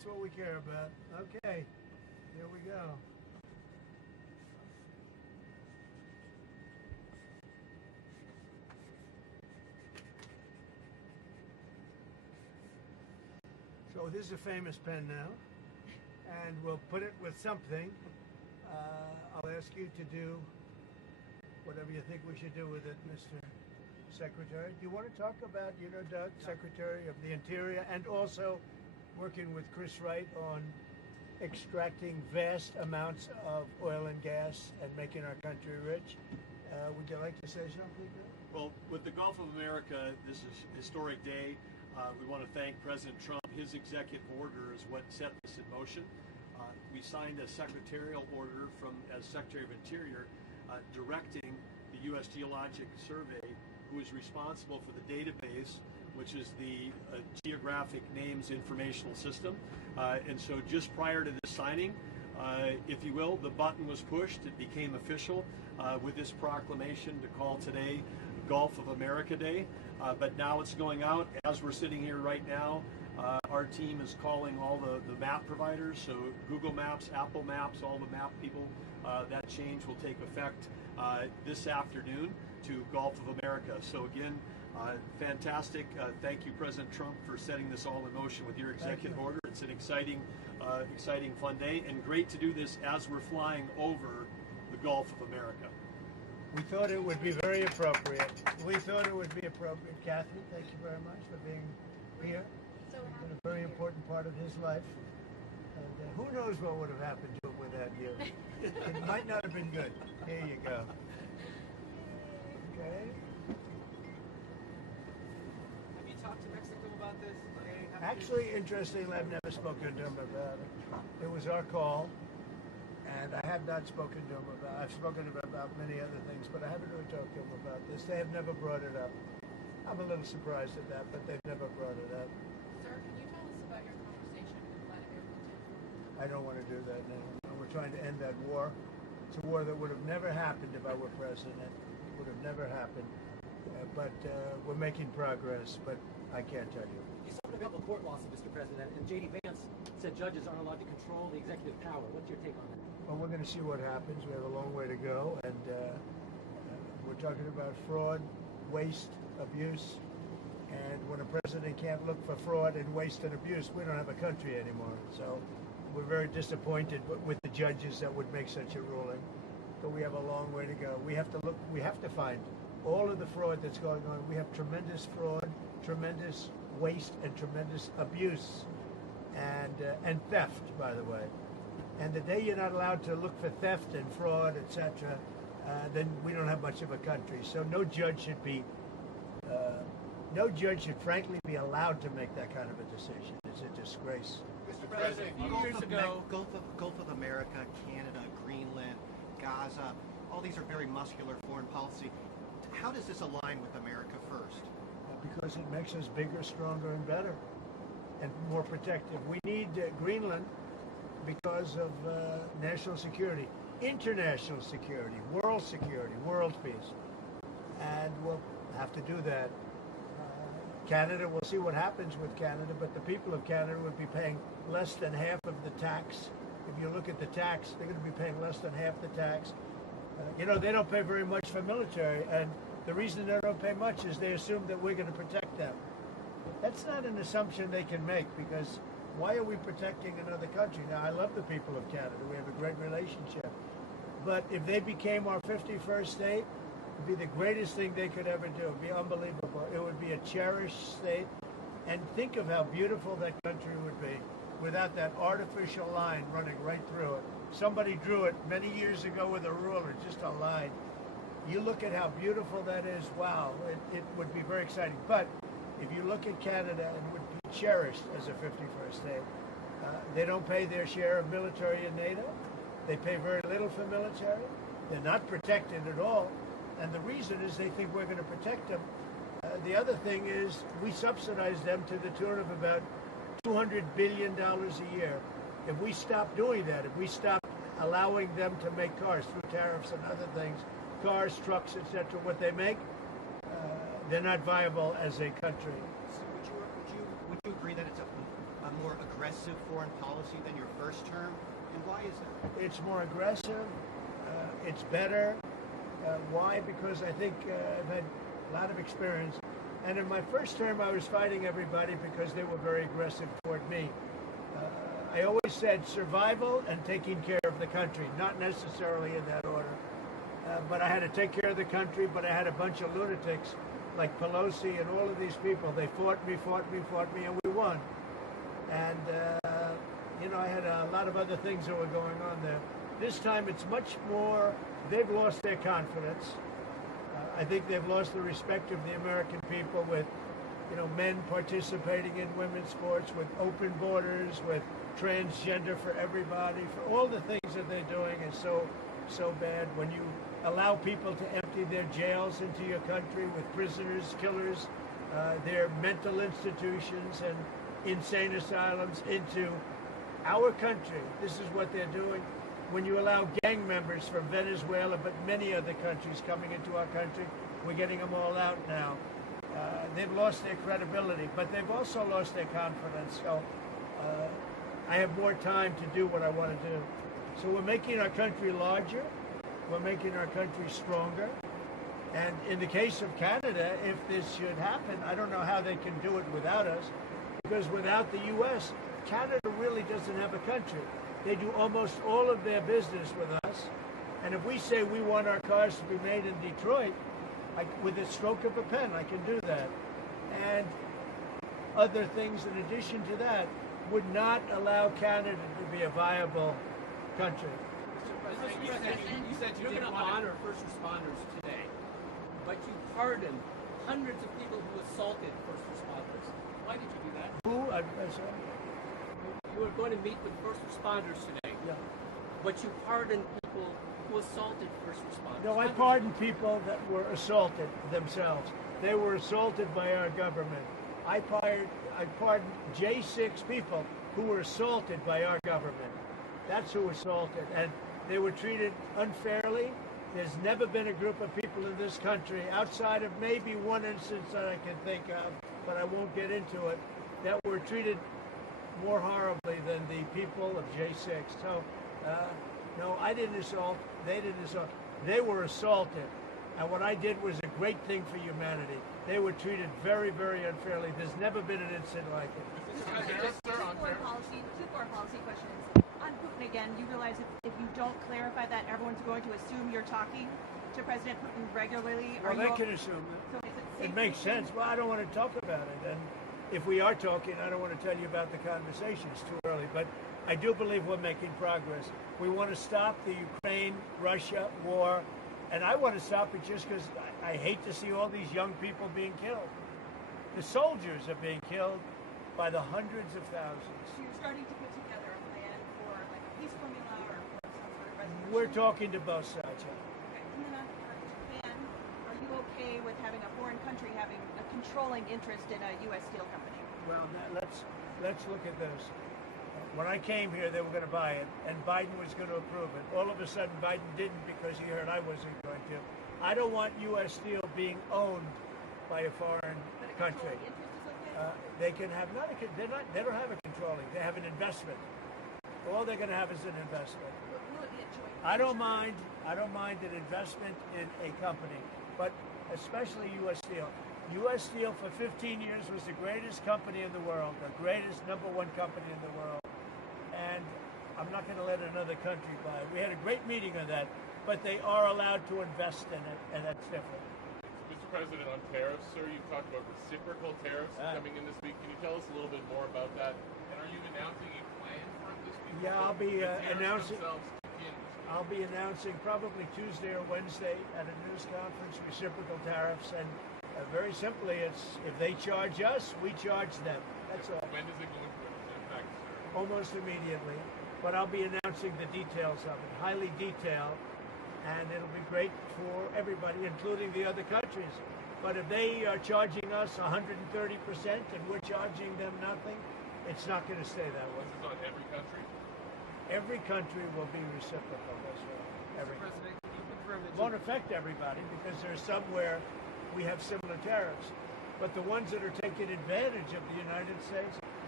That's what we care about. Okay, here we go. So this is a famous pen now, and we'll put it with something. I'll ask you to do whatever you think we should do with it, Mr. Secretary. Do you want to talk about, Doug, Secretary of the Interior, and also working with Chris Wright on extracting vast amounts of oil and gas and making our country rich? Would you like to say something? Well, with the Gulf of America, this is a historic day. We want to thank President Trump. His executive order is what set this in motion. We signed a secretarial order as Secretary of Interior directing the U.S. Geologic Survey, who is responsible for the database, which is the Geographic Names Informational System. And so just prior to this signing, if you will, the button was pushed. It became official with this proclamation to call today Gulf of America Day. But now it's going out. As we're sitting here right now, our team is calling all the map providers, so Google Maps, Apple Maps, all the map people. That change will take effect this afternoon to Gulf of America. So again, fantastic. Thank you, President Trump, for setting this all in motion with your executive order. It's an exciting, fun day, and great to do this as we're flying over the Gulf of America. We thought it would be very appropriate. Kathy, thank you very much for being here. So It's been a very important part of his life. And who knows what would have happened to him without you. It might not have been good. Here you go. Okay. Have you talked to Mexico about this? Actually, interestingly, I've never spoken to him about it. It was our call, and I have not spoken to him about it. I've spoken to him about many other things, but I haven't really talked to him about this. They have never brought it up. I'm a little surprised at that, but they've never brought it up. Sir, can you tell us about your conversation with Vladimir Putin? I don't want to do that now. We're trying to end that war. It's a war that would have never happened if I were president. It would have never happened. But we're making progress, but I can't tell you. You suffered a couple of court losses, Mr. President, and J.D. Vance said judges aren't allowed to control the executive power. What's your take on that? Well, we're going to see what happens. We have a long way to go, and we're talking about fraud, waste, abuse, and when a president can't look for fraud and waste and abuse, we don't have a country anymore. So we're very disappointed with the judges that would make such a ruling, but we have a long way to go. We have to find all of the fraud that's going on. We have tremendous fraud, tremendous waste, and tremendous abuse, and theft, by the way. And the day you're not allowed to look for theft and fraud, etc., then we don't have much of a country. So no judge should frankly be allowed to make that kind of a decision. It's a disgrace. Mr. President, a few years ago... Gulf of America, Canada, Greenland, Gaza, all these are very muscular foreign policy. How does this align with America first? Because it makes us bigger, stronger, and better, and more protective. We need Greenland because of national security, international security, world peace. And we'll have to do that. Canada, we'll see what happens with Canada, but the people of Canada would be paying less than half of the tax. If you look at the tax, they're going to be paying less than half the tax. They don't pay very much for military, and the reason they don't pay much is they assume that we're going to protect them. That's not an assumption they can make, because why are we protecting another country? Now, I love the people of Canada. We have a great relationship. But if they became our 51st state, it would be the greatest thing they could ever do. It would be unbelievable. It would be a cherished state. And think of how beautiful that country would be without that artificial line running right through it. Somebody drew it many years ago with a ruler, just a line. You look at how beautiful that is, wow, it would be very exciting. But if you look at Canada, it would be cherished as a 51st state. They don't pay their share of military in NATO. They pay very little for military. They're not protected at all. And the reason is they think we're going to protect them. The other thing is we subsidize them to the tune of about $200 billion a year. If we stop doing that, if we stop allowing them to make cars through tariffs and other things, cars, trucks, etc., what they make, they're not viable as a country. So would you agree that it's a more aggressive aggressive foreign policy than your first term, and why is that? It's more aggressive. It's better. Why? Because I think I've had a lot of experience. And in my first term, I was fighting everybody because they were very aggressive toward me. I always said survival and taking care of the country, not necessarily in that order. But I had to take care of the country, but I had a bunch of lunatics like Pelosi and all of these people. They fought me, and we won. And, I had a lot of other things that were going on there. This time it's much more, they've lost their confidence. I think they've lost the respect of the American people with, men participating in women's sports, with open borders, with transgender for everybody, for all the things that they're doing is so bad. When you allow people to empty their jails into your country with prisoners, killers, their mental institutions and insane asylums into our country, this is what they're doing. When you allow gang members from Venezuela, but many other countries coming into our country, we're getting them all out now. They've lost their credibility, but they've also lost their confidence. So I have more time to do what I want to do. So we're making our country larger. We're making our country stronger. And in the case of Canada, if this should happen, I don't know how they can do it without us, because without the U.S., Canada really doesn't have a country. They do almost all of their business with us. And if we say we want our cars to be made in Detroit, with a stroke of a pen, I can do that. And other things in addition to that would not allow Canada to be a viable country. Mr. President, you said you're going to honor first responders today, but you pardoned hundreds of people who assaulted first responders. Why did you do that? Who? I'm sorry. You were going to meet with first responders today, Yeah. but you pardoned people who assaulted first responders. No, I pardoned people that were assaulted themselves. They were assaulted by our government. I pardoned J6 people who were assaulted by our government. That's who assaulted. And they were treated unfairly. There's never been a group of people in this country, outside of maybe one instance that I can think of, but I won't get into it, that were treated more horribly than the people of J6. So, no, I didn't assault. They didn't assault. They were assaulted. And what I did was a great thing for humanity. They were treated very, very unfairly. There's never been an incident like it. Two foreign policy questions. On Putin again, you realize if you don't clarify that, everyone's going to assume you're talking to President Putin regularly. Well, they can assume that. So is it It makes sense. Well, I don't want to talk about it. And if we are talking, I don't want to tell you about the conversation. It's too early. But I do believe we're making progress. We want to stop the Ukraine-Russia war. And I want to stop it just because I hate to see all these young people being killed. The soldiers are being killed by the hundreds of thousands. So you're starting to put together a plan for like a peace formula or some sort of resolution? We're talking to both sides. Okay. And then on Japan, are you okay with having a foreign country having a controlling interest in a U.S. steel company? Well, let's look at this. When I came here, they were going to buy it, and Biden was going to approve it. All of a sudden, Biden didn't because he heard I wasn't going to. I don't want U.S. steel being owned by a foreign country. Interest is okay? They can have they don't have a controlling. They have an investment. All they're going to have is an investment. Will it be a joint I don't venture? mind an investment in a company, but especially U.S. Steel. U.S. Steel for 15 years was the greatest company in the world, the greatest #1 company in the world. And I'm not going to let another country buy it. We had a great meeting on that, but they are allowed to invest in it, and that's different. Mr. President, on tariffs, sir, you've talked about reciprocal tariffs coming in this week. Can you tell us a little bit more about that? And are you announcing a plan for it this week? Yeah, I'll be announcing. I'll I'll be announcing probably Tuesday or Wednesday at a news conference reciprocal tariffs, and very simply, it's if they charge us, we charge them. That's all. When does it go into effect, sir? Almost immediately, but I'll be announcing the details of it, highly detailed, and it'll be great for everybody, including the other countries. But if they are charging us 130% and we're charging them nothing, it's not going to stay that way. This is on every country? Every country will be reciprocal, that's right. Every President, can you confirm that It won't affect everybody because there's somewhere we have similar tariffs. But the ones that are taking advantage of the United States,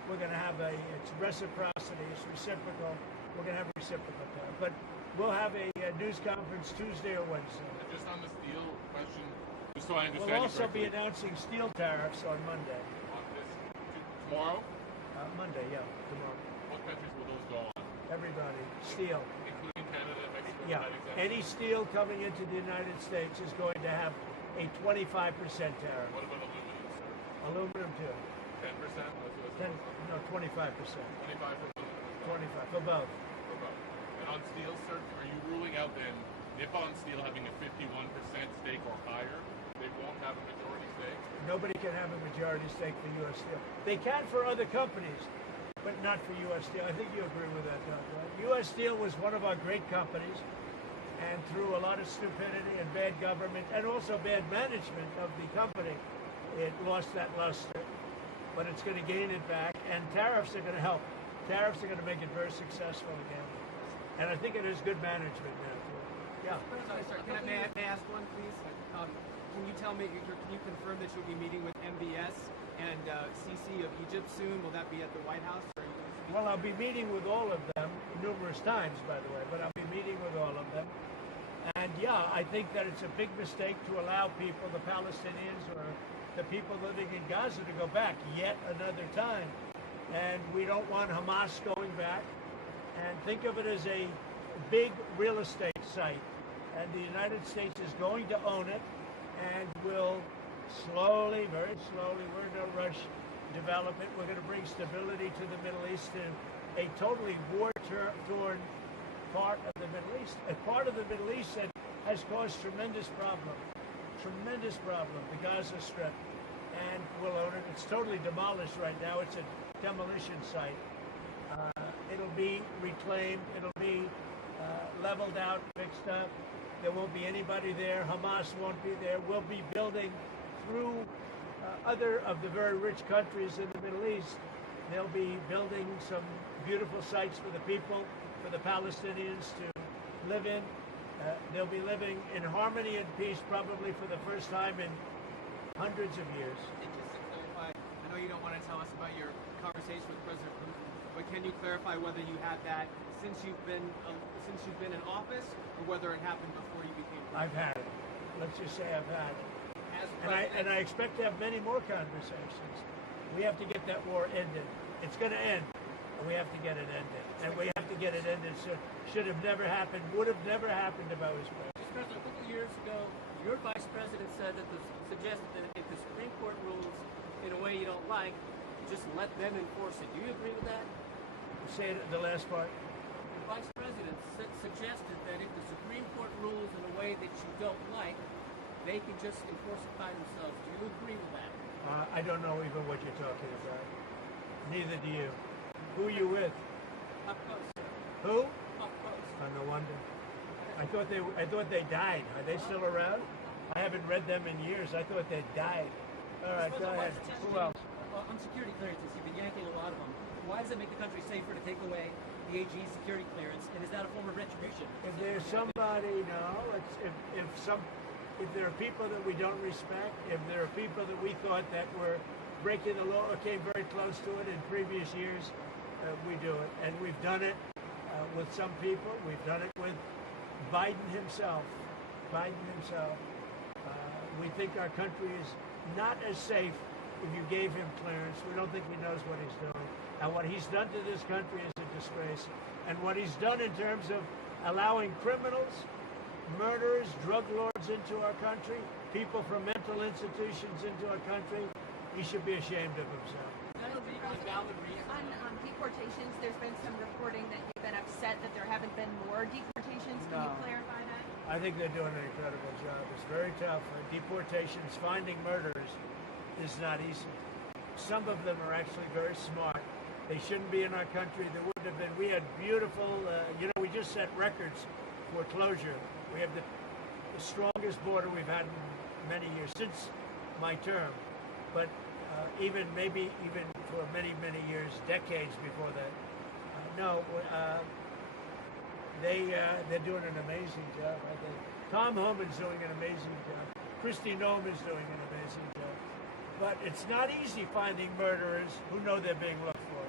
we're going to have it's reciprocity, it's reciprocal. We're going to have reciprocal tariff. But we'll have a news conference Tuesday or Wednesday. Just on the steel question, just so I understand. We'll also be announcing steel tariffs on Monday. On this tomorrow? Monday, yeah, tomorrow. What countries will those go on? Everybody, steel. Including Canada, Mexico, Yeah, United States? any steel coming into the United States is going to have a 25% tariff. What about aluminum, sir? Aluminum too. 10%? 25%. 25 for aluminum. 25 for both. For both. And on steel, sir, are you ruling out then Nippon Steel having a 51% stake or higher? They won't have a majority stake? Nobody can have a majority stake for U.S. Steel. They can for other companies, but not for U.S. Steel. I think you agree with that, Doug, right? U.S. Steel was one of our great companies, and through a lot of stupidity and bad government and also bad management of the company, it lost that luster. But it's going to gain it back, and tariffs are going to help. Tariffs are going to make it very successful again. And I think it is good management now, too. Yeah. Sorry, may I ask one, please? Can you tell me, can you confirm that you'll be meeting with MBS and CC of Egypt soon? Will that be at the White House? Or are you going to Well, I'll be meeting with all of them numerous times, by the way, but I'll be meeting with all of them. And yeah, I think that it's a big mistake to allow people, the Palestinians or the people living in Gaza, to go back yet another time. And we don't want Hamas going back. And think of it as a big real estate site. And the United States is going to own it and will slowly, very slowly, we're in no rush, develop it. We're going to bring stability to the Middle East in a totally war-torn part of the Middle East. A part of the Middle East that has caused tremendous problem, the Gaza Strip. And we'll own it. It's totally demolished right now. It's a demolition site. It'll be reclaimed. It'll be leveled out, fixed up. There won't be anybody there. Hamas won't be there. We'll be building through other of the very rich countries in the Middle East. They'll be building some beautiful sites for the people, for the Palestinians to live in. They'll be living in harmony and peace probably for the first time in hundreds of years. And just to clarify, I know you don't want to tell us about your conversation with President Putin, but can you clarify whether you had that since you've been in office, or whether it happened before you became president? I've had it. Let's just say I've had it. As And I expect to have many more conversations. We have to get that war ended. It's going to end, and we have to get it ended. And we have to get it ended. So should have never happened, would have never happened if I was president. Mr. President, a couple of years ago, your vice president suggested that if the Supreme Court rules in a way you don't like, just let them enforce it. Do you agree with that? Say the last part. The vice president suggested that if the Supreme Court rules in a way that you don't like, they can just enforce it by themselves. Do you agree with that? I don't know even what you're talking about. Neither do you. Who are you with? Up close, sir. Who? Up close. Oh, no wonder. I thought they died. Are they still around? I haven't read them in years. I thought they died. All right, go ahead. Who else? On security clearances, you've been yanking a lot of them. Why does it make the country safer to take away the AG's security clearance? And is that a form of retribution? If there's somebody, no. If there are people that we don't respect, if there are people that we thought that were breaking the law or came very close to it in previous years, we do it. And we've done it with some people. We've done it with Biden himself. We think our country is not as safe if you gave him clearance. We don't think he knows what he's doing. And what he's done to this country is a disgrace. And what he's done in terms of allowing criminals, murderers, drug lords into our country, people from mental institutions into our country, he should be ashamed of himself. On deportations, there's been some reporting that you've been upset that there haven't been more deportations. Can you No. clarify that? I think they're doing an incredible job. It's very tough. Deportations, finding murderers is not easy. Some of them are actually very smart. They shouldn't be in our country. There wouldn't have been. We had beautiful, we just set records for closure. We have the strongest border we've had in many years, since my term. But even for many, many years, decades before that. They're doing an amazing job, I think. Tom Homan's doing an amazing job. Kristi Noem is doing an amazing job. But it's not easy finding murderers who know they're being looked for.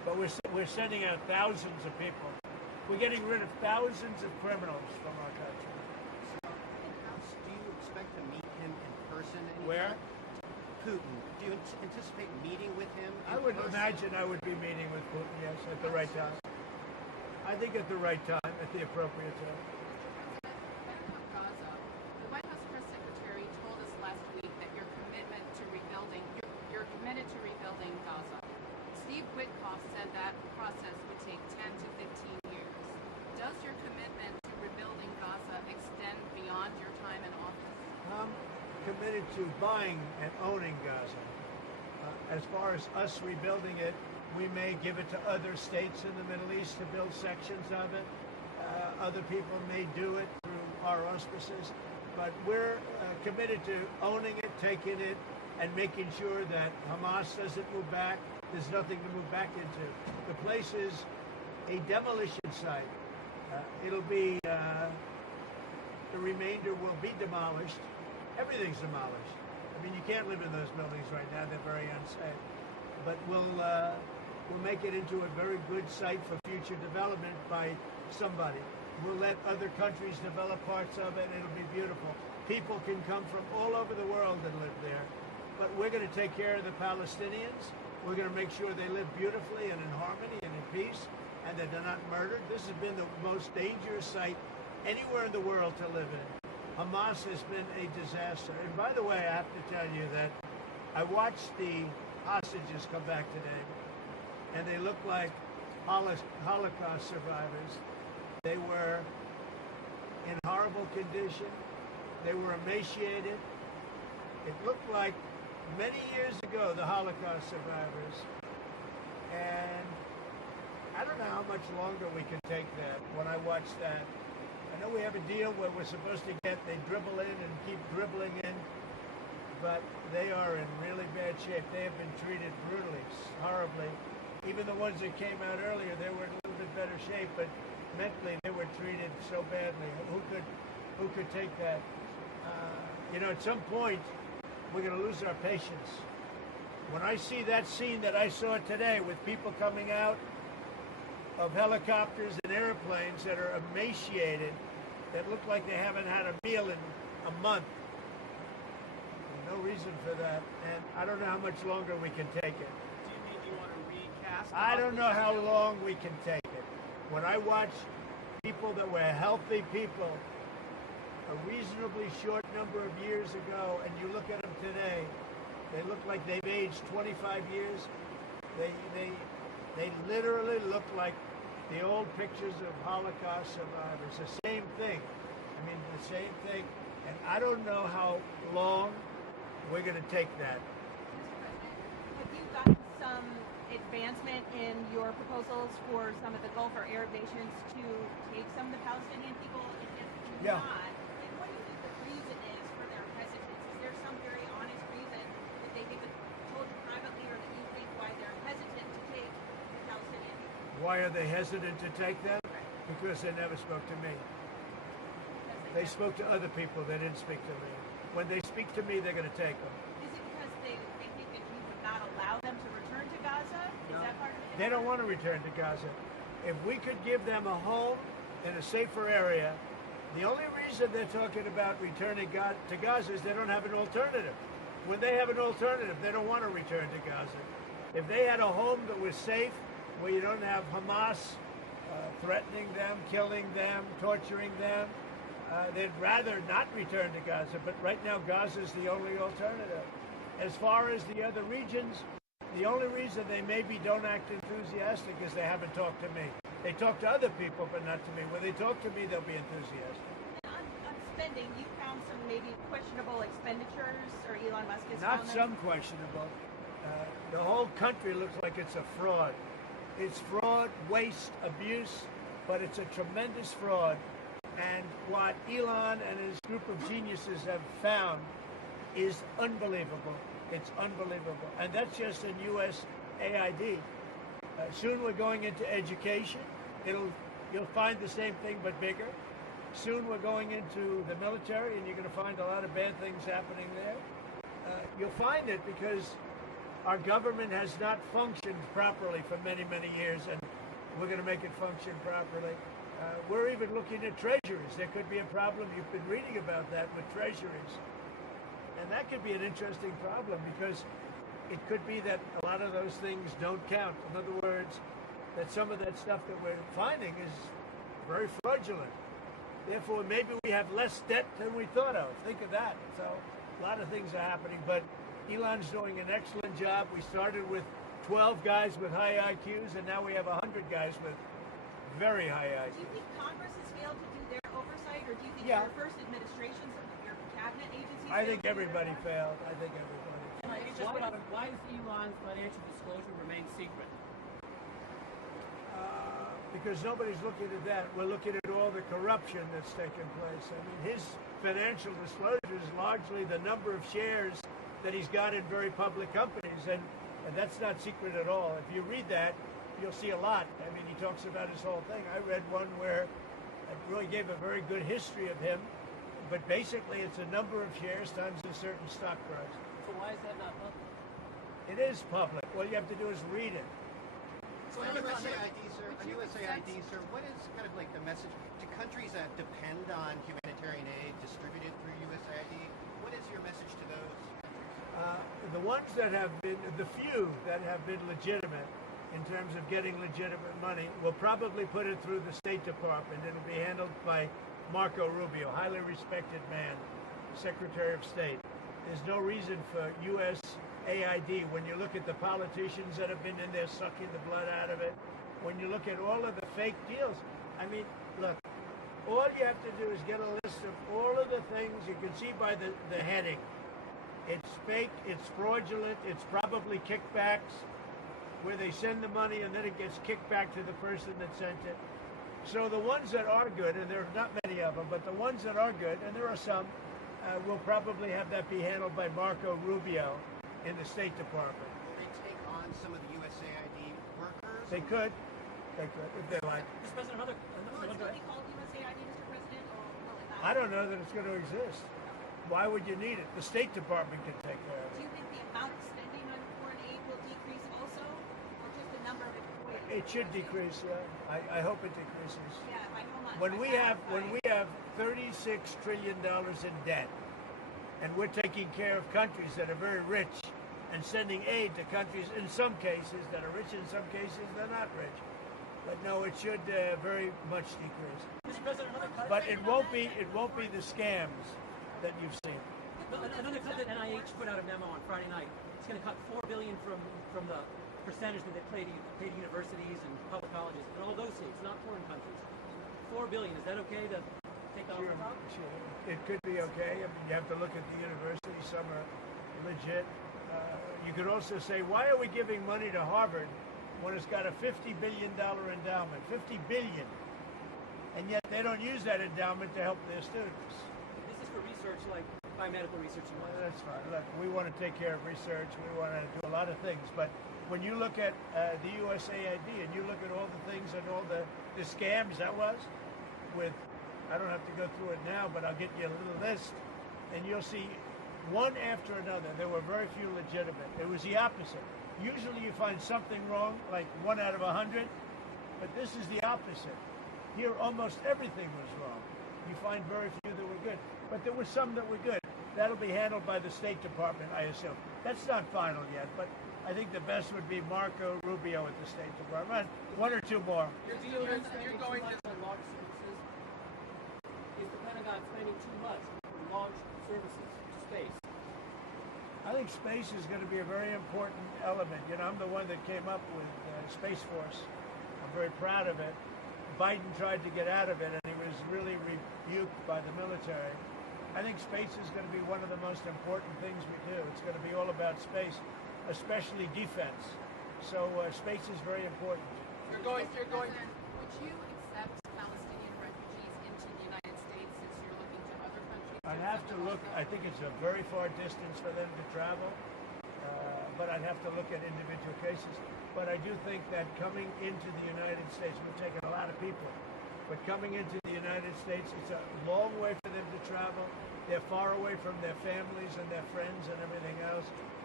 but we're sending out thousands of people. We're getting rid of thousands of criminals from our country. Do you expect to meet him in person anytime? Where? Putin. Do you anticipate meeting with him in I would person? imagine I would be meeting with Putin, yes, at the right time. I think at the right time, at the appropriate time. Gaza. The White House press secretary told us last week that you're committed to rebuilding Gaza. Steve Witkoff said that process would take 10 to 15 years. Does your commitment to rebuilding Gaza extend beyond your time in office? I'm committed to buying and owning Gaza. As far as us rebuilding it, we may give it to other states in the Middle East to build sections of it. Other people may do it through our auspices. But we're committed to owning it, taking it, and making sure that Hamas doesn't move back. There's nothing to move back into. The place is a demolition site. It'll be, the remainder will be demolished. Everything's demolished. I mean, you can't live in those buildings right now. They're very unsafe. But we'll make it into a very good site for future development by somebody. We'll let other countries develop parts of it. It'll be beautiful. People can come from all over the world and live there. But we're going to take care of the Palestinians. We're going to make sure they live beautifully and in harmony and in peace, and that they're not murdered. This has been the most dangerous site anywhere in the world to live in. Hamas has been a disaster. And by the way, I have to tell you that I watched the hostages come back today, and they look like Holocaust survivors. They were in horrible condition. They were emaciated. It looked like many years ago, the Holocaust survivors. And I don't know how much longer we can take that. When I watch that, I know we have a deal where we're supposed to they dribble in and keep dribbling in, but they are in really bad shape. They have been treated brutally, horribly. Even the ones that came out earlier, they were in a little bit better shape, but mentally they were treated so badly. Who could take that? At some point, we're going to lose our patience. When I see that scene that I saw today with people coming out of helicopters and airplanes that are emaciated, that look like they haven't had a meal in a month, there's no reason for that. And I don't know how much longer we can take it. Do you mean you want to recast? I don't know how long we can take it. When I watch people that were healthy people a reasonably short number of years ago, and you look at them today, they look like they've aged 25 years. They literally look like the old pictures of Holocaust survivors. The same thing. I mean, the same thing. And I don't know how long we're going to take that. Have you gotten some advancement in your proposals for some of the Gulf or Arab nations to take some of the Palestinian people? If Yeah. not, then what do you think the reason is for their hesitance? Is there some very honest reason that they haven't told you privately, or that you think why they're hesitant to take the Palestinian people? Why are they hesitant to take them? Because they never spoke to me. They spoke to other people. They didn't speak to me. When they speak to me, they're going to take them. Is it because they think that you would not allow them to return to Gaza? Is that part of it? They don't want to return to Gaza. If we could give them a home in a safer area, the only reason they're talking about returning to Gaza is they don't have an alternative. When they have an alternative, they don't want to return to Gaza. If they had a home that was safe, where you don't have Hamas threatening them, killing them, torturing them, they'd rather not return to Gaza. But right now, Gaza is the only alternative. As far as the other regions, the only reason they maybe don't act enthusiastic is they haven't talked to me. They talk to other people, but not to me. When they talk to me, they'll be enthusiastic. On spending, you found some maybe questionable expenditures, or Elon Musk has Not found some questionable. The whole country looks like it's a fraud. It's fraud, waste, abuse, but it's a tremendous fraud. And what Elon and his group of geniuses have found is unbelievable. It's unbelievable. And that's just in U.S. AID. Soon we're going into education. You'll find the same thing but bigger. Soon we're going into the military, and you're going to find a lot of bad things happening there. You'll find it because our government has not functioned properly for many, many years, and we're going to make it function properly. We're even looking at treasuries. There could be a problem. You've been reading about that with treasuries. And that could be an interesting problem because it could be that a lot of those things don't count. In other words, that some of that stuff that we're finding is very fraudulent. Therefore, maybe we have less debt than we thought of. Think of that. So a lot of things are happening. But Elon's doing an excellent job. We started with 12 guys with high IQs, and now we have 100 guys with very high IQs. Do you think Congress has failed to do their oversight, or do you think Yeah. your first administrations, your cabinet agencies? I think failed to do their everybody part? failed. I think everybody. Why does Elon's financial disclosure remain secret? Because nobody's looking at that. We're looking at all the corruption that's taken place. I mean, his financial disclosure is largely the number of shares that he's got in very public companies, and that's not secret at all. If you read that, you'll see a lot. I mean, he talks about his whole thing. I read one where it really gave a very good history of him, but basically it's a number of shares times a certain stock price. So why is that not public? It is public. All you have to do is read it. So on USAID, sir, what is kind of like the message to countries that depend on humanitarian aid distributed through USAID? What is your message to those countries? The ones that have been, the few that have been legitimate in terms of getting legitimate money, will probably put it through the State Department. It'll be handled by Marco Rubio, highly respected man, Secretary of State. There's no reason for USAID, when you look at the politicians that have been in there sucking the blood out of it, when you look at all of the fake deals, I mean, look, all you have to do is get a list of all of the things you can see by the heading. It's fake, it's fraudulent, it's probably kickbacks, where they send the money and then it gets kicked back to the person that sent it. So the ones that are good, and there are not many of them, but the ones that are good, and there are some, will probably have that be handled by Marco Rubio in the State Department. Will they take on some of the USAID workers? They could, if they like. Mr. President, another Will it still be called USAID, Mr. President, or will it not? I don't know that it's going to exist. Why would you need it? The State Department can take care of Do it. you think the amount of spending on foreign aid will decrease also, or just the number of employees? It should decrease, yeah. I hope it decreases. Yeah, by how much? When By we have $36 trillion in debt, and we're taking care of countries that are very rich and sending aid to countries in some cases that are rich, in some cases they're not rich. But no, it should very much decrease. Mr. President, another cut. But it won't be the scams that you've seen. Another cut that NIH put out a memo on Friday night. It's going to cut $4 billion from the percentage that they pay to universities and public colleges in all those states, not foreign countries. $4 billion. Is that okay to take off the top? Sure. It could be okay. I mean, you have to look at the universities. Some are legit. You could also say, why are we giving money to Harvard when it's got a $50 billion endowment? $50 billion. And yet they don't use that endowment to help their students. This is for research like biomedical research. Well, that's fine. Look, we want to take care of research. We want to do a lot of things. But when you look at the USAID and you look at all the things and all the scams that was with, I don't have to go through it now, but I'll get you a little list, and you'll see one after another. There were very few legitimate. It was the opposite. Usually you find something wrong, like 1 out of 100, but this is the opposite. Here, almost everything was wrong. You find very few that were good, but there were some that were good. That'll be handled by the State Department, I assume. That's not final yet, but I think the best would be Marco Rubio at the State Department. One or two more. You're going to launch services. Is the Pentagon spending too much for launch services to space? I think space is going to be a very important element. You know, I'm the one that came up with Space Force. I'm very proud of it. Biden tried to get out of it, and he was really rebuked by the military. I think space is going to be one of the most important things we do. It's going to be all about space, especially defense. So space is very important. You're going. President, would you accept Palestinian refugees into the United States since you're looking to other countries? I'd have to look. I think it's a very far distance for them to travel, but I'd have to look at individual cases. But I do think that coming into the United States, we're taking a lot of people, but coming into the United States, it's a long way for them to travel. They're far away from their families and their friends and everything else.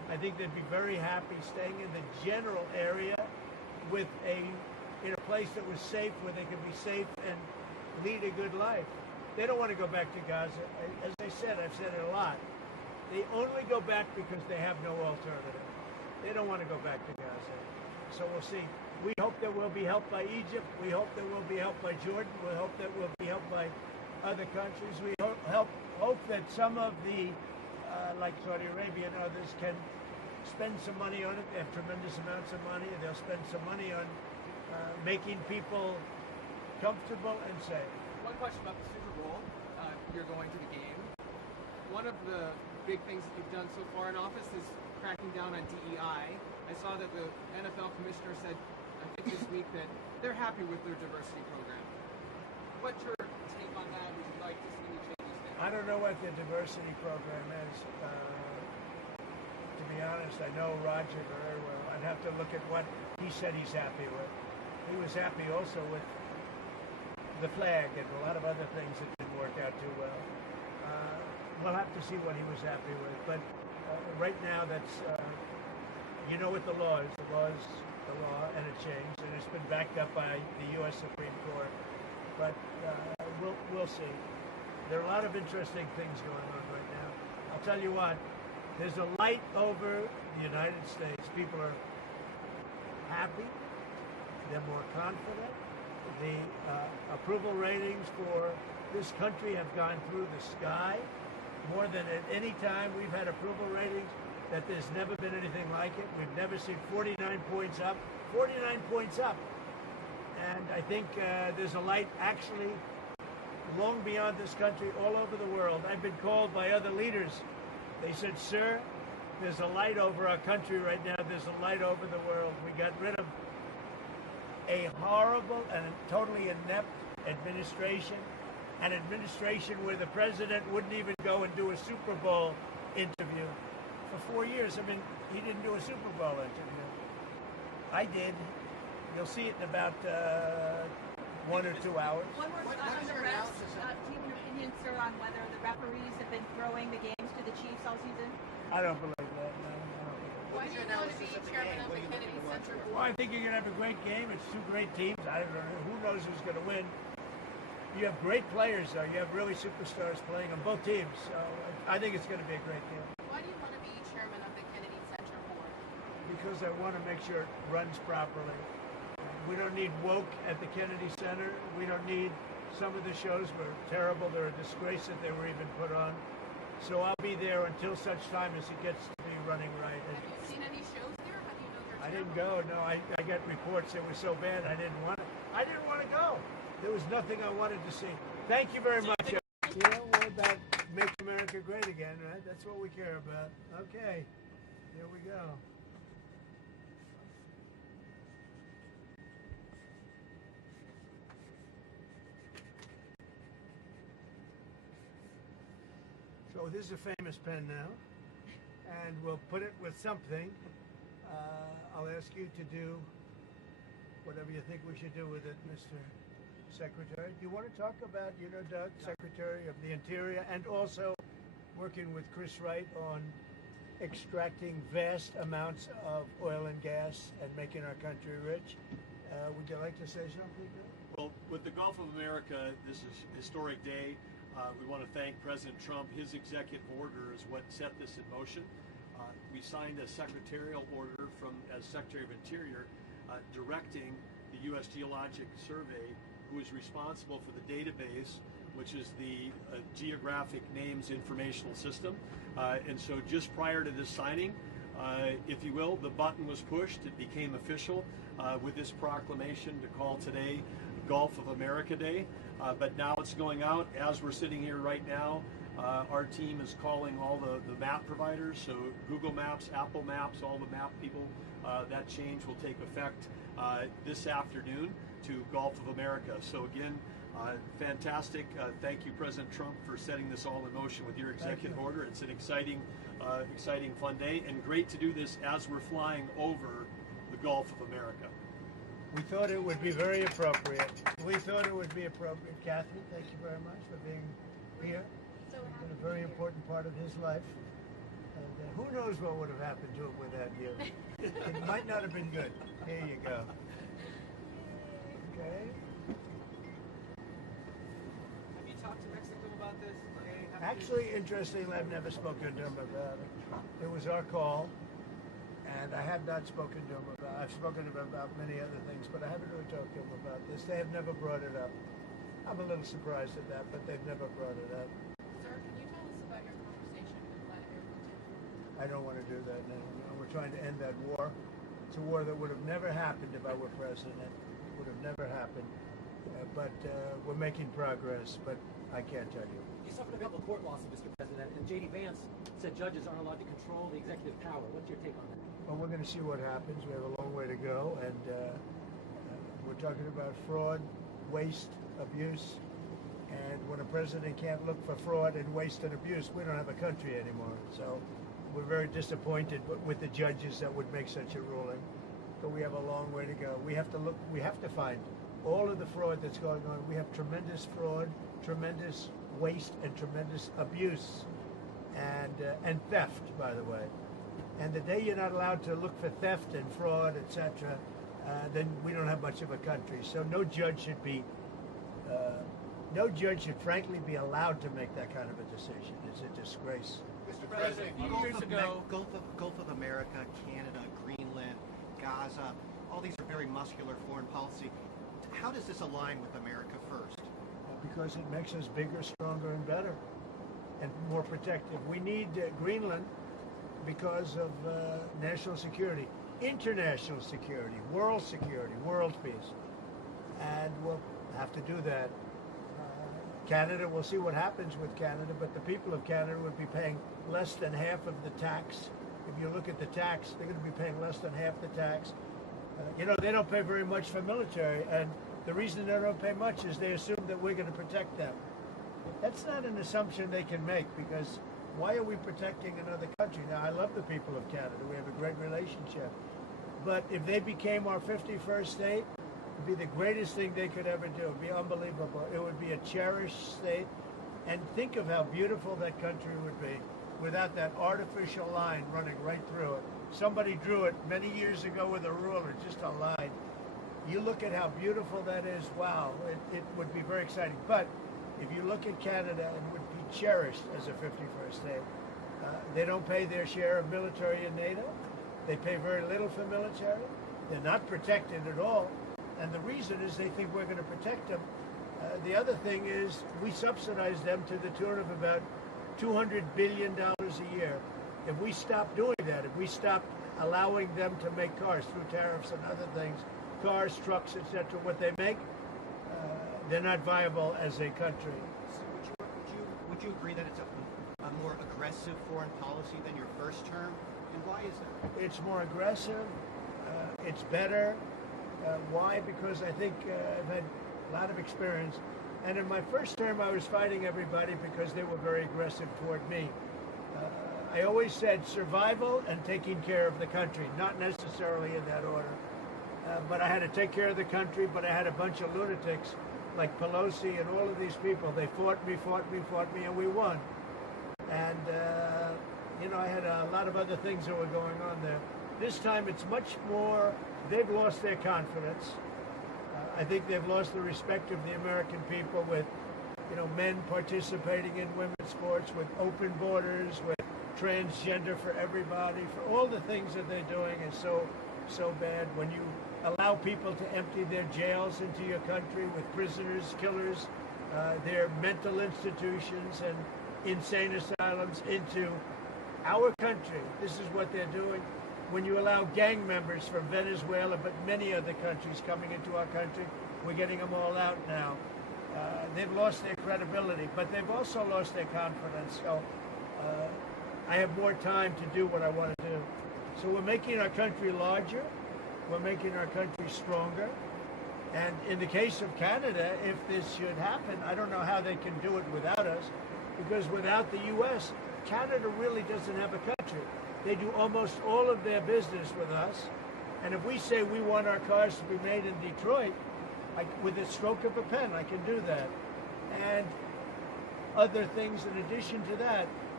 I think they'd be very happy staying in the general area with in a place that was safe, where they could be safe and lead a good life. They don't want to go back to Gaza. As I said, I've said it a lot. They only go back because they have no alternative. They don't want to go back to Gaza. So we'll see. We hope that we'll be helped by Egypt. We hope that we'll be helped by Jordan. We hope that we'll be helped by other countries. We hope that some of the, like Saudi Arabia and others, can spend some money on it. They have tremendous amounts of money. They'll spend some money on making people comfortable and safe. One question about the Super Bowl. You're going to the game. One of the big things that you've done so far in office is cracking down on DEI. I saw that the NFL commissioner said, I think this week, that they're happy with their diversity program. What's your take on that? Would you like to see any changes there? I don't know what the diversity program is. To be honest, I know Roger very well. I'd have to look at what he said he's happy with. He was happy also with the flag and a lot of other things that didn't work out too well. We'll have to see what he was happy with. But right now, that's, you know what the law is. The law is the law, and it changed, and it's been backed up by the U.S. Supreme Court. But we'll see. There are a lot of interesting things going on right now. I'll tell you what, there's a light over the United States. People are happy. They're more confident. The approval ratings for this country have gone through the sky. More than at any time we've had approval ratings that there's never been anything like it. We've never seen 49 points up. 49 points up. And I think there's a light actually long beyond this country, all over the world. I've been called by other leaders. They said, sir, there's a light over our country right now. There's a light over the world. We got rid of a horrible and totally inept administration, an administration where the president wouldn't even go and do a Super Bowl interview for 4 years. I mean, he didn't do a Super Bowl interview. I did. You'll see it in about 1 or 2 hours. One more on the refs. Do you have an opinion, sir, on whether the referees have been throwing the games to the Chiefs all season? I don't believe that. No, I don't believe that. Why do you want to be chairman of the Kennedy Center Well, I think you're going to have a great game. It's two great teams. I don't know. Who knows who's going to win? You have great players, though. You have really superstars playing on both teams. So I think it's going to be a great game. Why do you want to be chairman of the Kennedy Center board? Because I want to make sure it runs properly. We don't need woke at the Kennedy Center. We don't need, some of the shows were terrible. They're a disgrace that they were even put on. So I'll be there until such time as it gets to be running right. Have you seen any shows there? How do you know they're I terrible? didn't go. No, I got reports it was so bad I didn't want to go. There was nothing I wanted to see. Thank you very much. You know, we're about Make America Great Again, right? That's what we care about. Okay, here we go. So this is a famous pen now, and we'll put it with something. I'll ask you to do whatever you think we should do with it, Mr. Secretary. Do you want to talk about, Doug, Secretary of the Interior, and also working with Chris Wright on extracting vast amounts of oil and gas and making our country rich? Would you like to say something? Well, with the Gulf of America, this is a historic day. We want to thank President Trump. His executive order is what set this in motion. We signed a secretarial order as Secretary of Interior directing the U.S. Geologic Survey, who is responsible for the database, which is the Geographic Names Informational System. And so just prior to this signing, if you will, the button was pushed. It became official with this proclamation to call today Gulf of America Day. But now it's going out. As we're sitting here right now, our team is calling all the map providers, so Google Maps, Apple Maps, all the map people. That change will take effect this afternoon to Gulf of America. So again, fantastic. Thank you, President Trump, for setting this all in motion with your executive order. It's an exciting, fun day, and great to do this as we're flying over the Gulf of America. We thought it would be very appropriate. Catherine, thank you very much for being here. It's been a very important part of his life. And who knows what would have happened to it without you? It might not have been good. Here you go. Okay. Have you talked to Mexico about this? Actually, interestingly, I've never spoken to him about it. It was our call, and I have not spoken to him about it. I've spoken to him about many other things, but I haven't really talked to him about this. They have never brought it up. I'm a little surprised at that, but they've never brought it up. Sir, can you tell us about your conversation with Vladimir Putin? I don't want to do that now. No, we're trying to end that war. It's a war that would have never happened if I were president. It would have never happened. But we're making progress, but I can't tell you. You suffered a couple of court losses, Mr. President, and J.D. Vance said judges aren't allowed to control the executive power. What's your take on that? Well, we're going to see what happens. We have a long way to go, and we're talking about fraud, waste, abuse, and when a president can't look for fraud and waste and abuse, we don't have a country anymore. So we're very disappointed with the judges that would make such a ruling, but we have a long way to go. We have to look. We have to find all of the fraud that's going on. We have tremendous fraud, tremendous waste, and tremendous abuse, and theft, by the way. And the day you're not allowed to look for theft and fraud, etc., then we don't have much of a country. So no judge should frankly be allowed to make that kind of a decision. It's a disgrace. Mr. President, a few years ago, Gulf of America, Canada, Greenland, Gaza, all these are very muscular foreign policy. How does this align with America first? Because it makes us bigger, stronger, and better, and more protective. We need Greenland because of national security, international security, world peace. And we'll have to do that. Canada, we'll see what happens with Canada, but the people of Canada would be paying less than half of the tax. If you look at the tax, they're going to be paying less than half the tax. They don't pay very much for military, and the reason they don't pay much is they assume that we're going to protect them. That's not an assumption they can make, because why are we protecting another country? Now, I love the people of Canada. We have a great relationship. But if they became our 51st state, it would be the greatest thing they could ever do. It would be unbelievable. It would be a cherished state. And think of how beautiful that country would be without that artificial line running right through it. Somebody drew it many years ago with a ruler, just a line. You look at how beautiful that is, wow, it would be very exciting. But if you look at Canada, it would be cherished as a 51st state. They don't pay their share of military in NATO. They pay very little for military. They're not protected at all. And the reason is they think we're going to protect them. The other thing is we subsidize them to the tune of about $200 billion a year. If we stop doing that, if we stop allowing them to make cars through tariffs and other things, cars, trucks, etc., what they make, they're not viable as a country. So would you agree that it's a more aggressive foreign policy than your first term? And why is that? It's more aggressive. It's better. Why? Because I think I've had a lot of experience. And in my first term, I was fighting everybody because they were very aggressive toward me. I always said survival and taking care of the country, not necessarily in that order. But I had to take care of the country, but I had a bunch of lunatics like Pelosi and all of these people. They fought me, and we won. And, I had a lot of other things that were going on there. This time it's much more, they've lost their confidence. I think they've lost the respect of the American people with, men participating in women's sports, with open borders, with transgender for everybody, for all the things that they're doing is so bad. When you allow people to empty their jails into your country with prisoners, killers, their mental institutions and insane asylums into our country, this is what they're doing. When you allow gang members from Venezuela, but many other countries coming into our country, we're getting them all out now. They've lost their credibility, but they've also lost their confidence. So I have more time to do what I want to do. So we're making our country larger. We're making our country stronger. And in the case of Canada, if this should happen, I don't know how they can do it without us, because without the U.S., Canada really doesn't have a country. They do almost all of their business with us. And if we say we want our cars to be made in Detroit, with a stroke of a pen, I can do that. And other things in addition to that.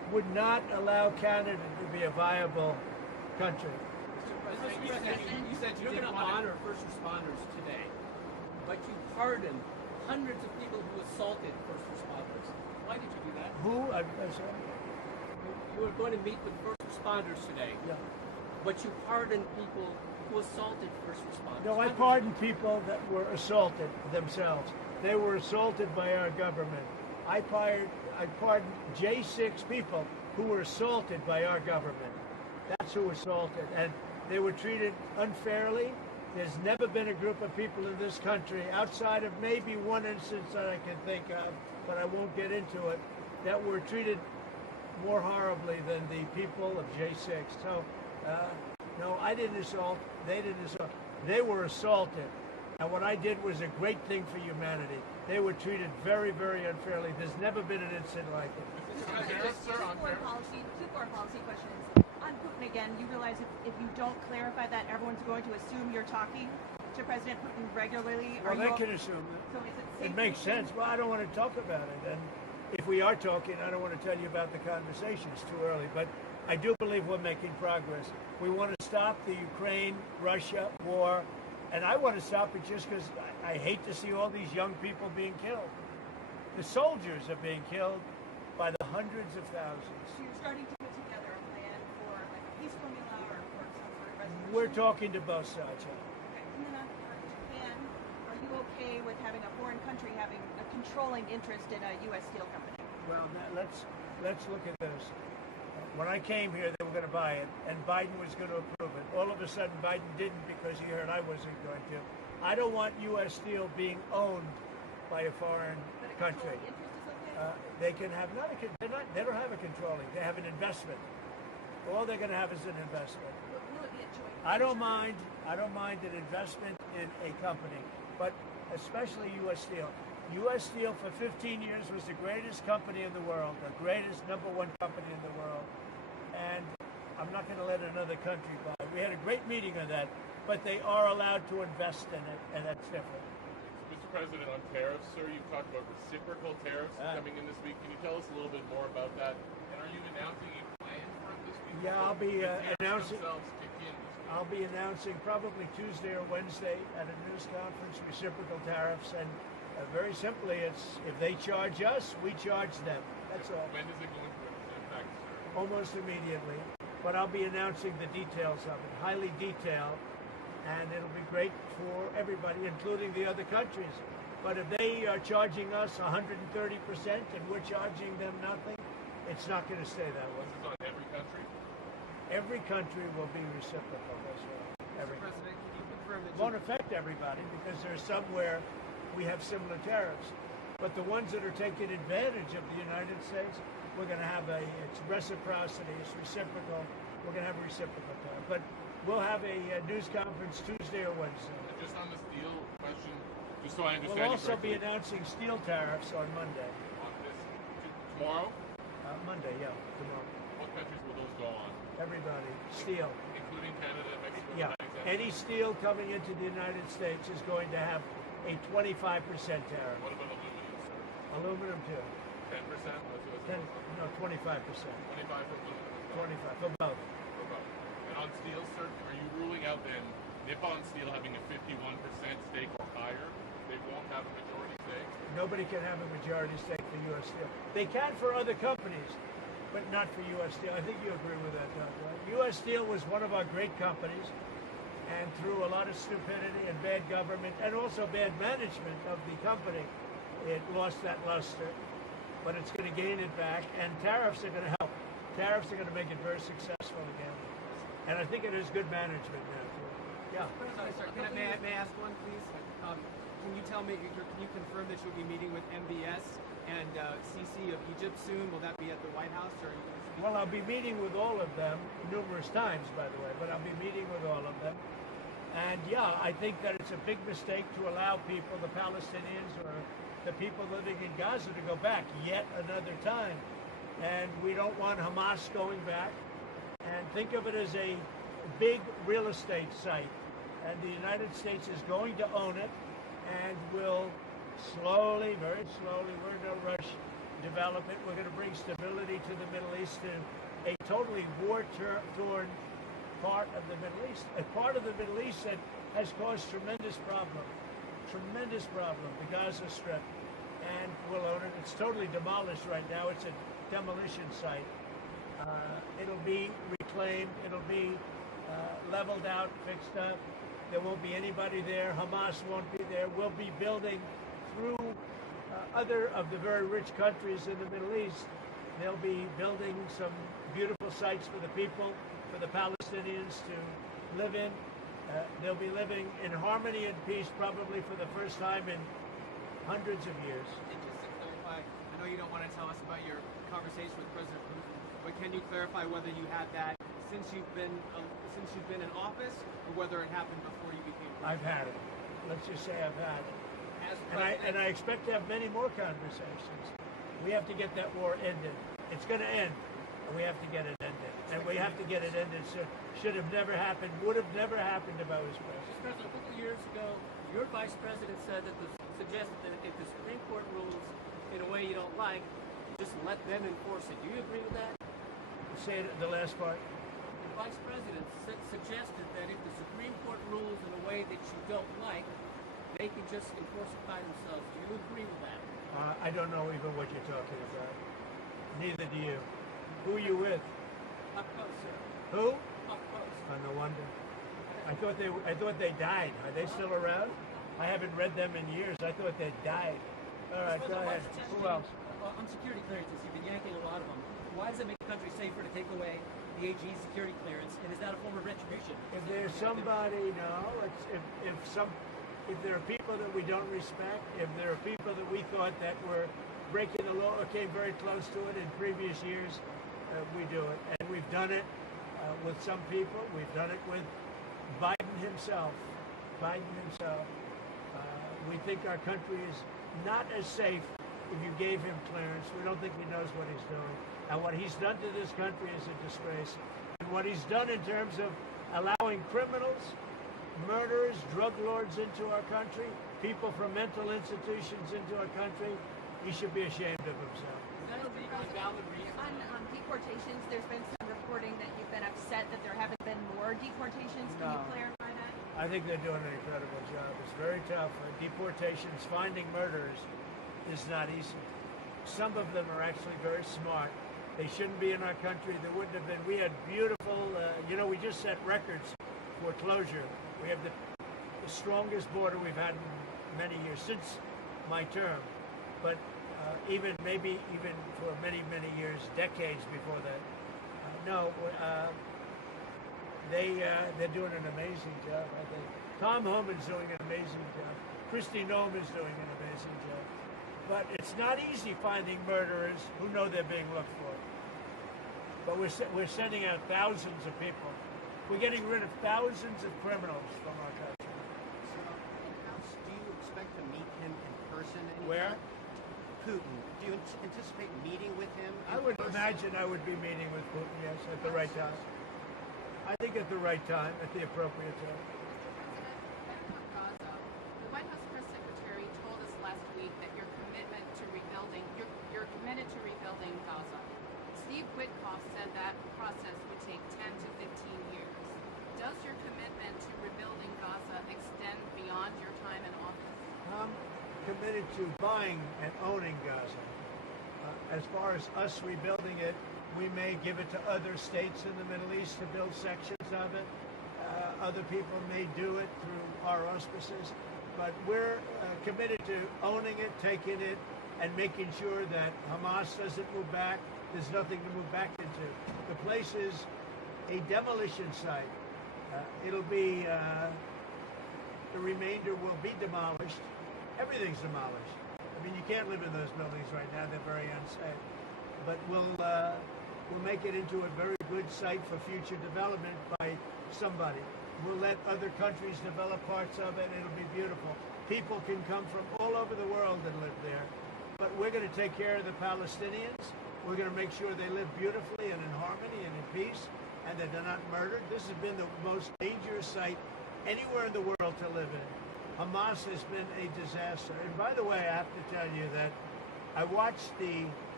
would not allow Canada to be a viable country. Mr. President, you said you're going to honor first responders today, but you pardoned hundreds of people who assaulted first responders. Why did you do that? Who? I'm sorry. You were going to meet with first responders today, Yeah. but you pardoned people who assaulted first responders. No, I pardon people that were assaulted themselves. They were assaulted by our government. I pardoned J6 people who were assaulted by our government. That's who assaulted. And they were treated unfairly. There's never been a group of people in this country, outside of maybe one instance that I can think of, but I won't get into it, that were treated more horribly than the people of J6. So, no, I didn't assault. They didn't assault. They were assaulted. And what I did was a great thing for humanity. They were treated very, very unfairly. There's never been an incident like it. Two foreign policy questions. On Putin again, you realize if you don't clarify that, everyone's going to assume you're talking to President Putin regularly. Well, they can assume that. So is it safe It makes to assume- sense. Well, I don't want to talk about it. And if we are talking, I don't want to tell you about the conversation. It's too early. But I do believe we're making progress. We want to stop the Ukraine-Russia war. And I want to stop it just because I hate to see all these young people being killed. The soldiers are being killed by the hundreds of thousands. So you're starting to put together a plan for like a peace formula or for some sort of resolution? We're talking to both sides. Okay. And then on Japan, are you okay with having a foreign country having a controlling interest in a U.S. steel company? Well, let's look at this. When I came here, they were going to buy it, and Biden was going to approve it. All of a sudden, Biden didn't because he heard I wasn't going to. I don't want U.S. steel being owned by a foreign But a country. controlling interest is okay? They can have they don't have a controlling. They have an investment. All they're going to have is an investment. Will it be a joint I don't venture? mind an investment in a company, but especially U.S. Steel. U.S. Steel for 15 years was the greatest company in the world, the greatest #1 company in the world, and I'm not going to let another country buy it. We had a great meeting on that, but they are allowed to invest in it, and that's different. Mr. President, on tariffs, sir, you've talked about reciprocal tariffs coming in this week. Can you tell us a little bit more about that? And are you announcing a plan for it this week? Yeah, I'll be The tariffs announcing. themselves kick in this week. I'll be announcing probably Tuesday or Wednesday at a news conference reciprocal tariffs, and very simply, it's if they charge us, we charge them. That's all. When does it go into effect, sir? Almost immediately. But I'll be announcing the details of it, highly detailed, and it'll be great for everybody, including the other countries. But if they are charging us 130% and we're charging them nothing, it's not going to stay that way. This is on every country? Every country will be reciprocal. That's right. Every Mr. President, can you confirm that won't affect everybody because there's somewhere we have similar tariffs. But the ones that are taking advantage of the United States, we're going to have it's reciprocity, it's reciprocal. We're going to have a reciprocal tariff. But we'll have a news conference Tuesday or Wednesday. And just on the steel question, just so I understand We'll you also be correctly, announcing steel tariffs on Monday. on this tomorrow, Monday, yeah, tomorrow. what countries will those go on? Everybody, steel. Including Canada, Mexico, Yeah, and Mexico? any steel coming into the United States is going to have a 25% tariff. What about aluminum, sir? Aluminum too. 10%? No, 25%. 25 for aluminum. 25 for both. For both. And on steel, sir, are you ruling out then Nippon Steel having a 51% stake or higher? They won't have a majority stake? Nobody can have a majority stake for U.S. Steel. They can for other companies, but not for U.S. Steel. I think you agree with that, Doug, right? U.S. Steel was one of our great companies, and through a lot of stupidity and bad government, and also bad management of the company, it lost that luster. But it's going to gain it back, and tariffs are going to help. Tariffs are going to make it very successful again. And I think it is good management now, too. Yeah. Sorry, may I ask one, please? Can you tell me, can you confirm that you'll be meeting with MBS and CC of Egypt soon? Will that be at the White House, or are you going to speak? Well, I'll be meeting with all of them numerous times, by the way, but I'll be meeting with all of them. And yeah, I think that it's a big mistake to allow people, the Palestinians or the people living in Gaza, to go back yet another time. And we don't want Hamas going back. And think of it as a big real estate site. And the United States is going to own it and will slowly, very slowly, we're in no rush, development. We're going to bring stability to the Middle East, to a totally war-torn part of the Middle East, a part of the Middle East that has caused tremendous problem, the Gaza Strip, and we'll own it. It's totally demolished right now. It's a demolition site. It'll be reclaimed. It'll be leveled out, fixed up. There won't be anybody there. Hamas won't be there. We'll be building through other of the very rich countries in the Middle East. They'll be building some beautiful sites for the people, for the Palestinians to live in. They'll be living in harmony and peace probably for the first time in hundreds of years. And just to clarify, I know you don't want to tell us about your conversation with President Putin, but can you clarify whether you had that since you've been in office, or whether it happened before you became president? I've had it. Let's just say I've had it. As And I expect to have many more conversations. We have to get that war ended. It's going to end, and we have to get it ended. And we have to get it ended. So should have never happened, would have never happened if I was president. Mr. President, a couple of years ago, your vice president suggested that if the Supreme Court rules in a way you don't like, just let them enforce it. Do you agree with that? Say it, the last part. The vice president suggested that if the Supreme Court rules in a way that you don't like, they can just enforce it by themselves. Do you agree with that? I don't know even what you're talking about. Neither do you. Who are you with? Up close, sir. Who? Up close. Oh, no wonder. I thought they died. Are they still around? I haven't read them in years. I thought they died. All right, go ahead. Who else? On security clearances, you've been yanking a lot of them. Why does it make the country safer to take away the AG's security clearance? And is that a form of retribution? If there's somebody, no. If there are people that we don't respect, if there are people that we thought that were breaking the law or came very close to it in previous years, we do it. And we've done it with some people. We've done it with Biden himself. We think our country is not as safe if you gave him clearance. We don't think he knows what he's doing. And what he's done to this country is a disgrace. And what he's done in terms of allowing criminals, murderers, drug lords into our country, people from mental institutions into our country, he should be ashamed of himself. Is that a legally valid reason? On deportations, there's been some reporting that you've been upset that there haven't been more deportations. Can you No. clarify that? I think they're doing an incredible job. It's very tough. Deportations, finding murderers is not easy. Some of them are actually very smart. They shouldn't be in our country. There wouldn't have been. We had beautiful, we just set records for closure. We have the strongest border we've had in many years, since my term. But even for many, many years, decades before that. They're doing an amazing job, I think. Tom Homan's doing an amazing job. Kristi Noem is doing an amazing job. But it's not easy finding murderers who know they're being looked for. But we're sending out thousands of people. We're getting rid of thousands of criminals from our country. So, do you expect to meet him in person anytime? Where? Putin. Do you anticipate meeting with him? I would imagine I would be meeting with Putin, yes, at the right time. I think at the right time, at the appropriate time. Gaza. The White House press secretary told us last week that you're committed to rebuilding Gaza. Steve Witkoff said that process would take 10 to 15 years. Does your commitment to rebuilding Gaza extend beyond your time in office? I'm committed to buying and owning Gaza. As far as us rebuilding it, we may give it to other states in the Middle East to build sections of it. Other people may do it through our auspices. But we're committed to owning it, taking it, and making sure that Hamas doesn't move back. There's nothing to move back into. The place is a demolition site. It'll be, the remainder will be demolished. Everything's demolished. I mean, you can't live in those buildings right now. They're very unsafe. But we'll make it into a very good site for future development by somebody. We'll let other countries develop parts of it. It'll be beautiful. People can come from all over the world and live there. But we're going to take care of the Palestinians. We're going to make sure they live beautifully and in harmony and in peace, and that they're not murdered. This has been the most dangerous site anywhere in the world to live in. Hamas has been a disaster. And by the way, I have to tell you that I watched the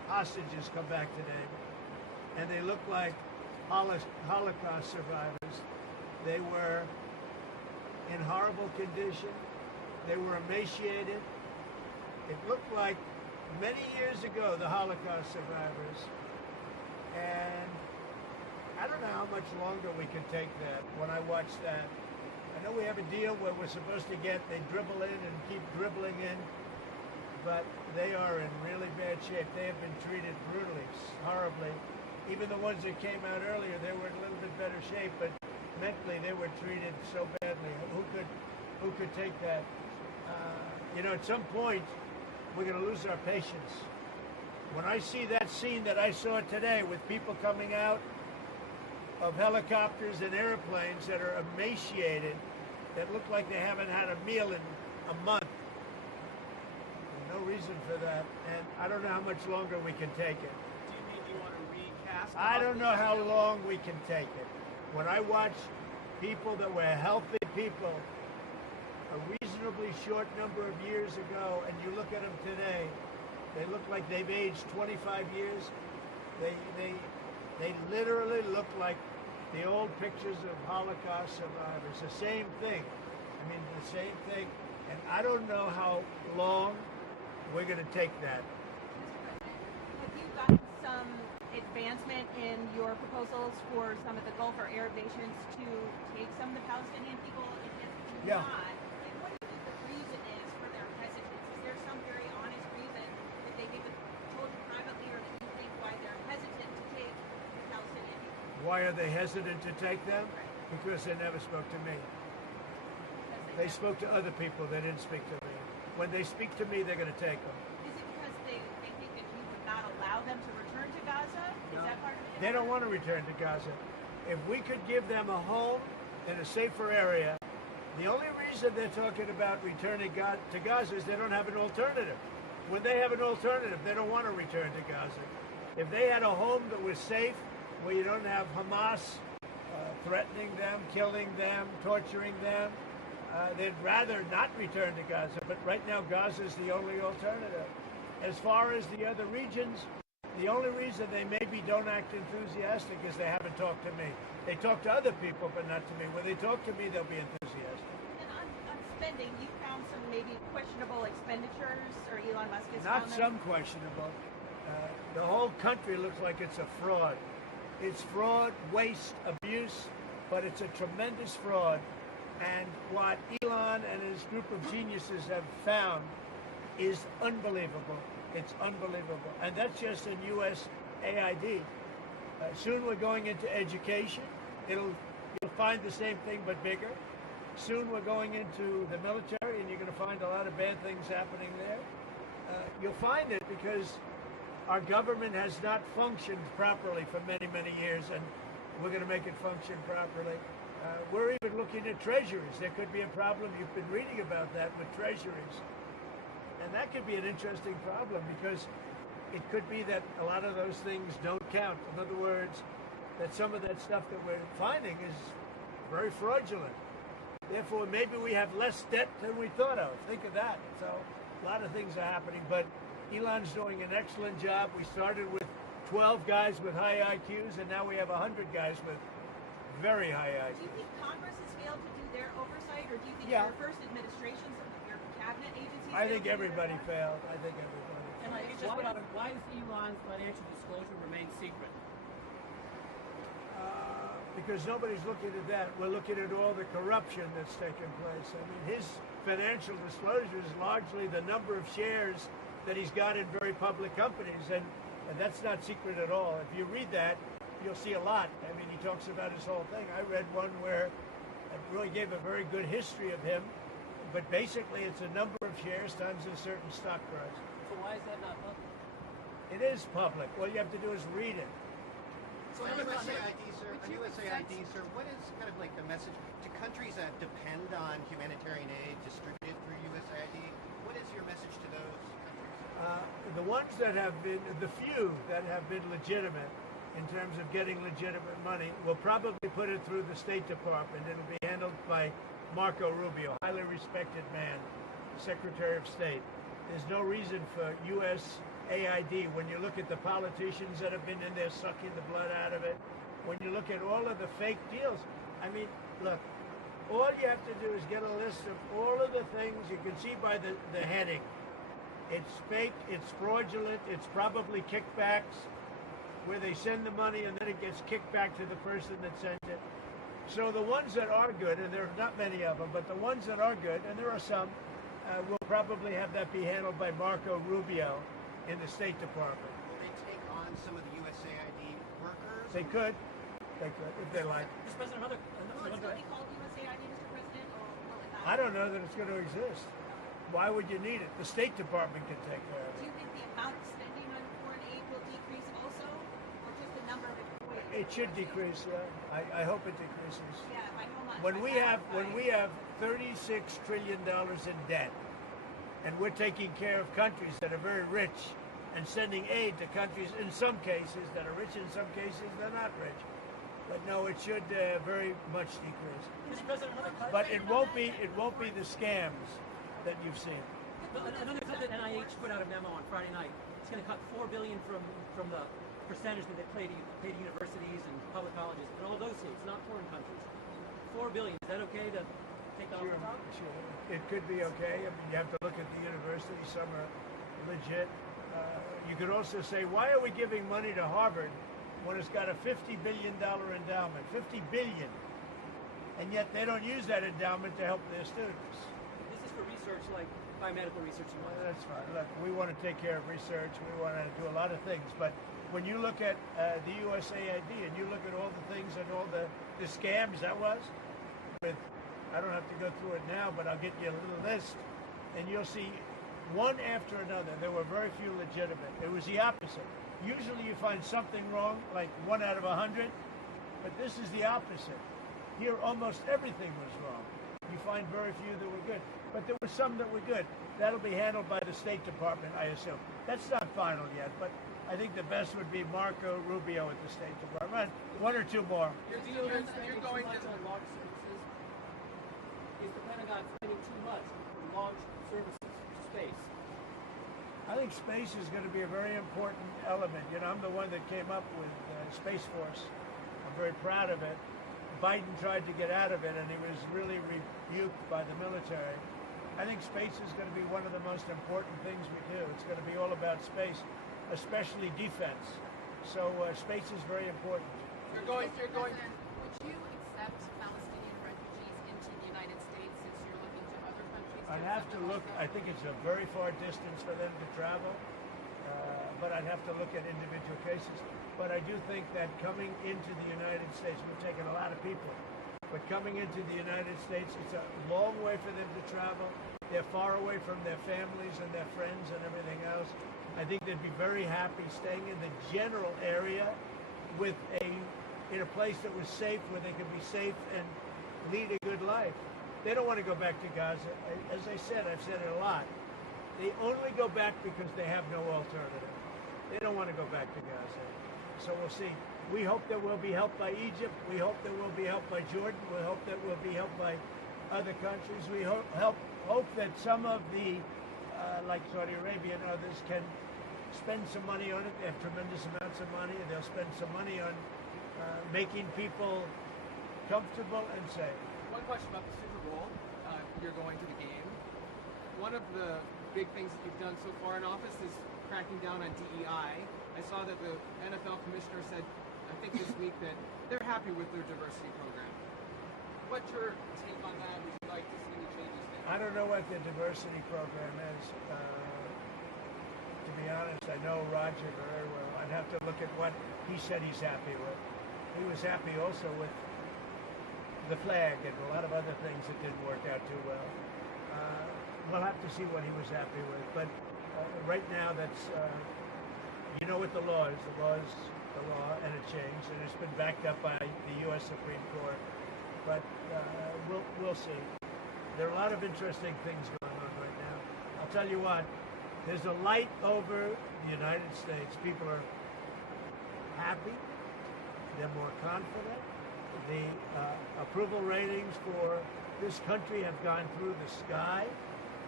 hostages come back today, and they look like Holocaust survivors. They were in horrible condition. They were emaciated. It looked like many years ago, the Holocaust survivors. And I don't know how much longer we can take that when I watch that. I know we have a deal where we're supposed to they dribble in and keep dribbling in, but they are in really bad shape. They have been treated brutally, horribly. Even the ones that came out earlier, they were in a little bit better shape, but mentally they were treated so badly. Who could take that? At some point, we're going to lose our patience. When I see that scene that I saw today with people coming out of helicopters and airplanes that are emaciated, that look like they haven't had a meal in a month, there's no reason for that, and I don't know how much longer we can take it. Do you mean you want to recast? I don't know how long we can take it. When I watch people that were healthy people a reasonably short number of years ago, and you look at them today, they look like they've aged 25 years. They literally look like the old pictures of Holocaust survivors. The same thing. I mean, the same thing. And I don't know how long we're going to take that. Have you gotten some advancement in your proposals for some of the Gulf or Arab nations to take some of the Palestinian people? And if Yeah. not, what do you think the reason is for their hesitance? Is there some very honest reason that they've even told you privately, or that you think why they're hesitant to take the Palestinian people? Why are they hesitant to take them? Because they never spoke to me. They spoke to other people. They didn't speak to me. When they speak to me, they're going to take them. Is it because they think that you would not allow them to return to Gaza? Is that part of it? They don't want to return to Gaza. If we could give them a home in a safer area, the only reason they're talking about returning to Gaza is they don't have an alternative. When they have an alternative, they don't want to return to Gaza. If they had a home that was safe, where you don't have Hamas threatening them, killing them, torturing them, they'd rather not return to Gaza. But right now, Gaza is the only alternative. As far as the other regions, the only reason they maybe don't act enthusiastic is they haven't talked to me. They talk to other people, but not to me. When they talk to me, they'll be enthusiastic. And on spending, you found some maybe questionable expenditures, or Elon Musk has Not found some questionable. The whole country looks like it's a fraud. It's fraud, waste, abuse, but it's a tremendous fraud. And what Elon and his group of geniuses have found is unbelievable. It's unbelievable. And that's just in USAID. Soon we're going into education. You'll find the same thing but bigger. Soon we're going into the military, and you're going to find a lot of bad things happening there. You'll find it because our government has not functioned properly for many, many years, and we're going to make it function properly. We're even looking at treasuries. There could be a problem. You've been reading about that with treasuries. And that could be an interesting problem because it could be that a lot of those things don't count. In other words, that some of that stuff that we're finding is very fraudulent. Therefore, maybe we have less debt than we thought of. Think of that. So a lot of things are happening, but Elon's doing an excellent job. We started with 12 guys with high IQs, and now we have 100 guys with very high IQs. Do you think Congress has failed to do their oversight, or do you think Yeah. your first administration, some of your cabinet agencies? I think failed to do their everybody part? failed. I think everybody. And like, why does Elon's financial disclosure remain secret? Because nobody's looking at that. We're looking at all the corruption that's taken place. I mean, his financial disclosure is largely the number of shares that he's got in very public companies, and that's not secret at all. If you read that, you'll see a lot. I mean, he talks about his whole thing. I read one where it really gave a very good history of him, but basically it's a number of shares times a certain stock price. So why is that not public? It is public. All you have to do is read it. So on USAID, sir, what is kind of like the message to countries that depend on humanitarian aid distributed through USAID? What is your message to those countries? The ones that have been, the few that have been legitimate in terms of getting legitimate money, will probably put it through the State Department. It'll be handled by Marco Rubio, highly respected man, Secretary of State. There's no reason for U.S. AID, when you look at the politicians that have been in there sucking the blood out of it, when you look at all of the fake deals, I mean, look, all you have to do is get a list of all of the things you can see by the heading. It's fake, it's fraudulent, it's probably kickbacks, where they send the money and then it gets kicked back to the person that sent it. So the ones that are good, and there are not many of them, but the ones that are good, and there are some, will probably have that be handled by Marco Rubio in the State Department. Will they take on some of the USAID workers? They could, if they like. Mr. President, Will it still be called USAID, Mr. President, or will it not? I don't know that it's going to exist. Why would you need it? The State Department can take care of Do it. you think the amount of spending on foreign aid will decrease also, or just the number of employees? It should decrease. I hope it decreases. Yeah, by how much? When By we have $36 trillion in debt, and we're taking care of countries that are very rich and sending aid to countries in some cases that are rich, in some cases they're not rich. But no, it should very much decrease. Mr. President, another cut. But it won't be the scams that you've seen. Another cut that NIH put out a memo on Friday night. It's going to cut $4 billion from the percentage that they pay to universities and public colleges in all those states, not foreign countries. $4 billion. Is that okay to take that off the top? Sure. It could be okay. I mean, you have to look at the universities. Some are legit. You could also say, why are we giving money to Harvard when it's got a $50 billion endowment? $50 billion. And yet they don't use that endowment to help their students. This is for research like biomedical research and Well, whatnot. that's fine. Look, we want to take care of research. We want to do a lot of things. But when you look at the USAID and you look at all the things and all the scams that was, with, I don't have to go through it now, but I'll get you a little list, and you'll see one after another. There were very few legitimate. It was the opposite. Usually you find something wrong, like 1 out of 100, but this is the opposite. Here, almost everything was wrong. You find very few that were good. But there were some that were good. That'll be handled by the State Department, I assume. That's not final yet, but I think the best would be Marco Rubio at the State Department. One or two more. You're Too going much to on launch services. Is the Pentagon spending too much on launch services to space? I think space is going to be a very important element. You know, I'm the one that came up with Space Force. I'm very proud of it. Biden tried to get out of it, and he was really rebuked by the military. I think space is going to be one of the most important things we do. It's going to be all about space, especially defense. So space is very important. You're going. President, would you accept Palestinian refugees into the United States since you're looking to other countries? I'd have to look. I think it's a very far distance for them to travel, but I'd have to look at individual cases. But I do think that coming into the United States, we're taking a lot of people, but coming into the United States, it's a long way for them to travel. They're far away from their families and their friends and everything else. I think they'd be very happy staying in the general area in a place that was safe, where they could be safe and lead a good life. They don't want to go back to Gaza. As I said, I've said it a lot. They only go back because they have no alternative. They don't want to go back to Gaza. So we'll see. We hope that we'll be helped by Egypt. We hope that we'll be helped by Jordan. We hope that we'll be helped by other countries. We hope that some of the, like Saudi Arabia and others, can spend some money on it. They have tremendous amounts of money. They'll spend some money on making people comfortable and safe. One question about the Super Bowl. You're going to the game. One of the big things that you've done so far in office is cracking down on DEI. I saw that the NFL commissioner said, I think this week, that they're happy with their diversity program. What's your take on that? Would you like to see any changes there? I don't know what the diversity program is. To be honest, I know Roger very well. I'd have to look at what he said he's happy with. He was happy also with the flag and a lot of other things that didn't work out too well. We'll have to see what he was happy with. But right now, that's, you know what the law is. The law is the law, and it changed, and it's been backed up by the U.S. Supreme Court. But we'll see. There are a lot of interesting things going on right now. I'll tell you what, there's a light over the United States. People are happy. They're more confident. The approval ratings for this country have gone through the sky.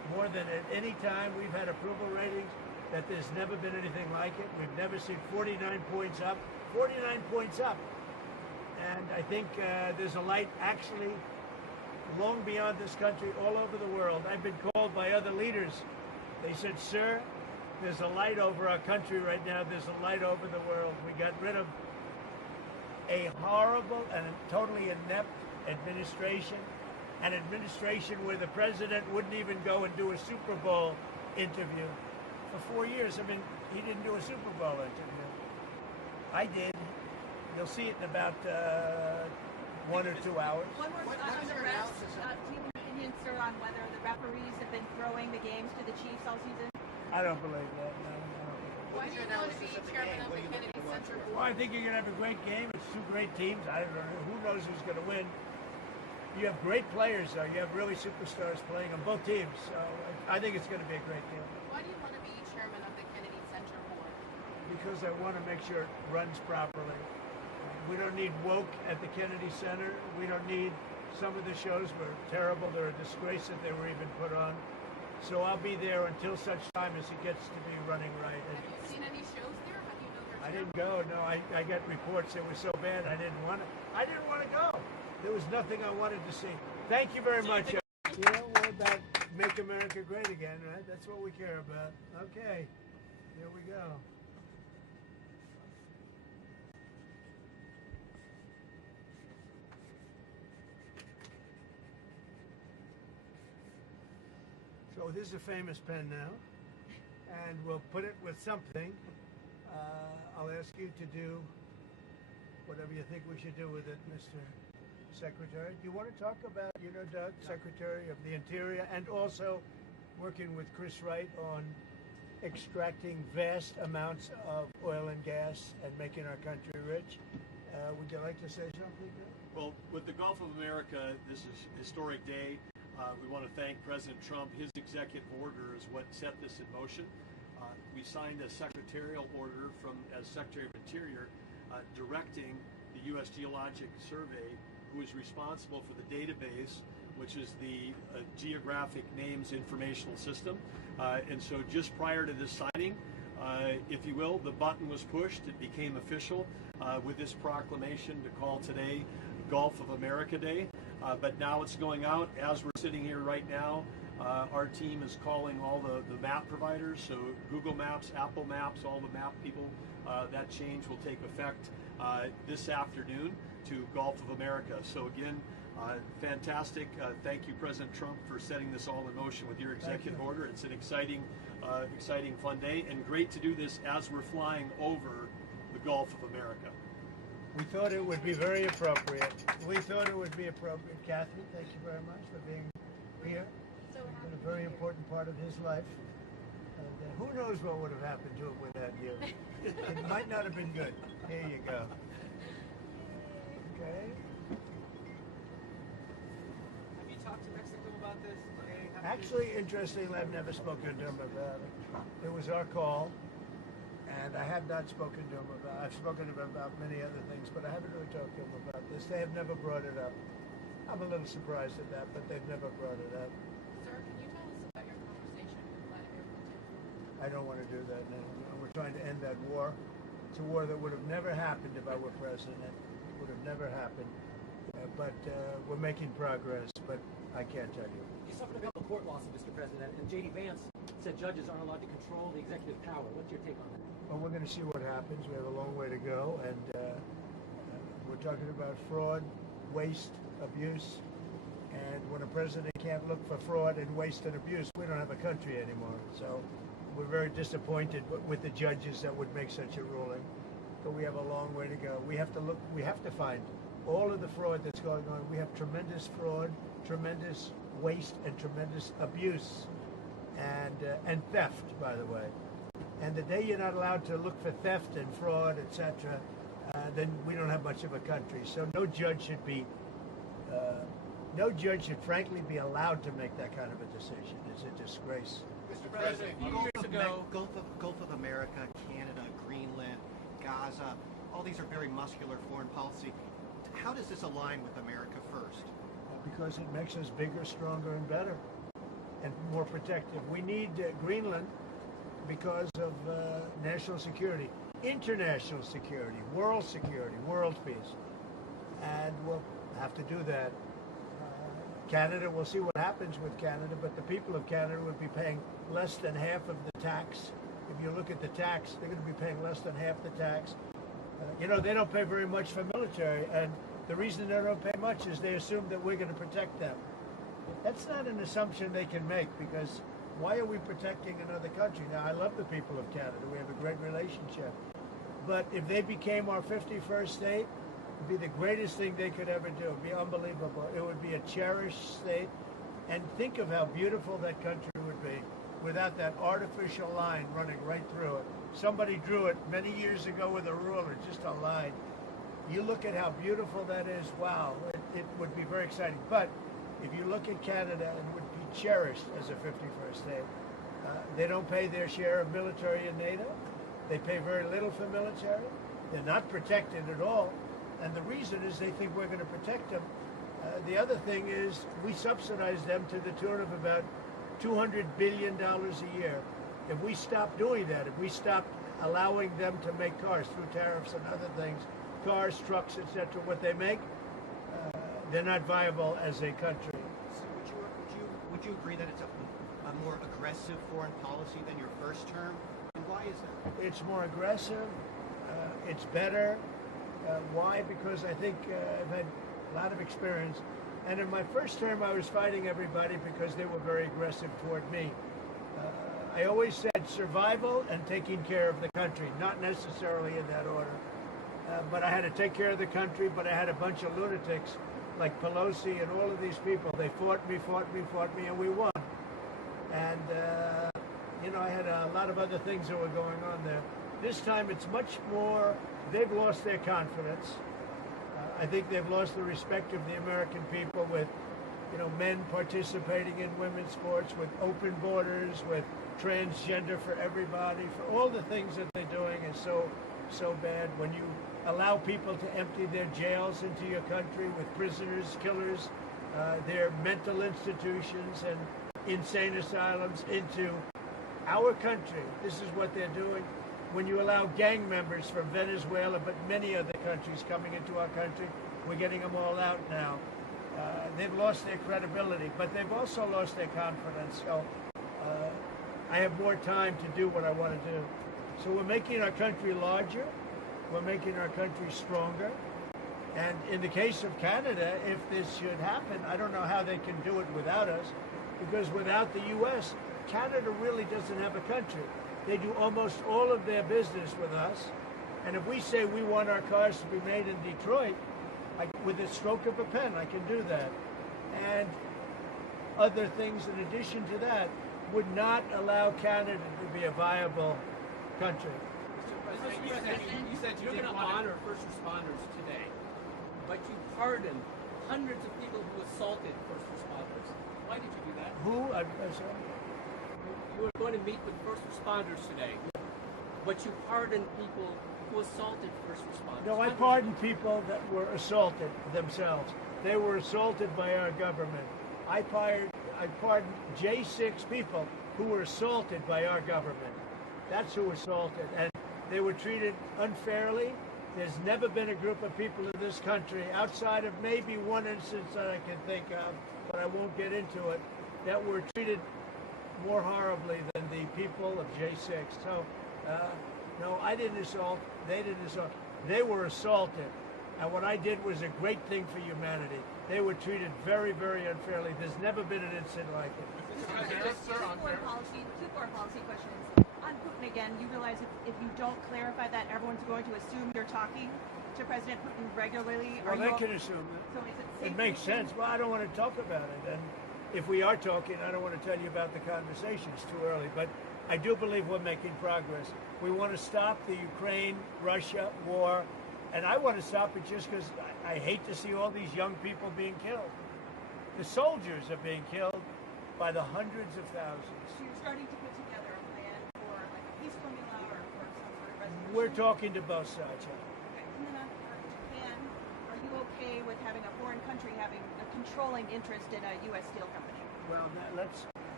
more than at any time. We've had approval ratings that there's never been anything like it. We've never seen 49 points up. 49 points up. And I think there's a light actually long beyond this country, all over the world. I've been called by other leaders. They said, sir, there's a light over our country right now. There's a light over the world. We got rid of a horrible and totally inept administration, an administration where the president wouldn't even go and do a Super Bowl interview. For 4 years, I mean, he didn't do a Super Bowl interview. I did. You'll see it in about 1 or 2 hours. One more What on is the your refs. analysis of- Do you have any opinions, sir, on whether the referees have been throwing the games to the Chiefs all season? I don't believe that. No, I don't believe that. Why do you want to be chairman of the Kennedy Center Well, Board? I think you're going to have a great game. It's two great teams. I don't know. Who knows who's going to win? You have great players, though. You have really superstars playing on both teams. So I think it's going to be a great game. Why do you want to be chairman of the Kennedy Center Board? Because I want to make sure it runs properly. We don't need woke at the Kennedy Center. We don't need, some of the shows were terrible. They're a disgrace that they were even put on. So I'll be there until such time as it gets to be running right. Have you seen any shows there? How do you know they're I didn't terrible? go. No, I got reports it was so bad I didn't want to. I didn't want to go. There was nothing I wanted to see. Thank you very much. You know, we're about make America great again, right? That's what we care about. Okay, here we go. So this is a famous pen now, and we'll put it with something. I'll ask you to do whatever you think we should do with it, Mr. Secretary. Do you want to talk about, Doug, Secretary of the Interior, and also working with Chris Wright on extracting vast amounts of oil and gas and making our country rich? Would you like to say something? Well, with the Gulf of America, this is a historic day. We want to thank President Trump. His executive order is what set this in motion. We signed a secretarial order as Secretary of Interior directing the U.S. Geologic Survey, who is responsible for the database, which is the Geographic Names Informational System. And so just prior to this signing, if you will, the button was pushed. It became official with this proclamation to call today Gulf of America Day. But now it's going out. As we're sitting here right now, our team is calling all the map providers, so Google Maps, Apple Maps, all the map people. That change will take effect this afternoon to Gulf of America. So again, fantastic. Thank you, President Trump, for setting this all in motion with your executive order. It's an exciting, fun day, and great to do this as we're flying over the Gulf of America. We thought it would be very appropriate. Kathy, thank you very much for being here. It's been a very important part of his life. And who knows what would have happened to him without you? It might not have been good. Here you go. Okay. Have you talked to Mexico about this? Actually, interestingly, I've never spoken to him about it. It was our call, and I have not spoken to him about it. I've spoken to him about many other things, but I haven't really talked to him about this. They have never brought it up. I'm a little surprised at that, but they've never brought it up. Sir, can you tell us about your conversation with Vladimir Putin? I don't want to do that now. We're trying to end that war. It's a war that would have never happened if I were president. It would have never happened. But we're making progress, but I can't tell you. You suffered a couple court losses, Mr. President, and J.D. Vance said judges aren't allowed to control the executive power. What's your take on that? Well, we're going to see what happens. We have a long way to go, and we're talking about fraud, waste, abuse, and when a president can't look for fraud and waste and abuse, we don't have a country anymore. So we're very disappointed with the judges that would make such a ruling, but we have a long way to go. We have to find all of the fraud that's going on. We have tremendous fraud, tremendous waste, and tremendous abuse, and theft, by the way. And the day you're not allowed to look for theft and fraud, etc., then we don't have much of a country. So no judge should frankly be allowed to make that kind of a decision. It's a disgrace. Mr. President, a few years ago, Gulf of America, Canada, Greenland, Gaza, all these are very muscular foreign policy. How does this align with America first? Because it makes us bigger, stronger, and better. and more protective. We need Greenland because of national security, international security, world peace. And we'll have to do that. Canada, we'll see what happens with Canada, but the people of Canada would be paying less than half of the tax. If you look at the tax, they're going to be paying less than half the tax. They don't pay very much for military, and the reason they don't pay much is they assume that we're going to protect them. That's not an assumption they can make, because why are we protecting another country? Now, I love the people of Canada. We have a great relationship. But if they became our 51st state, it would be the greatest thing they could ever do. It would be unbelievable. It would be a cherished state. And think of how beautiful that country would be without that artificial line running right through it. Somebody drew it many years ago with a ruler, just a line. You look at how beautiful that is, wow, it would be very exciting. But if you look at Canada, it would be cherished as a 51st state. They don't pay their share of military in NATO. They pay very little for military. They're not protected at all. And the reason is they think we're going to protect them. The other thing is we subsidize them to the tune of about $200 billion a year. If we stop doing that, if we stop allowing them to make cars through tariffs and other things, cars, trucks, etc., what they make, they're not viable as a country. So would you agree that it's a more aggressive foreign policy than your first term? And why is that? It's more aggressive. It's better. Why? Because I think I've had a lot of experience. And in my first term, I was fighting everybody because they were very aggressive toward me. I always said survival and taking care of the country, not necessarily in that order. But I had to take care of the country, but I had a bunch of lunatics like Pelosi and all of these people. They fought me, and we won. And, I had a lot of other things that were going on there. This time it's much more, they've lost their confidence. I think they've lost the respect of the American people with, men participating in women's sports, with open borders, with transgender for everybody, for all the things that they're doing is so bad. When you allow people to empty their jails into your country with prisoners, killers, their mental institutions and insane asylums into our country, this is what they're doing. When you allow gang members from Venezuela, but many other countries coming into our country, we're getting them all out now. They've lost their credibility, but they've also lost their confidence. So I have more time to do what I want to do. So we're making our country larger. We're making our country stronger. And in the case of Canada, if this should happen, I don't know how they can do it without us, because without the U.S., Canada really doesn't have a country. They do almost all of their business with us. And if we say we want our cars to be made in Detroit, with a stroke of a pen, I can do that. And other things in addition to that would not allow Canada to be a viable country. You said you're going to honor first responders today, but you pardoned hundreds of people who assaulted first responders. Why did you do that? Who? I'm sorry? You were going to meet with first responders today, but you pardoned people who assaulted first responders. No, I pardoned people that were assaulted themselves. They were assaulted by our government. I pardoned J6 people who were assaulted by our government. That's who assaulted. And they were treated unfairly. There's never been a group of people in this country, outside of maybe one instance that I can think of, but I won't get into it, that were treated more horribly than the people of J6. So, no, I didn't assault. They didn't assault. They were assaulted. And what I did was a great thing for humanity. They were treated very, very unfairly. There's never been an incident like it. Two foreign policy questions. On Putin again, you realize if you don't clarify that, everyone's going to assume you're talking to President Putin regularly. Well, they can assume that. So is it It makes sense. Well, I don't want to talk about it. And if we are talking, I don't want to tell you about the conversation. It's too early. But I do believe we're making progress. We want to stop the Ukraine-Russia war. And I want to stop it just because I hate to see all these young people being killed. The soldiers are being killed by the hundreds of thousands. So you're starting to put together a plan for like a peace formula or for some sort of resolution? We're talking to both sides. Okay. And then on Japan, are you okay with having a foreign country having a controlling interest in a U.S. steel company? Well,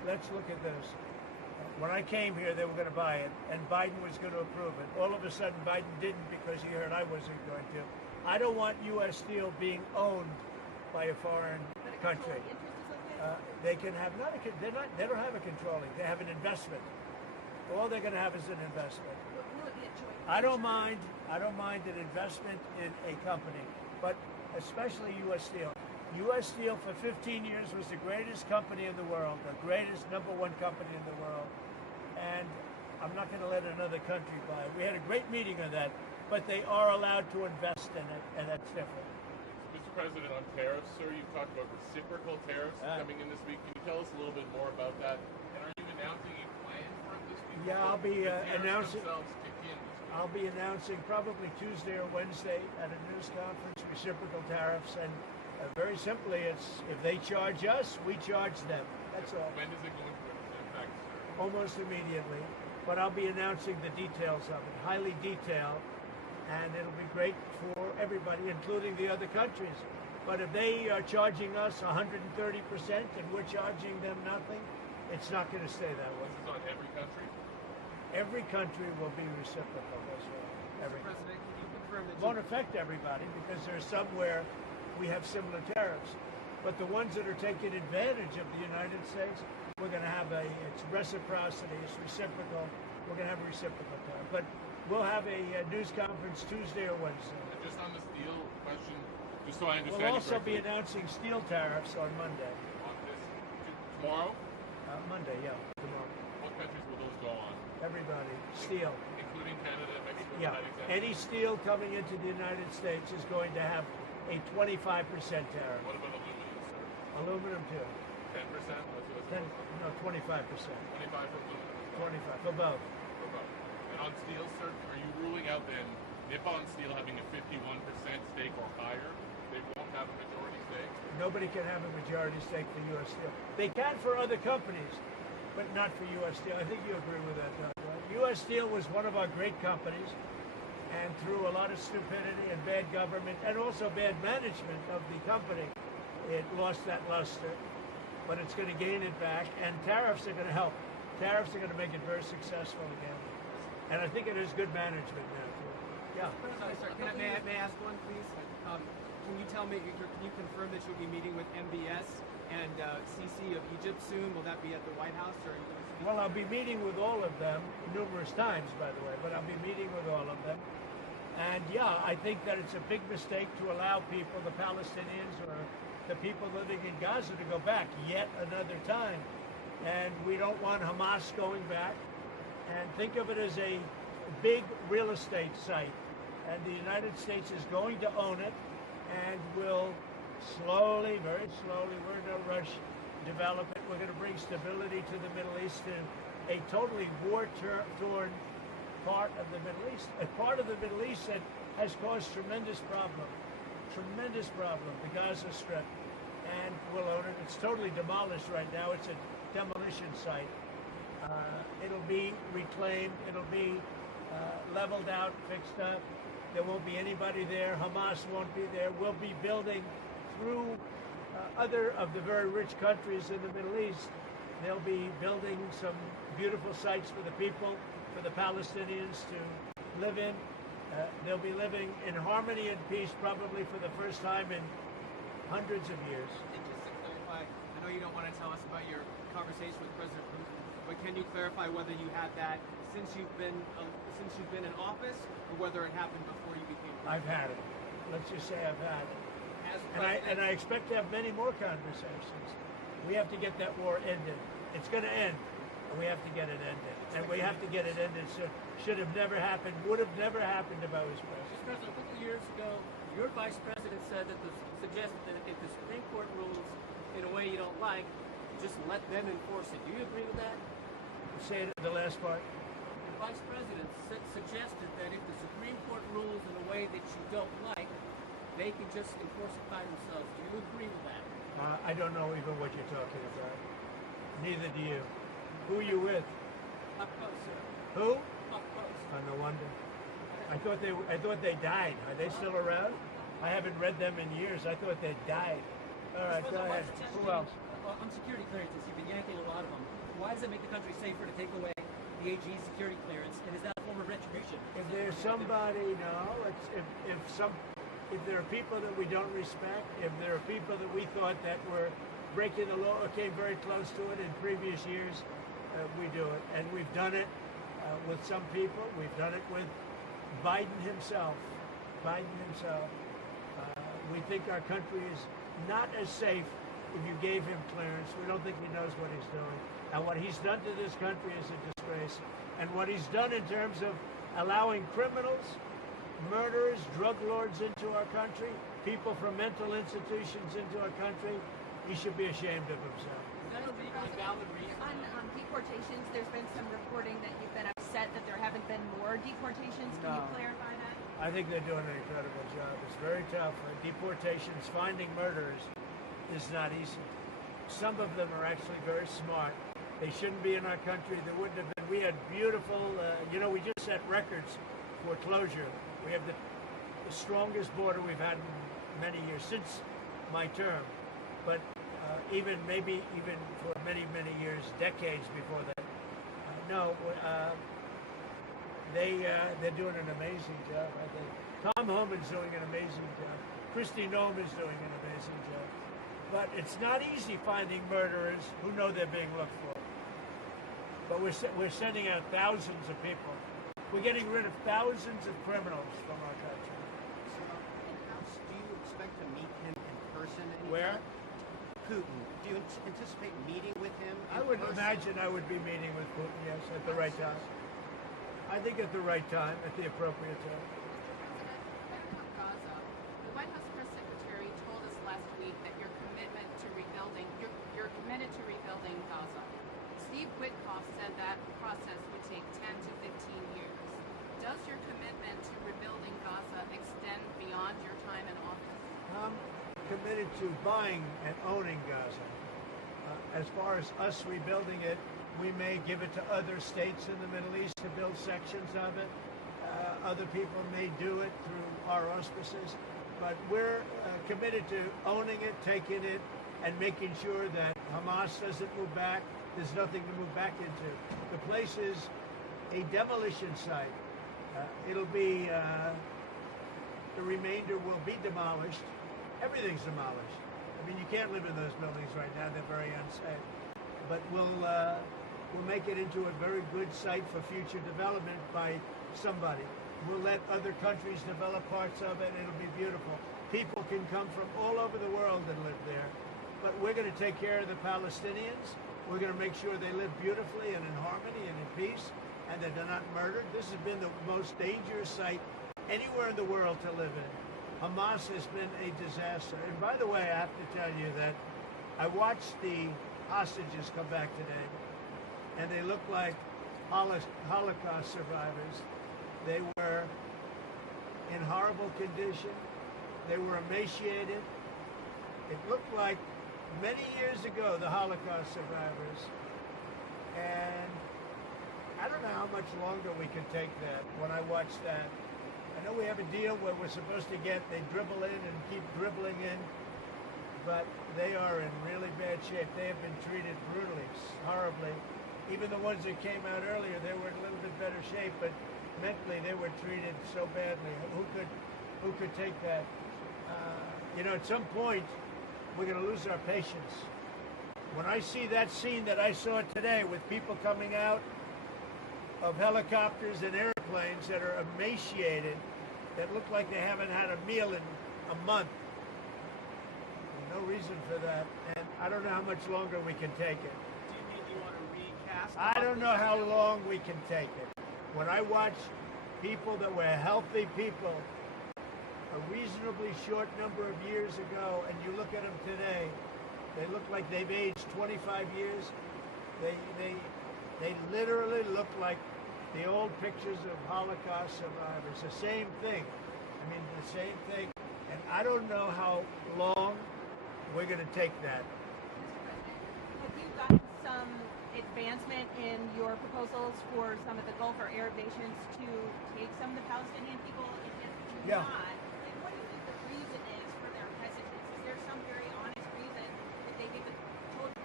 let's look at this. When I came here, they were going to buy it, and Biden was going to approve it. All of a sudden, Biden didn't because he heard I wasn't going to. I don't want U.S. Steel being owned by a foreign country. They can have not a. They don't have a controlling. They have an investment. All they're going to have is an investment. Will it be a joint I don't venture? mind. I don't mind an investment in a company, but especially U.S. Steel. U.S. Steel for 15 years was the greatest company in the world, the greatest #1 company in the world, and I'm not going to let another country buy it. We had a great meeting on that, but they are allowed to invest in it, and that's different. Mr. President, on tariffs, sir, you've talked about reciprocal tariffs coming in this week. Can you tell us a little bit more about that? And are you announcing a plan for this week? Yeah, I'll be announcing. Kick in this week? I'll be announcing probably Tuesday or Wednesday at a news conference reciprocal tariffs, and very simply, it's if they charge us, we charge them. That's all. When does it go into effect, sir? Almost immediately. But I'll be announcing the details of it, highly detailed, and it'll be great for everybody, including the other countries. But if they are charging us 130% and we're charging them nothing, it's not going to stay that way. This is on every country? Every country will be reciprocal. That's right. Every. Mr. President, can you confirm that It won't affect everybody because there's somewhere we have similar tariffs. But the ones that are taking advantage of the United States, we're going to have it's reciprocity, it's reciprocal. We're going to have a reciprocal tariff. But we'll have a news conference Tuesday or Wednesday. And just on the steel question, just so I understand We'll also be correctly, announcing steel tariffs on Monday. on this tomorrow, Monday, yeah, tomorrow. what countries will those go on? Everybody, steel. Including Canada and Mexico? Yeah, not exempt? any steel coming into the United States is going to have a 25% tariff. What about aluminum, sir? Aluminum too. 10%? What's 25%. 25 for aluminum. 25 for both. For both. And on steel, sir, are you ruling out then Nippon Steel having a 51% stake or higher? They won't have a majority stake? Nobody can have a majority stake for U.S. Steel. They can for other companies, but not for U.S. Steel. I think you agree with that, Doug, right? U.S. Steel was one of our great companies, and through a lot of stupidity and bad government and also bad management of the company, it lost that luster. But it's going to gain it back, and tariffs are going to help. Tariffs are going to make it very successful again. And I think it is good management now, too. Yeah. Sorry, may I ask one, please? Can you tell me, can you confirm that you'll be meeting with MBS and CC of Egypt soon? Will that be at the White House, or are you going to speak? Well, I'll be meeting with all of them numerous times, by the way, but I'll be meeting with all of them. And yeah, I think that it's a big mistake to allow people, the Palestinians or the people living in Gaza, to go back yet another time. And we don't want Hamas going back. And think of it as a big real estate site. And the United States is going to own it and will slowly, very slowly, we're in no rush, develop it. We're going to bring stability to the Middle East in a totally war-torn part of the Middle East. A part of the Middle East that has caused tremendous problem, the Gaza Strip. And we'll own it. It's totally demolished right now. It's a demolition site. It'll be reclaimed. It'll be leveled out, fixed up. There won't be anybody there. Hamas won't be there. We'll be building through other of the very rich countries in the Middle East. They'll be building some beautiful sites for the people, for the Palestinians to live in. They'll be living in harmony and peace probably for the first time in hundreds of years. And just to clarify, I know you don't want to tell us about your conversation with President Putin, but can you clarify whether you had that since you've been in office, or whether it happened before you became president? I've had it. Let's just say I've had it. As And I expect to have many more conversations. We have to get that war ended. It's going to end, and we have to get it ended. And we have to get it ended soon. Should have never happened, would have never happened if I was president. Mr. President, a couple of years ago, your vice president said that suggested that if the Supreme Court rules in a way you don't like, just let them enforce it. Do you agree with that? Say it in the last part. The vice president suggested that if the Supreme Court rules in a way that you don't like, they can just enforce it by themselves. Do you agree with that? I don't know even what you're talking about. Neither do you. Who are you with? Up close, sir. Who? Up close. Oh, no wonder. I thought they died. Are they still around? I haven't read them in years. I thought they died. All right, go ahead. Who else? on security clearances, you've been yanking a lot of them. Why does it make the country safer to take away the AG security clearance? And is that a form of retribution? If there's somebody, no. If there are people that we don't respect, if there are people that we thought that were breaking the law or came very close to it in previous years, we do it. And we've done it with some people. We've done it with Biden himself. We think our country is not as safe if you gave him clearance. We don't think he knows what he's doing. And what he's done to this country is a disgrace. And what he's done in terms of allowing criminals, murderers, drug lords into our country, people from mental institutions into our country, he should be ashamed of himself. Is that a legally valid reason? On deportations, there's been some reporting that you've been upset that there haven't been more deportations. Can you No. clarify that? I think they're doing an incredible job. It's very tough. Deportations, finding murderers is not easy. Some of them are actually very smart. They shouldn't be in our country. There wouldn't have been. We had beautiful, we just set records for closure. We have the strongest border we've had in many years, since my term. But even for many, many years, decades before that. They're doing an amazing job, I think. Tom Homan's doing an amazing job. Kristi Noem is doing an amazing job. But it's not easy finding murderers who know they're being looked for. But we're sending out thousands of people. We're getting rid of thousands of criminals from our country. Do you expect to meet him in person anytime? Where? Putin. Do you anticipate meeting with him in I would person? imagine I would be meeting with Putin, yes, at the right time. I think at the right time, at the appropriate time. About Gaza, the White House press secretary told us last week that you're committed to rebuilding Gaza. Steve Witkoff said that process would take 10 to 15 years. Does your commitment to rebuilding Gaza extend beyond your time in office? I'm committed to buying and owning Gaza. As far as us rebuilding it, we may give it to other states in the Middle East to build sections of it. Other people may do it through our auspices. But we're committed to owning it, taking it, and making sure that Hamas doesn't move back. There's nothing to move back into. The place is a demolition site. It'll be, the remainder will be demolished. Everything's demolished. I mean, you can't live in those buildings right now. They're very unsafe. But we'll make it into a very good site for future development by somebody. We'll let other countries develop parts of it. It'll be beautiful. People can come from all over the world and live there. But we're going to take care of the Palestinians. We're going to make sure they live beautifully and in harmony and in peace, and that they're not murdered. This has been the most dangerous site anywhere in the world to live in. Hamas has been a disaster. And by the way, I have to tell you that I watched the hostages come back today, and they look like Holocaust survivors. They were in horrible condition. They were emaciated. It looked like many years ago, the Holocaust survivors. And I don't know how much longer we can take that when I watch that. I know we have a deal where we're supposed to they dribble in and keep dribbling in, but they are in really bad shape. They have been treated brutally, horribly. Even the ones that came out earlier, they were in a little bit better shape, but mentally they were treated so badly. Who could take that? At some point, we're going to lose our patience. When I see that scene that I saw today with people coming out of helicopters and airplanes that are emaciated, that look like they haven't had a meal in a month, no reason for that. And I don't know how much longer we can take it. Do you want to recast? I don't know how long we can take it. When I watch people that were healthy people a reasonably short number of years ago, and you look at them today, they look like they've aged 25 years. They literally look like the old pictures of Holocaust survivors. The same thing. I mean, the same thing. And I don't know how long we're going to take that. Have you gotten some advancement in your proposals for some of the Gulf or Arab nations to take some of the Palestinian people? If Yeah. not, like, what do you think the reason is for their hesitance? Is there some very honest reason that they haven't told you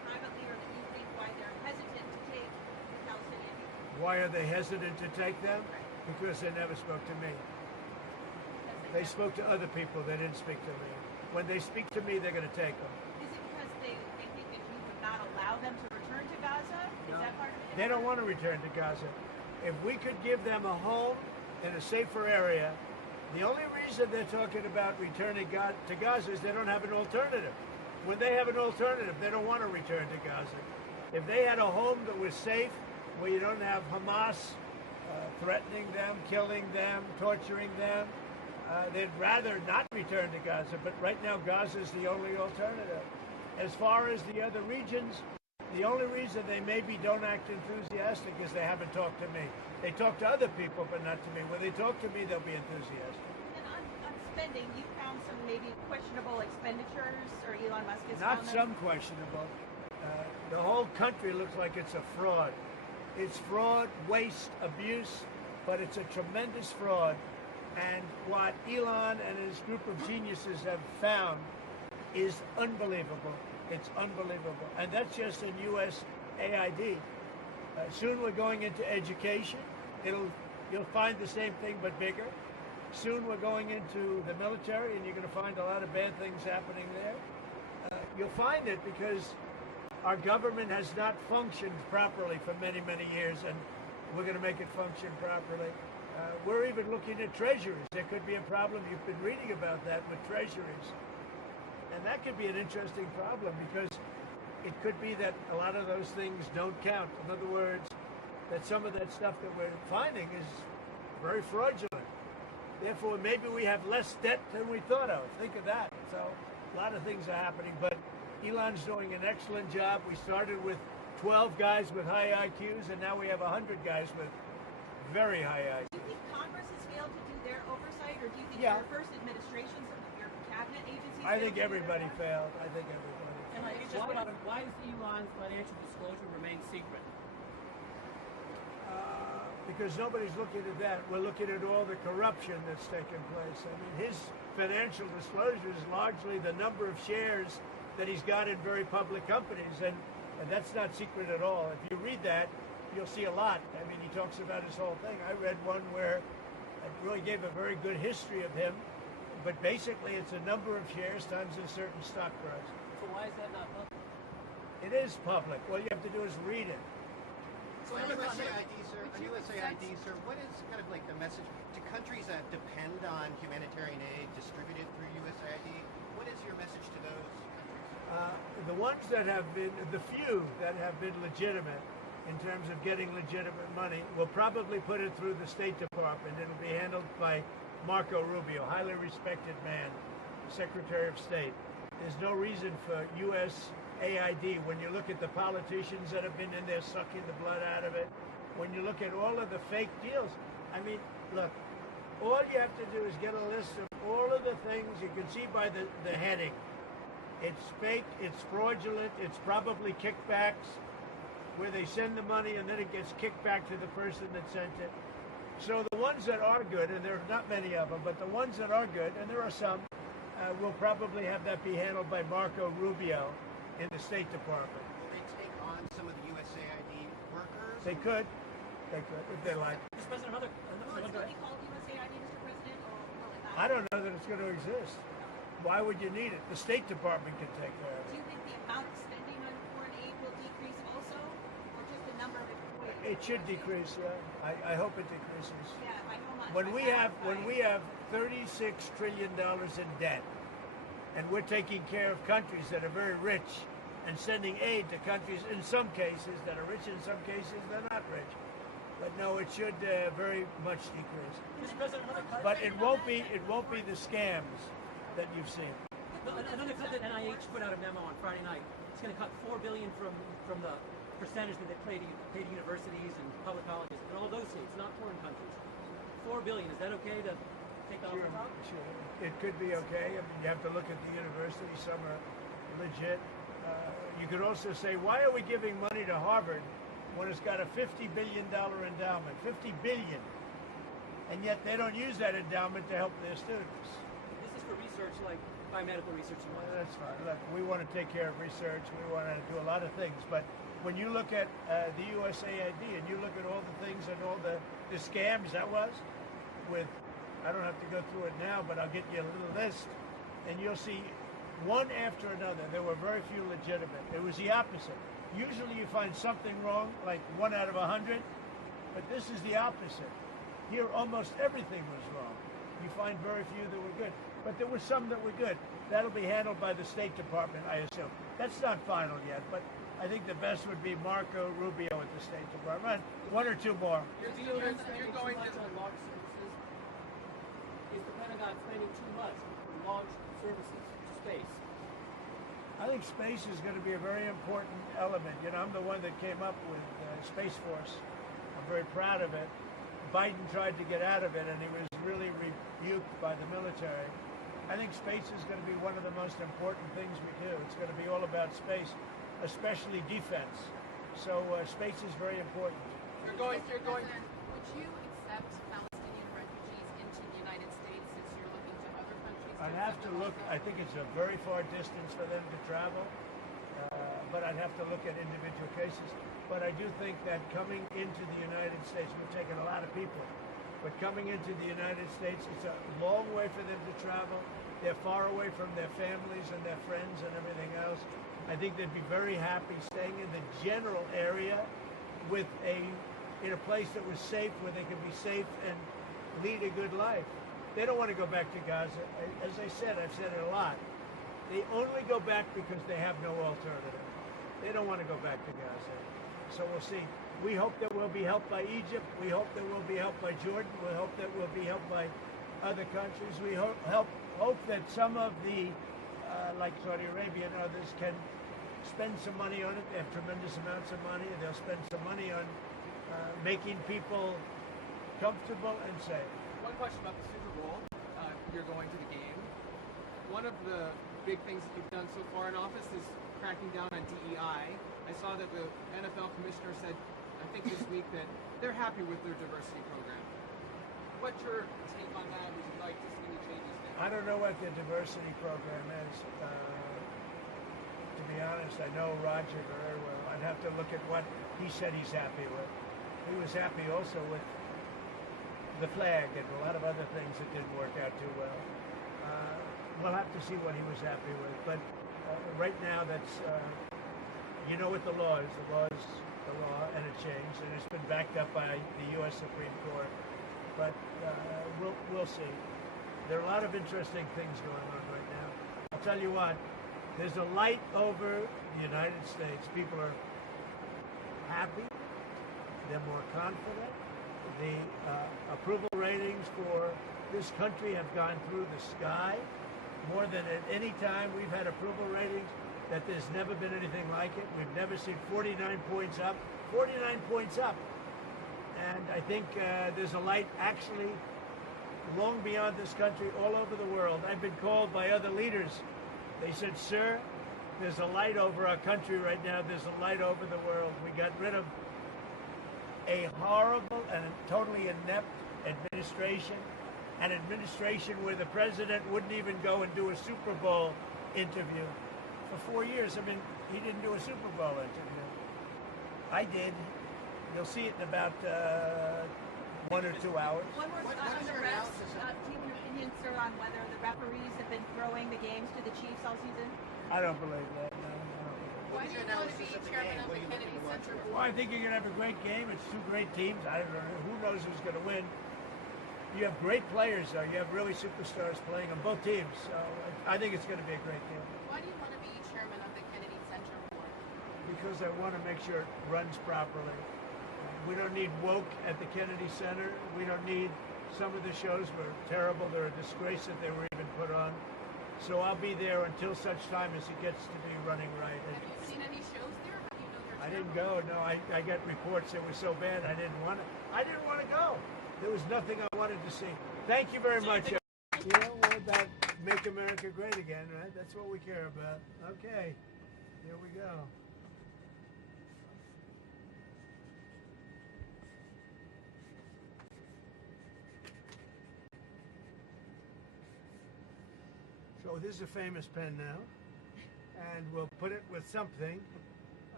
Why are they hesitant to take them? Because they never spoke to me. They spoke to other people. They didn't speak to me. When they speak to me, they're going to take them. Is it because they think that you would not allow them to return to Gaza? Is that part of it? They don't want to return to Gaza. If we could give them a home in a safer area, the only reason they're talking about returning to Gaza is they don't have an alternative. When they have an alternative, they don't want to return to Gaza. If they had a home that was safe, where you don't have Hamas threatening them, killing them, torturing them, they'd rather not return to Gaza. But right now, Gaza is the only alternative. As far as the other regions, the only reason they maybe don't act enthusiastic is they haven't talked to me. They talk to other people, but not to me. When they talk to me, they'll be enthusiastic. And on spending, you found some maybe questionable expenditures, or Elon Musk has Not found some them? questionable. The whole country looks like it's a fraud. It's fraud, waste, abuse, but it's a tremendous fraud. And what Elon and his group of geniuses have found is unbelievable. It's unbelievable. And that's just in U.S. AID. Soon we're going into education. You'll find the same thing but bigger. Soon we're going into the military, and you're going to find a lot of bad things happening there. You'll find it because our government has not functioned properly for many, many years, and we're going to make it function properly. We're even looking at treasuries. There could be a problem. You've been reading about that with treasuries. And that could be an interesting problem because it could be that a lot of those things don't count. In other words, that some of that stuff that we're finding is very fraudulent. Therefore, maybe we have less debt than we thought of. Think of that. So a lot of things are happening, but Elon's doing an excellent job. We started with 12 guys with high IQs, and now we have 100 guys with very high IQs. Do you think Congress has failed to do their oversight, or do you think Yeah. your first administration, some of your cabinet agencies? I think failed to do their everybody part? failed. I think everybody. And I just put out, why does Elon's financial disclosure remain secret? Because nobody's looking at that. We're looking at all the corruption that's taken place. I mean, his financial disclosure is largely the number of shares that he's got in very public companies, and that's not secret at all. If you read that, you'll see a lot. I mean, he talks about his whole thing. I read one where it really gave a very good history of him, but basically it's a number of shares times a certain stock price. So why is that not public? It is public. All you have to do is read it. So on USAID, sir, what is kind of like the message to countries that depend on humanitarian aid distributed through USAID? What is your message to those countries? The ones that have been, the few that have been legitimate in terms of getting legitimate money, will probably put it through the State Department. It'll be handled by Marco Rubio, highly respected man, Secretary of State. There's no reason for USAID, when you look at the politicians that have been in there sucking the blood out of it, when you look at all of the fake deals, I mean, look, all you have to do is get a list of all of the things you can see by the heading. It's fake, it's fraudulent, it's probably kickbacks, where they send the money and then it gets kicked back to the person that sent it. So the ones that are good, and there are not many of them, but the ones that are good, and there are some, will probably have that be handled by Marco Rubio in the State Department. Will they take on some of the USAID workers? They could, if they like. Mr. President, Will it still be called USAID, Mr. President, or will it not? I don't know that it's going to exist. Why would you need it? The State Department can take care of Do it. you think the amount of spending on foreign aid will decrease also, or just the number of employees? It should decrease, yeah. I hope it decreases. Yeah, by how much? When By we have $36 trillion in debt, and we're taking care of countries that are very rich and sending aid to countries in some cases that are rich, in some cases they're not rich. But no, it should very much decrease. Mr. President, But it won't be the scams that you've seen. another clip that NIH put out a memo on Friday night. It's going to cut $4 billion from the percentage that they pay to universities and public colleges in all those states, not foreign countries. $4 billion. Is that okay to take that off the top? Sure. It could be okay. I mean, you have to look at the universities. Some are legit. You could also say, why are we giving money to Harvard when it's got a $50 billion endowment? $50 billion. And yet they don't use that endowment to help their students. This is for research like biomedical research and Well, whatnot. that's fine. Look, we want to take care of research. We want to do a lot of things. But when you look at the USAID and you look at all the things and all the scams that was with, I don't have to go through it now, but I'll get you a little list, and you'll see one after another. There were very few legitimate. It was the opposite. Usually you find something wrong, like 1 out of 100, but this is the opposite. Here almost everything was wrong. You find very few that were good, but there were some that were good. That'll be handled by the State Department, I assume. That's not final yet, but I think the best would be Marco Rubio at the State Department. 1 or 2 more. You're going to launch services. Is the Pentagon spending too much to launch services to space? I think space is going to be a very important element. You know, I'm the one that came up with Space Force. I'm very proud of it. Biden tried to get out of it, and he was really rebuked by the military. I think space is going to be one of the most important things we do. It's going to be all about space, especially defense. So space is very important. You're going. Would you accept Palestinian refugees into the United States since you're looking to other countries? I'd have to look. I think it's a very far distance for them to travel, but I'd have to look at individual cases. But I do think that coming into the United States, we're taking a lot of people, but coming into the United States, it's a long way for them to travel. They're far away from their families and their friends and everything else. I think they'd be very happy staying in the general area in a place that was safe, where they could be safe and lead a good life. They don't want to go back to Gaza. As I said, I've said it a lot. They only go back because they have no alternative. They don't want to go back to Gaza. So we'll see. We hope that we'll be helped by Egypt. We hope that we'll be helped by Jordan. We hope that we'll be helped by other countries. We hope that some of the, like Saudi Arabia and others, can spend some money on it. They have tremendous amounts of money. They'll spend some money on making people comfortable and safe. One question about the Super Bowl. You're going to the game. One of the big things that you've done so far in office is cracking down on DEI. I saw that the NFL commissioner said, I think this week, that they're happy with their diversity program. What's your take on that? Would you like to see any changes there? I don't know what the diversity program is. To be honest, I know Roger very well. I'd have to look at what he said he's happy with. He was happy also with the flag and a lot of other things that didn't work out too well. We'll have to see what he was happy with. But right now, that's, you know what the law is. The law is the law, and it changed, and it's been backed up by the U.S. Supreme Court. But we'll see. There are a lot of interesting things going on right now. I'll tell you what, there's a light over the United States. People are happy. They're more confident. The approval ratings for this country have gone through the sky. More than at any time we've had approval ratings, that there's never been anything like it. We've never seen 49 points up. 49 points up. And I think there's a light actually long beyond this country, all over the world. I've been called by other leaders. They said, sir, there's a light over our country right now. There's a light over the world. We got rid of a horrible and totally inept administration, an administration where the president wouldn't even go and do a Super Bowl interview. For 4 years, I mean, he didn't do a Super Bowl interview. I did. You'll see it in about 1 or 2 hours. One more on the refs. Do you have an opinion, sir, on whether the referees have been throwing the games to the Chiefs all season? I don't believe that. No, I don't believe that. Why do you want to be chairman of the Kennedy Center Board? Well, I think you're going to have a great game. It's 2 great teams. I don't know. Who knows who's going to win? You have great players, though. You have really superstars playing on both teams. So I think it's going to be a great game. Why do you want to be chairman of the Kennedy Center Board? Because I want to make sure it runs properly. We don't need woke at the Kennedy Center. We don't need, some of the shows were terrible. They're a disgrace that they were even put on. So I'll be there until such time as it gets to be running right. Have you seen any shows there? How do you know they're I didn't terrible? go. No, I got reports that were so bad I didn't want to go. There was nothing I wanted to see. Thank you very much. You know, we're about make America great again, right? That's what we care about. Okay, here we go. So this is a famous pen now, and we'll put it with something.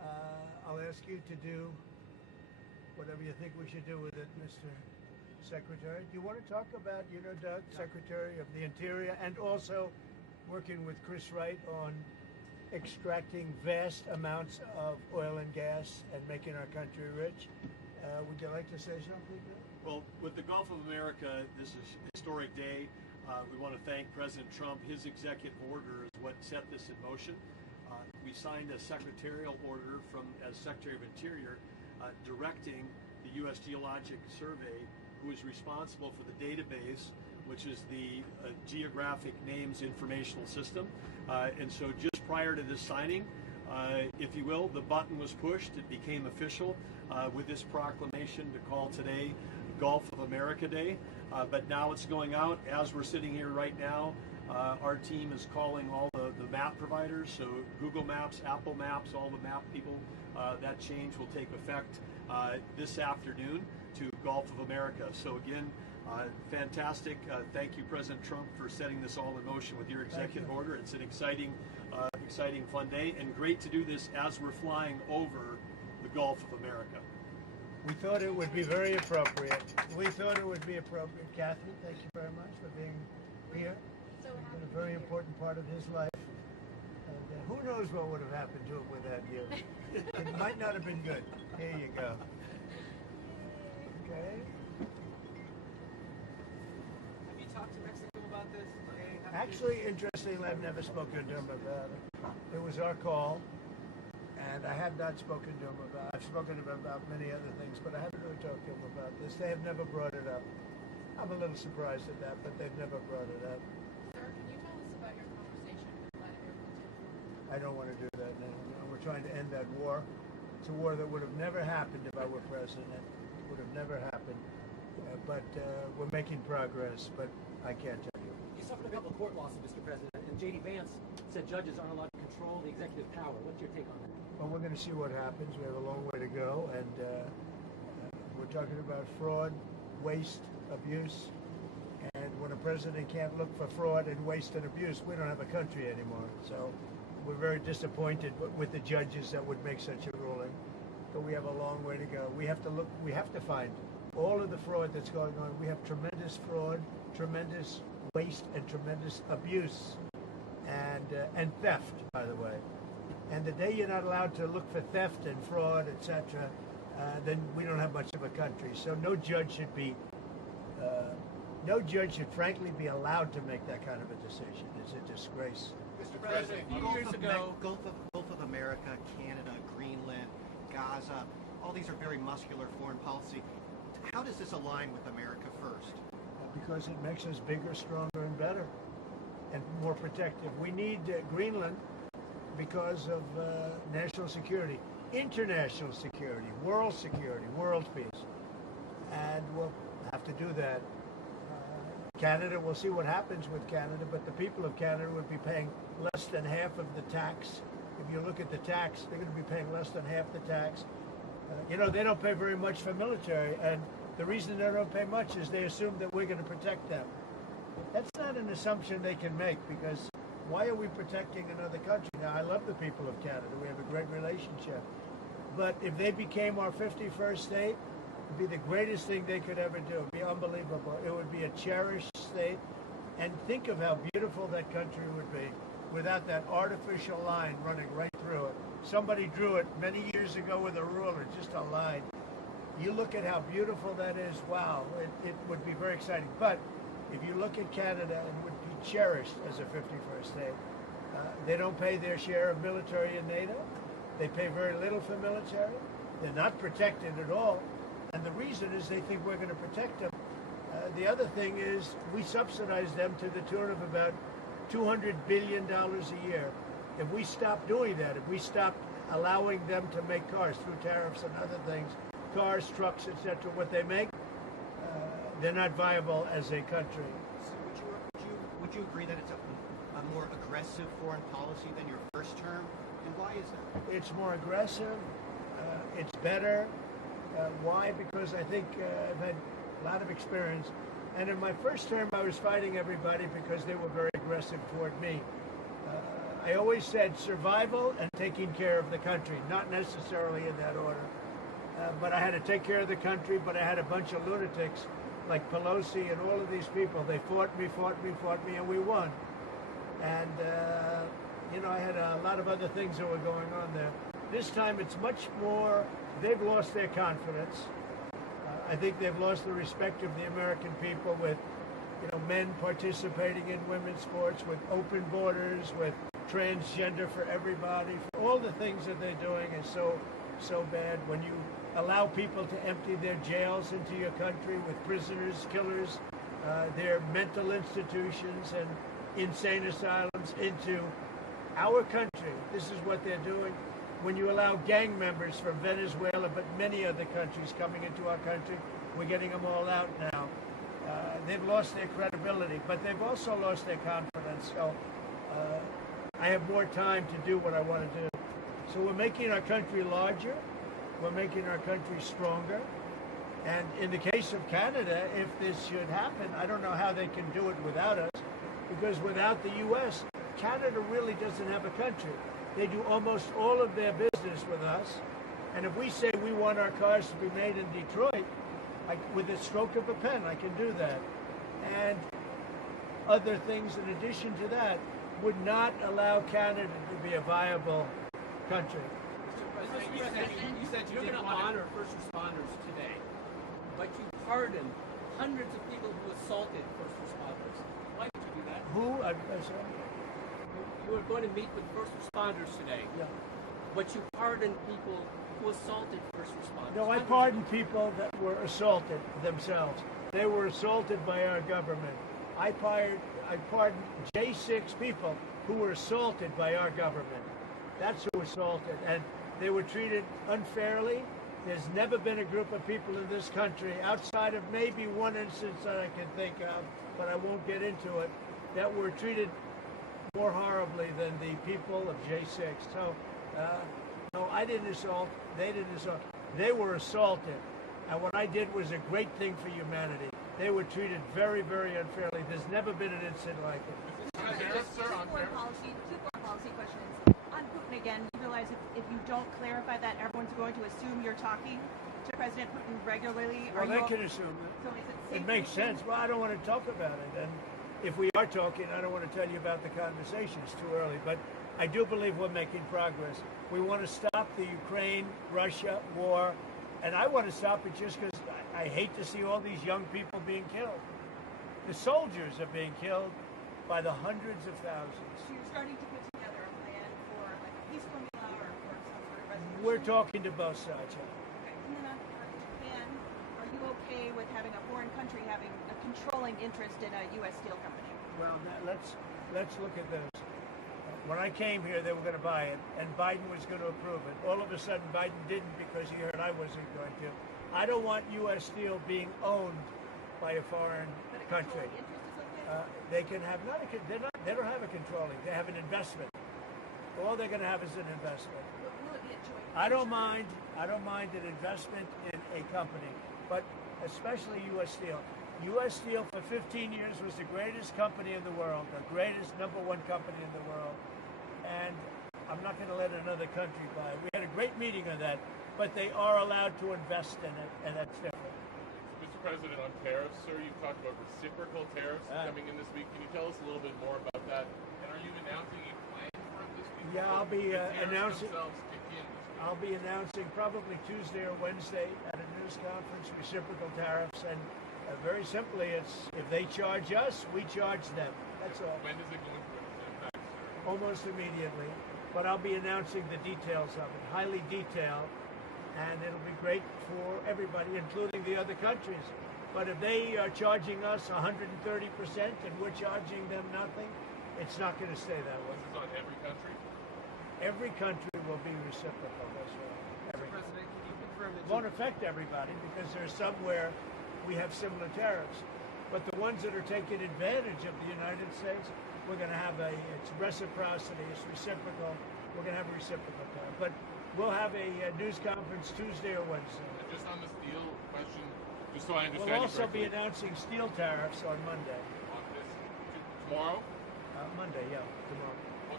I'll ask you to do whatever you think we should do with it, Mr. Secretary. Do you want to talk about, Doug, Secretary of the Interior, and also working with Chris Wright on extracting vast amounts of oil and gas and making our country rich? Would you like to say something? Well, with the Gulf of America, this is a historic day. We want to thank President Trump. His executive order is what set this in motion. We signed a secretarial order as Secretary of Interior directing the U.S. Geologic Survey, who is responsible for the database, which is the Geographic Names Informational System. And so just prior to this signing, if you will, the button was pushed. It became official with this proclamation to call today Gulf of America Day. But now it's going out. As we're sitting here right now, our team is calling all the map providers, so Google Maps, Apple Maps, all the map people. That change will take effect this afternoon to Gulf of America. So again, fantastic. Thank you, President Trump, for setting this all in motion with your executive order. It's an exciting, fun day, and great to do this as we're flying over the Gulf of America. We thought it would be very appropriate. Kathy, thank you very much for being here. It's been a very important part of his life. And who knows what would have happened to him without you. It might not have been good. Here you go. Okay. Have you talked to Mexico about this? Actually, interestingly, I've never spoken to him about it. It was our call, and I have not spoken to him about it. I've spoken to him about many other things, but I haven't really talked to him about this. They have never brought it up. I'm a little surprised at that, but they've never brought it up. Sir, can you tell us about your conversation with Vladimir Putin? I don't want to do that now. We're trying to end that war. It's a war that would have never happened if I were president. It would have never happened. But we're making progress, but I can't tell you. You suffered a couple of court losses, Mr. President, and J.D. Vance said judges aren't allowed to control the executive power. What's your take on that? Well, we're going to see what happens. We have a long way to go, and we're talking about fraud, waste, abuse. And when a president can't look for fraud and waste and abuse, we don't have a country anymore. So we're very disappointed with the judges that would make such a ruling. But we have a long way to go. We have to find all of the fraud that's going on. We have tremendous fraud, tremendous waste, and tremendous abuse, and theft, by the way. And the day you're not allowed to look for theft and fraud, etc., then we don't have much of a country. So no judge should frankly be allowed to make that kind of a decision. It's a disgrace. Mr. President, Gulf of America, Canada, Greenland, Gaza, all these are very muscular foreign policy. How does this align with America first? Because it makes us bigger, stronger, and better, and more protective. We need Greenland because of national security, international security, world peace. And we'll have to do that. Canada, we'll see what happens with Canada, but the people of Canada would be paying less than half of the tax. If you look at the tax, they're going to be paying less than half the tax. They don't pay very much for military, and the reason they don't pay much is they assume that we're going to protect them. That's not an assumption they can make, because why are we protecting another country? Now, I love the people of Canada. We have a great relationship. But if they became our 51st state, it would be the greatest thing they could ever do. It would be unbelievable. It would be a cherished state. And think of how beautiful that country would be without that artificial line running right through it. Somebody drew it many years ago with a ruler, just a line. You look at how beautiful that is, wow, it would be very exciting. But if you look at Canada, it would be cherished as a 51st state. They don't pay their share of military in NATO. They pay very little for military. They're not protected at all. And the reason is they think we're going to protect them. The other thing is we subsidize them to the tune of about $200 billion a year. If we stop doing that, if we stop allowing them to make cars through tariffs and other things, cars, trucks, etc., what they make, they're not viable as a country. So would you agree that it's a more aggressive foreign policy than your first term? And why is that? It's more aggressive. It's better. Why? Because I think I've had a lot of experience. And in my first term, I was fighting everybody because they were very aggressive toward me. I always said survival and taking care of the country, not necessarily in that order. But I had to take care of the country, but I had a bunch of lunatics like Pelosi and all of these people. They fought me, and we won. And, I had a lot of other things that were going on there. This time it's much more, they've lost their confidence. I think they've lost the respect of the American people with, men participating in women's sports, with open borders, with transgender for everybody. For all the things that they're doing is so bad. When you allow people to empty their jails into your country with prisoners, killers, their mental institutions and insane asylums into our country, this is what they're doing. When you allow gang members from Venezuela, but many other countries coming into our country, we're getting them all out now. They've lost their credibility, but they've also lost their confidence. So I have more time to do what I want to do. So we're making our country larger. We're making our country stronger. And in the case of Canada, if this should happen, I don't know how they can do it without us, because without the U.S., Canada really doesn't have a country. They do almost all of their business with us. And if we say we want our cars to be made in Detroit, with a stroke of a pen, I can do that. And other things in addition to that would not allow Canada to be a viable country. You said you're going to honor first responders today, but you pardoned hundreds of people who assaulted first responders. Why did you do that? Who? I'm sorry? You were going to meet with first responders today, Yeah. but you pardoned people who assaulted first responders. No, I pardoned people that were assaulted themselves. They were assaulted by our government. I pardoned J6 people who were assaulted by our government. That's who assaulted. And they were treated unfairly. There's never been a group of people in this country, outside of maybe one instance that I can think of, but I won't get into it, that were treated more horribly than the people of J6. So, no, I didn't assault. They didn't assault. They were assaulted. And what I did was a great thing for humanity. They were treated very, very unfairly. There's never been an incident like it. Two foreign policy questions. On Putin again, you realize if you don't clarify that, everyone's going to assume you're talking to President Putin regularly. Well, they can assume it. So is it safe It makes to sense. Well, I don't want to talk about it. And if we are talking, I don't want to tell you about the conversation. It's too early. But I do believe we're making progress. We want to stop the Ukraine-Russia war. And I want to stop it just because I hate to see all these young people being killed. The soldiers are being killed by the hundreds of thousands. So you're starting to put together a plan for like a peace formula or for some sort of resolution? We're talking to both sides. Okay. And then on Japan, are you okay with having a foreign country having a controlling interest in a U.S. steel company? Well, let's look at this. When I came here, they were going to buy it, and Biden was going to approve it. All of a sudden, Biden didn't because he heard I wasn't going to. I don't want U.S. steel being owned by a foreign country. They can have they don't have a controlling. They have an investment. All they're going to have is an investment. Will it be a joint I don't mind an investment in a company, but especially U.S. Steel. U.S. Steel for 15 years was the greatest company in the world, the greatest #1 company in the world, and I'm not going to let another country buy it. We had a great meeting on that, but they are allowed to invest in it, and that's different. Mr. President, on tariffs, sir, you've talked about reciprocal tariffs coming in this week. Can you tell us a little bit more about that? And are you announcing a plan for this week? Yeah, I'll be announcing. I'll be announcing probably Tuesday or Wednesday at a news conference reciprocal tariffs, and very simply, it's if they charge us, we charge them. That's all. When is it going to impact, sir? Almost immediately. But I'll be announcing the details of it, highly detailed, and it'll be great for everybody, including the other countries. But if they are charging us 130% and we're charging them nothing, it's not going to stay that way. This is on every country? Every country will be reciprocal. That's right. Every President, can you confirm that It won't affect everybody because there's somewhere we have similar tariffs. But the ones that are taking advantage of the United States, we're going to have it's reciprocity, it's reciprocal. We're going to have a reciprocal tariff. But we'll have a news conference Tuesday or Wednesday. And just on the steel question, just so I understand We'll also correctly, be announcing steel tariffs on Monday. on this tomorrow. Monday, yeah, tomorrow. What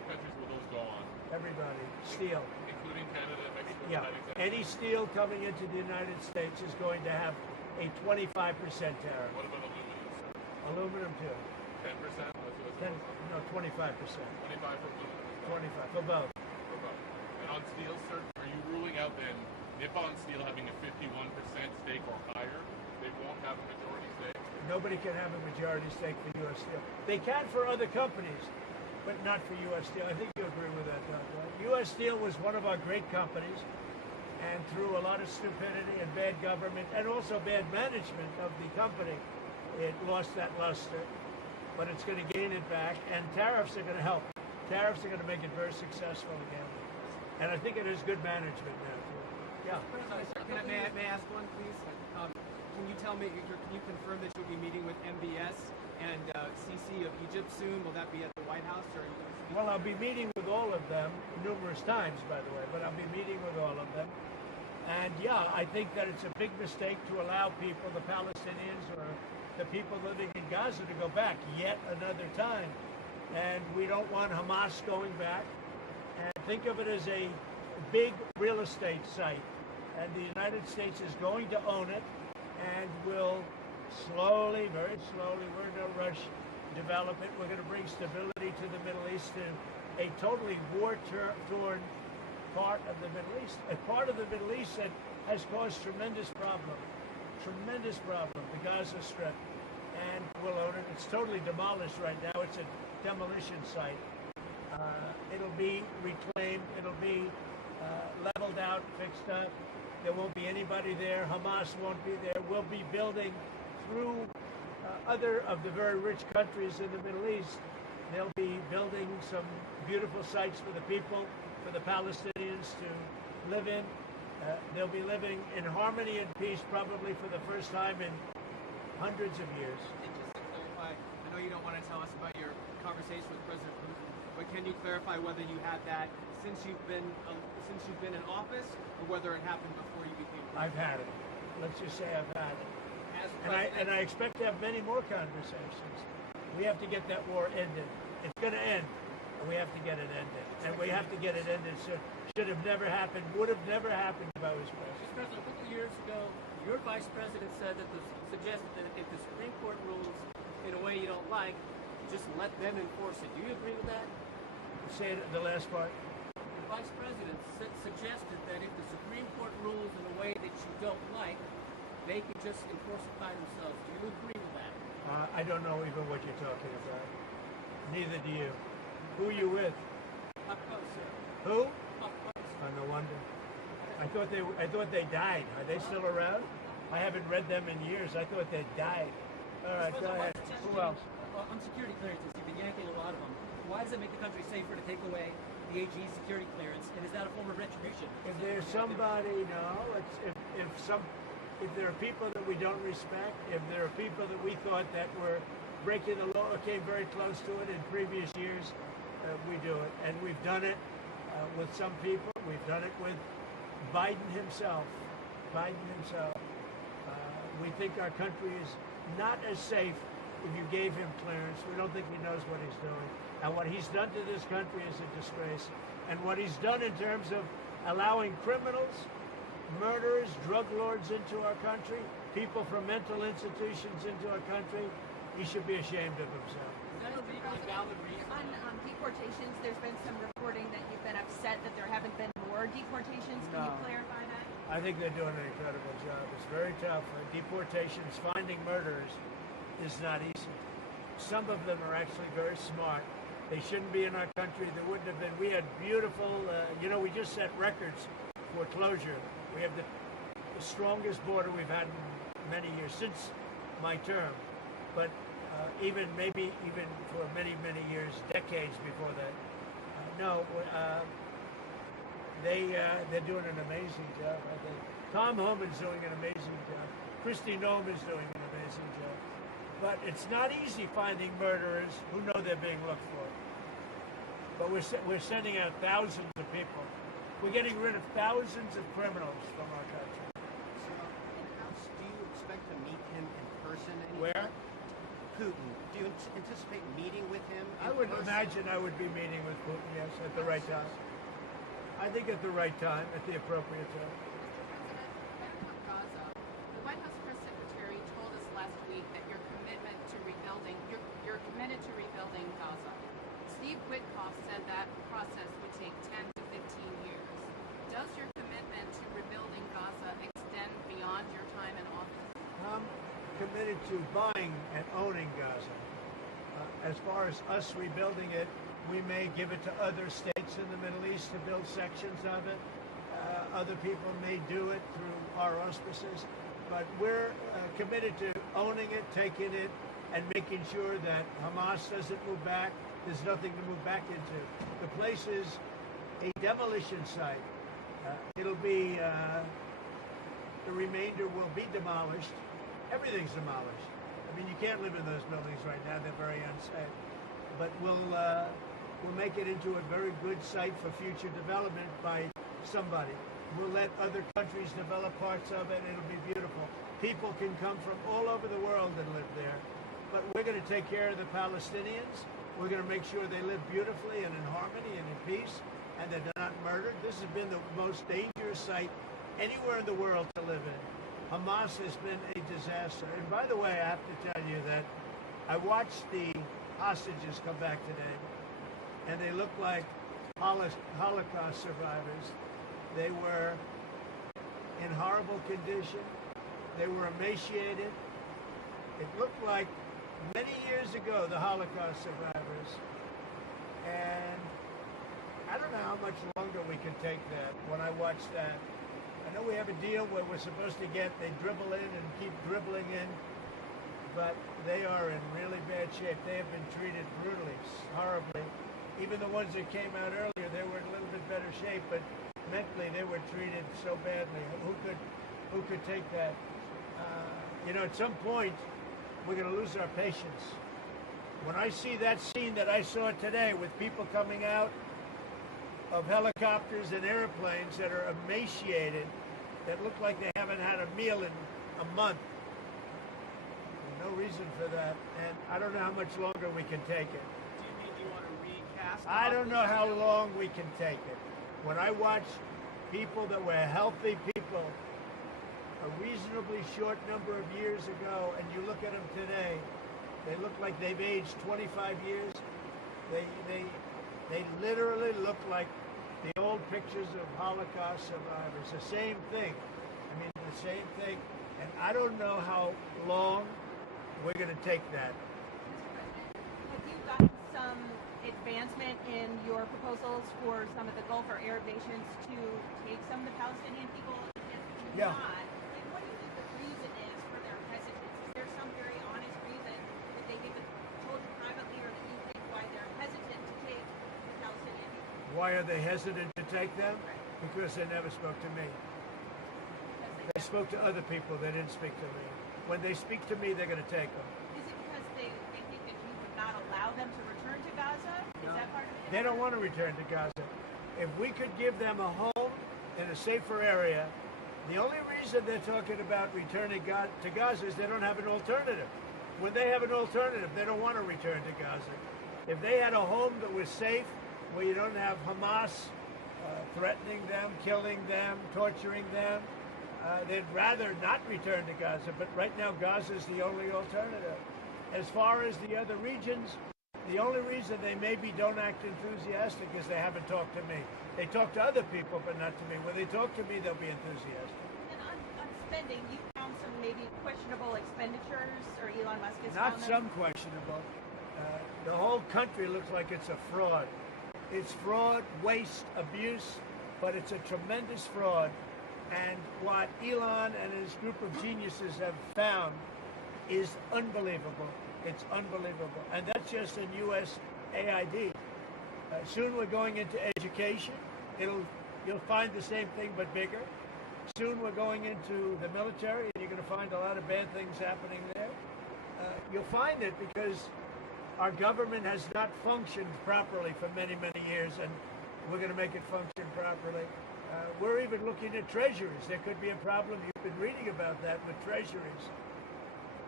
what countries will those go on? Everybody. Steel. Including Canada and Mexico? Yeah. Any steel coming into the United States is going to have a 25% tariff. What about aluminum, sir? Aluminum too. 10%? 25%. 25 for aluminum. 25 for both. For both. And on steel, sir, are you ruling out then Nippon Steel having a 51% stake or higher? They won't have a majority stake? Nobody can have a majority stake for U.S. Steel. They can for other companies, but not for U.S. Steel. I think you agree with that, Doug, right? U.S. Steel was one of our great companies, and through a lot of stupidity and bad government and also bad management of the company, it lost that luster. But it's going to gain it back, and tariffs are going to help. Tariffs are going to make it very successful again. And I think it is good management now, too. Yeah. May I ask one, please? Can you tell me, can you confirm that you'll be meeting with MBS and CC of Egypt soon? Will that be at the White House? Or are you going to speak? Well, I'll be meeting with all of them numerous times, by the way, but I'll be meeting with all of them. And yeah, I think that it's a big mistake to allow people, the Palestinians or the people living in Gaza, to go back yet another time. And we don't want Hamas going back. And think of it as a big real estate site. And the United States is going to own it and will slowly, very slowly, we're in no rush, develop it. We're going to bring stability to the Middle East, to a totally war-torn part of the Middle East, a part of the Middle East that has caused tremendous problem, the Gaza Strip, and we'll own it. It's totally demolished right now. It's a demolition site. It'll be reclaimed. It'll be leveled out, fixed up. There won't be anybody there. Hamas won't be there. We'll be building through other of the very rich countries in the Middle East. They'll be building some beautiful sites for the people, for the Palestinians to live in. They'll be living in harmony and peace probably for the first time in hundreds of years. And just to clarify, I know you don't want to tell us about your conversation with President Putin, but can you clarify whether you had that since you've been in office, or whether it happened before you became president? I've had it. Let's just say I've had it. And I expect to have many more conversations. We have to get that war ended. It's going to end, and we have to get it ended. And we have to get it ended soon. Should have never happened. Would have never happened if I was president. Mr. President, a couple of years ago, your vice president said that suggested that if the Supreme Court rules in a way you don't like, just let them enforce it. Do you agree with that? Say the last part. The vice president suggested that if the Supreme Court rules in a way that you don't like, they can just enforce it by themselves. Do you agree with that? I don't know even what you're talking about. Neither do you. Who are you with? Up close, sir. Who? Up close. Oh, no wonder. I thought they died. Are they still around? I haven't read them in years. I thought they died. All right, go ahead. Who else? On security clearances, you've been yanking a lot of them. Why does it make the country safer to take away the AG security clearance? And is that a form of retribution? If there's somebody, no. If there are people that we don't respect, if there are people that we thought that were breaking the law or came very close to it in previous years, we do it. And we've done it with some people. We've done it with Biden himself. We think our country is not as safe if you gave him clearance. We don't think he knows what he's doing. And what he's done to this country is a disgrace. And what he's done in terms of allowing criminals, murderers, drug lords into our country, people from mental institutions into our country, he should be ashamed of himself. Is that a legally valid reason? On deportations, there's been some reporting that you've been upset that there haven't been more deportations. Can you clarify that? I think they're doing an incredible job. It's very tough. Deportations, finding murderers is not easy. Some of them are actually very smart. They shouldn't be in our country. There wouldn't have been. We had beautiful, we just set records for closure. We have the strongest border we've had in many years, since my term. But even for many, many years, decades before that. They're doing an amazing job, I think. Tom Homan's doing an amazing job. Kristi Noem is doing an amazing job. But it's not easy finding murderers who know they're being looked for. But we're sending out thousands of people. We're getting rid of thousands of criminals from our country. So, do you expect to meet him in person? Where? Putin. Do you anticipate meeting with him? I would imagine I would be meeting with Putin, yes, at the right time. I think at the right time, at the appropriate time. Gaza. The White House press secretary told us last week that you're committed to rebuilding Gaza. Steve Witkoff said that process would take 10 to 15 years. Does your commitment to rebuilding Gaza extend beyond your time in office? I'm committed to buying and owning Gaza. As far as us rebuilding it, we may give it to other states in the Middle East to build sections of it. Other people may do it through our auspices. But we're committed to owning it, taking it, and making sure that Hamas doesn't move back. There's nothing to move back into. The place is a demolition site. It'll be, the remainder will be demolished. Everything's demolished. I mean, you can't live in those buildings right now. They're very unsafe. But we'll make it into a very good site for future development by somebody. We'll let other countries develop parts of it. It'll be beautiful. People can come from all over the world and live there. But we're going to take care of the Palestinians. We're going to make sure they live beautifully and in harmony and in peace, and that they're not murdered. This has been the most dangerous site anywhere in the world to live in. Hamas has been a disaster. And by the way, I have to tell you that I watched the hostages come back today, and they look like Holocaust survivors. They were in horrible condition. They were emaciated. It looked like many years ago, the Holocaust survivors. And I don't know how much longer we can take that when I watch that. I know we have a deal where we're supposed to they dribble in and keep dribbling in, but they are in really bad shape. They have been treated brutally, horribly. Even the ones that came out earlier, they were in a little bit better shape, but mentally they were treated so badly. Who could take that? At some point, we're going to lose our patience. When I see that scene that I saw today with people coming out of helicopters and airplanes that are emaciated, that look like they haven't had a meal in a month, there's no reason for that. And I don't know how much longer we can take it. Do you mean you want to recast? I don't know how long we can take it. When I watch people that were healthy people a reasonably short number of years ago, and you look at them today, they look like they've aged 25 years. They literally look like the old pictures of Holocaust survivors. The same thing. I mean, the same thing. And I don't know how long we're going to take that. Have you gotten some advancement in your proposals for some of the Gulf or Arab nations to take some of the Palestinian people? If Yeah. not, what do you think the reason is for their hesitance? Is there some very honest reason that they haven't told you privately, or that you think why they're hesitant to take the Palestinian people? Why are they hesitant to take them? Because they never spoke to me. They spoke to other people. They didn't speak to me. When they speak to me, they're going to take them. Is it because they think that you would not allow them to return to Gaza? Is that part of it? They don't want to return to Gaza. If we could give them a home in a safer area, the only reason they're talking about returning to Gaza is they don't have an alternative. When they have an alternative, they don't want to return to Gaza. If they had a home that was safe, where you don't have Hamas threatening them, killing them, torturing them, they'd rather not return to Gaza. But right now, Gaza is the only alternative. As far as the other regions, the only reason they maybe don't act enthusiastic is they haven't talked to me. They talk to other people, but not to me. When they talk to me, they'll be enthusiastic. And on spending, you found some maybe questionable expenditures, or Elon Musk has Not found some questionable. The whole country looks like it's a fraud. It's fraud, waste, abuse, but it's a tremendous fraud. And what Elon and his group of geniuses have found is unbelievable. It's unbelievable. And that's just in U.S. AID. Soon we're going into education. You'll find the same thing but bigger. Soon we're going into the military, and you're going to find a lot of bad things happening there. You'll find it because our government has not functioned properly for many, many years, and we're going to make it function properly. We're even looking at treasuries. There could be a problem. You've been reading about that with treasuries.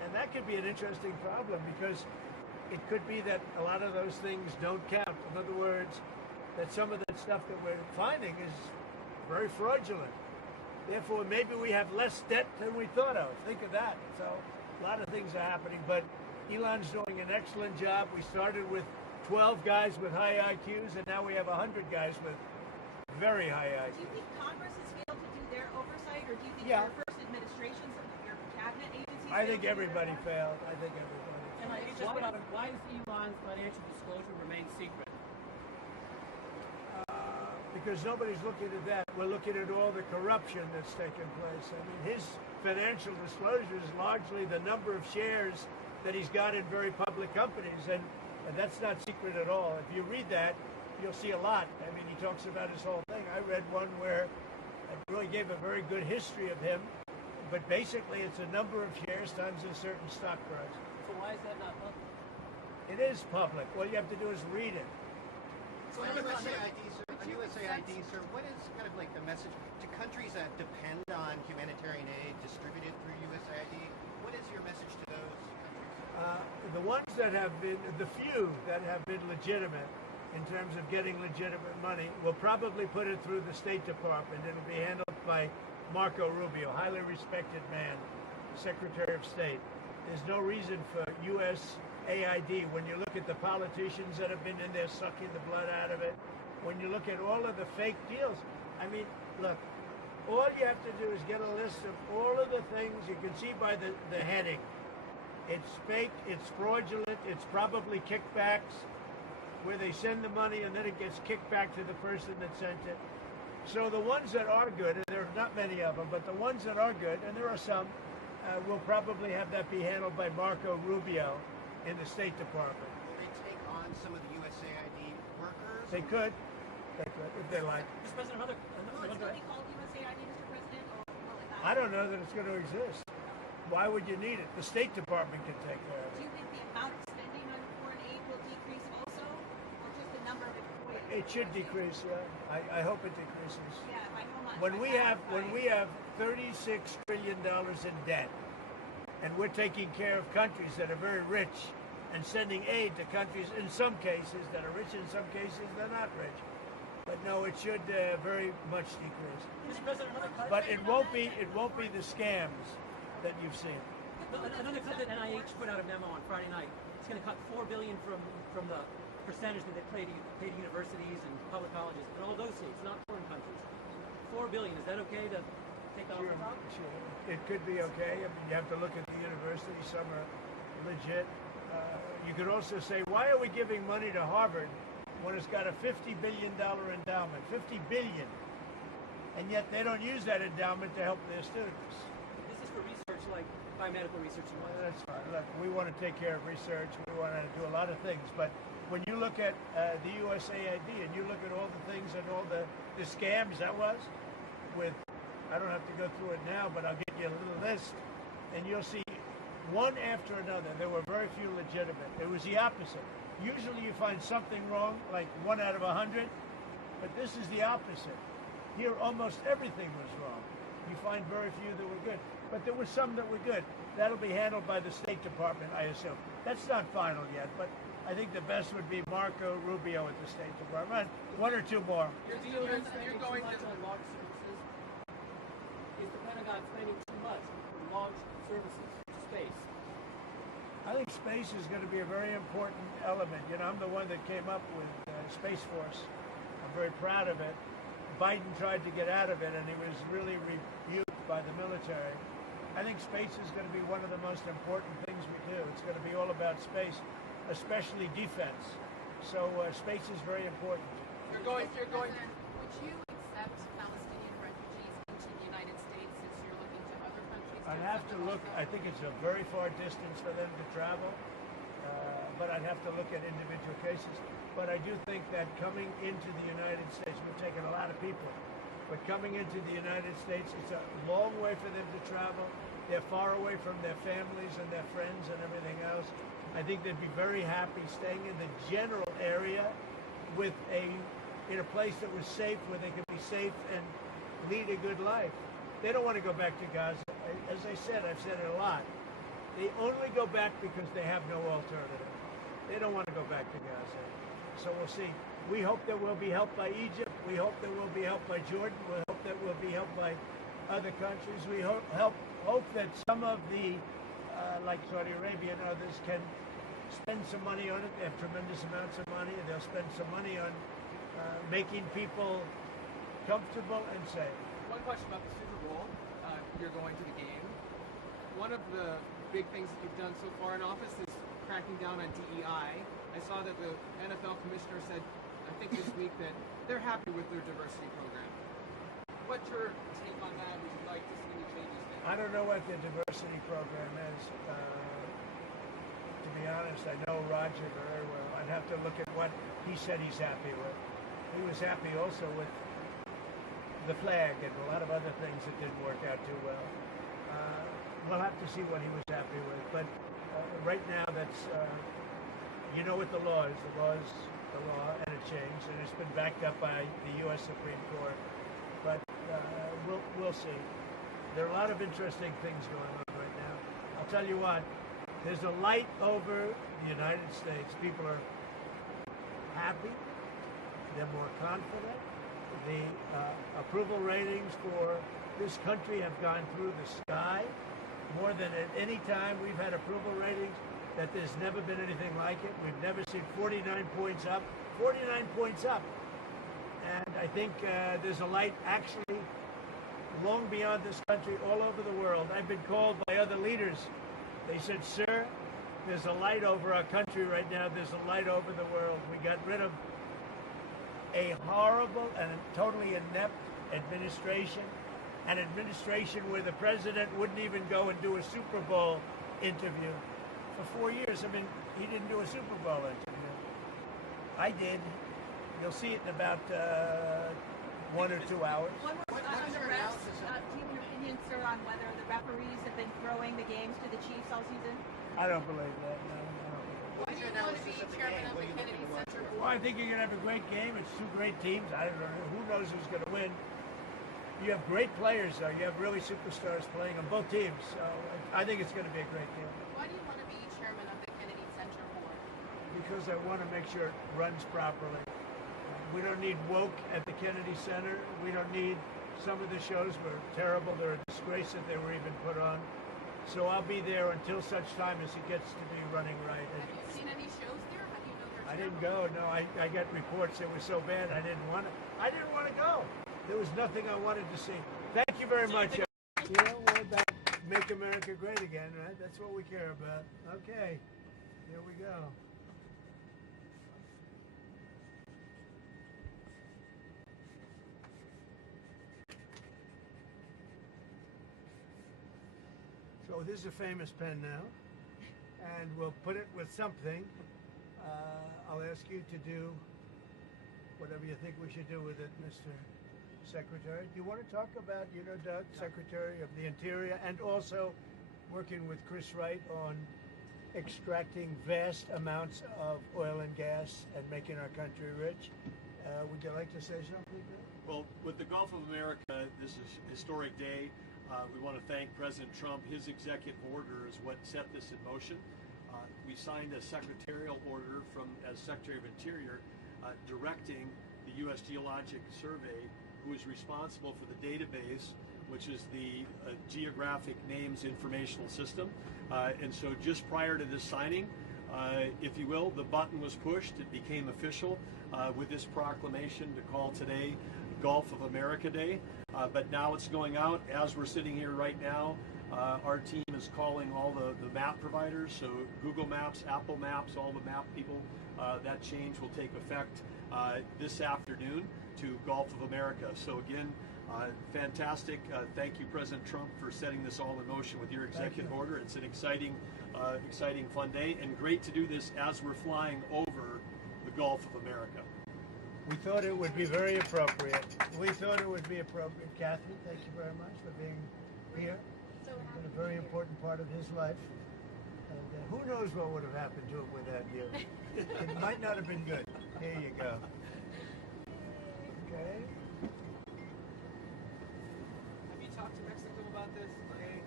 And that could be an interesting problem because it could be that a lot of those things don't count. In other words, that some of the stuff that we're finding is very fraudulent. Therefore, maybe we have less debt than we thought of. Think of that. So a lot of things are happening, but Elon's doing an excellent job. We started with 12 guys with high IQs, and now we have 100 guys with very high IQs. Do you think Congress has failed to do their oversight, or do you think Yeah. your first administration, some of your cabinet agencies? I think failed to do their everybody part? failed. I think everybody. And I just put out why does Elon's financial disclosure remain secret? Because nobody's looking at that. We're looking at all the corruption that's taken place. I mean, his financial disclosure is largely the number of shares that he's got in very public companies, and that's not secret at all. If you read that, you'll see a lot. I mean, he talks about his whole thing. I read one where it really gave a very good history of him, but basically it's a number of shares times a certain stock price. So why is that not public? It is public. All you have to do is read it. So on USAID, sir, what is kind of like the message to countries that depend on humanitarian aid distributed through USAID? What is your message to those countries? The ones that have been, the few that have been legitimate in terms of getting legitimate money, will probably put it through the State Department. It'll be handled by Marco Rubio, highly respected man, Secretary of State. There's no reason for USAID, when you look at the politicians that have been in there sucking the blood out of it, when you look at all of the fake deals, I mean, look, all you have to do is get a list of all of the things you can see by the heading. It's fake, it's fraudulent, it's probably kickbacks, where they send the money and then it gets kicked back to the person that sent it. So the ones that are good, and there are not many of them, but the ones that are good, and there are some, will probably have that be handled by Marco Rubio in the State Department. Will they take on some of the USAID workers? They could, if they like. Mr. President, Will it still be called USAID, Mr. President, or will it not? I don't know that it's going to exist. Why would you need it? The State Department can take care of Do it. you think the amount of spending on foreign aid will decrease also, or just the number of employees? It should decrease, yeah. I hope it decreases. Yeah, by how much? When By we have $36 trillion in debt, and we're taking care of countries that are very rich and sending aid to countries in some cases that are rich, in some cases they're not rich. But no, it should very much decrease. Mr. President, another cut. But it won't be the scams that you've seen. Another cut that NIH put out a memo on Friday night. It's going to cut $4 billion from the percentage that they pay to universities and public colleges in all those states, not foreign countries. $4 billion. Is that okay to take that off the top? Sure. It could be okay. I mean, you have to look at the universities. Some are legit. You could also say, why are we giving money to Harvard when it's got a $50 billion endowment? $50 billion. And yet they don't use that endowment to help their students. This is for research like biomedical research and whatnot. That's fine. Look, we want to take care of research. We want to do a lot of things. But when you look at the USAID and you look at all the things and all the scams that was with, I don't have to go through it now, but I'll get you a little list, and you'll see one after another. There were very few legitimate. It was the opposite. Usually you find something wrong, like 1 out of 100, but this is the opposite. Here, almost everything was wrong. You find very few that were good. But there were some that were good. That'll be handled by the State Department, I assume. That's not final yet, but I think the best would be Marco Rubio at the State Department. One or two more. You're going to launch services. Is the Pentagon spending too much on launch services to space? I think space is going to be a very important element. You know, I'm the one that came up with Space Force. I'm very proud of it. Biden tried to get out of it, and he was really rebuked by the military. I think space is going to be one of the most important things we do. It's going to be all about space, especially defense. So space is very important. Would you accept Palestinian refugees into the United States since you're looking to other countries? I'd have to look. I think it's a very far distance for them to travel, but I'd have to look at individual cases. But I do think that coming into the United States, we're taking a lot of people, but coming into the United States, it's a long way for them to travel. They're far away from their families and their friends and everything else. I think they'd be very happy staying in the general area in a place that was safe, where they could be safe and lead a good life. They don't want to go back to Gaza. As I said, I've said it a lot. They only go back because they have no alternative. They don't want to go back to Gaza. So we'll see. We hope that we'll be helped by Egypt. We hope that we'll be helped by Jordan. We hope that we'll be helped by other countries. We hope that some of the, like Saudi Arabia and others, can spend some money on it. They have tremendous amounts of money, and they'll spend some money on making people comfortable and safe. One question about the Super Bowl. You're going to the game. One of the big things that you've done so far in office is cracking down on DEI. I saw that the NFL commissioner said, I think this week, that they're happy with their diversity program. What's your take on that? Would you like to see any changes there? I don't know what the diversity program is. To be honest, I know Roger very well. I'd have to look at what he said he's happy with. He was happy also with the flag and a lot of other things that didn't work out too well. We'll have to see what he was happy with. But right now, that's, you know what the law is. The law is the law, and it changed, and it's been backed up by the U.S. Supreme Court. But we'll see. There are a lot of interesting things going on right now. I'll tell you what, there's a light over the United States. People are happy. They're more confident. The approval ratings for this country have gone through the sky. More than at any time we've had approval ratings that there's never been anything like it. We've never seen 49 points up. 49 points up. And I think there's a light actually long beyond this country, all over the world. I've been called by other leaders. They said, sir, there's a light over our country right now. There's a light over the world. We got rid of a horrible and totally inept administration, an administration where the president wouldn't even go and do a Super Bowl interview. For 4 years, I mean, he didn't do a Super Bowl interview. I did. You'll see it in about 1 or 2 hours. One more on the refs. Do you have an opinion, sir, on whether the referees have been throwing the games to the Chiefs all season? I don't believe that. No, I don't believe that. Why do you want to be chairman of the Kennedy Center Board? Well, I think you're going to have a great game. It's two great teams. I don't know. Who knows who's going to win? You have great players, though. You have really superstars playing on both teams. So I think it's going to be a great game. Why do you want to be chairman of the Kennedy Center Board? Because I want to make sure it runs properly. We don't need woke at the Kennedy Center. We don't need some of the shows were terrible. They're a disgrace that they were even put on. So I'll be there until such time as it gets to be running right. Have you seen any shows there? How do you know they're I didn't terrible? go. No, I got reports it was so bad I didn't want to go. There was nothing I wanted to see. Thank you very much. You know, we're about make America great again, right? That's what we care about. Okay, here we go. So this is a famous pen now, and we'll put it with something. I'll ask you to do whatever you think we should do with it, Mr. Secretary. Do you want to talk about, Doug, Secretary of the Interior, and also working with Chris Wright on extracting vast amounts of oil and gas and making our country rich? Would you like to say something? Well, with the Gulf of America, this is a historic day. We want to thank President Trump. His executive order is what set this in motion. We signed a secretarial order as Secretary of Interior directing the U.S. Geologic Survey, who is responsible for the database, which is the Geographic Names Informational System. And so just prior to this signing, if you will, the button was pushed. It became official with this proclamation to call today Gulf of America Day. But now it's going out. As we're sitting here right now, our team is calling all the map providers, so Google Maps, Apple Maps, all the map people. That change will take effect this afternoon to Gulf of America. So again, fantastic. Thank you, President Trump, for setting this all in motion with your executive order. It's an exciting, fun day, and great to do this as we're flying over the Gulf of America. We thought it would be very appropriate. Kathy, thank you very much for being here. It's been a very important part of his life. And who knows what would have happened to him without you. It might not have been good. Here you go. Okay. Have you talked to Mexico about this? Are they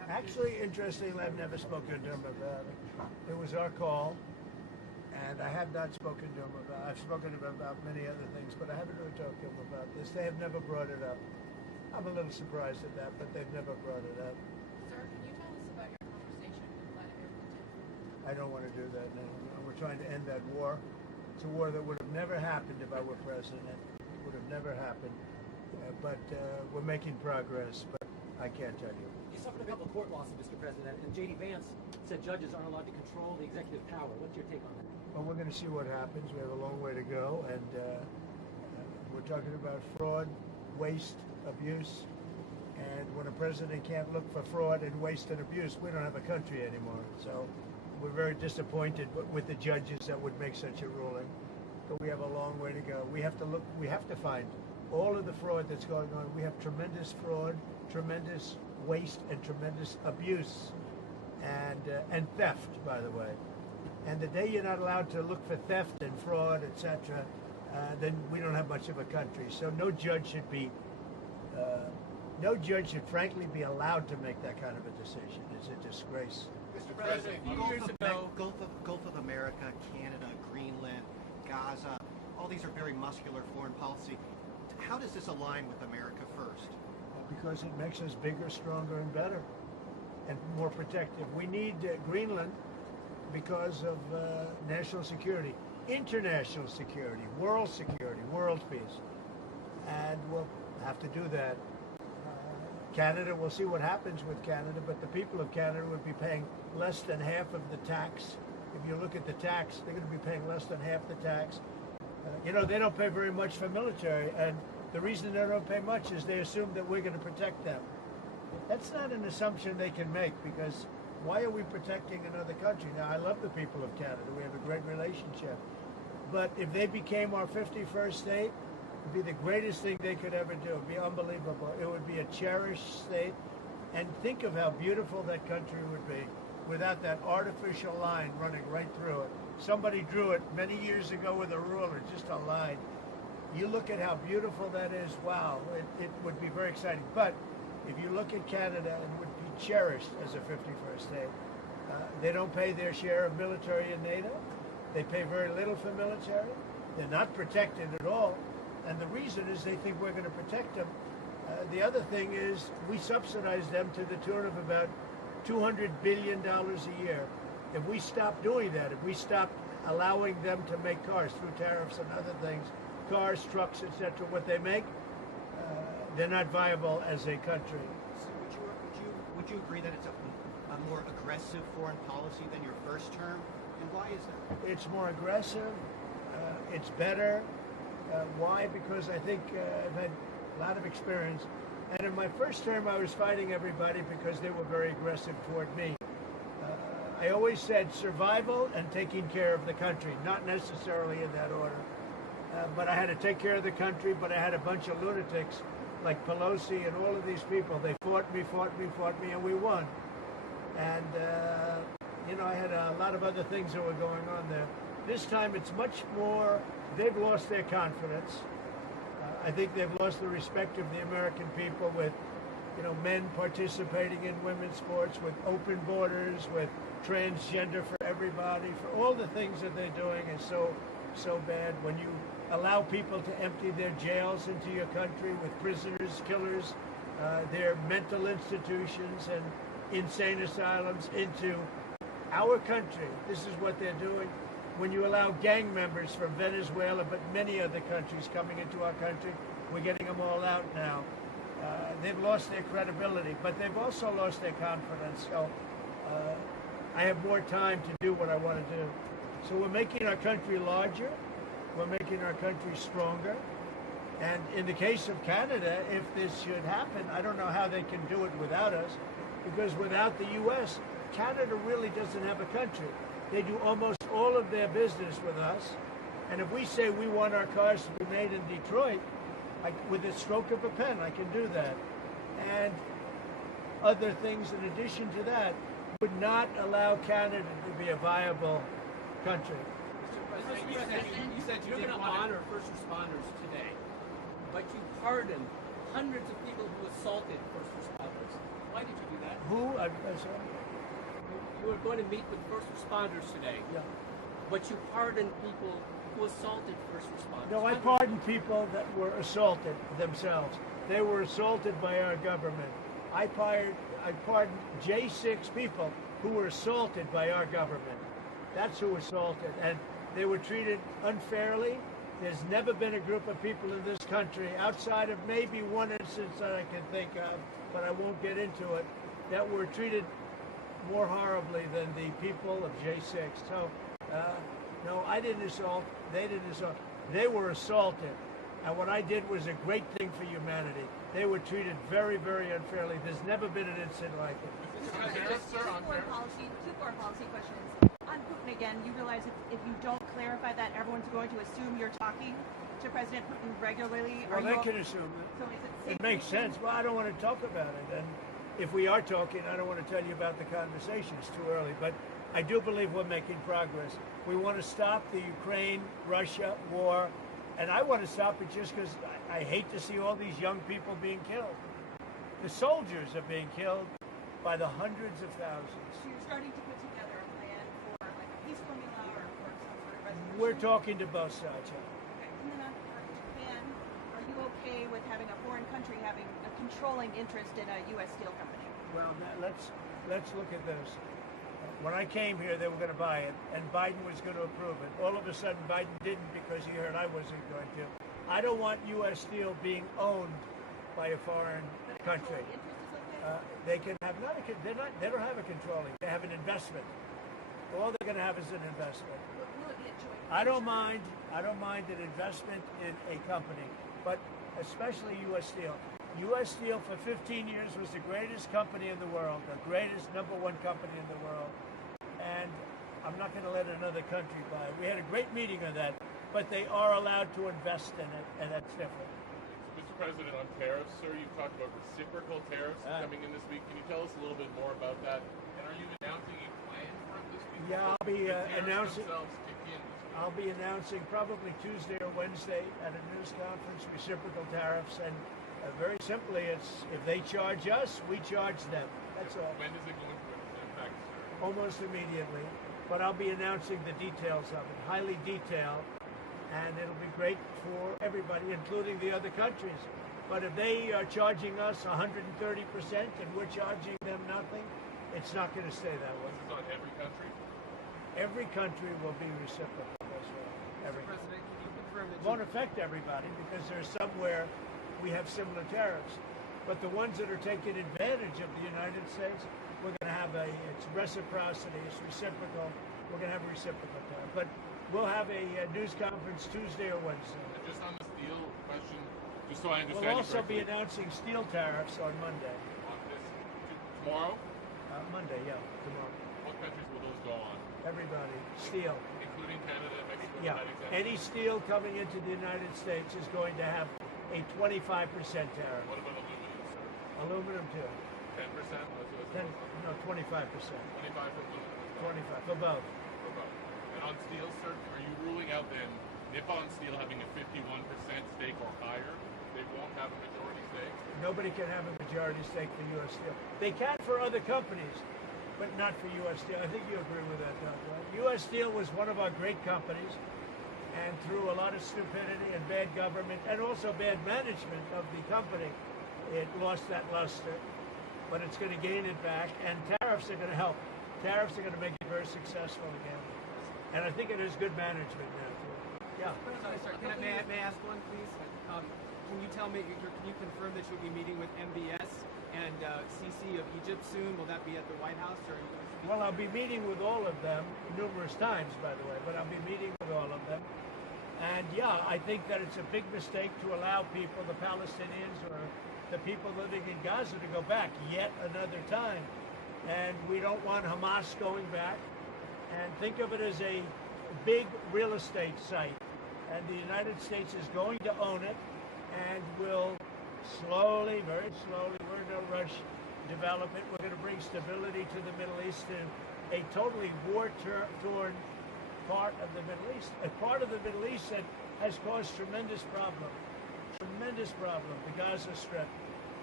Actually, interestingly, I've never spoken to him about it. It was our call, and I have not spoken to him about. I've spoken to him about many other things, but I haven't really talked to him about this. They have never brought it up. I'm a little surprised at that, but they've never brought it up. Sir, can you tell us about your conversation with Vladimir Putin? I don't want to do that now. We're trying to end that war. It's a war that would have never happened if I were president. It would have never happened. But we're making progress, but I can't tell you. You suffered a couple of court losses, Mr. President, and J.D. Vance said judges aren't allowed to control the executive power. What's your take on that? Well, we're going to see what happens. We have a long way to go, and we're talking about fraud, waste, abuse, and when a president can't look for fraud and waste and abuse, we don't have a country anymore. So we're very disappointed with the judges that would make such a ruling, but we have a long way to go. We have to find all of the fraud that's going on. We have tremendous fraud, tremendous waste, and tremendous abuse, and theft, by the way. And the day you're not allowed to look for theft and fraud, etc., then we don't have much of a country. So no judge should frankly be allowed to make that kind of a decision. It's a disgrace. Mr. President, a few years ago, Gulf of America, Canada, Greenland, Gaza, all these are very muscular foreign policy. How does this align with America first? Because it makes us bigger, stronger, and better, and more protective. We need Greenland because of national security, international security, world peace, and we'll have to do that. Canada, we'll see what happens with Canada, but the people of Canada would be paying less than half of the tax. If you look at the tax, they're going to be paying less than half the tax. They don't pay very much for military, and the reason they don't pay much is they assume that we're going to protect them. That's not an assumption they can make, because why are we protecting another country? Now, I love the people of Canada. We have a great relationship. But if they became our 51st state, it would be the greatest thing they could ever do. It would be unbelievable. It would be a cherished state. And think of how beautiful that country would be without that artificial line running right through it. Somebody drew it many years ago with a ruler, just a line. You look at how beautiful that is, wow, it would be very exciting. But if you look at Canada, it would be cherished as a 51st state. They don't pay their share of military in NATO. They pay very little for military. They're not protected at all. And the reason is they think we're going to protect them. The other thing is we subsidize them to the tune of about $200 billion a year. If we stop doing that, if we stop allowing them to make cars through tariffs and other things, cars, trucks, etc., what they make, they're not viable as a country. So would you agree that it's a more aggressive foreign policy than your first term? And why is that? It's more aggressive. It's better. Why? Because I think I've had a lot of experience. And in my first term, I was fighting everybody because they were very aggressive toward me. I always said survival and taking care of the country, not necessarily in that order. But I had to take care of the country, but I had a bunch of lunatics like Pelosi and all of these people. They fought me, and we won. And, I had a lot of other things that were going on there. This time it's much more, they've lost their confidence. I think they've lost the respect of the American people with, men participating in women's sports, with open borders, with transgender for everybody, for all the things that they're doing is so bad. When you allow people to empty their jails into your country with prisoners, killers, their mental institutions and insane asylums into our country, this is what they're doing. When you allow gang members from Venezuela, but many other countries coming into our country, we're getting them all out now. They've lost their credibility, but they've also lost their confidence. So I have more time to do what I want to do. So we're making our country larger. We're making our country stronger. And in the case of Canada, if this should happen, I don't know how they can do it without us, because without the U.S., Canada really doesn't have a country. They do almost all of their business with us. And if we say we want our cars to be made in Detroit, with a stroke of a pen, I can do that. And other things in addition to that would not allow Canada to be a viable country. Mr. President, you said you're going to honor first responders today, but you pardoned hundreds of people who assaulted first responders. Why did you do that? Who? You were going to meet with first responders today, Yeah. but you pardoned people who assaulted first responders. No, I pardon people that were assaulted themselves. They were assaulted by our government. I pardoned J6 people who were assaulted by our government. That's who assaulted, and they were treated unfairly. There's never been a group of people in this country, outside of maybe one instance that I can think of, but I won't get into it, that were treated more horribly than the people of J6. So, no, I didn't assault. They didn't assault. They were assaulted. And what I did was a great thing for humanity. They were treated very, very unfairly. There's never been an incident like it. Two foreign policy questions. On Putin again, you realize if you don't clarify that, everyone's going to assume you're talking to President Putin regularly. Well, they can assume that. So is it It makes sense. Well, I don't want to talk about it. And if we are talking, I don't want to tell you about the conversation. It's too early. But I do believe we're making progress. We want to stop the Ukraine-Russia war. And I want to stop it just because I hate to see all these young people being killed. The soldiers are being killed by the hundreds of thousands. So you're starting to put together a plan for like a peace formula or for some sort of resolution? We're talking to both sides. Yeah. Okay. And then on Japan, are you okay with having a foreign country having a controlling interest in a U.S. steel company? Well, let's look at this. When I came here, they were going to buy it, and Biden was going to approve it. All of a sudden, Biden didn't because he heard I wasn't going to. I don't want U.S. steel being owned by a foreign country. They can have they don't have a controlling. They have an investment. All they're going to have is an investment. Will it be a joint I don't mind an investment in a company, but especially U.S. Steel. U.S. Steel for 15 years was the greatest company in the world, the greatest #1 company in the world, and I'm not going to let another country buy it. We had a great meeting on that, but they are allowed to invest in it, and that's different. Mr. President, on tariffs, sir, you've talked about reciprocal tariffs coming in this week. Can you tell us a little bit more about that? And are you announcing a plan for this week? Yeah, I'll be announcing. Kick in. I'll be announcing probably Tuesday or Wednesday at a news conference reciprocal tariffs, and very simply, it's if they charge us, we charge them. That's all. When does it go into effect, sir? Almost immediately. But I'll be announcing the details of it, highly detailed, and it'll be great for everybody, including the other countries. But if they are charging us 130% and we're charging them nothing, it's not going to stay that way. This is on every country? Every country will be reciprocal. That's right. Every country. President, can you confirm that Won't affect everybody because there's somewhere we have similar tariffs. But the ones that are taking advantage of the United States, we're going to have it's reciprocity, it's reciprocal. We're going to have a reciprocal tariff. But we'll have a news conference Tuesday or Wednesday. And just on the steel question, just so I understand We'll also be correctly, announcing steel tariffs on Monday. on this tomorrow, Monday, yeah, tomorrow. what countries will those go on? Everybody, steel. Including Canada, Mexico, Yeah, United States? any steel coming into the United States is going to have a 25% tariff. What about aluminum, sir? Aluminum too. 10%? 25%. 25 for aluminum. 25 for both. For both. And on steel, sir, are you ruling out then Nippon Steel having a 51% stake or higher? They won't have a majority stake? Nobody can have a majority stake for U.S. Steel. They can for other companies, but not for U.S. Steel. I think you agree with that, Doug, right? U.S. Steel was one of our great companies, and through a lot of stupidity and bad government, and also bad management of the company, it lost that luster. But it's going to gain it back, and tariffs are going to help. Tariffs are going to make it very successful again. And I think it is good management now, too. Yeah. Sorry, may I ask one, please? Can you tell me, can you confirm that you'll be meeting with MBS and CC of Egypt soon? Will that be at the White House? Or are you going to speak? Well, I'll be meeting with all of them numerous times, by the way, but I'll be meeting with all of them. And yeah, I think that it's a big mistake to allow people, the Palestinians or the people living in Gaza, to go back yet another time. And we don't want Hamas going back. And think of it as a big real estate site. And the United States is going to own it and will slowly, very slowly, we're in no rush, develop it. We're going to bring stability to the Middle East in a totally war-torn part of the Middle East. A part of the Middle East that has caused tremendous problem, the Gaza Strip.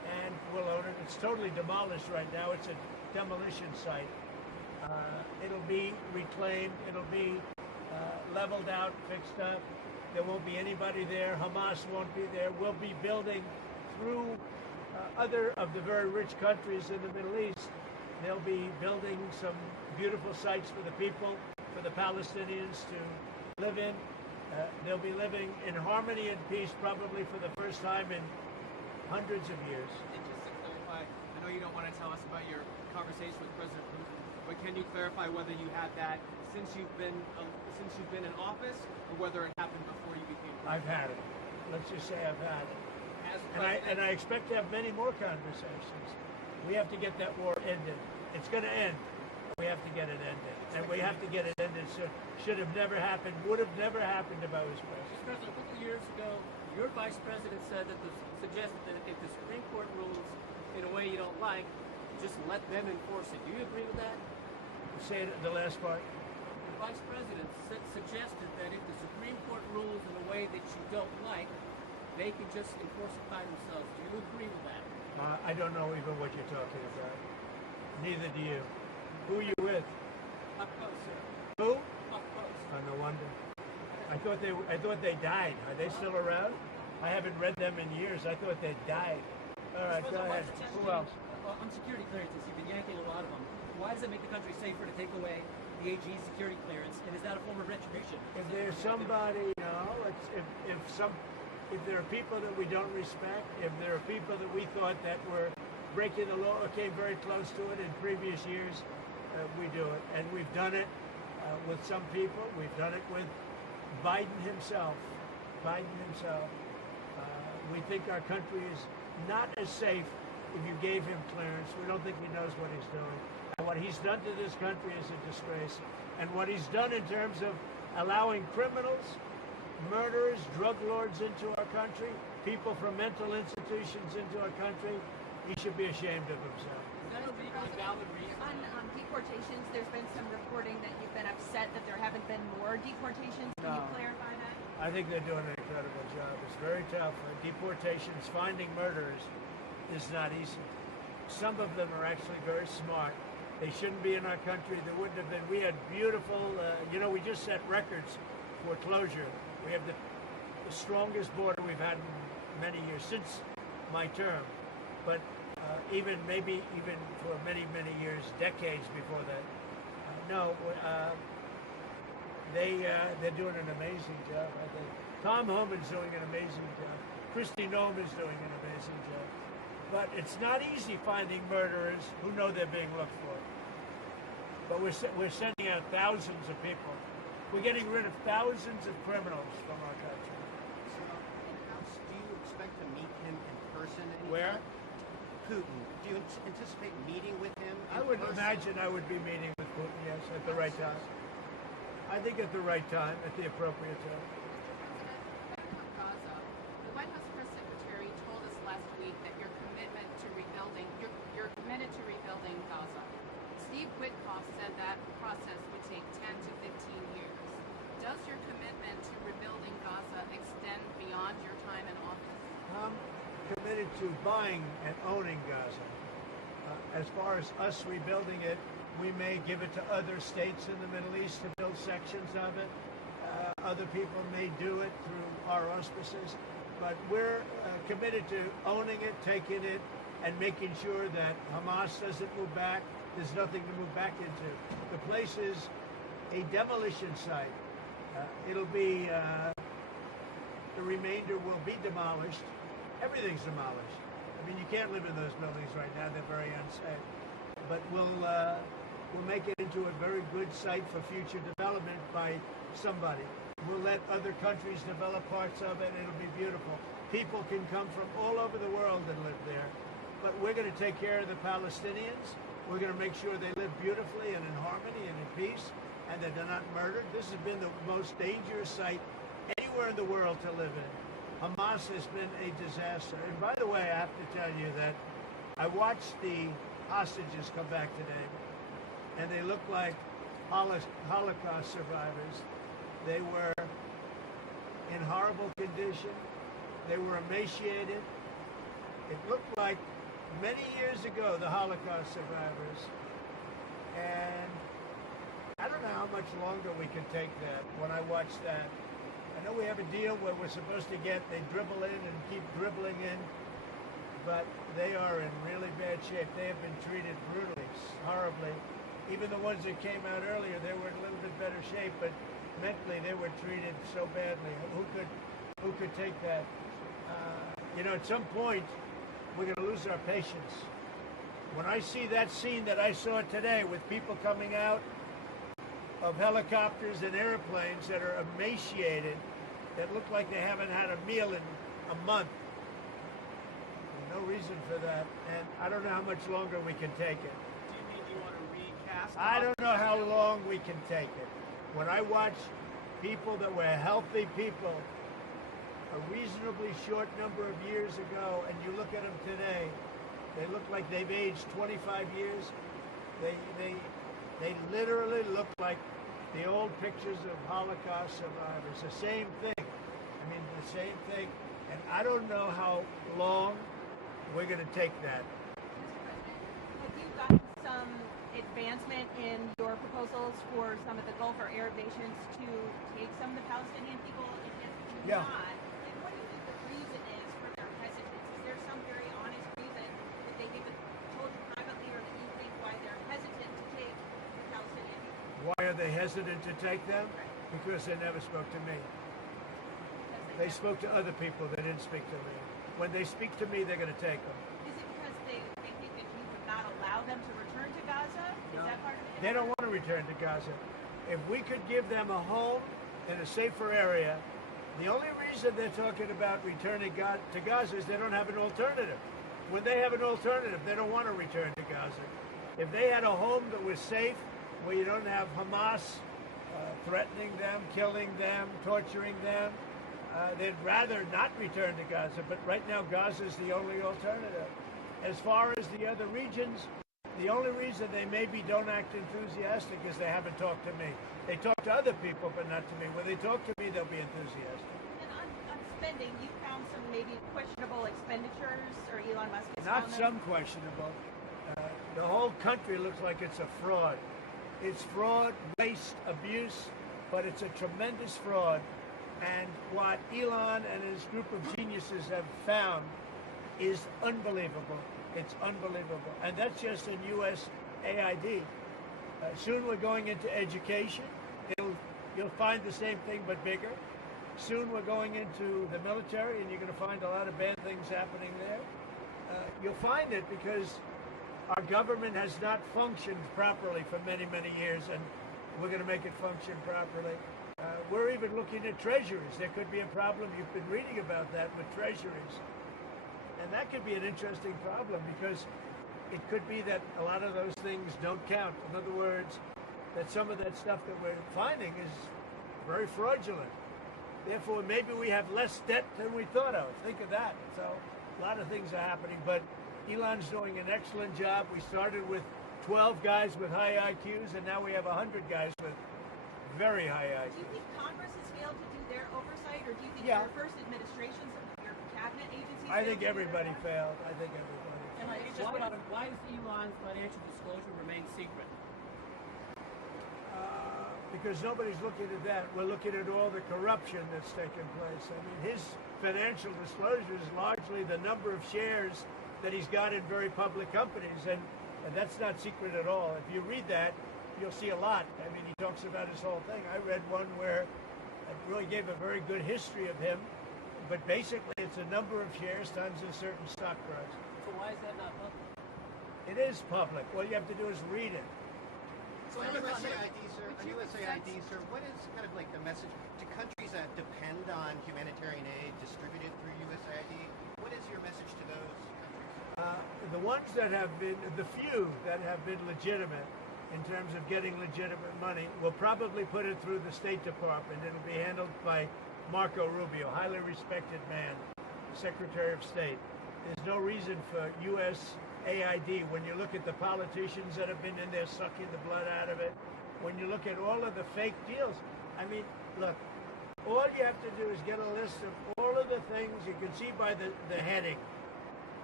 and we'll own it. It's totally demolished right now. It's a demolition site. It'll be reclaimed. It'll be leveled out, fixed up. There won't be anybody there. Hamas won't be there. We'll be building through other of the very rich countries in the Middle East. They'll be building some beautiful sites for the people, for the Palestinians to live in. They'll be living in harmony and peace probably for the first time in hundreds of years. And just to clarify, I know you don't want to tell us about your conversation with President Putin, but can you clarify whether you had that since you've been in office, or whether it happened before you became president? I've had it. Let's just say I've had it. As And I expect to have many more conversations. We have to get that war ended. It's going to end. We have to get it ended. And we have to get it ended. So should have never happened, would have never happened if I was president. Mr. President, a couple of years ago, your vice president said that suggested that if the Supreme Court rules in a way you don't like, just let them enforce it. Do you agree with that? Say it, the last part. The vice president suggested that if the Supreme Court rules in a way that you don't like, they can just enforce it by themselves. Do you agree with that? I don't know even what you're talking about. Neither do you. Who are you with? Up close, sir. Who? Up close. Oh, no wonder. I thought they died. Are they still around? I haven't read them in years. I thought they died. All right, go ahead. Who else? On security clearances, you've been yanking a lot of them. Why does it make the country safer to take away the AG's security clearance? And is that a form of retribution? If there's somebody, if there are people that we don't respect, if there are people that we thought that were breaking the law or came very close to it in previous years, we do it. And we've done it with some people. We've done it with Biden himself. We think our country is not as safe if you gave him clearance. We don't think he knows what he's doing. And what he's done to this country is a disgrace. And what he's done in terms of allowing criminals, murderers, drug lords into our country, people from mental institutions into our country, he should be ashamed of himself. Is that a legally valid reason? On deportations, there's been some reporting that you've been upset that there haven't been more deportations. Can you No. clarify that? I think they're doing an incredible job. It's very tough. Deportations, finding murderers is not easy. Some of them are actually very smart. They shouldn't be in our country. There wouldn't have been. We had beautiful, we just set records for closure. We have the strongest border we've had in many years since my term. But even for many years, decades before that. They're doing an amazing job. I think Tom Homan's doing an amazing job. Kristi Noem is doing an amazing job. But it's not easy finding murderers who know they're being looked for. But we're sending out thousands of people. We're getting rid of thousands of criminals from our country. Do you expect to meet him in person anytime? Where? Putin. Do you anticipate meeting with him in I would person? imagine I would be meeting with Putin, yes, at the right time. I think at the right time, at the appropriate time. Back on Gaza, the White House press secretary told us last week that you're committed to rebuilding Gaza. Steve Witkoff said that process would take 10 to 15 years. Does your commitment to rebuilding Gaza extend beyond your time in office? I'm committed to buying and owning Gaza. As far as us rebuilding it, we may give it to other states in the Middle East to build sections of it. Other people may do it through our auspices. But we're committed to owning it, taking it, and making sure that Hamas doesn't move back. There's nothing to move back into. The place is a demolition site. It'll be, the remainder will be demolished. Everything's demolished. I mean, you can't live in those buildings right now. They're very unsafe. But we'll make it into a very good site for future development by somebody. We'll let other countries develop parts of it. It'll be beautiful. People can come from all over the world and live there. But we're going to take care of the Palestinians. We're going to make sure they live beautifully and in harmony and in peace, and that they're not murdered. This has been the most dangerous site anywhere in the world to live in. Hamas has been a disaster. And by the way, I have to tell you that I watched the hostages come back today, and they look like Holocaust survivors. They were in horrible condition. They were emaciated. It looked like many years ago, the Holocaust survivors, and I don't know how much longer we can take that. When I watch that, I know we have a deal where we're supposed to get, they dribble in and keep dribbling in, but they are in really bad shape. They have been treated brutally, horribly. Even the ones that came out earlier, they were in a little bit better shape, but mentally they were treated so badly. Who could take that? At some point, we're going to lose our patience. When I see that scene that I saw today with people coming out of helicopters and airplanes that are emaciated, that look like they haven't had a meal in a month, there's no reason for that, and I don't know how much longer we can take it. Do you mean you want to recast? I don't know how long we can take it. When I watch people that were healthy people a reasonably short number of years ago, and you look at them today, they look like they've aged 25 years. They literally look like the old pictures of Holocaust survivors. The same thing. I mean, the same thing. And I don't know how long we're going to take that. Have you gotten some advancement in your proposals for some of the Gulf or Arab nations to take some of the Palestinian people? And if Yeah. not, then what do you think the reason is for their hesitance? Is there some very honest reason that they haven't told you privately, or that you think why they're hesitant to take the Palestinian people? Why are they hesitant to take them? Because they never spoke to me. They spoke to other people. They didn't speak to me. When they speak to me, they're going to take them. Is it because they think that you would not allow them to return to Gaza? Is that part of it? They don't want to return to Gaza. If we could give them a home in a safer area, the only reason they're talking about returning to Gaza is they don't have an alternative. When they have an alternative, they don't want to return to Gaza. If they had a home that was safe, where you don't have Hamas threatening them, killing them, torturing them, they'd rather not return to Gaza. But right now, Gaza is the only alternative. As far as the other regions, the only reason they maybe don't act enthusiastic is they haven't talked to me. They talk to other people, but not to me. When they talk to me, they'll be enthusiastic. And on spending, you found some maybe questionable expenditures, or Elon Musk has Not found some them? questionable. The whole country looks like it's a fraud. It's fraud, waste, abuse, but it's a tremendous fraud. And what Elon and his group of geniuses have found is unbelievable. It's unbelievable. And that's just in U.S. AID. Soon we're going into education. You'll find the same thing, but bigger. Soon we're going into the military, and you're going to find a lot of bad things happening there. You'll find it because our government has not functioned properly for many, many years, and we're going to make it function properly. We're even looking at treasuries. There could be a problem. You've been reading about that with treasuries. And that could be an interesting problem, because it could be that a lot of those things don't count. In other words, that some of that stuff that we're finding is very fraudulent. Therefore, maybe we have less debt than we thought of. Think of that. So a lot of things are happening, but Elon's doing an excellent job. We started with 12 guys with high IQs, and now we have 100 guys with very high IQs. Do you think Congress has failed to do their oversight, or do you think Yeah. your first administration, some of your cabinet agencies? I think failed to do their everybody part? failed. I think everybody. And why does Elon's financial disclosure remain secret? Because nobody's looking at that. We're looking at all the corruption that's taken place. I mean, his financial disclosure is largely the number of shares that he's got in very public companies, and that's not secret at all. If you read that, you'll see a lot. I mean, he talks about his whole thing. I read one where it really gave a very good history of him, but basically it's a number of shares times a certain stock price. So why is that not public? It is public. All you have to do is read it. So on USAID, sir, what is kind of like the message to countries that depend on humanitarian aid distributed through USAID? What is your message to those countries? The ones that have been, the few that have been legitimate in terms of getting legitimate money, will probably put it through the State Department. It'll be handled by Marco Rubio, highly respected man, Secretary of State. There's no reason for USAID, when you look at the politicians that have been in there sucking the blood out of it, when you look at all of the fake deals, I mean, look, all you have to do is get a list of all of the things you can see by the heading.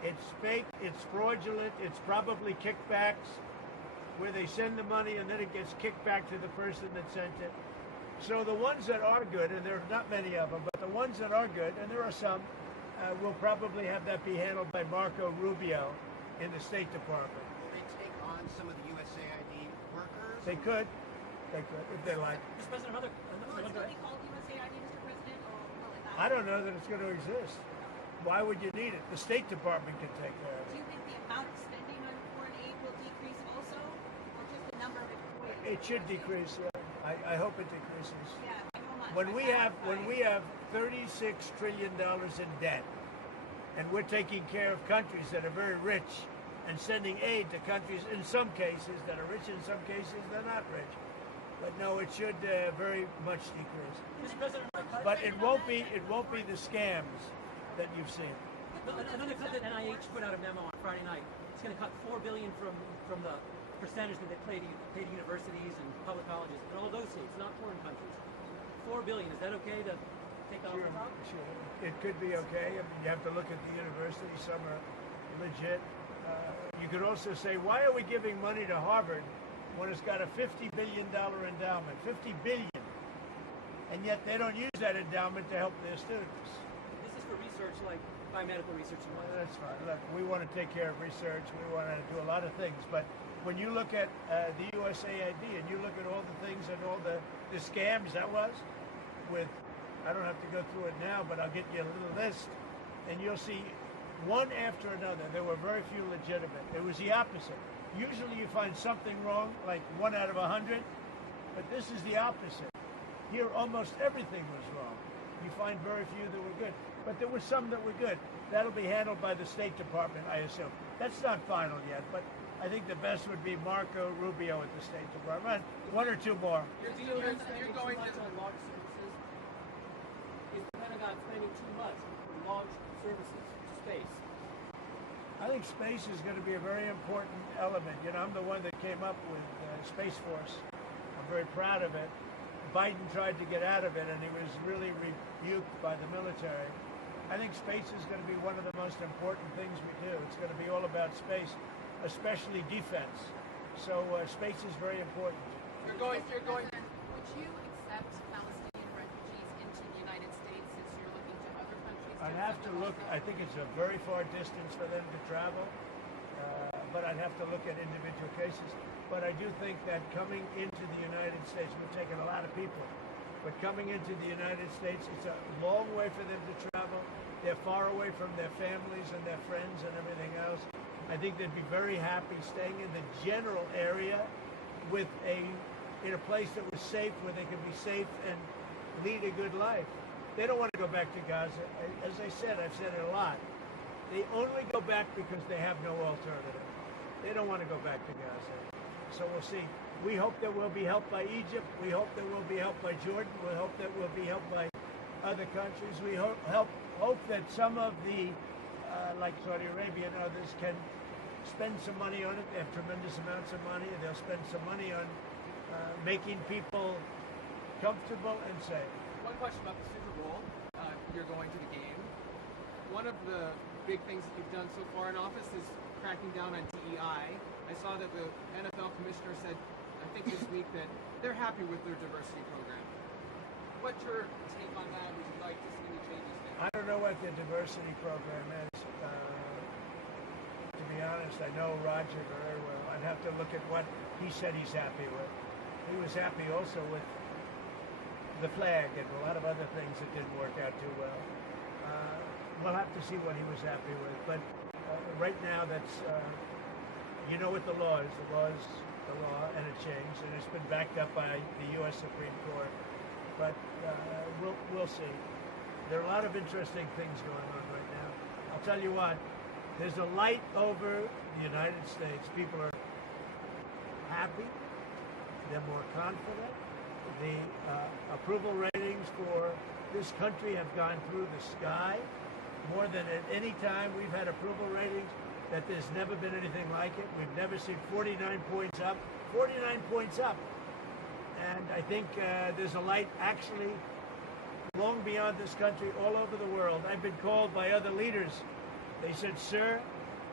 It's fake, it's fraudulent, it's probably kickbacks where they send the money and then it gets kicked back to the person that sent it. So the ones that are good, and there are not many of them, but the ones that are good, and there are some, will probably have that be handled by Marco Rubio in the State Department. Will they take on some of the USAID workers? They could, if they like. Mr. President, another Will it still be called USAID, Mr. President, or will it not? I don't know that it's going to exist. Why would you need it? The State Department can take care of Do it. you think the amount of spending on foreign aid will decrease also, or just the number of employees? It should decrease. Yeah. I hope it decreases. Yeah, by how much? When By we have $36 trillion in debt, and we're taking care of countries that are very rich and sending aid to countries in some cases that are rich, in some cases they're not rich. But no, it should very much decrease. Mr. President, But it won't be the scams that you've seen. another clip that NIH put out a memo on Friday night. It's going to cut $4 billion from the percentage that they pay to universities and public colleges in all those states, not foreign countries. $4 billion. Is that okay to take that off the top? Sure. It could be okay. I mean, you have to look at the universities. Some are legit. You could also say, why are we giving money to Harvard when it's got a $50 billion endowment? $50 billion. And yet they don't use that endowment to help their students. This is for research like biomedical research and Well, that's fine. Look, we want to take care of research. We want to do a lot of things. But when you look at the USAID and you look at all the things and all the scams that was with, I don't have to go through it now, but I'll get you a little list, and you'll see one after another. There were very few legitimate. It was the opposite. Usually you find something wrong, like 1 out of 100, but this is the opposite. Here, almost everything was wrong. You find very few that were good. But there were some that were good. That'll be handled by the State Department, I assume. That's not final yet, but I think the best would be Marco Rubio at the State Department. One or two more. You're You're going too much to- on launch services. Is the Pentagon spending too much on launch services to space? I think space is going to be a very important element. You know, I'm the one that came up with Space Force. I'm very proud of it. Biden tried to get out of it, and he was really rebuked by the military. I think space is going to be one of the most important things we do. It's going to be all about space, especially defense. So space is very important. You're going. President, would you accept Palestinian refugees into the United States since you're looking to other countries? I'd have to look. I think it's a very far distance for them to travel, but I'd have to look at individual cases. But I do think that coming into the United States, we're taking a lot of people, but coming into the United States, it's a long way for them to travel. They're far away from their families and their friends and everything else. I think they'd be very happy staying in the general area in a place that was safe, where they could be safe and lead a good life. They don't want to go back to Gaza. As I said, I've said it a lot. They only go back because they have no alternative. They don't want to go back to Gaza. So we'll see. We hope that we'll be helped by Egypt. We hope that we'll be helped by Jordan. We hope that we'll be helped by other countries. We hope that some of the, like Saudi Arabia and others, can spend some money on it. They have tremendous amounts of money, and they'll spend some money on making people comfortable and safe. One question about the Super Bowl. You're going to the game. One of the big things that you've done so far in office is cracking down on DEI. I saw that the NFL commissioner said, I think this week, that they're happy with their diversity program. What's your take on that? Would you like to see any changes there? I don't know what the diversity program is. To be honest, I know Roger very well. I'd have to look at what he said he's happy with. He was happy also with the flag and a lot of other things that didn't work out too well. We'll have to see what he was happy with. But right now, that's, you know what the law is. The law is the law, and it changed, and it's been backed up by the U.S. Supreme Court. But we'll see. There are a lot of interesting things going on right now. I'll tell you what, there's a light over the United States. People are happy. They're more confident. The approval ratings for this country have gone through the sky. More than at any time we've had approval ratings that there's never been anything like it. We've never seen 49 points up. 49 points up. And I think there's a light actually long beyond this country, all over the world. I've been called by other leaders. They said, sir,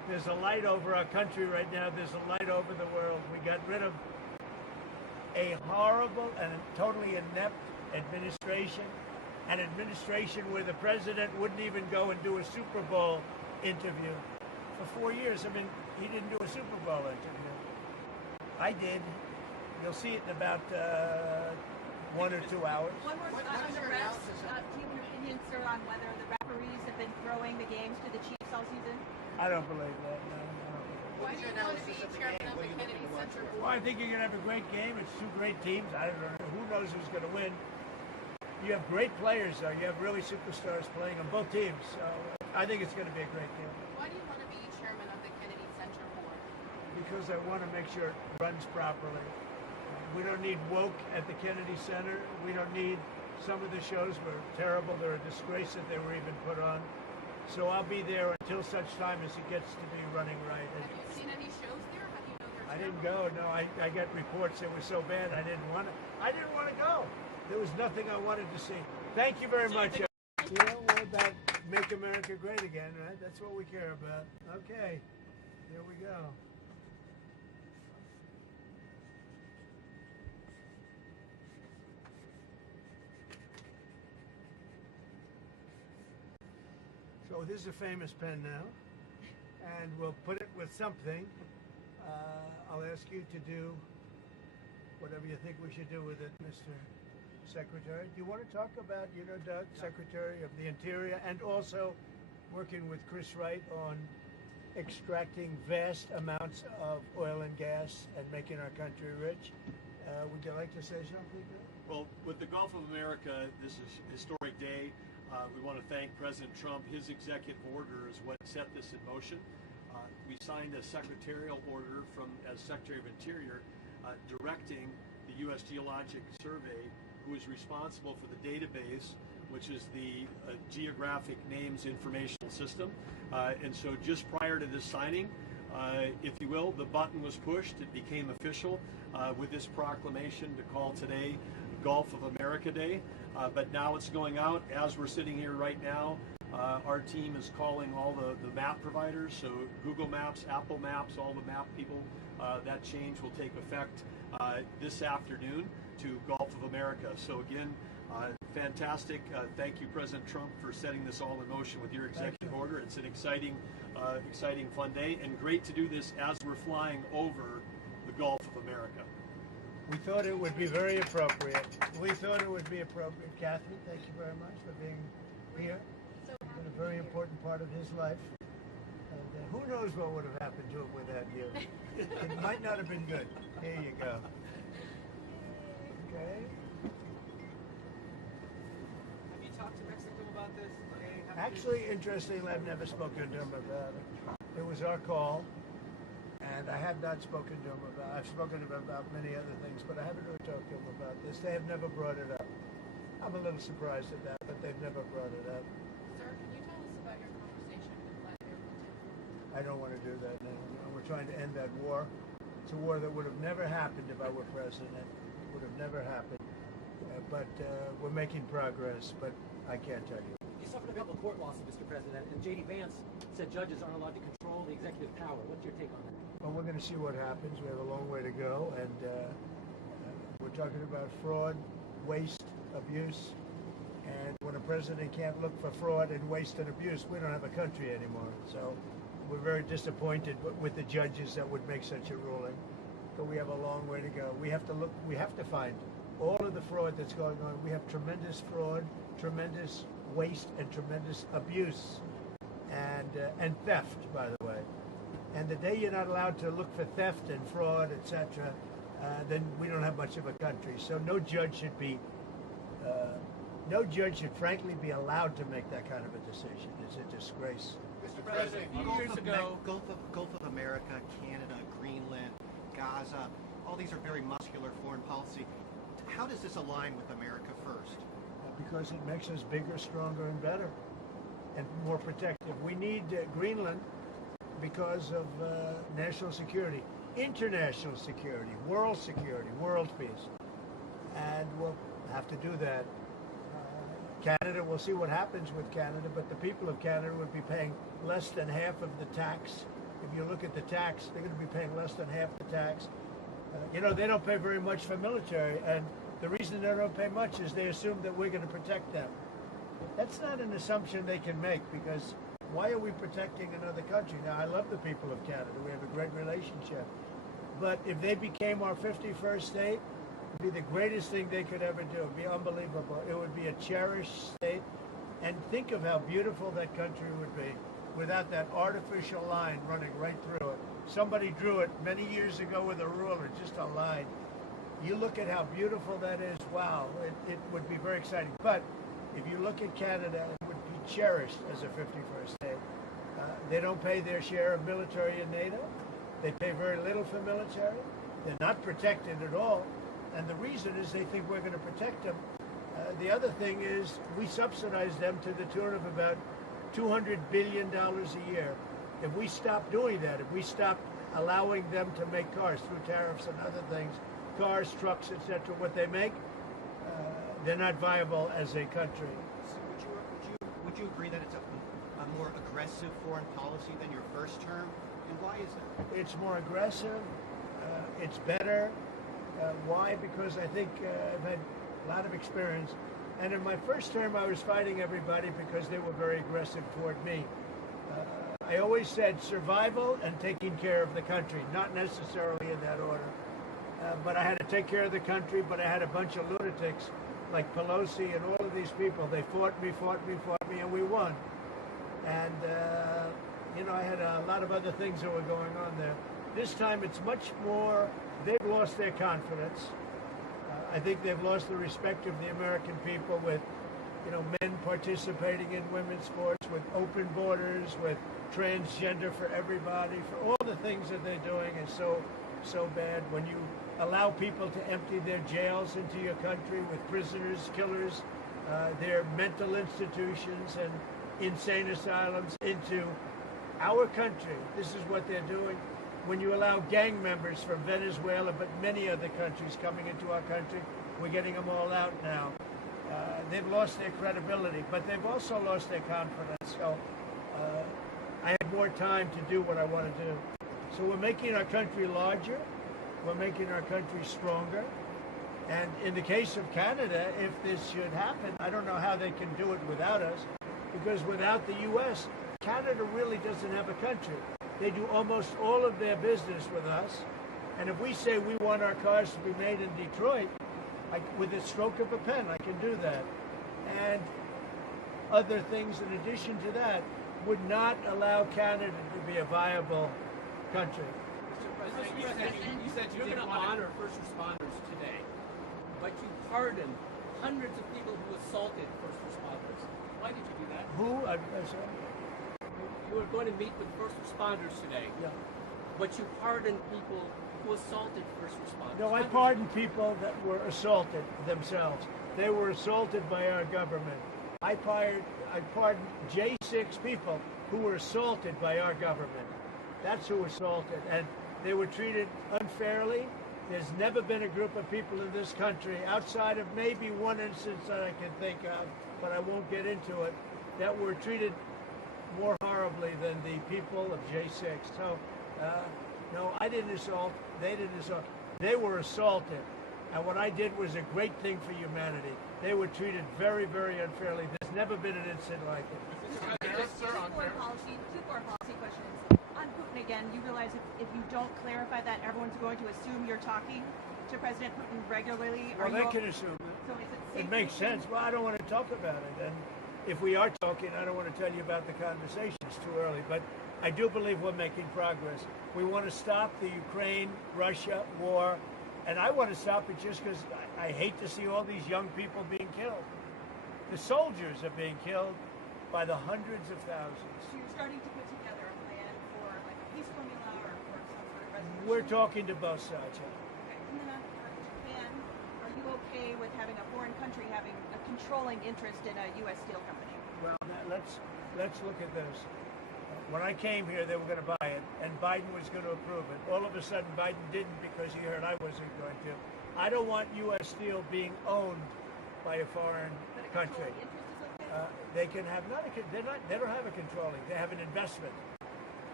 There's a light over our country right now. There's a light over the world. We got rid of a horrible and totally inept administration, an administration where the president wouldn't even go and do a Super Bowl interview for 4 years. I mean, he didn't do a Super Bowl interview. I did. You'll see it in about 1 or 2 hours. One more What on is the your refs. analysis of- Do you have an opinion, sir, on whether the referees have been throwing the games to the Chiefs all season? I don't believe that. No, I don't believe that. Why do you want to be chairman of the Kennedy Center Well, Board? I think you're going to have a great game. It's two great teams. I don't know. Who knows who's going to win? You have great players, though. You have really superstars playing on both teams. So I think it's going to be a great game. Why do you want to be chairman of the Kennedy Center Board? Because I want to make sure it runs properly. We don't need woke at the Kennedy Center. We don't need some of the shows were terrible. They're a disgrace that they were even put on. So I'll be there until such time as it gets to be running right. Have you seen any shows there? How do you know they're I didn't terrible? go. No, I got reports it was so bad. I didn't want to go. There was nothing I wanted to see. Thank you very much. You know, we're about make America great again, right? That's what we care about. Okay, here we go. So this is a famous pen now, and we'll put it with something. I'll ask you to do whatever you think we should do with it, Mr. Secretary. Do you want to talk about, Doug, Secretary of the Interior, and also working with Chris Wright on extracting vast amounts of oil and gas and making our country rich? Would you like to say something? Well, with the Gulf of America, this is a historic day. We want to thank President Trump. His executive order is what set this in motion. We signed a secretarial order as Secretary of Interior directing the U.S. Geologic Survey, who is responsible for the database, which is the Geographic Names Informational System. And so just prior to this signing, if you will, the button was pushed. It became official with this proclamation to call today Gulf of America Day. But now it's going out. As we're sitting here right now, our team is calling all the map providers, so Google Maps, Apple Maps, all the map people. That change will take effect this afternoon to Gulf of America. So again, fantastic. Thank you, President Trump, for setting this all in motion with your executive order. It's an exciting, fun day, and great to do this as we're flying over the Gulf of America. We thought it would be very appropriate. Kathy, thank you very much for being here. It's been a very important part of his life. And who knows what would have happened to him without you. It might not have been good. Here you go. Okay. Have you talked to Mexico about this? Actually, interestingly, I've never spoken to him about it. It was our call, and I have not spoken to him about. I've spoken to him about many other things, but I haven't really talked to him about this. They have never brought it up. I'm a little surprised at that, but they've never brought it up. Sir, can you tell us about your conversation with Vladimir Putin? I don't want to do that now. We're trying to end that war. It's a war that would have never happened if I were president. It would have never happened. But we're making progress, but I can't tell you. You suffered a couple of court losses, Mr. President, and J.D. Vance said judges aren't allowed to control the executive power. What's your take on that? Well, we're going to see what happens. We have a long way to go, and we're talking about fraud, waste, abuse, and when a president can't look for fraud and waste and abuse, we don't have a country anymore. So we're very disappointed with the judges that would make such a ruling, but we have a long way to go. We have to find all of the fraud that's going on. We have tremendous fraud, tremendous waste, and tremendous abuse, and theft, by the way. And the day you're not allowed to look for theft and fraud, etc., then we don't have much of a country. So no judge should frankly be allowed to make that kind of a decision. It's a disgrace. Mr. President, a few years ago, Gulf of America, Canada, Greenland, Gaza, all these are very muscular foreign policy. How does this align with America first? Because it makes us bigger, stronger, and better, and more protective. We need Greenland because of national security, international security, world peace. And we'll have to do that. Canada, we'll see what happens with Canada, but the people of Canada would be paying less than half of the tax If you look at the tax, they're going to be paying less than half the tax. They don't pay very much for military, and the reason they don't pay much is they assume that we're going to protect them. That's not an assumption they can make, because why are we protecting another country? Now, I love the people of Canada. We have a great relationship. But if they became our 51st state, it would be the greatest thing they could ever do. It would be unbelievable. It would be a cherished state. And think of how beautiful that country would be without that artificial line running right through it. Somebody drew it many years ago with a ruler, just a line. You look at how beautiful that is, wow, it would be very exciting. But if you look at Canada, it would be cherished as a 51st state. They don't pay their share of military in NATO. They pay very little for military. They're not protected at all. And the reason is they think we're going to protect them. The other thing is we subsidize them to the tune of about $200 billion a year. If we stop doing that, if we stop allowing them to make cars through tariffs and other things, cars, trucks, etc., what they make, they're not viable as a country. So would you agree that it's a more aggressive foreign policy than your first term? And why is that? It's more aggressive. It's better. Why? Because I think I've had a lot of experience. And in my first term, I was fighting everybody because they were very aggressive toward me. I always said survival and taking care of the country, not necessarily in that order. But I had to take care of the country, but I had a bunch of lunatics like Pelosi and all of these people. They fought me, and we won. And, I had a lot of other things that were going on there. This time it's much more, they've lost their confidence. I think they've lost the respect of the American people with, men participating in women's sports, with open borders, with transgender for everybody, for all the things that they're doing is so bad. When you allow people to empty their jails into your country with prisoners, killers, their mental institutions and insane asylums into our country, this is what they're doing. When you allow gang members from Venezuela, but many other countries coming into our country, we're getting them all out now. They've lost their credibility, but they've also lost their confidence. So I have more time to do what I want to do. So we're making our country larger. We're making our country stronger. And in the case of Canada, if this should happen, I don't know how they can do it without us, because without the U.S., Canada really doesn't have a country. They do almost all of their business with us. And if we say we want our cars to be made in Detroit, with a stroke of a pen, I can do that. And other things in addition to that would not allow Canada to be a viable country. Mr. President, you said you're going to honor first responders today, but you pardoned hundreds of people who assaulted first responders. Why did you do that? Who? I'm sorry. You were going to meet with first responders today, Yeah. but you pardoned people who assaulted first responders. No, I pardoned people that were assaulted themselves. They were assaulted by our government. I pardoned J6 people who were assaulted by our government. That's who assaulted. And they were treated unfairly. There's never been a group of people in this country, outside of maybe one instance that I can think of, but I won't get into it, that were treated more horribly than the people of J6. So, no, I didn't assault. They didn't assault. They were assaulted. And what I did was a great thing for humanity. They were treated very, very unfairly. There's never been an incident like it. Two foreign policy questions. On Putin again, you realize if you don't clarify that, everyone's going to assume you're talking to President Putin regularly. Well, they can assume it. So is it safe It makes to assume- sense. Well, I don't want to talk about it. And if we are talking, I don't want to tell you about the conversation. It's too early. But I do believe we're making progress. We want to stop the Ukraine-Russia war. And I want to stop it just because I hate to see all these young people being killed. The soldiers are being killed by the hundreds of thousands. So you're starting to put together a plan for like a peace formula or for some sort of resolution? We're talking to both sides. Yeah. Okay. And then on Japan, are you okay with having a foreign country having a controlling interest in a U.S. steel company? Well, let's look at this. When I came here, they were going to buy it, and Biden was going to approve it. All of a sudden, Biden didn't because he heard I wasn't going to. I don't want U.S. steel being owned by a foreign But a country. controlling interest is okay? They can have they don't have a controlling. They have an investment.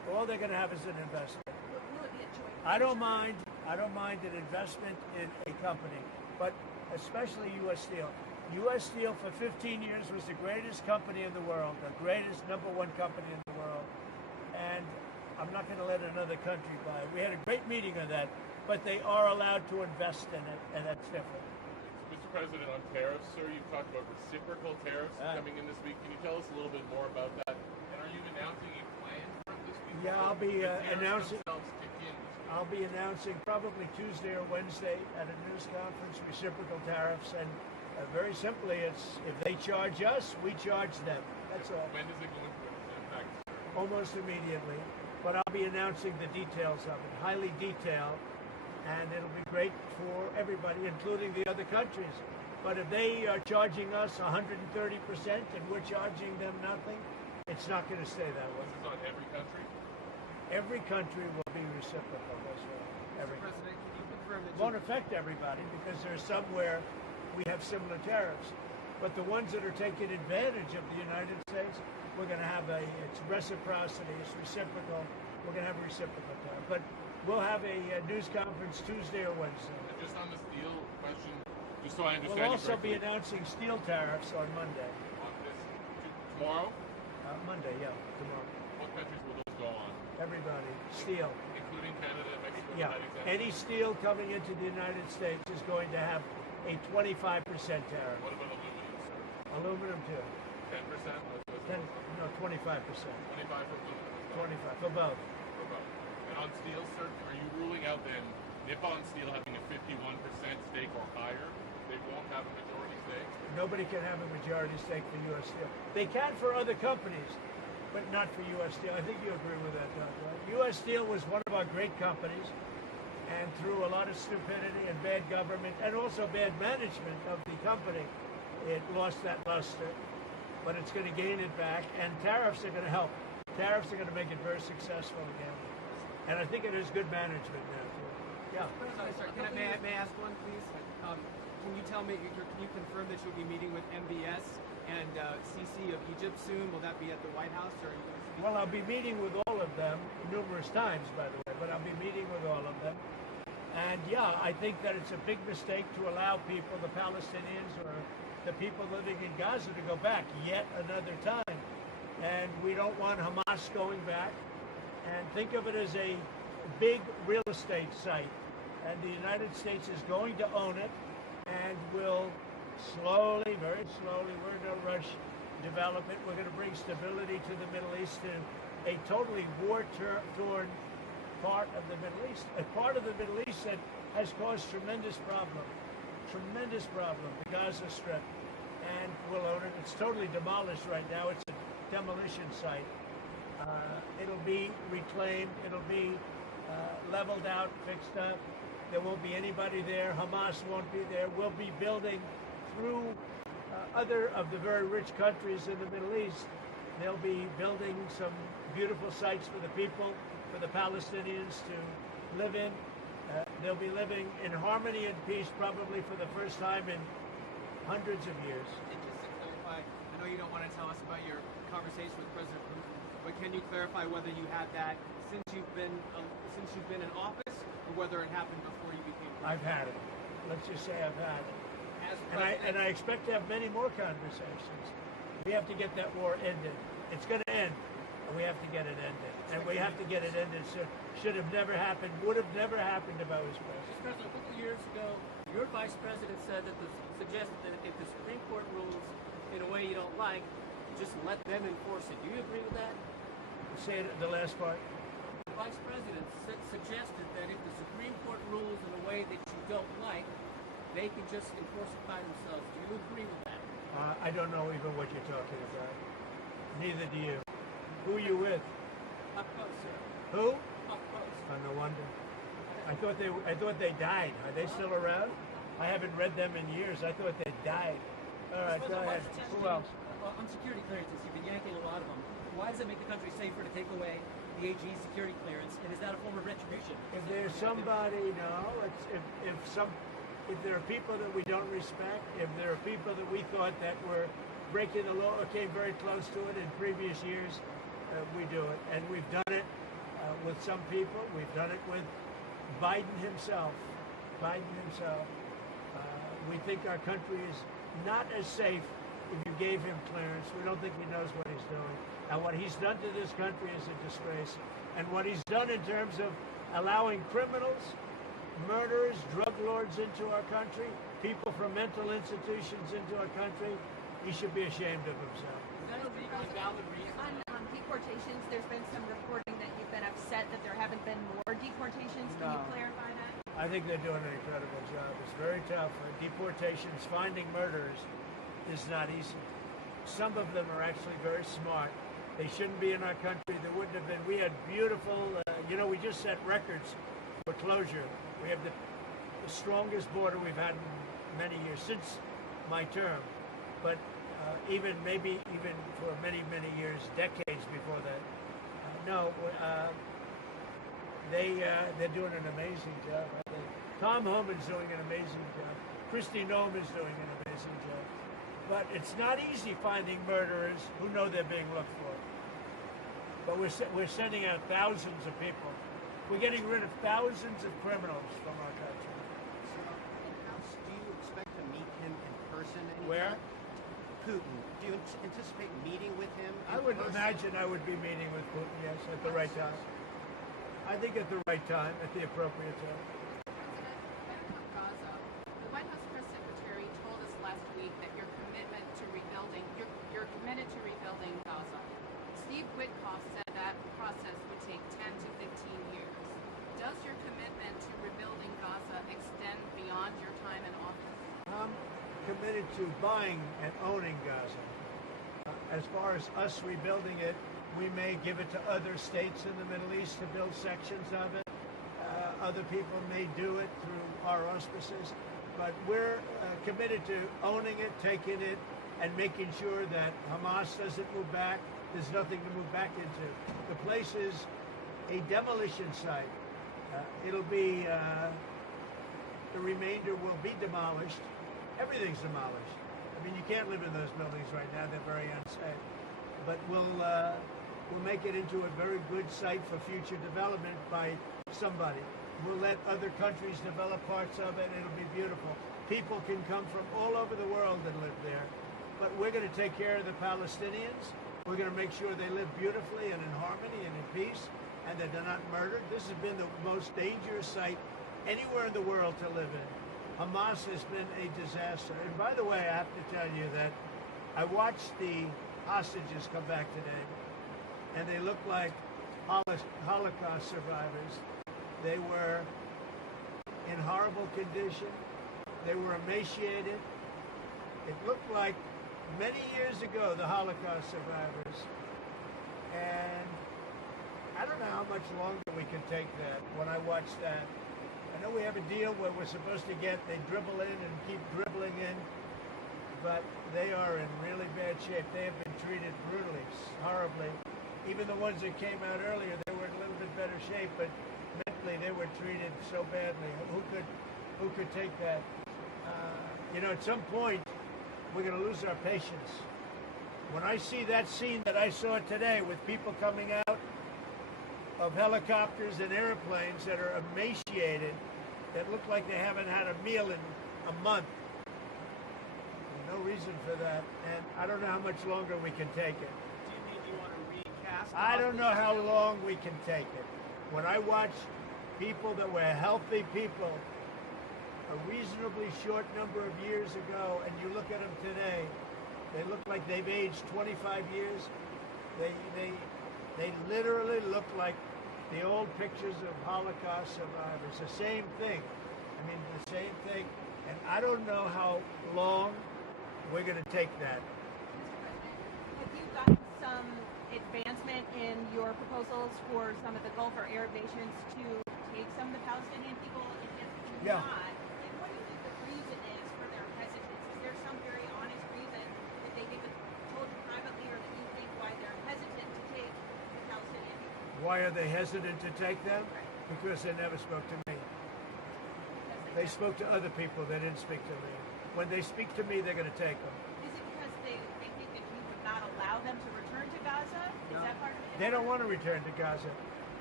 All they're going to have is an investment. Will it be a joint I don't venture? mind an investment in a company, but especially U.S. Steel. U.S. Steel for 15 years was the greatest company in the world, the greatest number one company in the world, and I'm not going to let another country buy it. We had a great meeting on that, but they are allowed to invest in it, and that's different. Mr. President, on tariffs, sir, you've talked about reciprocal tariffs coming in this week. Can you tell us a little bit more about that? And are you announcing a plan for this week? Yeah, I'll be announcing. Themselves kick in this week. I'll be announcing probably Tuesday or Wednesday at a news conference reciprocal tariffs, and very simply, it's if they charge us, we charge them. That's all. When does it go into effect, sir? Almost immediately. But I'll be announcing the details of it, highly detailed, and it'll be great for everybody, including the other countries. But if they are charging us 130% and we're charging them nothing, it's not going to stay that way. This is on every country? Every country will be reciprocal. That's right. Every Mr. President, can you confirm that won't affect everybody because there's some where we have similar tariffs. But the ones that are taking advantage of the United States, we're going to have it's reciprocity, it's reciprocal. We're going to have a reciprocal tariff. But we'll have a news conference Tuesday or Wednesday. And just on the steel question, just so I understand We'll also be correctly, announcing steel tariffs on Monday. on this tomorrow, Monday, yeah, tomorrow. what countries will those go on? Everybody, steel. Including Canada, Mexico, Yeah, United States? any steel coming into the United States is going to have a 25% tariff. What about aluminum, sir? Aluminum too. 10%? 25%. 25 for aluminum. 25 for both. For both. And on steel, sir, are you ruling out then Nippon Steel having a 51% stake or higher? They won't have a majority stake? Nobody can have a majority stake for U.S. Steel. They can for other companies, but not for U.S. Steel. I think you agree with that, Doug, right? U.S. Steel was one of our great companies, and through a lot of stupidity and bad government, and also bad management of the company, it lost that luster. But it's going to gain it back, and tariffs are going to help. Tariffs are going to make it very successful again. And I think it is good management now, too. Yeah. Sorry, may I ask one, please? Can you tell me, can you confirm that you'll be meeting with MBS and CC of Egypt soon? Will that be at the White House, or are you going to speak? Well, I'll be meeting with all of them numerous times, by the way, but I'll be meeting with all of them. And yeah, I think that it's a big mistake to allow people, the Palestinians or the people living in Gaza, to go back yet another time. And we don't want Hamas going back. And think of it as a big real estate site. And the United States is going to own it and will slowly, very slowly, we're in no rush, develop it. We're going to bring stability to the Middle East, to a totally war-torn part of the Middle East, a part of the Middle East that has caused tremendous problem, the Gaza Strip, and we'll own it. It's totally demolished right now. It's a demolition site. It'll be reclaimed. It'll be leveled out, fixed up. There won't be anybody there. Hamas won't be there. We'll be building through other of the very rich countries in the Middle East. They'll be building some beautiful sites for the people, for the Palestinians to live in. They'll be living in harmony and peace probably for the first time in hundreds of years. And just to clarify, I know you don't want to tell us about your conversation with President Putin, but can you clarify whether you had that since you've been in office, or whether it happened before you became president? I've had it. Let's just say I've had it. As And I expect to have many more conversations. We have to get that war ended. It's going to end, and we have to get it ended. And we have to get it ended. Should have never happened. Would have never happened if I was president. Mr. President, a couple of years ago, your vice president suggested that if the Supreme Court rules in a way you don't like, just let them enforce it. Do you agree with that? Say it, the last part. The vice president suggested that if the Supreme Court rules in a way that you don't like, they can just enforce it by themselves. Do you agree with that? I don't know even what you're talking about. Neither do you. Who are you with? Up close, sir. Who? Up close. Oh, no wonder. I thought they died. Are they still around? I haven't read them in years. I thought they died. All right, go ahead. Who else? On security clearances, you've been yanking a lot of them. Why does it make the country safer to take away the AG's security clearance? And is that a form of retribution? If there's somebody, no. If there are people that we don't respect, if there are people that we thought that were breaking the law or came very close to it in previous years, we do it. And we've done it with some people. We've done it with Biden himself. We think our country is not as safe if you gave him clearance. We don't think he knows what he's doing. And what he's done to this country is a disgrace. And what he's done in terms of allowing criminals, murderers, drug lords into our country, people from mental institutions into our country, he should be ashamed of himself. Is that a legally valid reason? On deportations, there's been some reporting that you've been upset that there haven't been more deportations. Can you No. clarify that? I think they're doing an incredible job. It's very tough. Deportations, finding murderers is not easy. Some of them are actually very smart. They shouldn't be in our country. There wouldn't have been. We had beautiful, we just set records for closure. We have the strongest border we've had in many years, since my term. But even for many, many years, decades before that. They're doing an amazing job. Tom Homan's doing an amazing job. Kristi Noem is doing an amazing job. But it's not easy finding murderers who know they're being looked for. But we're sending out thousands of people. We're getting rid of thousands of criminals from our country. Do you expect to meet him in person anytime? Where? Putin. Do you anticipate meeting with him? I would imagine I would be meeting with Putin, yes, at the right time. I think at the right time, at the appropriate time. President, back on Gaza, the White House press secretary told us last week that you're committed to rebuilding Gaza. Steve Witkoff said that process would take 10 to 15 years. Does your commitment to rebuilding Gaza extend beyond your time in office? I'm committed to buying and owning Gaza. As far as us rebuilding it, we may give it to other states in the Middle East to build sections of it. Other people may do it through our auspices. But we're committed to owning it, taking it, and making sure that Hamas doesn't move back. There's nothing to move back into. The place is a demolition site. It'll be, the remainder will be demolished. Everything's demolished. I mean, you can't live in those buildings right now. They're very unsafe. But we'll make it into a very good site for future development by somebody. We'll let other countries develop parts of it. It'll be beautiful. People can come from all over the world and live there. But we're going to take care of the Palestinians. We're going to make sure they live beautifully and in harmony and in peace, and that they're not murdered. This has been the most dangerous site anywhere in the world to live in. Hamas has been a disaster. And by the way, I have to tell you that I watched the hostages come back today, and they look like Holocaust survivors. They were in horrible condition. They were emaciated. It looked like many years ago, the Holocaust survivors. And I don't know how much longer we can take that. When I watch that, I know we have a deal where we're supposed to they dribble in and keep dribbling in, but they are in really bad shape. They have been treated brutally, horribly. Even the ones that came out earlier, they were in a little bit better shape, but mentally they were treated so badly. Who could take that? At some point, we're going to lose our patience. When I see that scene that I saw today with people coming out of helicopters and airplanes that are emaciated, that look like they haven't had a meal in a month, there's no reason for that. And I don't know how much longer we can take it. Do you mean you want to recast? I don't know how long we can take it. When I watch people that were healthy people a reasonably short number of years ago, and you look at them today, they look like they've aged 25 years. They literally look like the old pictures of Holocaust survivors. The same thing. I mean, the same thing. And I don't know how long we're going to take that. Have you gotten some advancement in your proposals for some of the Gulf or Arab nations to take some of the Palestinian people? And if Yeah. not, then what do you think the reason is for their hesitance? Is there some very honest reason that they haven't told you privately, or that you think why they're hesitant to take the Palestinian people? Why are they hesitant to take them? Because they never spoke to me. They spoke to other people. They didn't speak to me. When they speak to me, they're going to take them. Is it because they think that you would not allow them to return to Gaza? Is that part of it? They don't want to return to Gaza.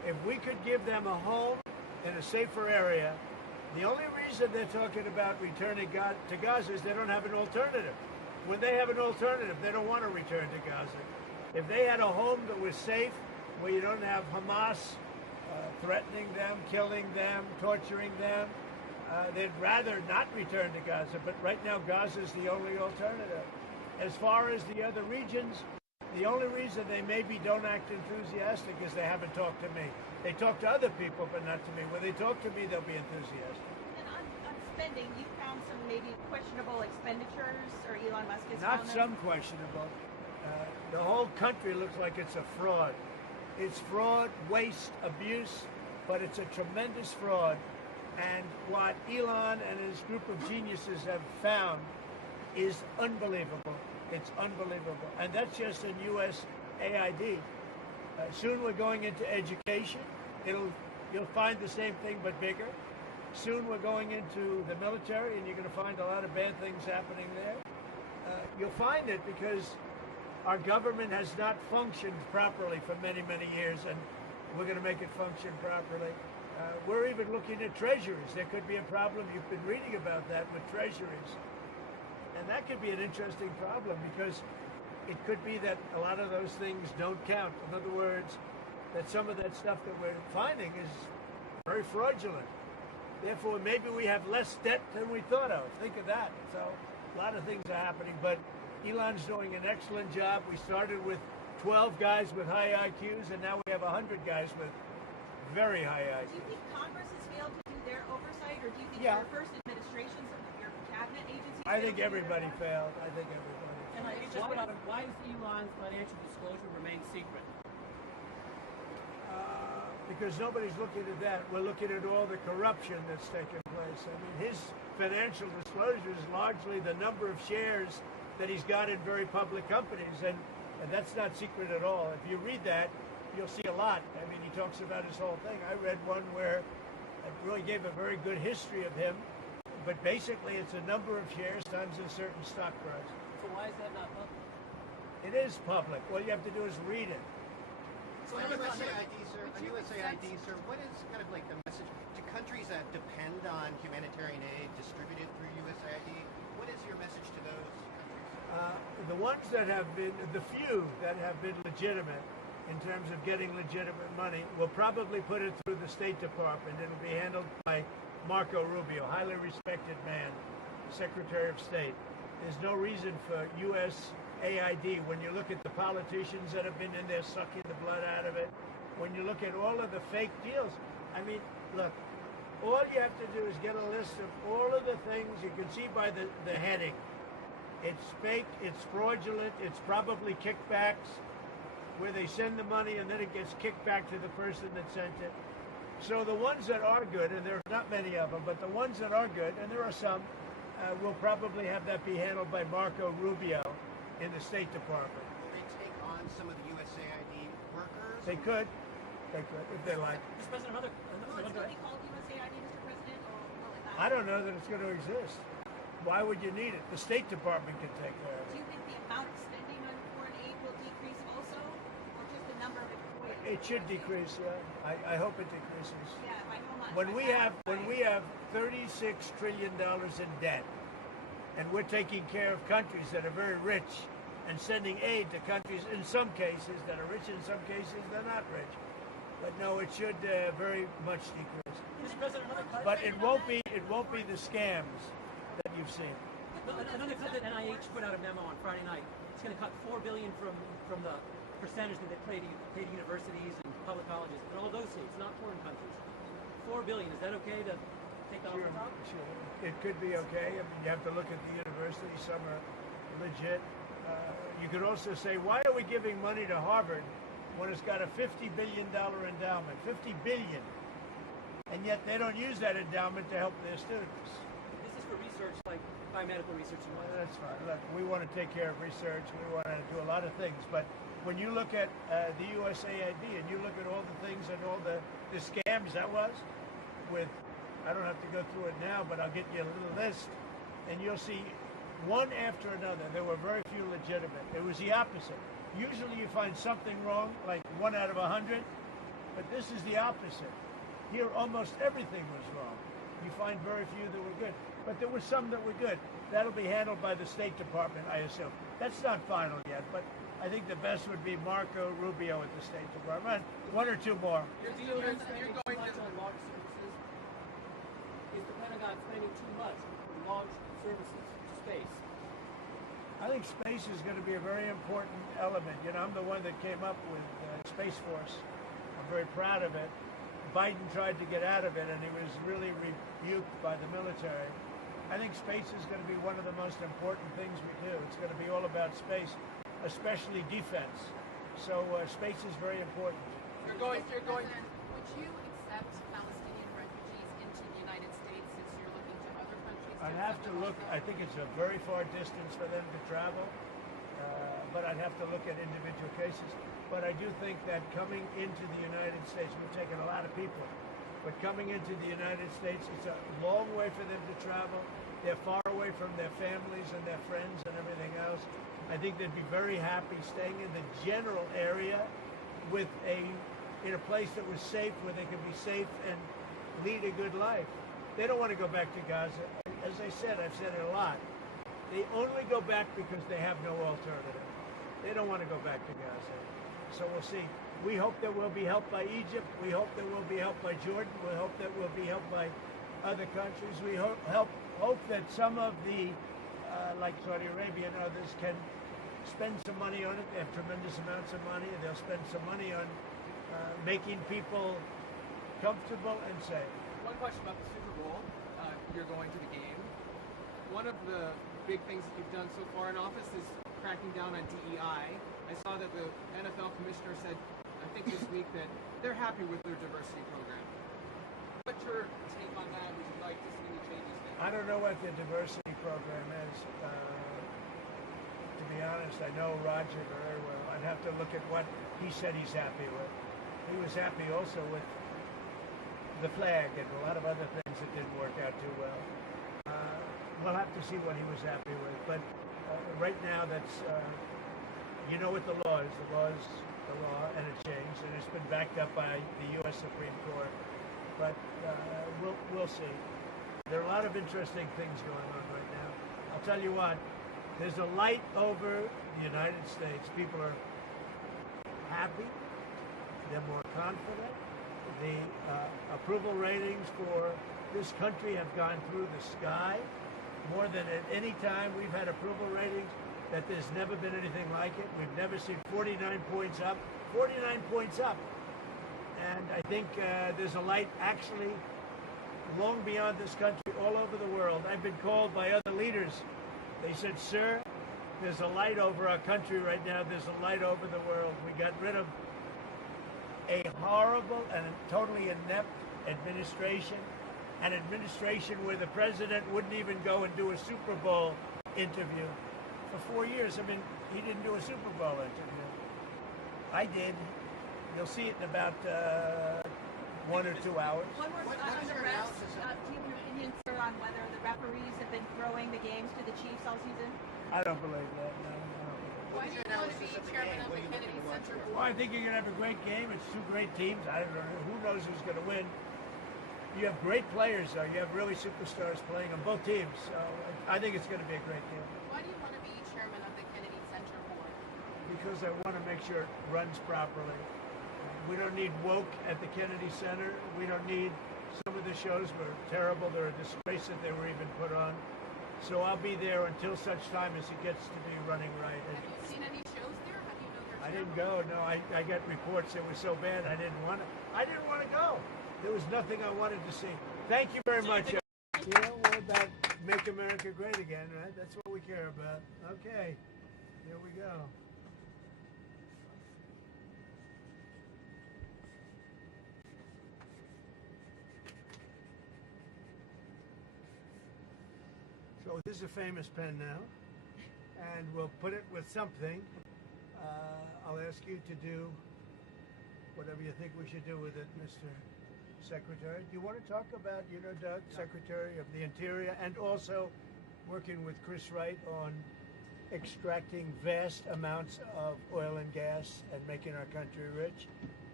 If we could give them a home in a safer area, the only reason they're talking about returning to Gaza is they don't have an alternative. When they have an alternative, they don't want to return to Gaza. If they had a home that was safe, where you don't have Hamas threatening them, killing them, torturing them, they'd rather not return to Gaza. But right now, Gaza is the only alternative. As far as the other regions, the only reason they maybe don't act enthusiastic is they haven't talked to me. They talk to other people, but not to me. When they talk to me, they'll be enthusiastic. And on spending, you found some maybe questionable expenditures, or Elon Musk has Not found them? some questionable. The whole country looks like it's a fraud. It's fraud, waste, abuse, but it's a tremendous fraud. And what Elon and his group of geniuses have found is unbelievable. It's unbelievable. And that's just in U.S. AID. Soon we're going into education. You'll find the same thing, but bigger. Soon we're going into the military, and you're going to find a lot of bad things happening there. You'll find it because our government has not functioned properly for many, many years, and we're going to make it function properly. We're even looking at treasuries. There could be a problem. You've been reading about that with treasuries. And that could be an interesting problem because it could be that a lot of those things don't count. In other words, that some of that stuff that we're finding is very fraudulent. Therefore, maybe we have less debt than we thought of. Think of that. So a lot of things are happening, but Elon's doing an excellent job. We started with 12 guys with high IQs, and now we have 100 guys with very high IQs. Do you think Congress has failed to do their oversight, or do you think Yeah. your first administrations of your cabinet agencies? I think failed to do their everybody part? failed. I think everybody failed. And I just put out why does Elon's financial disclosure remain secret? Because nobody's looking at that. We're looking at all the corruption that's taken place. I mean, his financial disclosure is largely the number of shares that he's got in very public companies, and that's not secret at all. If you read that, you'll see a lot. I mean, he talks about his whole thing. I read one where it really gave a very good history of him, but basically it's a number of shares times a certain stock price. So why is that not public? It is public. All you have to do is read it. So on USAID, sir, what is kind of like the message to countries that depend on humanitarian aid distributed through USAID? What is your message to those countries? The ones that have been, the few that have been legitimate in terms of getting legitimate money, will probably put it through the State Department. It'll be handled by Marco Rubio, highly respected man, Secretary of State. There's no reason for USAID, when you look at the politicians that have been in there sucking the blood out of it, when you look at all of the fake deals, I mean, look, all you have to do is get a list of all of the things you can see by the heading. It's fake, it's fraudulent, it's probably kickbacks, where they send the money and then it gets kicked back to the person that sent it. So the ones that are good, and there are not many of them, but the ones that are good, and there are some, will probably have that be handled by Marco Rubio in the State Department. Will they take on some of the USAID workers? They could, if they like. Will Mr. President, it still be called USAID, Mr. President, or will it not? I don't know that it's going to exist. Why would you need it? The State Department can take care of Do it. you think the amount of spending on foreign aid will decrease also, or just the number of employees? It should decrease, yeah. I hope it decreases. Yeah, by how much? When By we have $36 trillion in debt, and we're taking care of countries that are very rich and sending aid to countries in some cases that are rich, in some cases they're not rich. But no, it should very much decrease. Mr. President, another cut. But it won't be the scams that you've seen. Another cut that NIH put out a memo on Friday night. It's going to cut $4 billion from the percentage that they pay to universities and public colleges in all those states, not foreign countries. $4 billion. Is that okay to take that off the top? Sure. It could be okay. I mean, you have to look at the universities. Some are legit. You could also say, why are we giving money to Harvard when it's got a $50 billion endowment? $50 billion. And yet they don't use that endowment to help their students. This is for research, like biomedical research and Well, whatnot. that's fine. Look, we want to take care of research. We want to do a lot of things. But when you look at the USAID and you look at all the things and all the scams that was with, I don't have to go through it now, but I'll get you a little list, and you'll see one after another. There were very few legitimate. It was the opposite. Usually you find something wrong, like 1 out of 100, But this is the opposite. Here, almost everything was wrong. You find very few that were good. But there were some that were good. That'll be handled by the State Department, I assume. That's not final yet, but I think the best would be Marco Rubio at the State Department. One or two more. You're going to launch services. Is the Pentagon spending too much to launch services to space? I think space is going to be a very important element. You know, I'm the one that came up with Space Force. I'm very proud of it. Biden tried to get out of it, and he was really rebuked by the military. I think space is going to be one of the most important things we do. It's going to be all about space, especially defense. So space is very important. You're going. Would you accept Palestinian refugees into the United States since you're looking to other countries? I'd have to look. I think it's a very far distance for them to travel, but I'd have to look at individual cases. But I do think that coming into the United States, we've taken a lot of people, but coming into the United States, it's a long way for them to travel. They're far away from their families and their friends and everything else. I think they'd be very happy staying in the general area in a place that was safe, where they could be safe and lead a good life. They don't want to go back to Gaza. As I said, I've said it a lot. They only go back because they have no alternative. They don't want to go back to Gaza. So we'll see. We hope that we'll be helped by Egypt. We hope that we'll be helped by Jordan. We hope that we'll be helped by other countries. We hope that some of the, like Saudi Arabia and others, can spend some money on it. They have tremendous amounts of money. They'll spend some money on making people comfortable and safe. One question about the Super Bowl. You're going to the game. One of the big things that you've done so far in office is cracking down on DEI. I saw that the NFL commissioner said, I think this week, that they're happy with their diversity program. What's your take on that? Would you like to see any changes there? I don't know what the diversity program is. To be honest, I know Roger very well. I'd have to look at what he said he's happy with. He was happy also with the flag and a lot of other things that didn't work out too well. We'll have to see what he was happy with. But right now, that's, you know what the law is. The law is the law, and it changed, and it's been backed up by the U.S. Supreme Court. But we'll see. There are a lot of interesting things going on right now. I'll tell you what, there's a light over the United States. People are happy. They're more confident. The approval ratings for this country have gone through the sky. More than at any time we've had approval ratings, that there's never been anything like it. We've never seen 49 points up. 49 points up. And I think there's a light actually long beyond this country, all over the world. I've been called by other leaders. They said, sir, there's a light over our country right now. There's a light over the world. We got rid of a horrible and totally inept administration, an administration where the president wouldn't even go and do a Super Bowl interview. For 4 years, I mean, he didn't do a Super Bowl interview. I did. You'll see it in about 1 or 2 hours. One more on the refs. Do you have an opinion, sir, on whether the referees have been throwing the games to the Chiefs all season? I don't believe that, no. I don't believe that. Why do you want to be chairman of the Kennedy Center Board? Well, I think you're going to have a great game. It's two great teams. I don't know. Who knows who's going to win? You have great players, though. You have really superstars playing on both teams. So I think it's going to be a great game. Why do you want to be chairman of the Kennedy Center Board? Because I want to make sure it runs properly. We don't need woke at the Kennedy Center. We don't need, some of the shows were terrible. They're a disgrace that they were even put on. So I'll be there until such time as it gets to be running right. Have you seen any shows there? How do you know they're I didn't terrible? go. No, I got reports it was so bad I didn't want to go. There was nothing I wanted to see. Thank you very much. You know, we're about make America great again, right? That's what we care about. Okay, here we go. So this is a famous pen now, and we'll put it with something. I'll ask you to do whatever you think we should do with it, Mr. Secretary. Do you want to talk about, you know, Doug, Secretary of the Interior, and also working with Chris Wright on extracting vast amounts of oil and gas and making our country rich?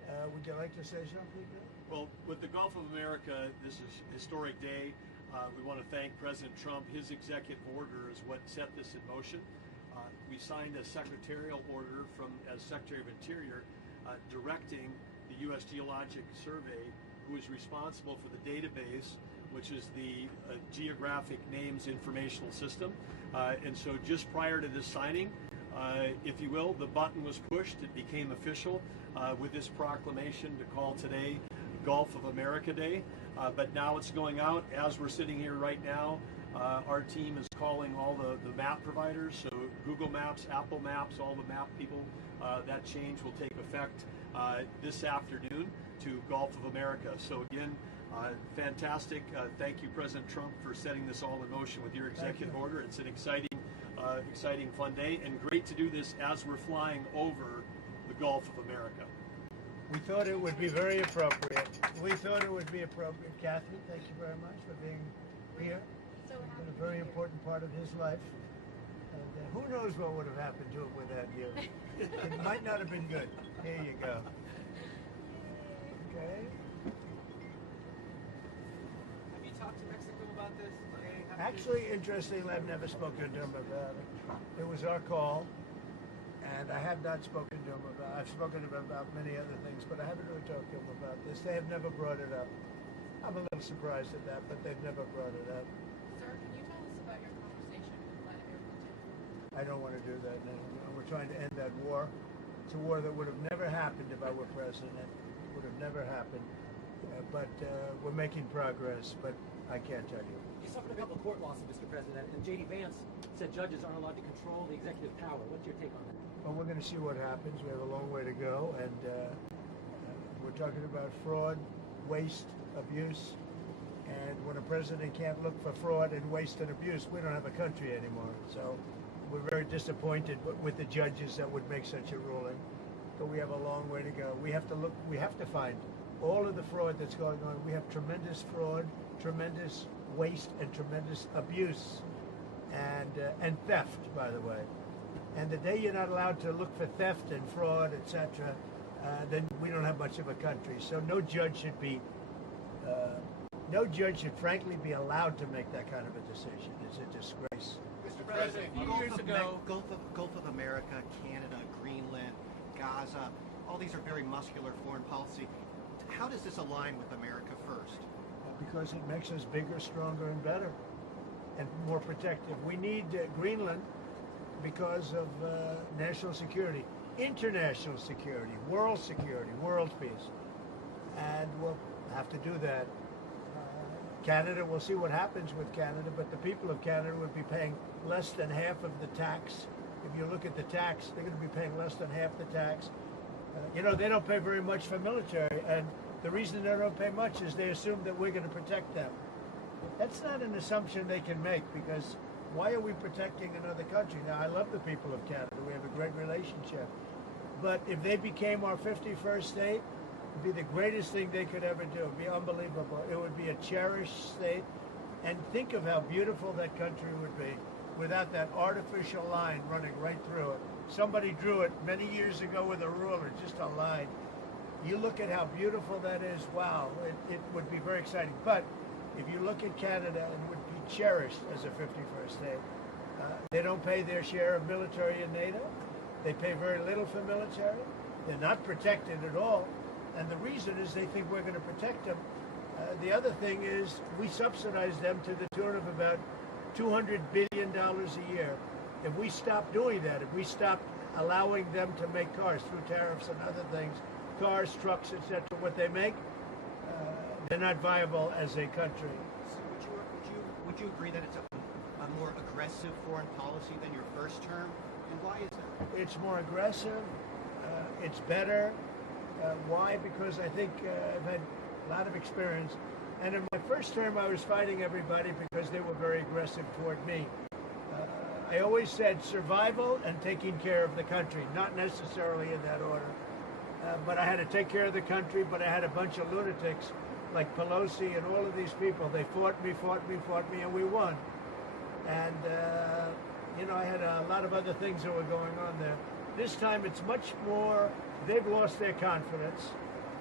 Would you like to say something? Well, with the Gulf of America, this is a historic day. We want to thank President Trump. His executive order is what set this in motion. We signed a secretarial order as Secretary of Interior directing the U.S. Geologic Survey, who is responsible for the database, which is the Geographic Names Informational System. And so just prior to this signing, if you will, the button was pushed. It became official with this proclamation to call today Gulf of America Day. But now it's going out. As we're sitting here right now, our team is calling all the map providers, so Google Maps, Apple Maps, all the map people. That change will take effect this afternoon to Gulf of America. So again, fantastic. Thank you, President Trump, for setting this all in motion with your executive order. It's an exciting, fun day, and great to do this as we're flying over the Gulf of America. We thought it would be very appropriate. Kathy, thank you very much for being here. So It's been a very important part of his life. And who knows what would have happened to him without you. It might not have been good. Here you go. Okay. Have you talked to Mexico about this? Actually, interestingly, I've never spoken to him about it. It was our call, and I have not spoken to him about it. I've spoken to him about many other things, but I haven't really talked to him about this. They have never brought it up. I'm a little surprised at that, but they've never brought it up. Sir, can you tell us about your conversation with Vladimir Putin? I don't want to do that now. We're trying to end that war. It's a war that would have never happened if I were president. It would have never happened. But we're making progress, but I can't tell you. You suffered a couple of court losses, Mr. President, and J.D. Vance said judges aren't allowed to control the executive power. What's your take on that? Well, we're going to see what happens. We have a long way to go, and we're talking about fraud, waste, abuse, and when a president can't look for fraud and waste and abuse, we don't have a country anymore. So we're very disappointed with the judges that would make such a ruling, but we have a long way to go. We have to find all of the fraud that's going on. We have tremendous fraud, tremendous waste, and tremendous abuse, and theft, by the way. And the day you're not allowed to look for theft and fraud, etc., then we don't have much of a country. So no judge should frankly be allowed to make that kind of a decision. It's a disgrace. Mr. President, a few years ago, Gulf of America, Canada, Greenland, Gaza, all these are very muscular foreign policy. How does this align with America first? Because it makes us bigger, stronger, and better, and more protective. We need Greenland because of national security, international security, world peace. And we'll have to do that. Canada, we'll see what happens with Canada, but the people of Canada would be paying less than half of the tax. If you look at the tax, they're going to be paying less than half the tax. They don't pay very much for military, and the reason they don't pay much is they assume that we're going to protect them. That's not an assumption they can make, because why are we protecting another country? Now, I love the people of Canada. We have a great relationship. But if they became our 51st state, it would be the greatest thing they could ever do. It would be unbelievable. It would be a cherished state. And think of how beautiful that country would be without that artificial line running right through it. Somebody drew it many years ago with a ruler, just a line. You look at how beautiful that is, wow, it would be very exciting. But if you look at Canada, it would be cherished as a 51st state. They don't pay their share of military in NATO. They pay very little for military. They're not protected at all. And the reason is they think we're going to protect them. The other thing is we subsidize them to the tune of about $200 billion a year. If we stop doing that, if we stop allowing them to make cars through tariffs and other things, cars, trucks, etc., what they make, they're not viable as a country. So would you agree that it's a more aggressive foreign policy than your first term? And why is that? It's more aggressive. It's better. Why? Because I think I've had a lot of experience. And in my first term, I was fighting everybody because they were very aggressive toward me. I always said survival and taking care of the country, not necessarily in that order. But I had to take care of the country, but I had a bunch of lunatics like Pelosi and all of these people. They fought me, and we won. And, I had a lot of other things that were going on there. This time it's much more, they've lost their confidence.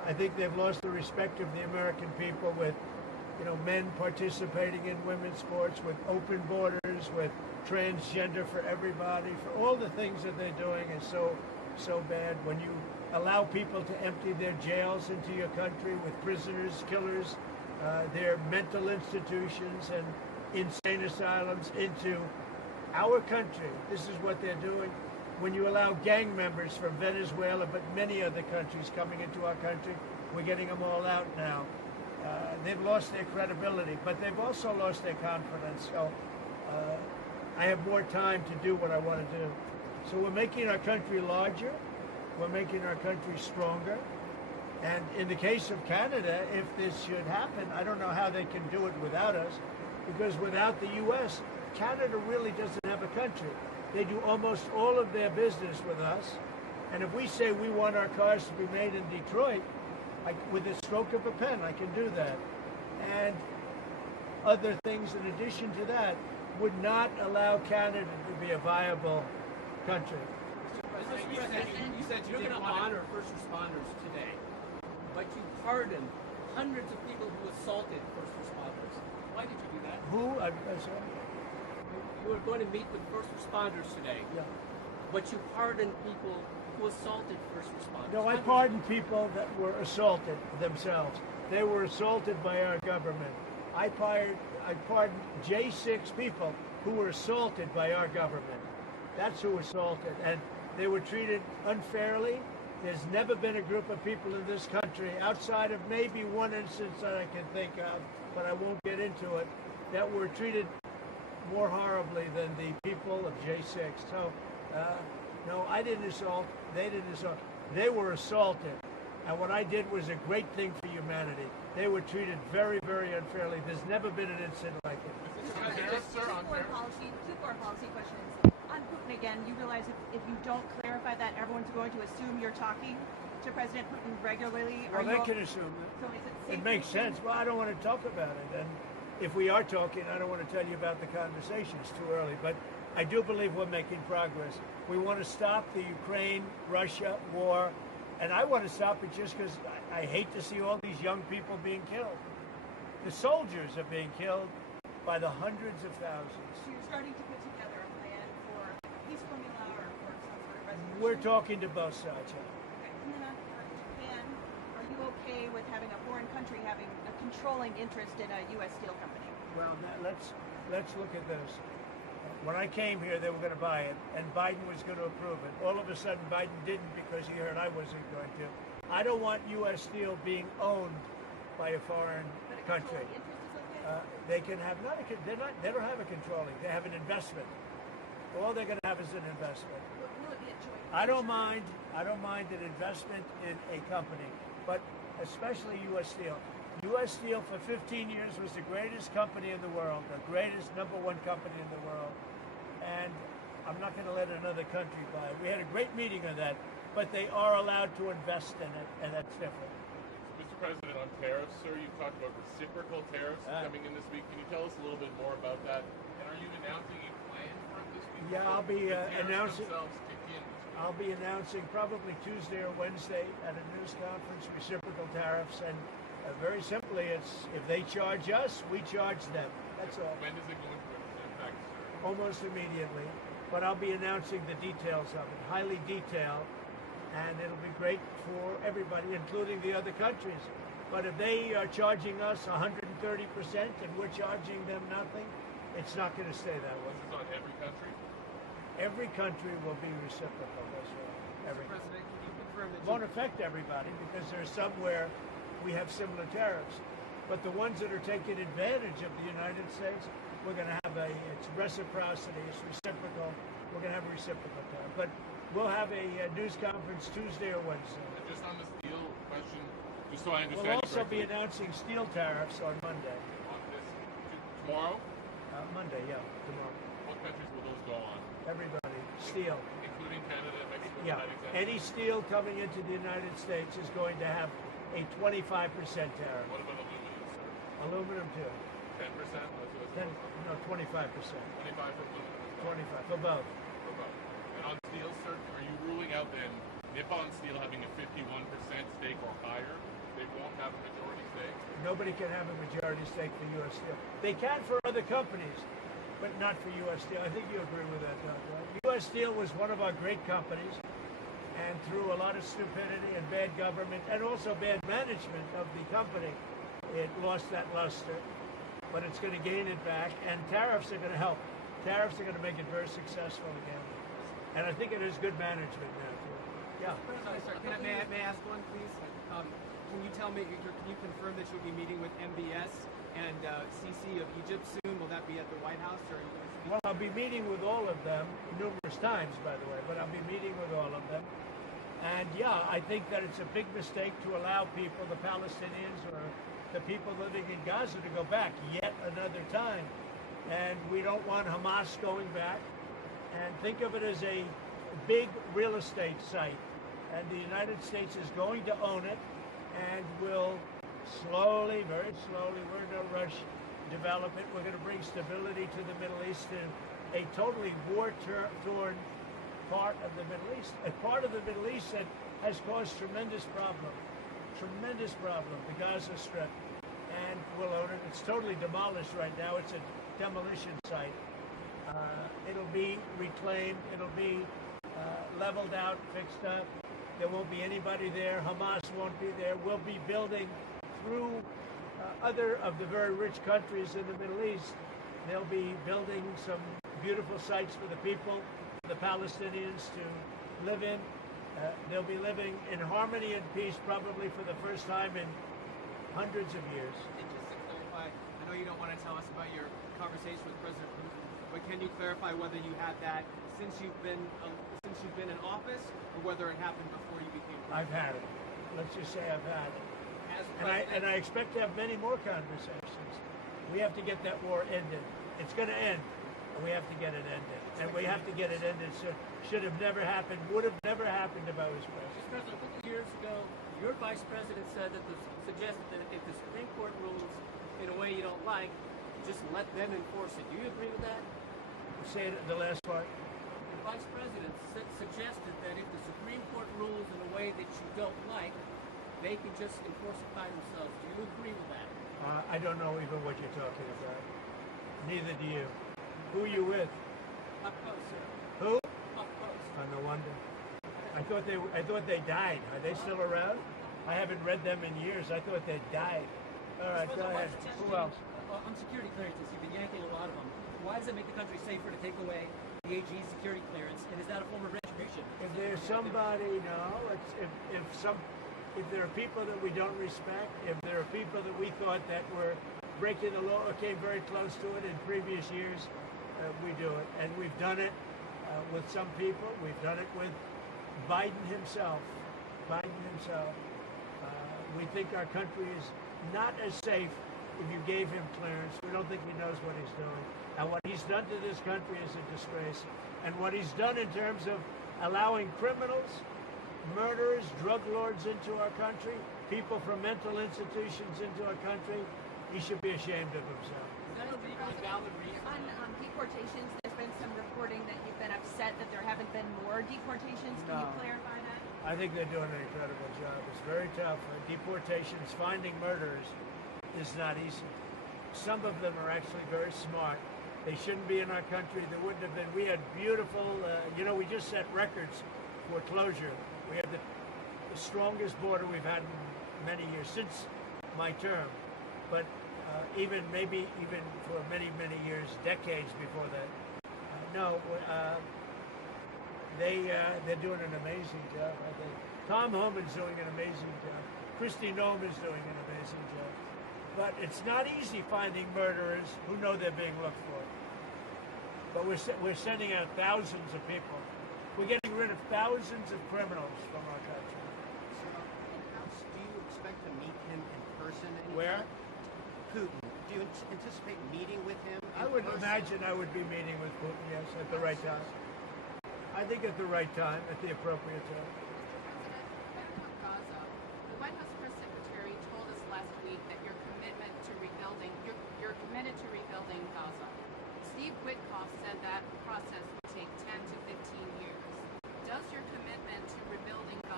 I think they've lost the respect of the American people with, men participating in women's sports, with open borders, with transgender for everybody, for all the things that they're doing is so bad. When you allow people to empty their jails into your country with prisoners, killers, their mental institutions and insane asylums into our country, this is what they're doing. When you allow gang members from Venezuela, but many other countries coming into our country, we're getting them all out now. They've lost their credibility, but they've also lost their confidence. So I have more time to do what I want to do. So we're making our country larger. We're making our country stronger. And in the case of Canada, if this should happen, I don't know how they can do it without us, because without the U.S., Canada really doesn't have a country. They do almost all of their business with us. And if we say we want our cars to be made in Detroit, with a stroke of a pen, I can do that. And other things in addition to that would not allow Canada to be a viable country. You said you're going to honor first responders today, but you pardoned hundreds of people who assaulted first responders. Why did you do that? Who? I'm sorry. You were going to meet with first responders today, Yeah. but you pardoned people who assaulted first responders. No, I pardoned people that were assaulted themselves. They were assaulted by our government. I pardoned J6 people who were assaulted by our government. That's who assaulted, and they were treated unfairly. There's never been a group of people in this country, outside of maybe one instance that I can think of, but I won't get into it, that were treated more horribly than the people of J6. So, no, I didn't assault. They didn't assault. They were assaulted. And what I did was a great thing for humanity. They were treated very, very unfairly. There's never been an incident like it. Two foreign policy questions. On Putin again, you realize if you don't clarify that, everyone's going to assume you're talking to President Putin regularly. Well, they can assume that. So is it It makes sense. Well, I don't want to talk about it. And if we are talking, I don't want to tell you about the conversation. It's too early. But I do believe we're making progress. We want to stop the Ukraine-Russia war. And I want to stop it just because I hate to see all these young people being killed. The soldiers are being killed by the hundreds of thousands. So you're starting to put together a plan for a peace formula or for some sort of resolution? We're talking to both sides. Okay. And then on Japan, are you okay with having a foreign country having a controlling interest in a U.S. steel company? Well, let's look at this. When I came here, they were going to buy it, and Biden was going to approve it. All of a sudden, Biden didn't because he heard I wasn't going to. I don't want U.S. steel being owned by a foreign country. Interest is okay? They can have they don't have a controlling. They have an investment. All they're going to have is an investment. Will it be a joint I don't mind an investment in a company, but especially U.S. Steel. U.S. Steel for 15 years was the greatest company in the world, the greatest #1 company in the world, and I'm not going to let another country buy it. We had a great meeting on that, but they are allowed to invest in it, and that's different. Mr. President, on tariffs, sir, you've talked about reciprocal tariffs coming in this week. Can you tell us a little bit more about that? And are you announcing a plan for it this week? Yeah, I'll be announcing. Themselves kick in. I'll be announcing probably Tuesday or Wednesday at a news conference reciprocal tariffs, and very simply, it's if they charge us, we charge them. That's all. When does it go into effect, sir? Almost immediately. But I'll be announcing the details of it, highly detailed, and it'll be great for everybody, including the other countries. But if they are charging us 130% and we're charging them nothing, it's not going to stay that way. This is on every country? Every country will be reciprocal. That's right. Every. Mr. President, can you confirm that It won't affect everybody because there's somewhere we have similar tariffs. But the ones that are taking advantage of the United States, we're going to have it's reciprocity, it's reciprocal. We're going to have a reciprocal tariff. But we'll have a news conference Tuesday or Wednesday. And just on the steel question, just so I understand We'll also be correctly, announcing steel tariffs on Monday. on this tomorrow, Monday, yeah, tomorrow. what countries will those go on? Everybody, steel. Including Canada and Mexico? Yeah, Is that exempt? any steel coming into the United States is going to have a 25% tariff. What about aluminum, sir? Aluminum too. 10%? 25%. 25 for aluminum as well? 25 for both. For both. And on steel, sir, are you ruling out then Nippon Steel having a 51% stake or higher, they won't have a majority stake? Nobody can have a majority stake for U.S. Steel. They can for other companies, but not for U.S. Steel. I think you agree with that, Doug, right? U.S. Steel was one of our great companies, and through a lot of stupidity and bad government and also bad management of the company, it lost that luster. But it's going to gain it back, and tariffs are going to help. Tariffs are going to make it very successful again. And I think it is good management now, too. Yeah. Sir, may I ask one, please? Can you tell me, can you confirm that you'll be meeting with MBS and CC of Egypt soon? Will that be at the White House? Or are you going to speak? Well, I'll be meeting with all of them numerous times, by the way, but I'll be meeting with all of them. And yeah, I think that it's a big mistake to allow people, the Palestinians or the people living in Gaza, to go back yet another time. And we don't want Hamas going back. And think of it as a big real estate site. And the United States is going to own it and will slowly, very slowly, we're in no rush, develop it. We're going to bring stability to the Middle East in a totally war-torn part of the Middle East. A part of the Middle East that has caused tremendous problem, the Gaza Strip. And we'll own it. It's totally demolished right now. It's a demolition site. It'll be reclaimed. It'll be leveled out, fixed up. There won't be anybody there. Hamas won't be there. We'll be building through other of the very rich countries in the Middle East. They'll be building some beautiful sites for the people, the Palestinians to live in. They'll be living in harmony and peace probably for the first time in hundreds of years. And just to clarify, I know you don't want to tell us about your conversation with President Putin, but can you clarify whether you had that since you've been in office, or whether it happened before you became president? I've had it. Let's just say I've had it. As And I expect to have many more conversations. We have to get that war ended. It's going to end, and we have to get it ended. And we have to get it ended. Should have never happened, would have never happened if I was president. Mr. President, a couple of years ago, your vice president suggested that if the Supreme Court rules in a way you don't like, just let them enforce it. Do you agree with that? Say it, the last part. The vice president suggested that if the Supreme Court rules in a way that you don't like, they can just enforce it by themselves. Do you agree with that? I don't know even what you're talking about. Neither do you. Who are you with? Up close, sir. Who? Up close. Oh, no wonder. I thought they died. Are they still around? I haven't read them in years. I thought they died. All right, go ahead. Who else? On security clearances, you've been yanking a lot of them. Why does it make the country safer to take away the AG's security clearance? And is that a form of retribution? If there's somebody, no. If there are people that we don't respect, if there are people that we thought that were breaking the law or came very close to it in previous years, we do it. And we've done it with some people. We've done it with Biden himself. We think our country is not as safe if you gave him clearance. We don't think he knows what he's doing. And what he's done to this country is a disgrace. And what he's done in terms of allowing criminals, murderers, drug lords into our country, people from mental institutions into our country, he should be ashamed of himself. Is that a legally valid reason? On deportations, there's been some reporting that you've been upset that there haven't been more deportations. Can you No. clarify that? I think they're doing an incredible job. It's very tough. Deportations, finding murderers is not easy. Some of them are actually very smart. They shouldn't be in our country. There wouldn't have been. We had beautiful, we just set records for closure. We have the strongest border we've had in many years, since my term. But even for many, many years, decades before that. They're doing an amazing job, I think. Tom Homan's doing an amazing job. Kristi Noem is doing an amazing job. But it's not easy finding murderers who know they're being looked for. But we're sending out thousands of people. We're getting rid of thousands of criminals from our country. So, do you expect to meet him in person anytime? Where? Putin. Do you anticipate meeting with him in I would person? imagine I would be meeting with Putin, yes, at the right time. I think at the right time, at the appropriate time. Back on Gaza, the White House press secretary told us last week that you're committed to rebuilding Gaza. Steve Witkoff said that process would take 10 to 15 years. Does your commitment to rebuilding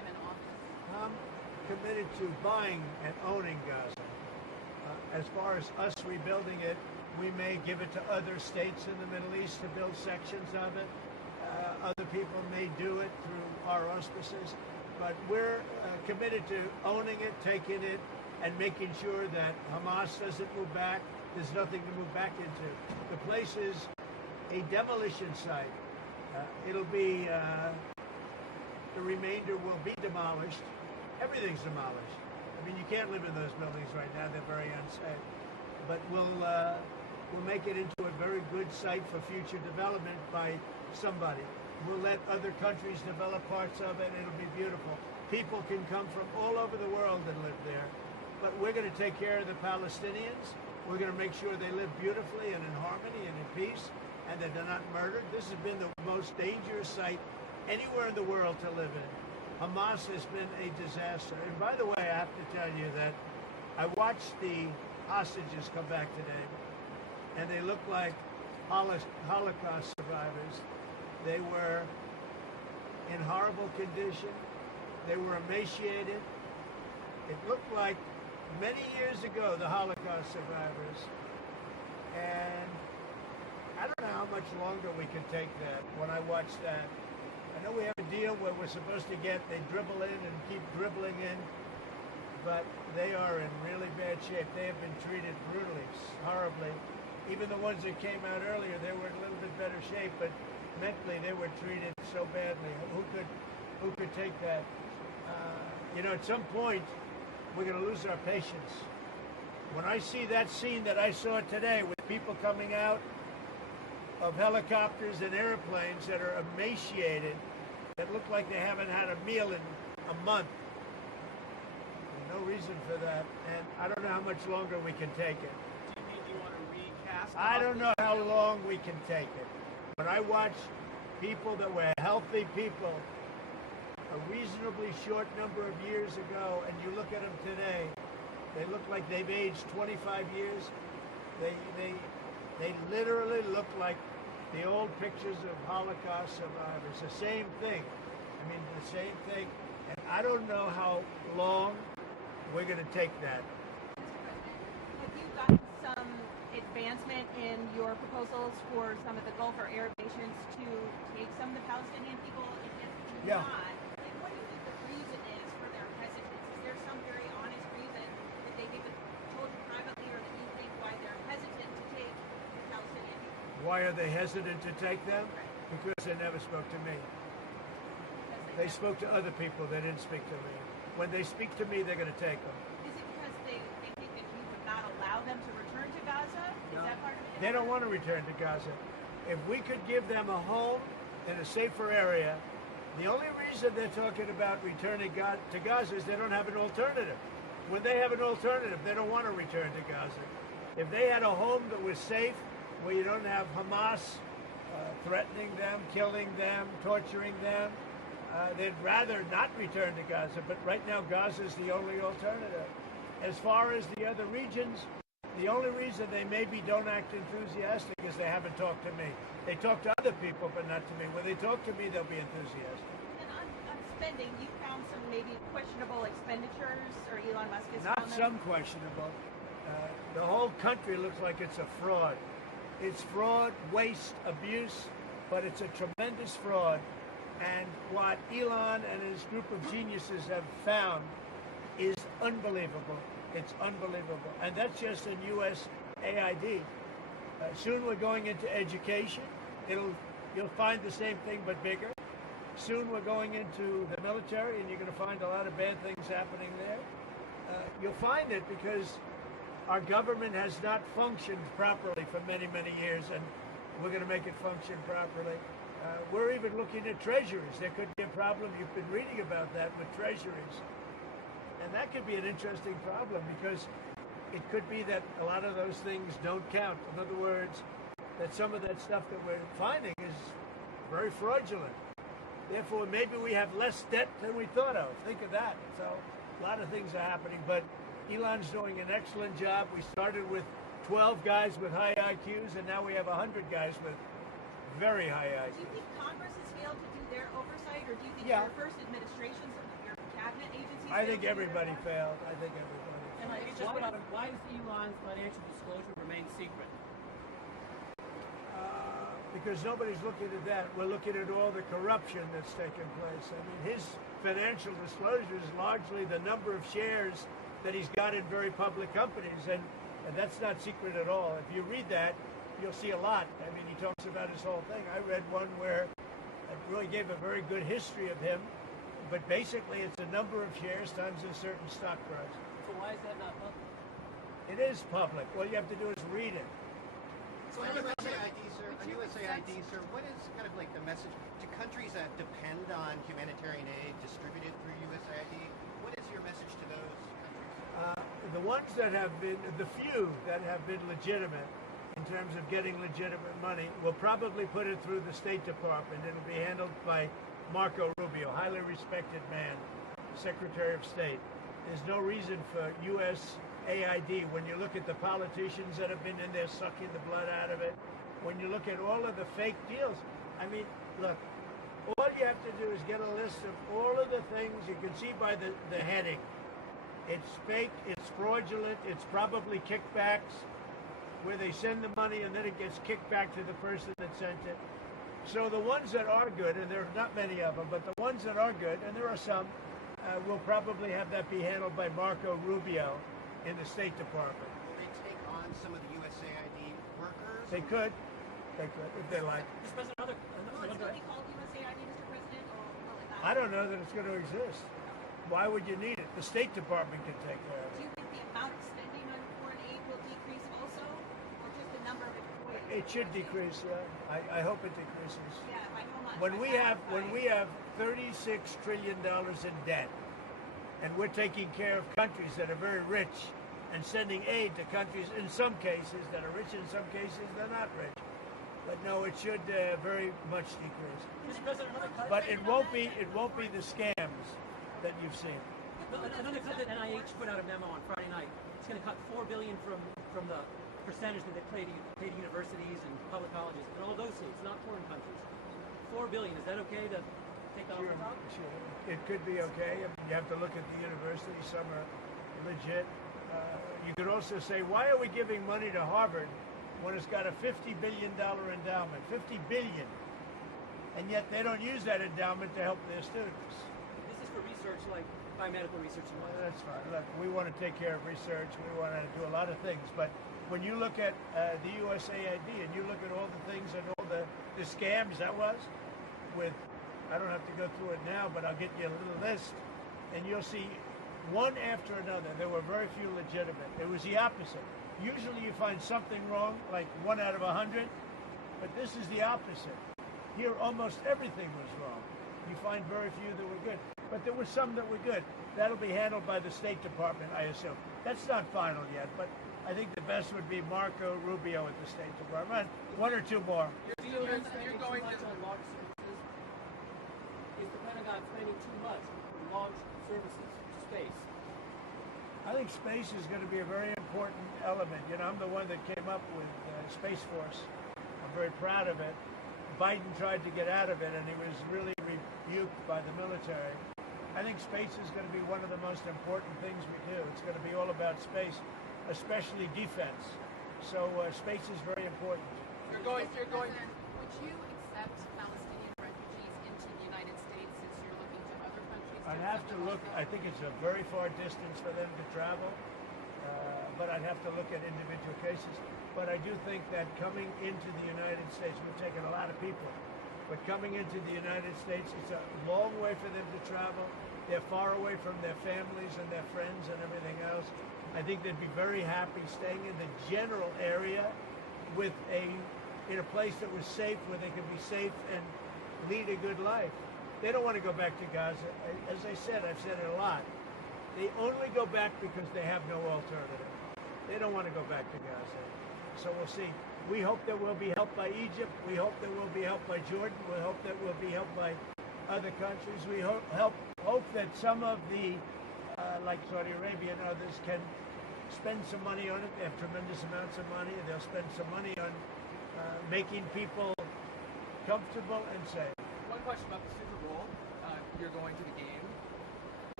I'm committed to buying and owning Gaza. As far as us rebuilding it, we may give it to other states in the Middle East to build sections of it. Other people may do it through our auspices. But we're committed to owning it, taking it, and making sure that Hamas doesn't move back. There's nothing to move back into. The place is a demolition site. It'll be, the remainder will be demolished. Everything's demolished. I mean, you can't live in those buildings right now. They're very unsafe. But we'll make it into a very good site for future development by somebody. We'll let other countries develop parts of it. It'll be beautiful. People can come from all over the world and live there. But we're going to take care of the Palestinians. We're going to make sure they live beautifully and in harmony and in peace, and that they're not murdered. This has been the most dangerous site anywhere in the world to live in. Hamas has been a disaster. And by the way, I have to tell you that I watched the hostages come back today, and they look like Holocaust survivors. They were in horrible condition. They were emaciated. It looked like many years ago, the Holocaust survivors. And I don't know how much longer we can take that when I watch that. I know we have a deal where we're supposed to get, they dribble in and keep dribbling in, but they are in really bad shape. They have been treated brutally, horribly. Even the ones that came out earlier, they were in a little bit better shape, but mentally they were treated so badly. Who could take that? At some point, we're going to lose our patience. When I see that scene that I saw today with people coming out of helicopters and airplanes that are emaciated, that look like they haven't had a meal in a month, there's no reason for that. And I don't know how much longer we can take it. Do you think you want to recast? I don't know how long we can take it. When I watch people that were healthy people a reasonably short number of years ago, and you look at them today, they look like they've aged 25 years. They literally look like the old pictures of Holocaust survivors. The same thing. I mean, the same thing. And I don't know how long we're going to take that. Have you gotten some advancement in your proposals for some of the Gulf or Arab nations to take some of the Palestinian people? And if Yeah. not, like, what do you think the reason is for their hesitance? Is there some very honest reason that they've even told you privately, or that you think why they're hesitant to take the Palestinian people? Why are they hesitant to take them? Because they never spoke to me. They spoke to other people. They didn't speak to me. When they speak to me, they're going to take them. Is it because they think that you would not allow them to return to Gaza? Is that part of it? They don't want to return to Gaza. If we could give them a home in a safer area, the only reason they're talking about returning to Gaza is they don't have an alternative. When they have an alternative, they don't want to return to Gaza. If they had a home that was safe, where you don't have Hamas threatening them, killing them, torturing them, they'd rather not return to Gaza. But right now, Gaza is the only alternative. As far as the other regions, the only reason they maybe don't act enthusiastic is they haven't talked to me. They talk to other people, but not to me. When they talk to me, they'll be enthusiastic. And on spending, you found some maybe questionable expenditures, or Elon Musk has Not found them? some questionable. The whole country looks like it's a fraud. It's fraud, waste, abuse, but it's a tremendous fraud. And what Elon and his group of geniuses have found is unbelievable. It's unbelievable. And that's just in U.S. AID. Soon we're going into education. You'll find the same thing but bigger. Soon we're going into the military, and you're going to find a lot of bad things happening there. You'll find it because our government has not functioned properly for many, many years, and we're going to make it function properly. We're even looking at treasuries. There could be a problem. You've been reading about that with treasuries. And that could be an interesting problem, because it could be that a lot of those things don't count. In other words, that some of that stuff that we're finding is very fraudulent. Therefore, maybe we have less debt than we thought of. Think of that. So a lot of things are happening, but Elon's doing an excellent job. We started with 12 guys with high IQs, and now we have 100 guys with very high IQs. Do you think Congress has failed to do their oversight, or do you think Yeah. your first administration, some of your cabinet agencies? I think failed to do everybody their failed. I think everybody. And I just put out why does Elon's financial disclosure remain secret? Because nobody's looking at that. We're looking at all the corruption that's taken place. I mean, his financial disclosure is largely the number of shares that he's got in very public companies, and that's not secret at all. If you read that, you'll see a lot. I mean, he talks about his whole thing. I read one where it really gave a very good history of him, but basically it's the number of shares times a certain stock price. So why is that not public? It is public. All you have to do is read it. So on USA ID, sir, what is kind of like the message to countries that depend on humanitarian aid distributed through USAID? What is your message to those countries? The ones that have been, the few that have been legitimate in terms of getting legitimate money, will probably put it through the State Department. It'll be handled by Marco Rubio, highly respected man, Secretary of State. There's no reason for USAID, when you look at the politicians that have been in there sucking the blood out of it, when you look at all of the fake deals, I mean, look, all you have to do is get a list of all of the things you can see by the heading. It's fake, it's fraudulent, it's probably kickbacks, where they send the money and then it gets kicked back to the person that sent it. So the ones that are good, and there are not many of them, but the ones that are good, and there are some, will probably have that be handled by Marco Rubio in the State Department. Will they take on some of the USAID workers? They could, if they like. Will it still be called USAID, Mr. President, or will it not? I don't know that it's going to exist. Why would you need it? The State Department can take care of Do it. you think the amount of spending on foreign aid will decrease also, or just the number of employees? It should decrease, yeah. I hope it decreases. Yeah, by how much? When By we have $36 trillion in debt, and we're taking care of countries that are very rich and sending aid to countries in some cases that are rich, in some cases they're not rich. But no, it should very much decrease. Mr. President, another cut. But it won't be the scams that you've seen. Another cut that NIH put out a memo on Friday night. It's going to cut $4 billion from the percentage that they pay to universities and public colleges in all those states, not foreign countries. $4 billion. Is that okay to take that off the top? Sure. It could be okay. I mean, you have to look at the universities. Some are legit. You could also say, why are we giving money to Harvard when it's got a $50 billion endowment? $50 billion. And yet they don't use that endowment to help their students. This is for research like biomedical research and whatnot. That's fine. Look, we want to take care of research. We want to do a lot of things. But when you look at the USAID and you look at all the things and all the scams that was with, I don't have to go through it now, but I'll get you a little list, and you'll see one after another. There were very few legitimate. It was the opposite. Usually you find something wrong, like 1 out of 100, but this is the opposite. Here, almost everything was wrong. You find very few that were good. But there were some that were good. That'll be handled by the State Department, I assume. That's not final yet, but I think the best would be Marco Rubio at the State Department. One or two more. You're going too much on launch services. Is the Pentagon spending too much on launch services to space? I think space is going to be a very important element. You know, I'm the one that came up with Space Force. I'm very proud of it. Biden tried to get out of it, and he was really rebuked by the military. I think space is going to be one of the most important things we do. It's going to be all about space, especially defense. So space is very important. You're going. Would you accept Palestinian refugees into the United States since you're looking to other countries? I'd have to look. I think it's a very far distance for them to travel, but I'd have to look at individual cases. But I do think that coming into the United States, we've taken a lot of people, but coming into the United States, it's a long way for them to travel. They're far away from their families and their friends and everything else. I think they'd be very happy staying in the general area in a place that was safe, where they could be safe and lead a good life. They don't want to go back to Gaza. As I said, I've said it a lot. They only go back because they have no alternative. They don't want to go back to Gaza. So we'll see. We hope that we'll be helped by Egypt. We hope that we'll be helped by Jordan. We hope that we'll be helped by other countries. We hope that some of the, like Saudi Arabia and others, can spend some money on it. They have tremendous amounts of money. They'll spend some money on making people comfortable and safe. One question about the Super Bowl. You're going to the game.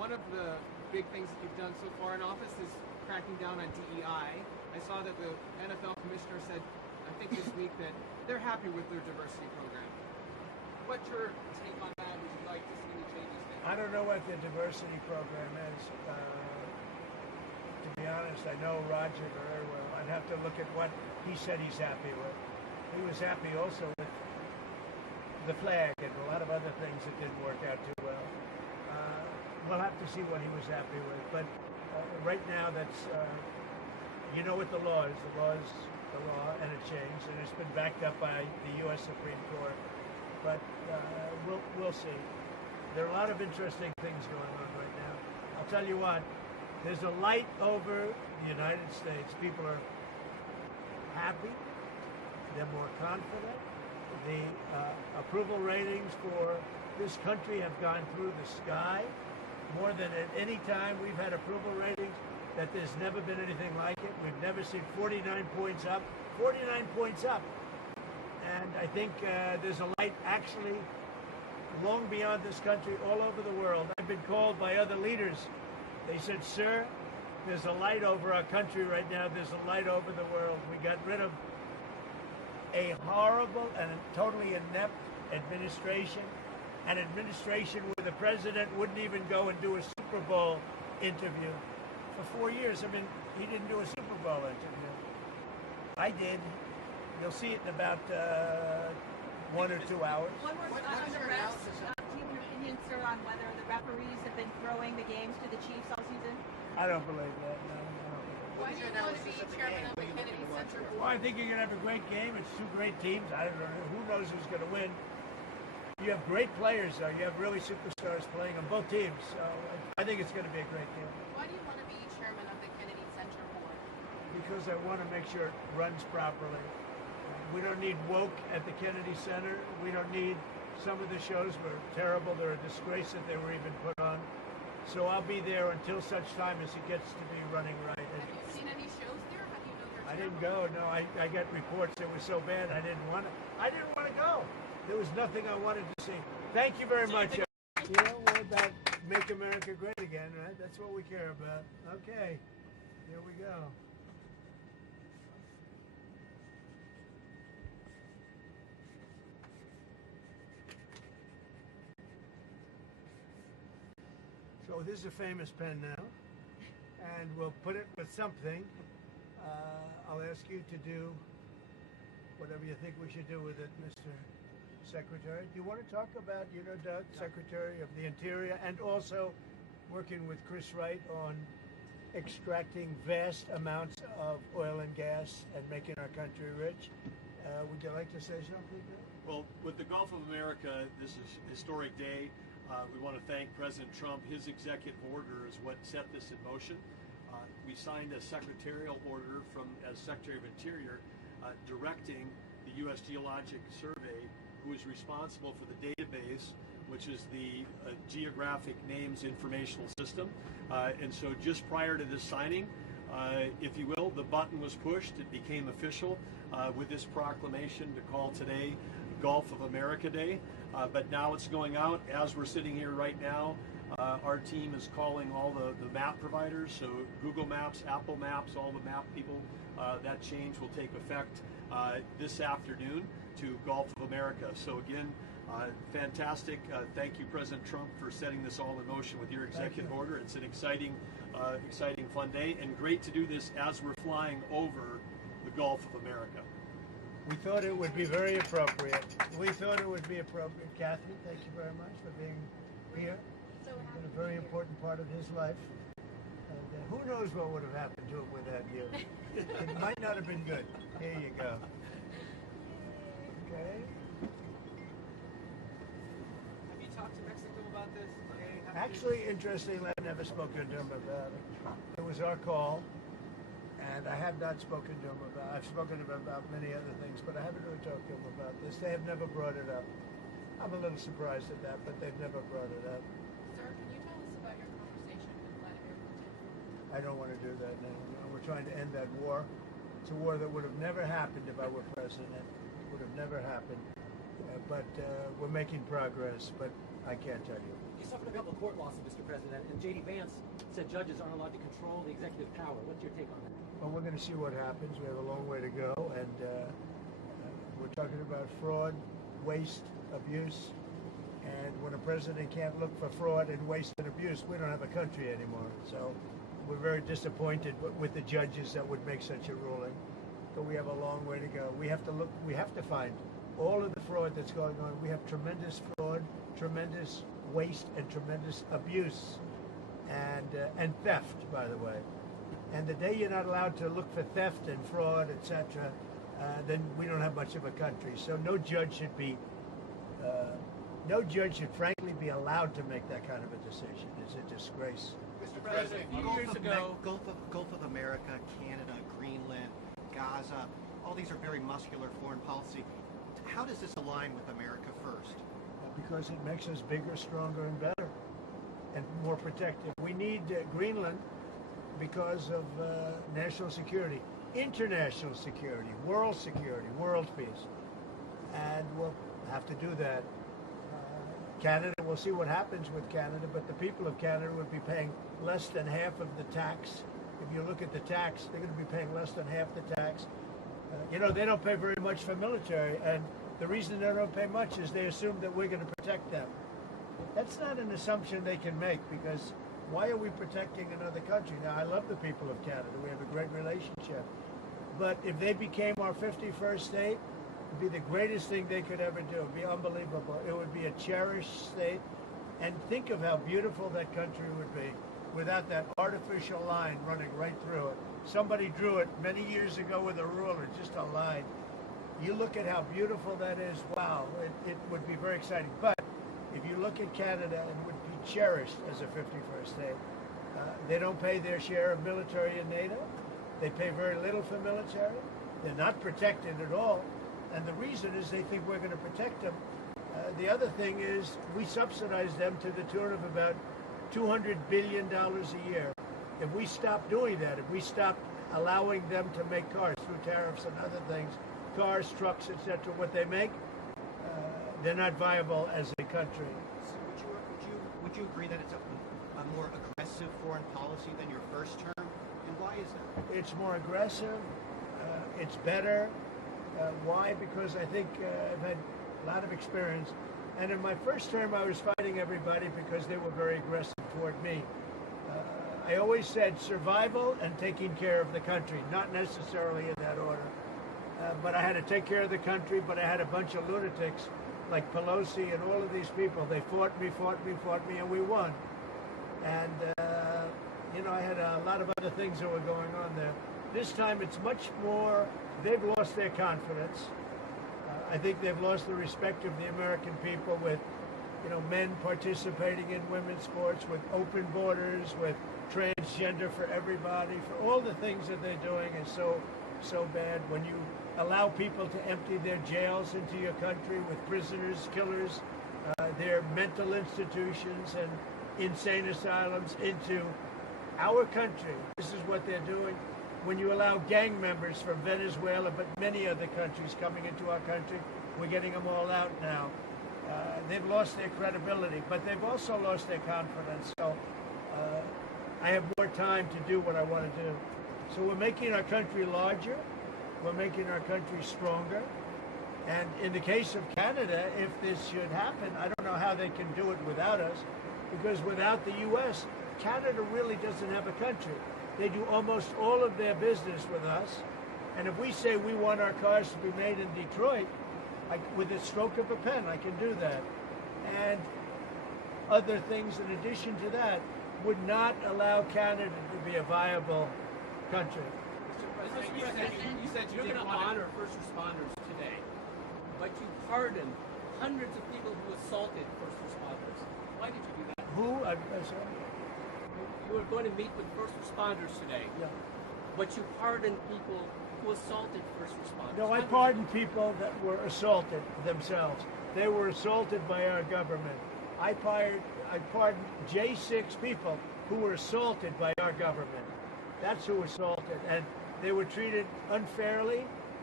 one of the big things that you've done so far in office is cracking down on DEI. I saw that the NFL commissioner said, I think this week, that they're happy with their diversity program. What's your take on that? Would you like to see any changes there? I don't know what the diversity program is. To be honest, I know Roger very well. I'd have to look at what he said he's happy with. He was happy also with the flag and a lot of other things that didn't work out too well. We'll have to see what he was happy with. But right now, that's, you know what the law is. The law is the law, and it changed, and it's been backed up by the U.S. Supreme Court. But we'll see. There are a lot of interesting things going on right now. I'll tell you what, there's a light over the United States. People are happy. They're more confident. The approval ratings for this country have gone through the sky. More than at any time we've had approval ratings that there's never been anything like it. We've never seen 49 points up. 49 points up. And I think there's a light actually long beyond this country, all over the world. I've been called by other leaders. They said, sir, there's a light over our country right now. There's a light over the world. We got rid of a horrible and totally inept administration, an administration where the president wouldn't even go and do a Super Bowl interview. For 4 years, I mean, he didn't do a Super Bowl interview. I did. You'll see it in about 1 or 2 hours. One more thought on the refs. Do you have your opinion, sir, on whether the referees have been throwing the games to the Chiefs all season? I don't believe that. No. Why do you want to be chairman of the Kennedy Center Board? Well, I think you're going to have a great game. It's two great teams. I don't know. Who knows who's going to win? You have great players, though. You have really superstars playing on both teams. So I think it's going to be a great game. Why do you want to be chairman of the Kennedy Center Board? Because I want to make sure it runs properly. We don't need woke at the Kennedy Center. We don't need some of the shows were terrible. They're a disgrace that they were even put on. So I'll be there until such time as it gets to be running right. Have you seen any shows there? How do you know they're I didn't terrible? go. No, I got reports it was so bad I didn't want to go. There was nothing I wanted to see. Thank you very much. You know, we're about make America great again, right? That's what we care about. Okay, here we go. So this is a famous pen now, and we'll put it with something. I'll ask you to do whatever you think we should do with it, Mr. Secretary. Do you want to talk about, Doug, Secretary of the Interior, and also working with Chris Wright on extracting vast amounts of oil and gas and making our country rich? Would you like to say something? Well, with the Gulf of America, this is a historic day. We want to thank President Trump. His executive order is what set this in motion. We signed a secretarial order as Secretary of Interior directing the U.S. Geologic Survey, who is responsible for the database, which is the Geographic Names Informational System. And so just prior to this signing, if you will, the button was pushed. It became official with this proclamation to call today Gulf of America Day. But now it's going out. As we're sitting here right now, our team is calling all the map providers, so Google Maps, Apple Maps, all the map people. That change will take effect this afternoon to Gulf of America. So again, fantastic. Thank you, President Trump, for setting this all in motion with your executive order. It's an exciting, fun day, and great to do this as we're flying over the Gulf of America. We thought it would be very appropriate. Kathy, thank you very much for being here. It's been a very important part of his life. And who knows what would have happened to him without you. It might not have been good. Here you go. Okay. Have you talked to Mexico about this? Actually, interestingly, I've never spoken to him about it. It was our call, and I have not spoken to him about it. I've spoken to him about many other things, but I haven't really talked to him about this. They have never brought it up. I'm a little surprised at that, but they've never brought it up. Sir, can you tell us about your conversation with Vladimir Putin? I don't want to do that now. We're trying to end that war. It's a war that would have never happened if I were president. It would have never happened. but we're making progress. But I can't tell you. You suffered a couple of court losses, Mr. President, and J.D. Vance said judges aren't allowed to control the executive power. What's your take on that? Well, we're going to see what happens. We have a long way to go, and we're talking about fraud, waste, abuse. And when a president can't look for fraud and waste and abuse, we don't have a country anymore. So we're very disappointed with the judges that would make such a ruling. But we have a long way to go. We have to find all of the fraud that's going on. We have tremendous fraud, tremendous waste, and tremendous abuse, and theft, by the way. And the day you're not allowed to look for theft and fraud, etc., then we don't have much of a country. So no judge should frankly be allowed to make that kind of a decision. It's a disgrace. Mr. President, a few years ago, Gulf of America, Canada, Greenland, Gaza, all these are very muscular foreign policy. How does this align with America first? Because it makes us bigger, stronger, and better, and more protective. We need Greenland because of national security, international security, world peace. And we'll have to do that. Canada, we'll see what happens with Canada, but the people of Canada would be paying less than half of the tax. If you look at the tax, they're going to be paying less than half the tax. They don't pay very much for military, and the reason they don't pay much is they assume that we're going to protect them. That's not an assumption they can make, because why are we protecting another country? Now, I love the people of Canada. We have a great relationship. But if they became our 51st state, it would be the greatest thing they could ever do. It would be unbelievable. It would be a cherished state. And think of how beautiful that country would be without that artificial line running right through it. Somebody drew it many years ago with a ruler, just a line. You look at how beautiful that is, wow, it would be very exciting. But if you look at Canada, it would be cherished as a 51st state. They don't pay their share of military in NATO. They pay very little for military. They're not protected at all. And the reason is they think we're going to protect them. The other thing is we subsidize them to the tune of about $200 billion a year. If we stop doing that, if we stop allowing them to make cars through tariffs and other things, cars, trucks, etc., what they make, they're not viable as a country. So would you agree that it's a more aggressive foreign policy than your first term? And why is that? It's more aggressive. It's better. Why? Because I think I've had a lot of experience. And in my first term, I was fighting everybody because they were very aggressive toward me. I always said survival and taking care of the country, not necessarily in that order. But I had to take care of the country, but I had a bunch of lunatics like Pelosi and all of these people. They fought me, and we won. And, I had a lot of other things that were going on there. This time it's much more, they've lost their confidence. I think they've lost the respect of the American people with, men participating in women's sports, with open borders, with transgender for everybody, for all the things that they're doing is so bad. When you allow people to empty their jails into your country with prisoners, killers, their mental institutions and insane asylums into our country, this is what they're doing. When you allow gang members from Venezuela, but many other countries coming into our country, we're getting them all out now. They've lost their credibility, but they've also lost their confidence. So I have more time to do what I want to do. So we're making our country larger. We're making our country stronger. And in the case of Canada, if this should happen, I don't know how they can do it without us, because without the U.S., Canada really doesn't have a country. They do almost all of their business with us. And if we say we want our cars to be made in Detroit, with a stroke of a pen, I can do that. And other things in addition to that would not allow Canada to be a viable country. Mr. President, you said you're going to honor first responders today, but you pardoned hundreds of people who assaulted first responders. Why did you do that? Who? I'm sorry. You were going to meet with first responders today, Yeah. but you pardoned people who assaulted first responders. No, I pardoned people that were assaulted themselves. They were assaulted by our government. I pardoned J6 people who were assaulted by our government. That's who assaulted. And they were treated unfairly,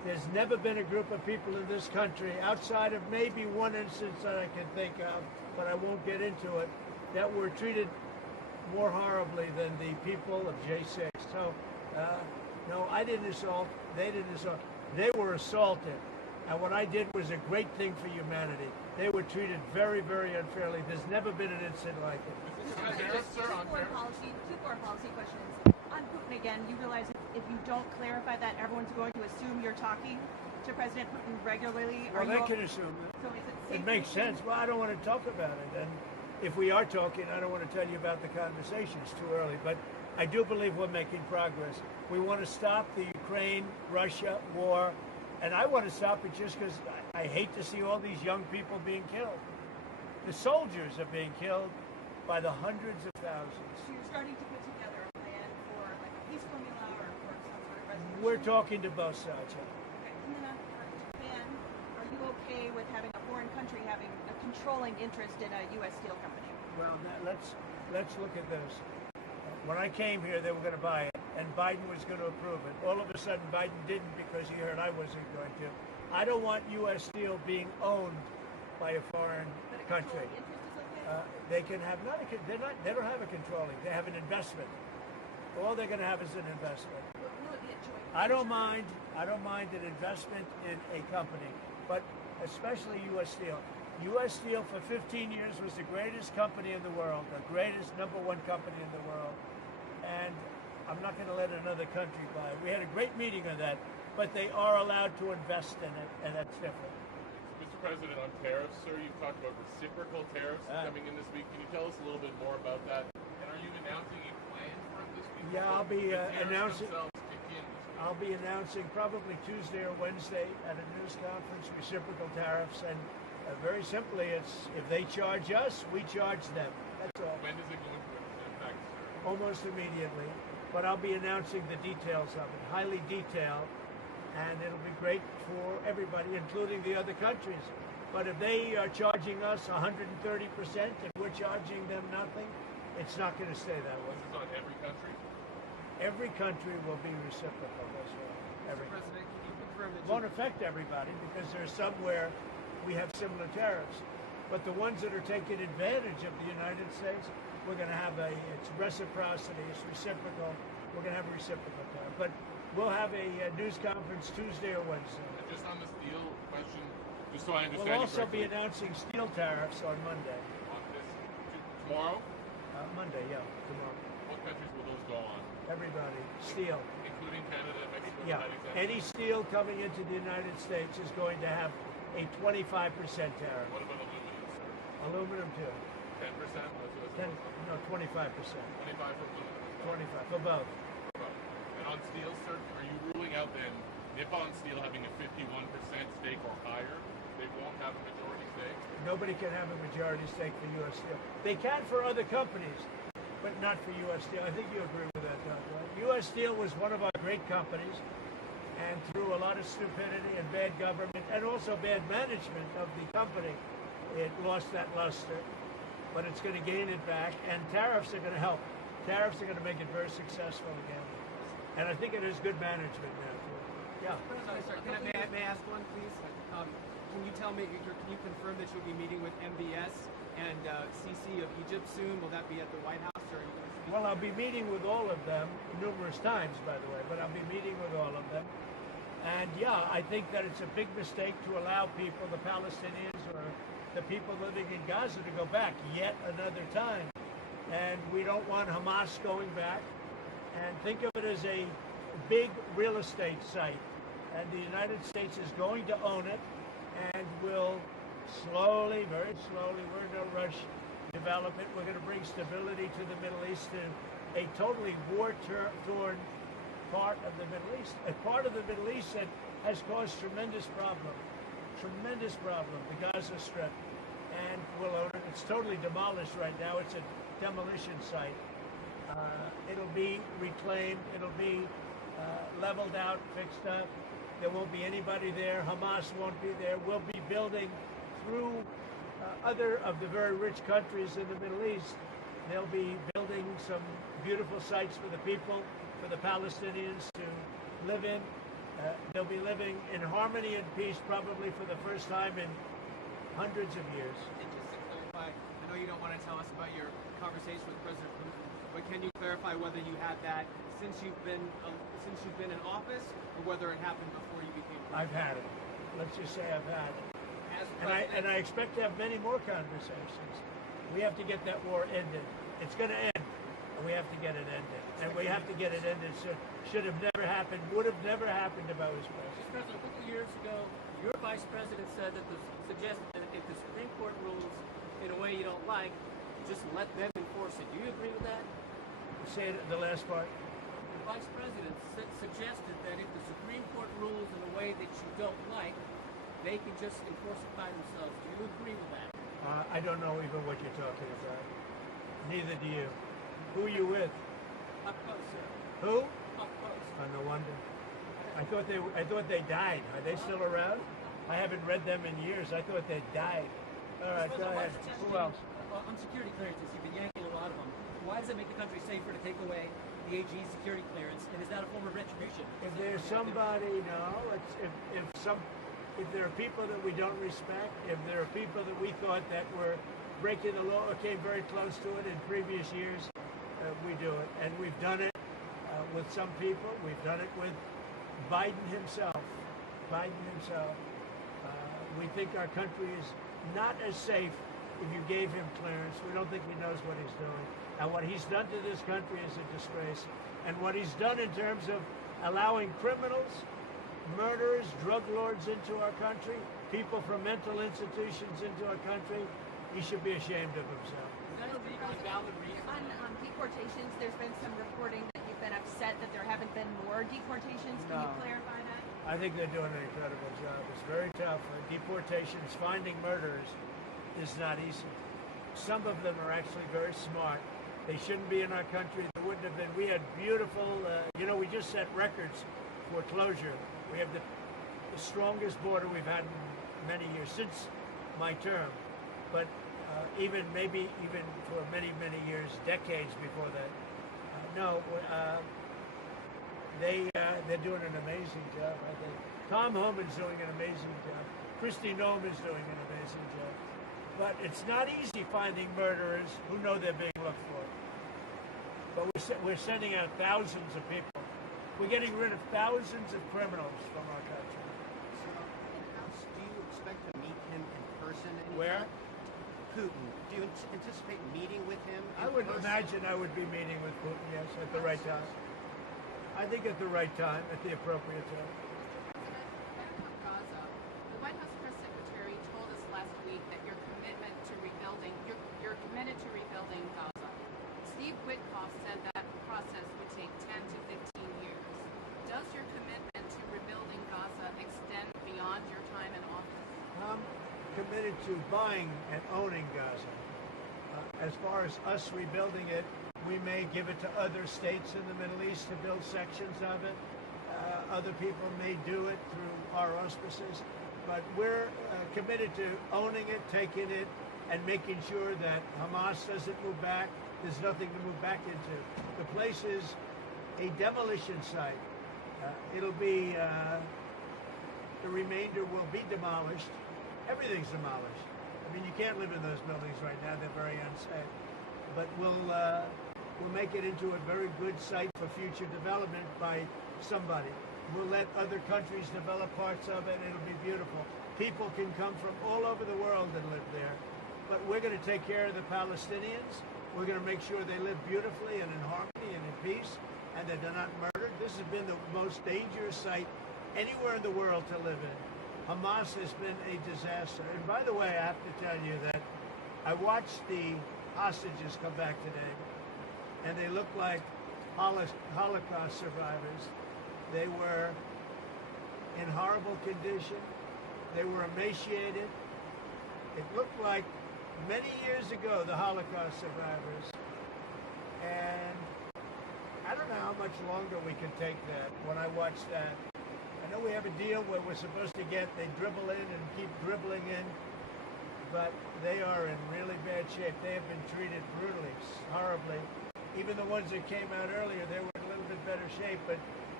There's never been a group of people in this country, outside of maybe one instance that I can think of, but I won't get into it, that were treated more horribly than the people of J6. So, no, I didn't assault. They didn't assault. They were assaulted. And what I did was a great thing for humanity. They were treated very, very unfairly. There's never been an incident like it. Two foreign policy questions. On Putin again, you realize if you don't clarify that, everyone's going to assume you're talking to President Putin regularly. Well, they can assume that. So is it It makes sense. Well, I don't want to talk about it. And if we are talking, I don't want to tell you about the conversation. It's too early. But I do believe we're making progress. We want to stop the Ukraine-Russia war. And I want to stop it just because I hate to see all these young people being killed. The soldiers are being killed by the hundreds of thousands. So you're starting to put together a plan for like a peace formula or for some sort of resolution? We're talking to both sides. Okay. And then for Japan, are you okay with having a foreign country having a controlling interest in a U.S. steel company? Well, let's look at this. When I came here, they were going to buy it, and Biden was going to approve it. All of a sudden, Biden didn't because he heard I wasn't going to. I don't want U.S. steel being owned by a foreign country. They can have they don't have a controlling. They have an investment. All they're going to have is an investment. Will it be a joint I don't mind an investment in a company, but especially U.S. Steel. U.S. Steel for 15 years was the greatest company in the world, the greatest #1 company in the world, and I'm not going to let another country buy it. We had a great meeting on that, but they are allowed to invest in it, and that's different. Mr. President, on tariffs, sir, you've talked about reciprocal tariffs coming in this week. Can you tell us a little bit more about that? And are you announcing a plan for it this week? Yeah, I'll be announcing. Kick in. I'll be announcing probably Tuesday or Wednesday at a news conference reciprocal tariffs, and very simply, it's if they charge us, we charge them. That's all. When does it go into effect, sir? Almost immediately. But I'll be announcing the details of it, highly detailed, and it'll be great for everybody, including the other countries. But if they are charging us 130% and we're charging them nothing, it's not going to stay that way. This is on every country? Every country will be reciprocal. That's right. Every Mr. President, can you confirm that won't affect everybody because there's somewhere we have similar tariffs. But the ones that are taking advantage of the United States, we're going to have it's reciprocity, it's reciprocal. We're going to have a reciprocal tariff. But we'll have a news conference Tuesday or Wednesday. And just on the steel question, just so I understand We'll also correctly, be announcing steel tariffs on Monday. on this tomorrow, Monday, yeah, tomorrow. what countries will those go on? Everybody, steel. Including Canada and Mexico? Yeah, is that exempt? any steel coming into the United States is going to have a 25% tariff. What about aluminum, sir? Aluminum too. 10%? That's what it's 25%. 25 for aluminum. 25 for both. And on steel, sir, are you ruling out then Nippon Steel having a 51% stake or higher? They won't have a majority stake? Nobody can have a majority stake for U.S. Steel. They can for other companies, but not for U.S. Steel. I think you agree with that, Doug, right? U.S. Steel was one of our great companies, and through a lot of stupidity and bad government, and also bad management of the company, it lost that luster. But it's going to gain it back, and tariffs are going to help. Tariffs are going to make it very successful again. And I think it is good management now, too. Yeah. Sorry, may I ask one, please? Can you tell me, can you confirm that you'll be meeting with MBS and CC of Egypt soon? Will that be at the White House? Or are you going to speak? Well, I'll be meeting with all of them numerous times, by the way, but I'll be meeting with all of them. And yeah, I think that it's a big mistake to allow people, the Palestinians or the people living in Gaza, to go back yet another time. And we don't want Hamas going back. And think of it as a big real estate site. And the United States is going to own it and will slowly, very slowly, we're in no rush, develop it. We're going to bring stability to the Middle East, in a totally war-torn part of the Middle East. A part of the Middle East that has caused tremendous problem, the Gaza Strip. And we'll own it. It's totally demolished right now. It's a demolition site. It'll be reclaimed. It'll be leveled out, fixed up. There won't be anybody there. Hamas won't be there. We'll be building through other of the very rich countries in the Middle East. They'll be building some beautiful sites for the people, for the Palestinians to live in. They'll be living in harmony and peace probably for the first time in hundreds of years. And just to clarify, I know you don't want to tell us about your conversation with President Putin, but can you clarify whether you had that since you've been in office, or whether it happened before you became president? I've had it. Let's just say I've had it. As And I expect to have many more conversations. We have to get that war ended. It's going to end, and we have to get it ended. And we have to get it ended. Should have never happened. Would have never happened if I was president. Mr. President, a couple of years ago, your vice president said that suggested that if the Supreme Court rules in a way you don't like, just let them enforce it. Do you agree with that? Say it, the last part. The vice president suggested that if the Supreme Court rules in a way that you don't like, they can just enforce it by themselves. Do you agree with that? I don't know even what you're talking about. Neither do you. Who are you with? Up close, sir. Who? Up close. Oh, no wonder. I thought they died. Are they still around? I haven't read them in years. I thought they died. All right, go ahead. Who else? On security clearances, you've been yanking a lot of them. Why does it make the country safer to take away the AG's security clearance? And is that a form of retribution? If there's somebody, no. If there are people that we don't respect, if there are people that we thought that were breaking the law or came very close to it in previous years, we do it. And we've done it with some people. We've done it with Biden himself. We think our country is not as safe if you gave him clearance. We don't think he knows what he's doing. And what he's done to this country is a disgrace. And what he's done in terms of allowing criminals, murderers, drug lords into our country, people from mental institutions into our country, he should be ashamed of himself. Is that a legally valid reason? On deportations, there's been some reporting that you've been upset that there haven't been more deportations. Can you No. clarify that? I think they're doing an incredible job. It's very tough. Deportations, finding murderers is not easy. Some of them are actually very smart. They shouldn't be in our country. They wouldn't have been. We had beautiful, we just set records for closure. We have the strongest border we've had in many years, since my term. But even for many, many years, decades before that. They're doing an amazing job, I think. Tom Homan's doing an amazing job. Kristi Noem is doing an amazing job. But it's not easy finding murderers who know they're being looked for. But we're sending out thousands of people. We're getting rid of thousands of criminals from our country. So, do you expect to meet him in person anytime? Where? Putin. Do you anticipate meeting with him in I would person? imagine I would be meeting with Putin, yes, at the right time. I think at the right time, at the appropriate time. Back on Gaza, the White House press secretary told us last week that you're committed to rebuilding Gaza. Steve Witkoff said that process would take 10 to 15 years. Does your commitment to rebuilding Gaza extend beyond your time in office? I'm committed to buying and owning Gaza. As far as us rebuilding it, we may give it to other states in the Middle East to build sections of it. Other people may do it through our auspices. But we're committed to owning it, taking it, and making sure that Hamas doesn't move back. There's nothing to move back into. The place is a demolition site. It'll be, the remainder will be demolished. Everything's demolished. I mean, you can't live in those buildings right now. They're very unsafe. But we'll make it into a very good site for future development by somebody. We'll let other countries develop parts of it. It'll be beautiful. People can come from all over the world and live there. But we're going to take care of the Palestinians. We're going to make sure they live beautifully and in harmony and in peace, and that they're not murdered. This has been the most dangerous site anywhere in the world to live in. Hamas has been a disaster. And by the way, I have to tell you that I watched the hostages come back today, and they look like Holocaust survivors. They were in horrible condition. They were emaciated. It looked like many years ago, the Holocaust survivors. And I don't know how much longer we can take that when I watch that. I know we have a deal where we're supposed to get, they dribble in and keep dribbling in, but they are in really bad shape. They have been treated brutally, horribly. Even the ones that came out earlier, they were in a little bit better shape, but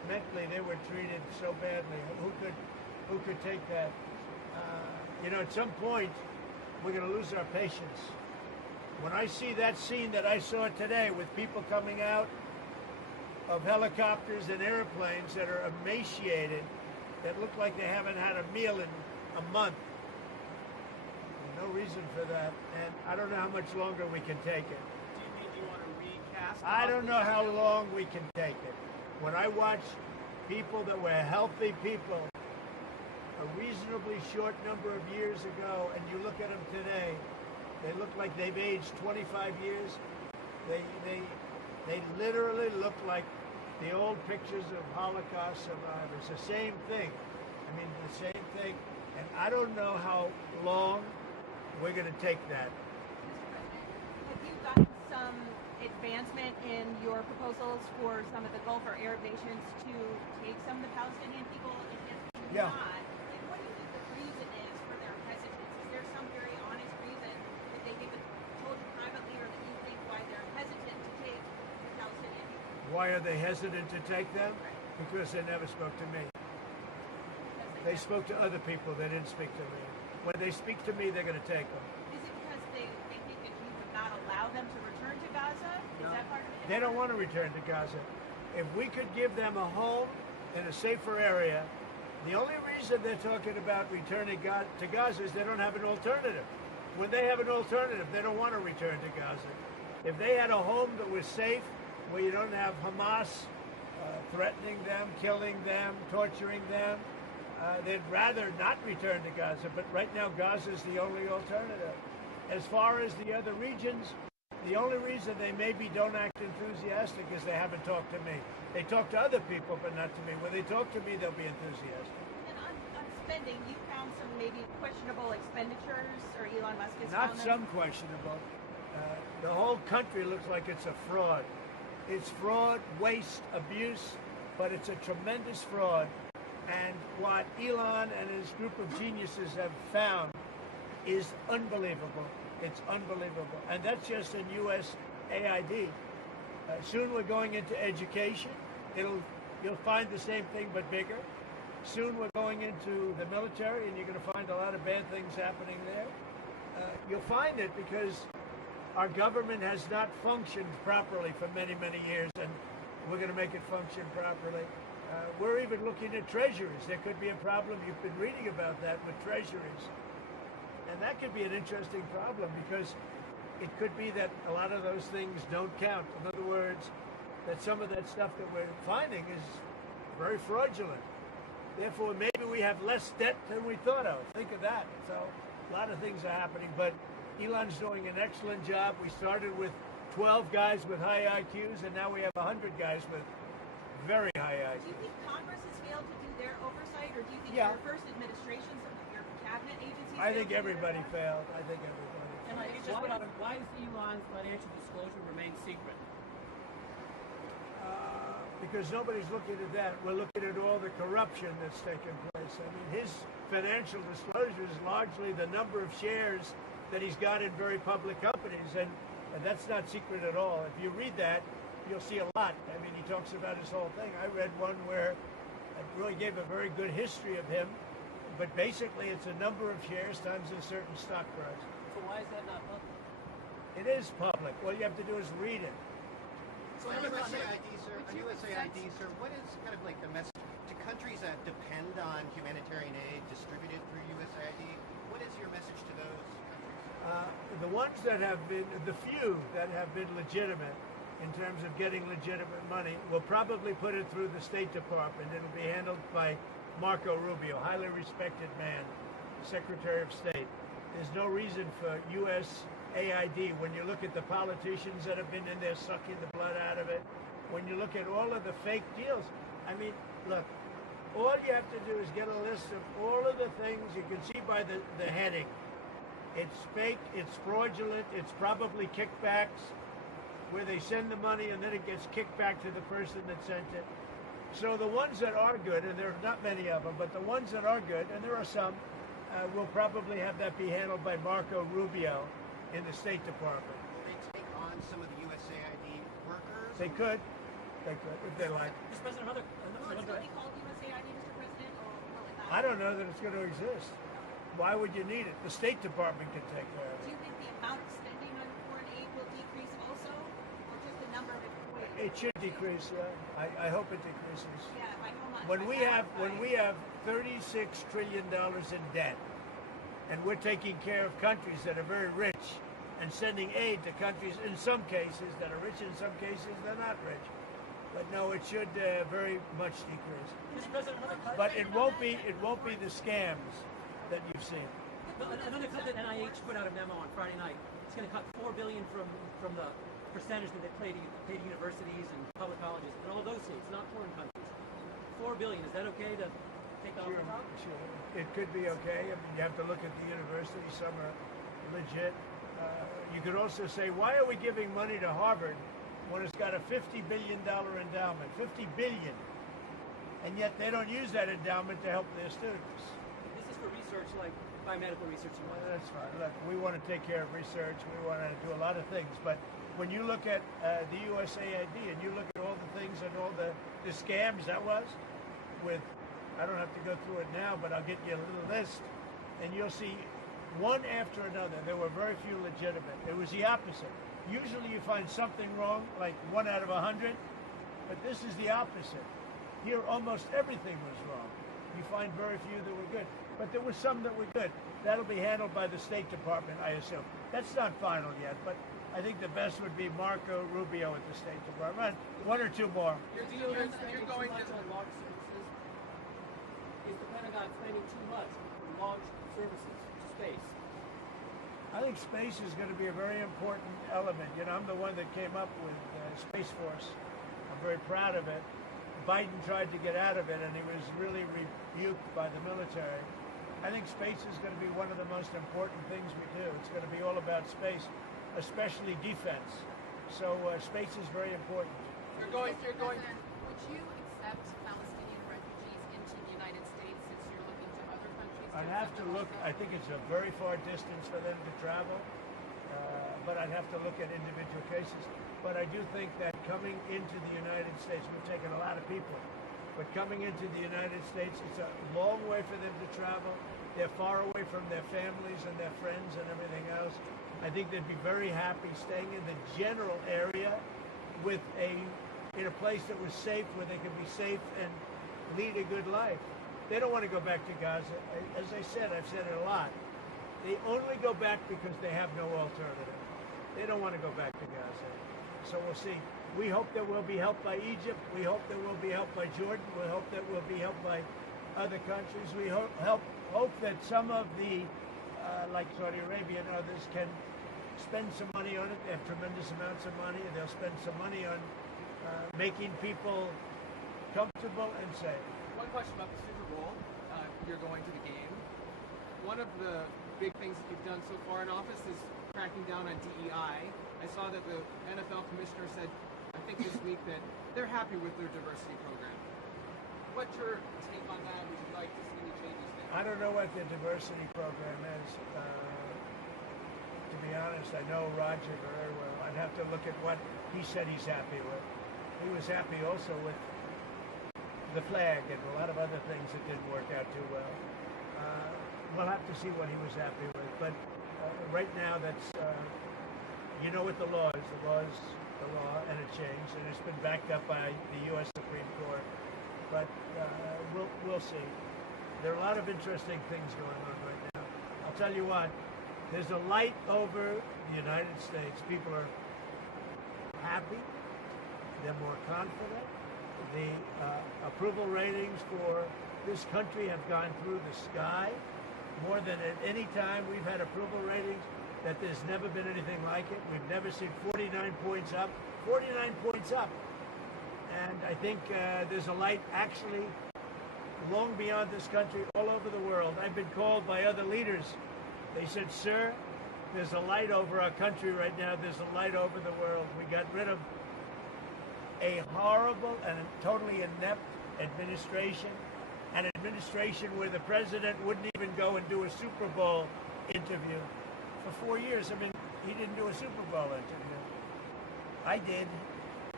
mentally they were treated so badly. Who could take that? At some point, we're going to lose our patience. When I see that scene that I saw today with people coming out of helicopters and airplanes that are emaciated, that look like they haven't had a meal in a month, there's no reason for that. And I don't know how much longer we can take it. Do you mean you want to recast? I don't know how long we can take it. When I watch people that were healthy people a reasonably short number of years ago, and you look at them today, they look like they've aged 25 years. They literally look like the old pictures of Holocaust survivors. The same thing. I mean, the same thing. And I don't know how long we're going to take that. Have you gotten some advancement in your proposals for some of the Gulf or Arab nations to take some of the Palestinian people? And if Yeah. not, like, what do you think the reason is for their hesitance? Is there some very honest reason that they haven't told you privately, or that you think why they're hesitant to take the Palestinian people? Why are they hesitant to take them? Because they never spoke to me. They spoke to other people. They didn't speak to me. When they speak to me, they're going to take them. Is it because they think that you would not allow them to return to Gaza? Is that part of it? They don't want to return to Gaza. If we could give them a home in a safer area, the only reason they're talking about returning to Gaza is they don't have an alternative. When they have an alternative, they don't want to return to Gaza. If they had a home that was safe, where you don't have Hamas threatening them, killing them, torturing them, they'd rather not return to Gaza. But right now, Gaza is the only alternative. As far as the other regions, the only reason they maybe don't act enthusiastic is they haven't talked to me. They talk to other people, but not to me. When they talk to me, they'll be enthusiastic. And on spending, you found some maybe questionable expenditures, or Elon Musk has Not found them? some questionable. The whole country looks like it's a fraud. It's fraud, waste, abuse, but it's a tremendous fraud. And what Elon and his group of geniuses have found is unbelievable. It's unbelievable. And that's just in U.S. AID. Soon we're going into education. You'll find the same thing but bigger. Soon we're going into the military, and you're going to find a lot of bad things happening there. You'll find it because our government has not functioned properly for many, many years, and we're going to make it function properly. We're even looking at treasuries. There could be a problem. You've been reading about that with treasuries. And that could be an interesting problem, because it could be that a lot of those things don't count. In other words, that some of that stuff that we're finding is very fraudulent. Therefore, maybe we have less debt than we thought of. Think of that. So a lot of things are happening, but Elon's doing an excellent job. We started with 12 guys with high IQs, and now we have 100 guys with very high IQs. Do you think Congress has failed to do their oversight, or do you think Yeah. your first administration, some of your cabinet agencies? I think failed to do their everybody part? failed. I think everybody. And why does Elon's financial disclosure remain secret? Because nobody's looking at that. We're looking at all the corruption that's taken place. I mean, his financial disclosure is largely the number of shares that he's got in very public companies, and that's not secret at all. If you read that, you'll see a lot. I mean, he talks about his whole thing. I read one where it really gave a very good history of him, but basically it's a number of shares times a certain stock price. So why is that not public? It is public. All you have to do is read it. So on USAID, sir, what is kind of like the message to countries that depend on humanitarian aid distributed through USAID? What is your message to those countries? The ones that have been, the few that have been legitimate in terms of getting legitimate money, will probably put it through the State Department. It'll be handled by Marco Rubio, highly respected man, Secretary of State. There's no reason for USAID, when you look at the politicians that have been in there sucking the blood out of it, when you look at all of the fake deals, I mean, look, all you have to do is get a list of all of the things you can see by the heading. It's fake, it's fraudulent, it's probably kickbacks, where they send the money and then it gets kicked back to the person that sent it. So the ones that are good, and there are not many of them, but the ones that are good, and there are some, will probably have that be handled by Marco Rubio in the State Department. Will they take on some of the USAID workers? They could. They could, if they like. Mr. President, Will it still be called USAID, Mr. President, or will it not? I don't know that it's going to exist. Why would you need it? The State Department can take care of Do it. you think the amount of spending on foreign aid will decrease also, or just the number of employees? It should decrease. Yeah, I hope it decreases. Yeah, by how much? When By we have $36 trillion in debt, and we're taking care of countries that are very rich and sending aid to countries in some cases that are rich, in some cases they're not rich. But no, it should very much decrease. Mr. President, another cut. But it won't be the scams that you've seen. Another cut that NIH put out a memo on Friday night. It's going to cut $4 billion from the percentage that they pay to universities and public colleges in all those states, not foreign countries. $4 billion. Is that okay to take off the top? Sure. It could be okay. I mean, you have to look at the universities. Some are legit. You could also say, why are we giving money to Harvard when it's got a $50 billion endowment? $50 billion. And yet they don't use that endowment to help their students. This is for research like biomedical research and whatnot. That's fine. Look, we want to take care of research. We want to do a lot of things. But when you look at the USAID and you look at all the things and all the scams that was with, I don't have to go through it now, but I'll get you a little list, and you'll see one after another. There were very few legitimate. It was the opposite. Usually you find something wrong, like 1 out of 100, but this is the opposite. Here, almost everything was wrong. You find very few that were good. But there were some that were good. That'll be handled by the State Department, I assume. That's not final yet, but I think the best would be Marco Rubio at the State Department. One or two more. You're going to launch services. Is the Pentagon spending too much on launch services to space? I think space is going to be a very important element. You know, I'm the one that came up with Space Force. I'm very proud of it. Biden tried to get out of it, and he was really rebuked by the military. I think space is going to be one of the most important things we do. It's going to be all about space, especially defense. So space is very important. Mr. President, would you accept Palestinian refugees into the United States since you're looking to other countries? I'd have to look. I think it's a very far distance for them to travel, but I'd have to look at individual cases. But I do think that coming into the United States, we've taken a lot of people, but coming into the United States, it's a long way for them to travel. They're far away from their families and their friends and everything else. I think they'd be very happy staying in the general area in a place that was safe, where they could be safe and lead a good life. They don't want to go back to Gaza. As I said, I've said it a lot. They only go back because they have no alternative. They don't want to go back to Gaza. So we'll see. We hope that we'll be helped by Egypt. We hope that we'll be helped by Jordan. We hope that we'll be helped by other countries. We hope that some of the, like Saudi Arabia and others, can spend some money on it. They have tremendous amounts of money, and they'll spend some money on making people comfortable and safe. One question about the Super Bowl. You're going to the game. One of the big things that you've done so far in office is cracking down on DEI. I saw that the NFL commissioner said, I think this week, that they're happy with their diversity program. What's your take on that? Would you like to see any changes there? I don't know what the diversity program is. To be honest, I know Roger very well. I'd have to look at what he said he's happy with. He was happy also with the flag and a lot of other things that didn't work out too well. We'll have to see what he was happy with. But right now, that's, you know what the law is. The law is the law, and it changed, and it's been backed up by the U.S. Supreme Court. But we'll see. There are a lot of interesting things going on right now. I'll tell you what, there's a light over the United States. People are happy. They're more confident. The approval ratings for this country have gone through the sky. More than at any time we've had approval ratings that there's never been anything like it. We've never seen 49 points up. 49 points up. And I think there's a light actually long beyond this country, all over the world. I've been called by other leaders. They said, sir, there's a light over our country right now. There's a light over the world. We got rid of a horrible and totally inept administration, an administration where the president wouldn't even go and do a Super Bowl interview. For 4 years, I mean, he didn't do a Super Bowl interview. I did.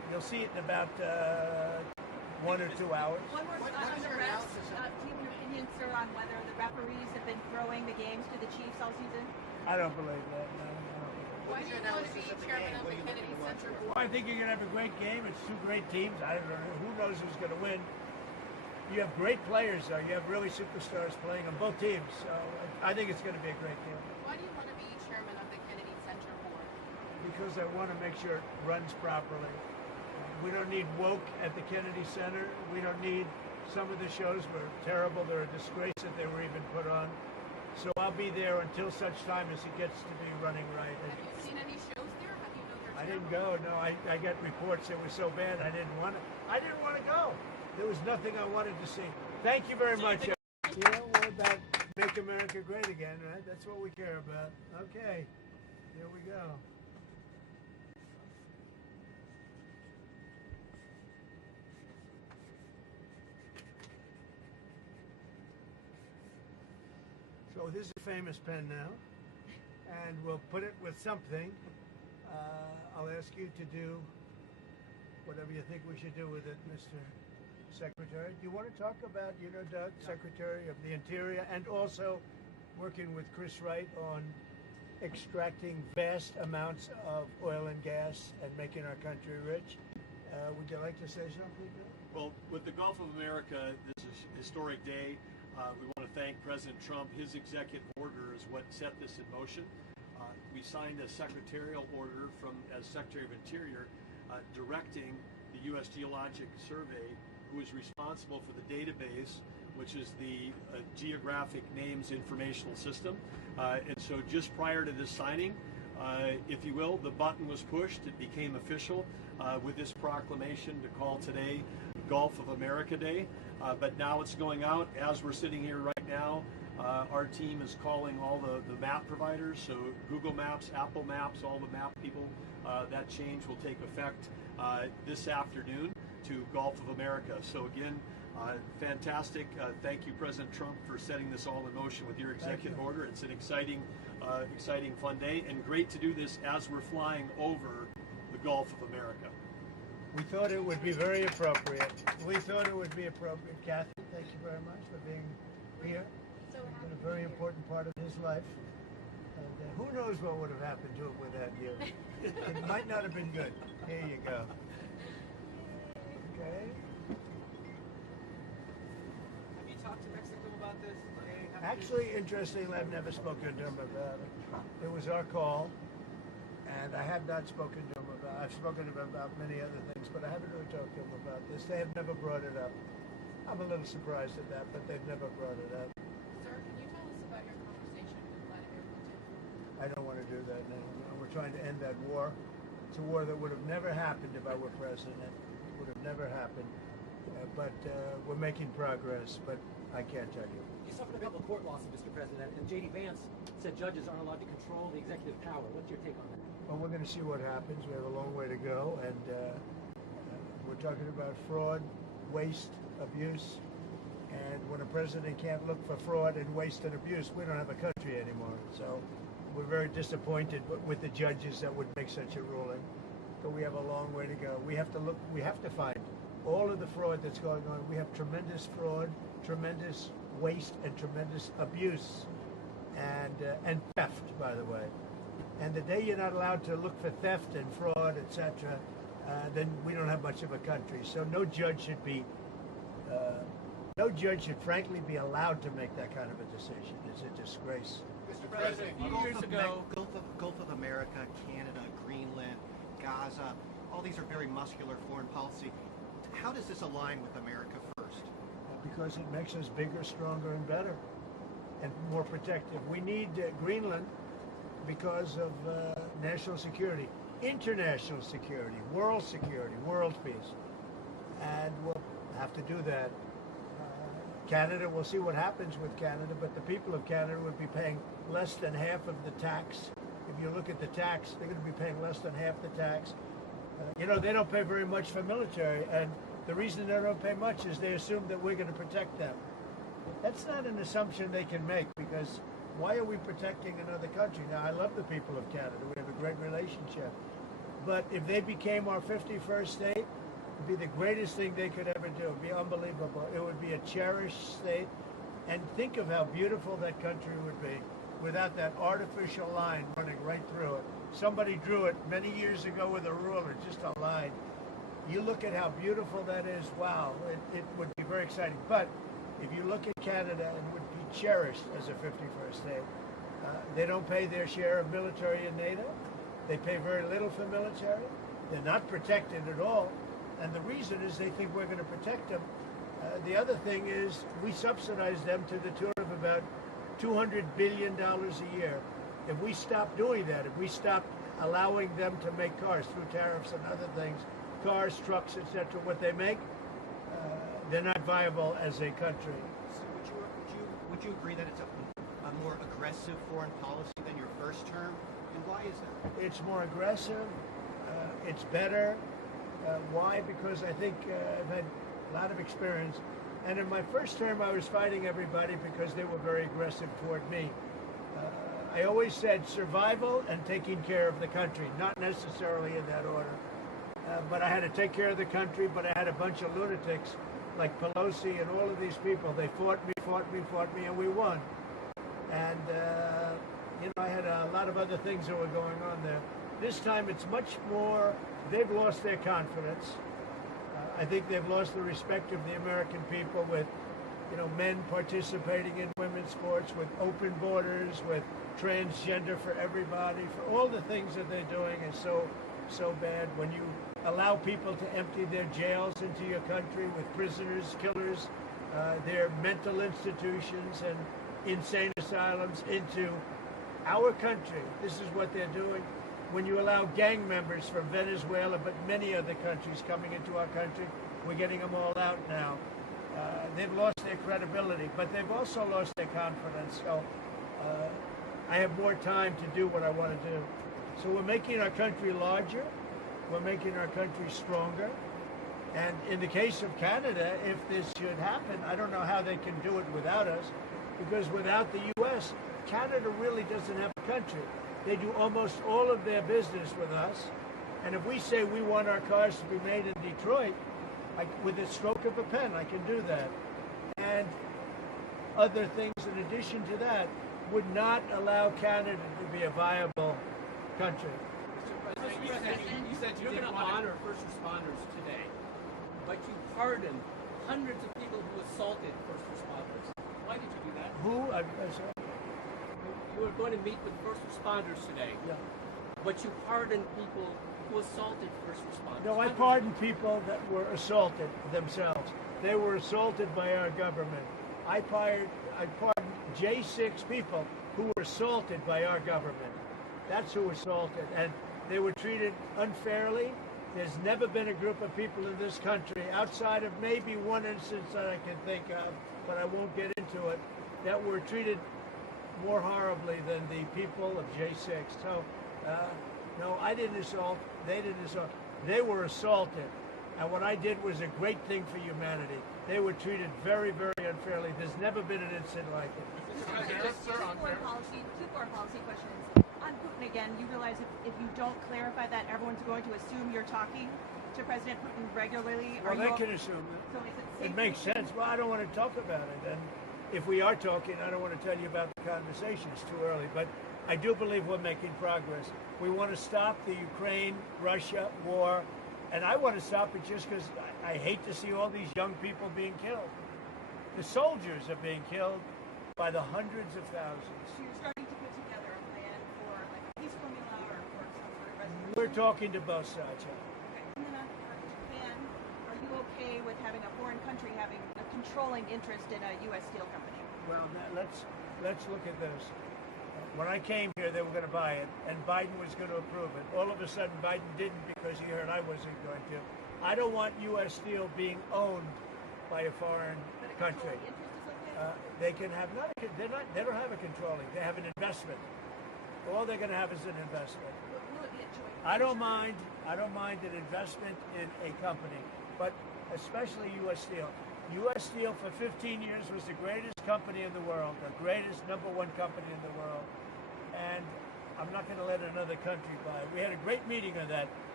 You'll see it in about 1 or 2 hours. One more What on is the your refs. analysis of- Do you have an opinion, sir, on whether the referees have been throwing the games to the Chiefs all season? I don't believe that. No. Why do you want to be chairman of the Kennedy Center Board? I think you're going to have a great game. It's two great teams. I don't know. Who knows who's going to win? You have great players, though. You have really superstars playing on both teams. So I think it's going to be a great game. Why do you want to be chairman of the Kennedy Center Board? Because I want to make sure it runs properly. We don't need woke at the Kennedy Center. We don't need some of the shows were terrible. They're a disgrace that they were even put on. So I'll be there until such time as it gets to be running right. Have you seen any shows there? How do you know they're I didn't terrible? go. No, I got reports it was so bad I didn't want to. I didn't want to go. There was nothing I wanted to see. Thank you very much. You know, we're about make America great again, right? That's what we care about. Okay, here we go. So this is a famous pen now, and we'll put it with something. I'll ask you to do whatever you think we should do with it, Mr. Secretary. Do you want to talk about, Doug, Secretary of the Interior, and also working with Chris Wright on extracting vast amounts of oil and gas and making our country rich? Would you like to say something? Well, with the Gulf of America, this is a historic day. We want to thank President Trump. His executive order is what set this in motion. We signed a secretarial order as Secretary of Interior directing the U.S. Geologic Survey, who is responsible for the database, which is the Geographic Names Informational System. And so just prior to this signing, if you will, the button was pushed. It became official with this proclamation to call today Gulf of America Day. But now it's going out. As we're sitting here right now, our team is calling all the map providers, so Google Maps, Apple Maps, all the map people. That change will take effect this afternoon to Gulf of America. So again, fantastic. Thank you, President Trump, for setting this all in motion with your executive order. It's an exciting, fun day, and great to do this as we're flying over the Gulf of America. We thought it would be very appropriate. Kathy, thank you very much for being here. It's been a very important part of his life. And who knows what would have happened to him without you. It might not have been good. Here you go. Okay. Have you talked to Mexico about this? Actually, interestingly, I've never spoken to him about it. It was our call, and I have not spoken to him about it. I've spoken to him about many other things, but I haven't really talked to him about this. They have never brought it up. I'm a little surprised at that, but they've never brought it up. Sir, can you tell us about your conversation with Vladimir Putin? I don't want to do that now. We're trying to end that war. It's a war that would have never happened if I were president. It would have never happened. But we're making progress, but I can't tell you. You suffered a couple of court losses, Mr. President, and J.D. Vance said judges aren't allowed to control the executive power. What's your take on that? Well, we're going to see what happens. We have a long way to go, and we're talking about fraud, waste, abuse, and when a president can't look for fraud and waste and abuse, we don't have a country anymore. So we're very disappointed with the judges that would make such a ruling. But we have a long way to go. We have to find all of the fraud that's going on. We have tremendous fraud, tremendous waste, and tremendous abuse, and theft, by the way. And the day you're not allowed to look for theft and fraud, etc., then we don't have much of a country. So no judge should frankly be allowed to make that kind of a decision. It's a disgrace. Mr. President, a few years ago, Gulf of America, Canada, Greenland, Gaza, all these are very muscular foreign policy. How does this align with America first? Because it makes us bigger, stronger, and better, and more protective. We need Greenland because of national security, international security, world peace. And we'll have to do that. Canada, we'll see what happens with Canada, but the people of Canada would be paying less than half of the tax. If you look at the tax, they're going to be paying less than half the tax. They don't pay very much for military, and the reason they don't pay much is they assume that we're going to protect them. That's not an assumption they can make, because why are we protecting another country? Now, I love the people of Canada. We have a great relationship. But if they became our 51st state, it'd be the greatest thing they could ever do. It'd be unbelievable. It would be a cherished state. And think of how beautiful that country would be without that artificial line running right through it. Somebody drew it many years ago with a ruler, just a line. You look at how beautiful that is, wow, it would be very exciting. But if you look at Canada, it would be cherished as a 51st state. They don't pay their share of military in NATO. They pay very little for military. They're not protected at all. And the reason is they think we're going to protect them. The other thing is we subsidize them to the tune of about $200 billion a year. If we stop doing that, if we stop allowing them to make cars through tariffs and other things, cars, trucks, etc., what they make, they're not viable as a country. So would you agree that it's a more aggressive foreign policy than your first term? And why is that? It's more aggressive. It's better. Why? Because I think I've had a lot of experience. And in my first term, I was fighting everybody because they were very aggressive toward me. I always said survival and taking care of the country, not necessarily in that order. But I had to take care of the country, but I had a bunch of lunatics like Pelosi and all of these people. They fought me, and we won. And, I had a lot of other things that were going on there. This time it's much more, they've lost their confidence. I think they've lost the respect of the American people with, men participating in women's sports, with open borders, with transgender for everybody, for all the things that they're doing is so bad. When you allow people to empty their jails into your country with prisoners, killers, their mental institutions and insane asylums into our country, this is what they're doing. When you allow gang members from Venezuela, but many other countries coming into our country, we're getting them all out now. They've lost their credibility, but they've also lost their confidence. So I have more time to do what I want to do. So we're making our country larger. We're making our country stronger. And in the case of Canada, if this should happen, I don't know how they can do it without us, because without the U.S., Canada really doesn't have a country. They do almost all of their business with us. And if we say we want our cars to be made in Detroit, with a stroke of a pen, I can do that. And other things in addition to that would not allow Canada to be a viable country. You said you're going to honor first responders today, but you pardoned hundreds of people who assaulted first responders. Why did you do that? Who? I'm sorry. You were going to meet with first responders today, but you pardoned people who assaulted first responders. No, I pardoned people that were assaulted themselves. They were assaulted by our government. I pardoned J6 people who were assaulted by our government. That's who assaulted. And they were treated unfairly. There's never been a group of people in this country, outside of maybe one instance that I can think of, but I won't get into it, that were treated more horribly than the people of J6. So, no, I didn't assault. They didn't assault. They were assaulted. And what I did was a great thing for humanity. They were treated very, very unfairly. There's never been an incident like it. Two foreign policy questions. On Putin again, you realize if you don't clarify that, everyone's going to assume you're talking to President Putin regularly. Well, they can assume that. So is it It makes sense. Well, I don't want to talk about it. And if we are talking, I don't want to tell you about the conversation. It's too early. But I do believe we're making progress. We want to stop the Ukraine-Russia war. And I want to stop it just because I hate to see all these young people being killed. The soldiers are being killed by the hundreds of thousands. So you're starting to put together a plan for like a peace formula or for some sort of resolution? We're talking to both sides. Okay. And then on Japan, are you okay with having a foreign country having a controlling interest in a U.S. steel company? Well, let's look at this. When I came here, they were going to buy it, and Biden was going to approve it. All of a sudden, Biden didn't because he heard I wasn't going to. I don't want U.S. steel being owned by a foreign country. They can have they don't have a controlling. They have an investment. All they're going to have is an investment. Will it be a joint I don't mind an investment in a company, but especially U.S. Steel. U.S. Steel for 15 years was the greatest company in the world, the greatest #1 company in the world, and I'm not going to let another country buy it. We had a great meeting on that.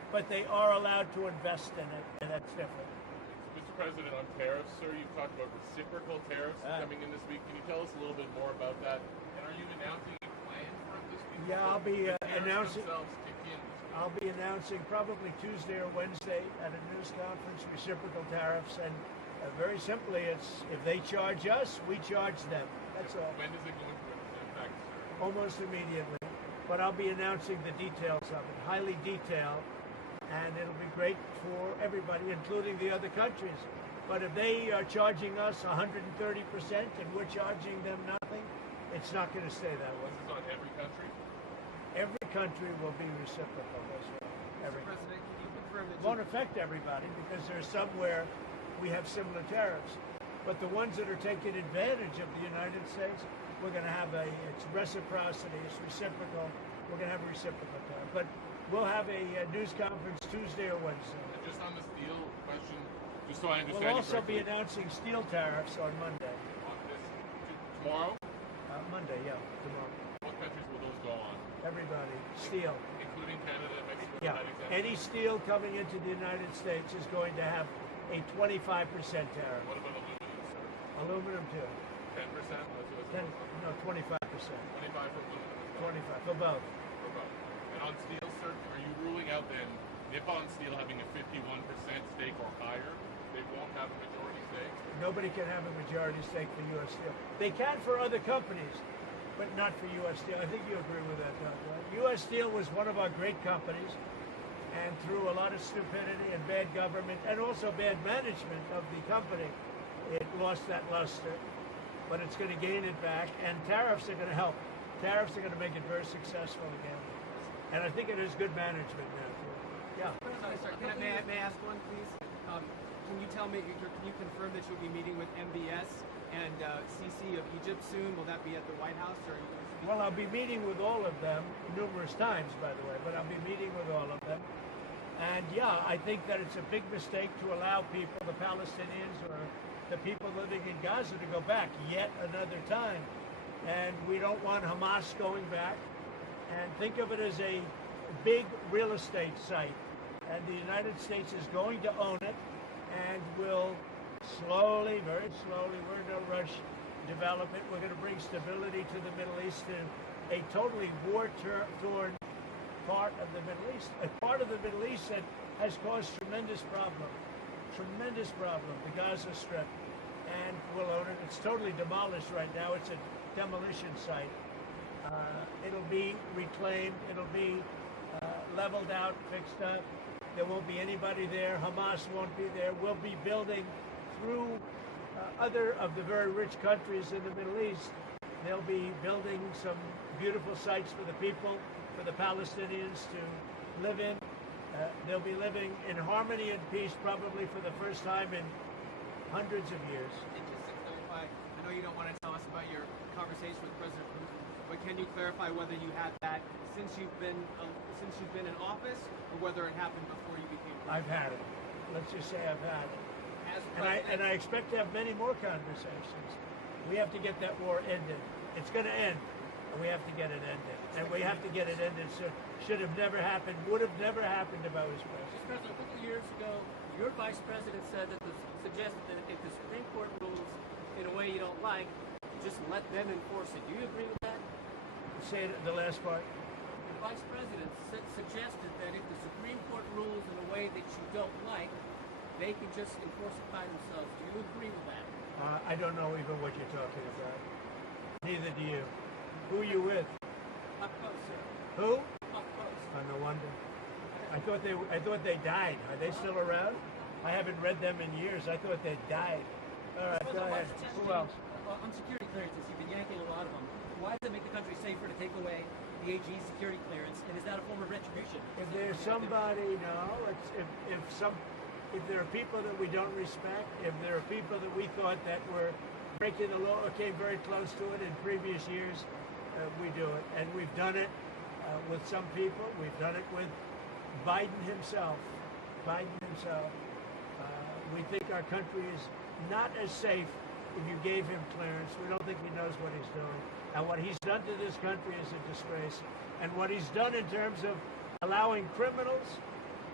but they are allowed to invest in it, and that's different. Mr. President, on tariffs, sir, you've talked about reciprocal tariffs coming in this week. Can you tell us a little bit more about that? And are you announcing a plan for it this week? Yeah, I'll be announcing. Themselves kick in this week. I'll be announcing probably Tuesday or Wednesday at a news conference reciprocal tariffs, and very simply, it's if they charge us, we charge them. That's all. When does it go into effect, sir? Almost immediately. But I'll be announcing the details of it, highly detailed, and it'll be great for everybody, including the other countries. But if they are charging us 130% and we're charging them nothing, it's not going to stay that way. This is on every country? Every country will be reciprocal. That's right. Every Mr. President, can you confirm that won't affect everybody because there's somewhere we have similar tariffs. But the ones that are taking advantage of the United States, we're going to have it's reciprocity, it's reciprocal. We're going to have a reciprocal tariff. But we'll have a news conference Tuesday or Wednesday. And just on the steel question, just so I understand We'll also be correctly, announcing steel tariffs on Monday. on this tomorrow, Monday, yeah, tomorrow. what countries will those go on? Everybody, steel. Including Canada and Mexico? Yeah, That exempt? any steel coming into the United States is going to have a 25% tariff. What about aluminum, sir? Aluminum too. 10%? Let's do 10, no, 25%. 25 for aluminum as well. 25 for both. For both. And on steel, sir, are you ruling out then Nippon Steel having a 51% stake or higher? They won't have a majority stake? Nobody can have a majority stake for U.S. Steel. They can for other companies, but not for U.S. Steel. I think you agree with that, don't you? U.S. Steel was one of our great companies, and through a lot of stupidity and bad government and also bad management of the company, it lost that luster. But it's going to gain it back, and tariffs are going to help. Tariffs are going to make it very successful again. And I think it is good management now, too. Yeah. Sorry, may I ask one, please? Can you tell me, can you confirm that you'll be meeting with MBS and CC of Egypt soon? Will that be at the White House? Or are you going to speak? Well, I'll be meeting with all of them numerous times, by the way, but I'll be meeting with all of them. And yeah, I think that it's a big mistake to allow people, the Palestinians or the people living in Gaza, to go back yet another time. And we don't want Hamas going back. And think of it as a big real estate site. And the United States is going to own it and will slowly, very slowly, we're in no rush, develop it. We're going to bring stability to the Middle East in a totally war-torn part of the Middle East. A part of the Middle East that has caused tremendous problem, the Gaza Strip. And we'll own it. It's totally demolished right now. It's a demolition site. It'll be reclaimed. It'll be leveled out, fixed up. There won't be anybody there. Hamas won't be there. We'll be building through other of the very rich countries in the Middle East. They'll be building some beautiful sites for the people, for the Palestinians to live in. They'll be living in harmony and peace probably for the first time in hundreds of years. And just to clarify, I know you don't want to tell us about your conversation with President Putin, but can you clarify whether you had that since you've been in office, or whether it happened before you became president? I've had it. Let's just say I've had it. As And I expect to have many more conversations. We have to get that war ended. It's going to end, and we have to get it ended. And we have to get it ended. Should have never happened, would have never happened if I was president. Mr. President, a couple of years ago, your vice president suggested that if the Supreme Court rules in a way you don't like, just let them enforce it. Do you agree with that? Say it, the last part. The vice president suggested that if the Supreme Court rules in a way that you don't like, they can just enforce it by themselves. Do you agree with that? I don't know even what you're talking about. Neither do you. Who are you with? Up close, sir. Who? Up close. Oh, no wonder. I thought they died. Are they still around? I haven't read them in years. I thought they died. All right, go ahead. Who else? On security clearances, you've been yanking a lot of them. Why does it make the country safer to take away the AG security clearance? And is that a form of retribution? If there's somebody, no. If there are people that we don't respect, if there are people that we thought that were breaking the law or came very close to it in previous years, we do it. And we've done it with some people. We've done it with Biden himself. We think our country is not as safe if you gave him clearance. We don't think he knows what he's doing. And what he's done to this country is a disgrace. And what he's done in terms of allowing criminals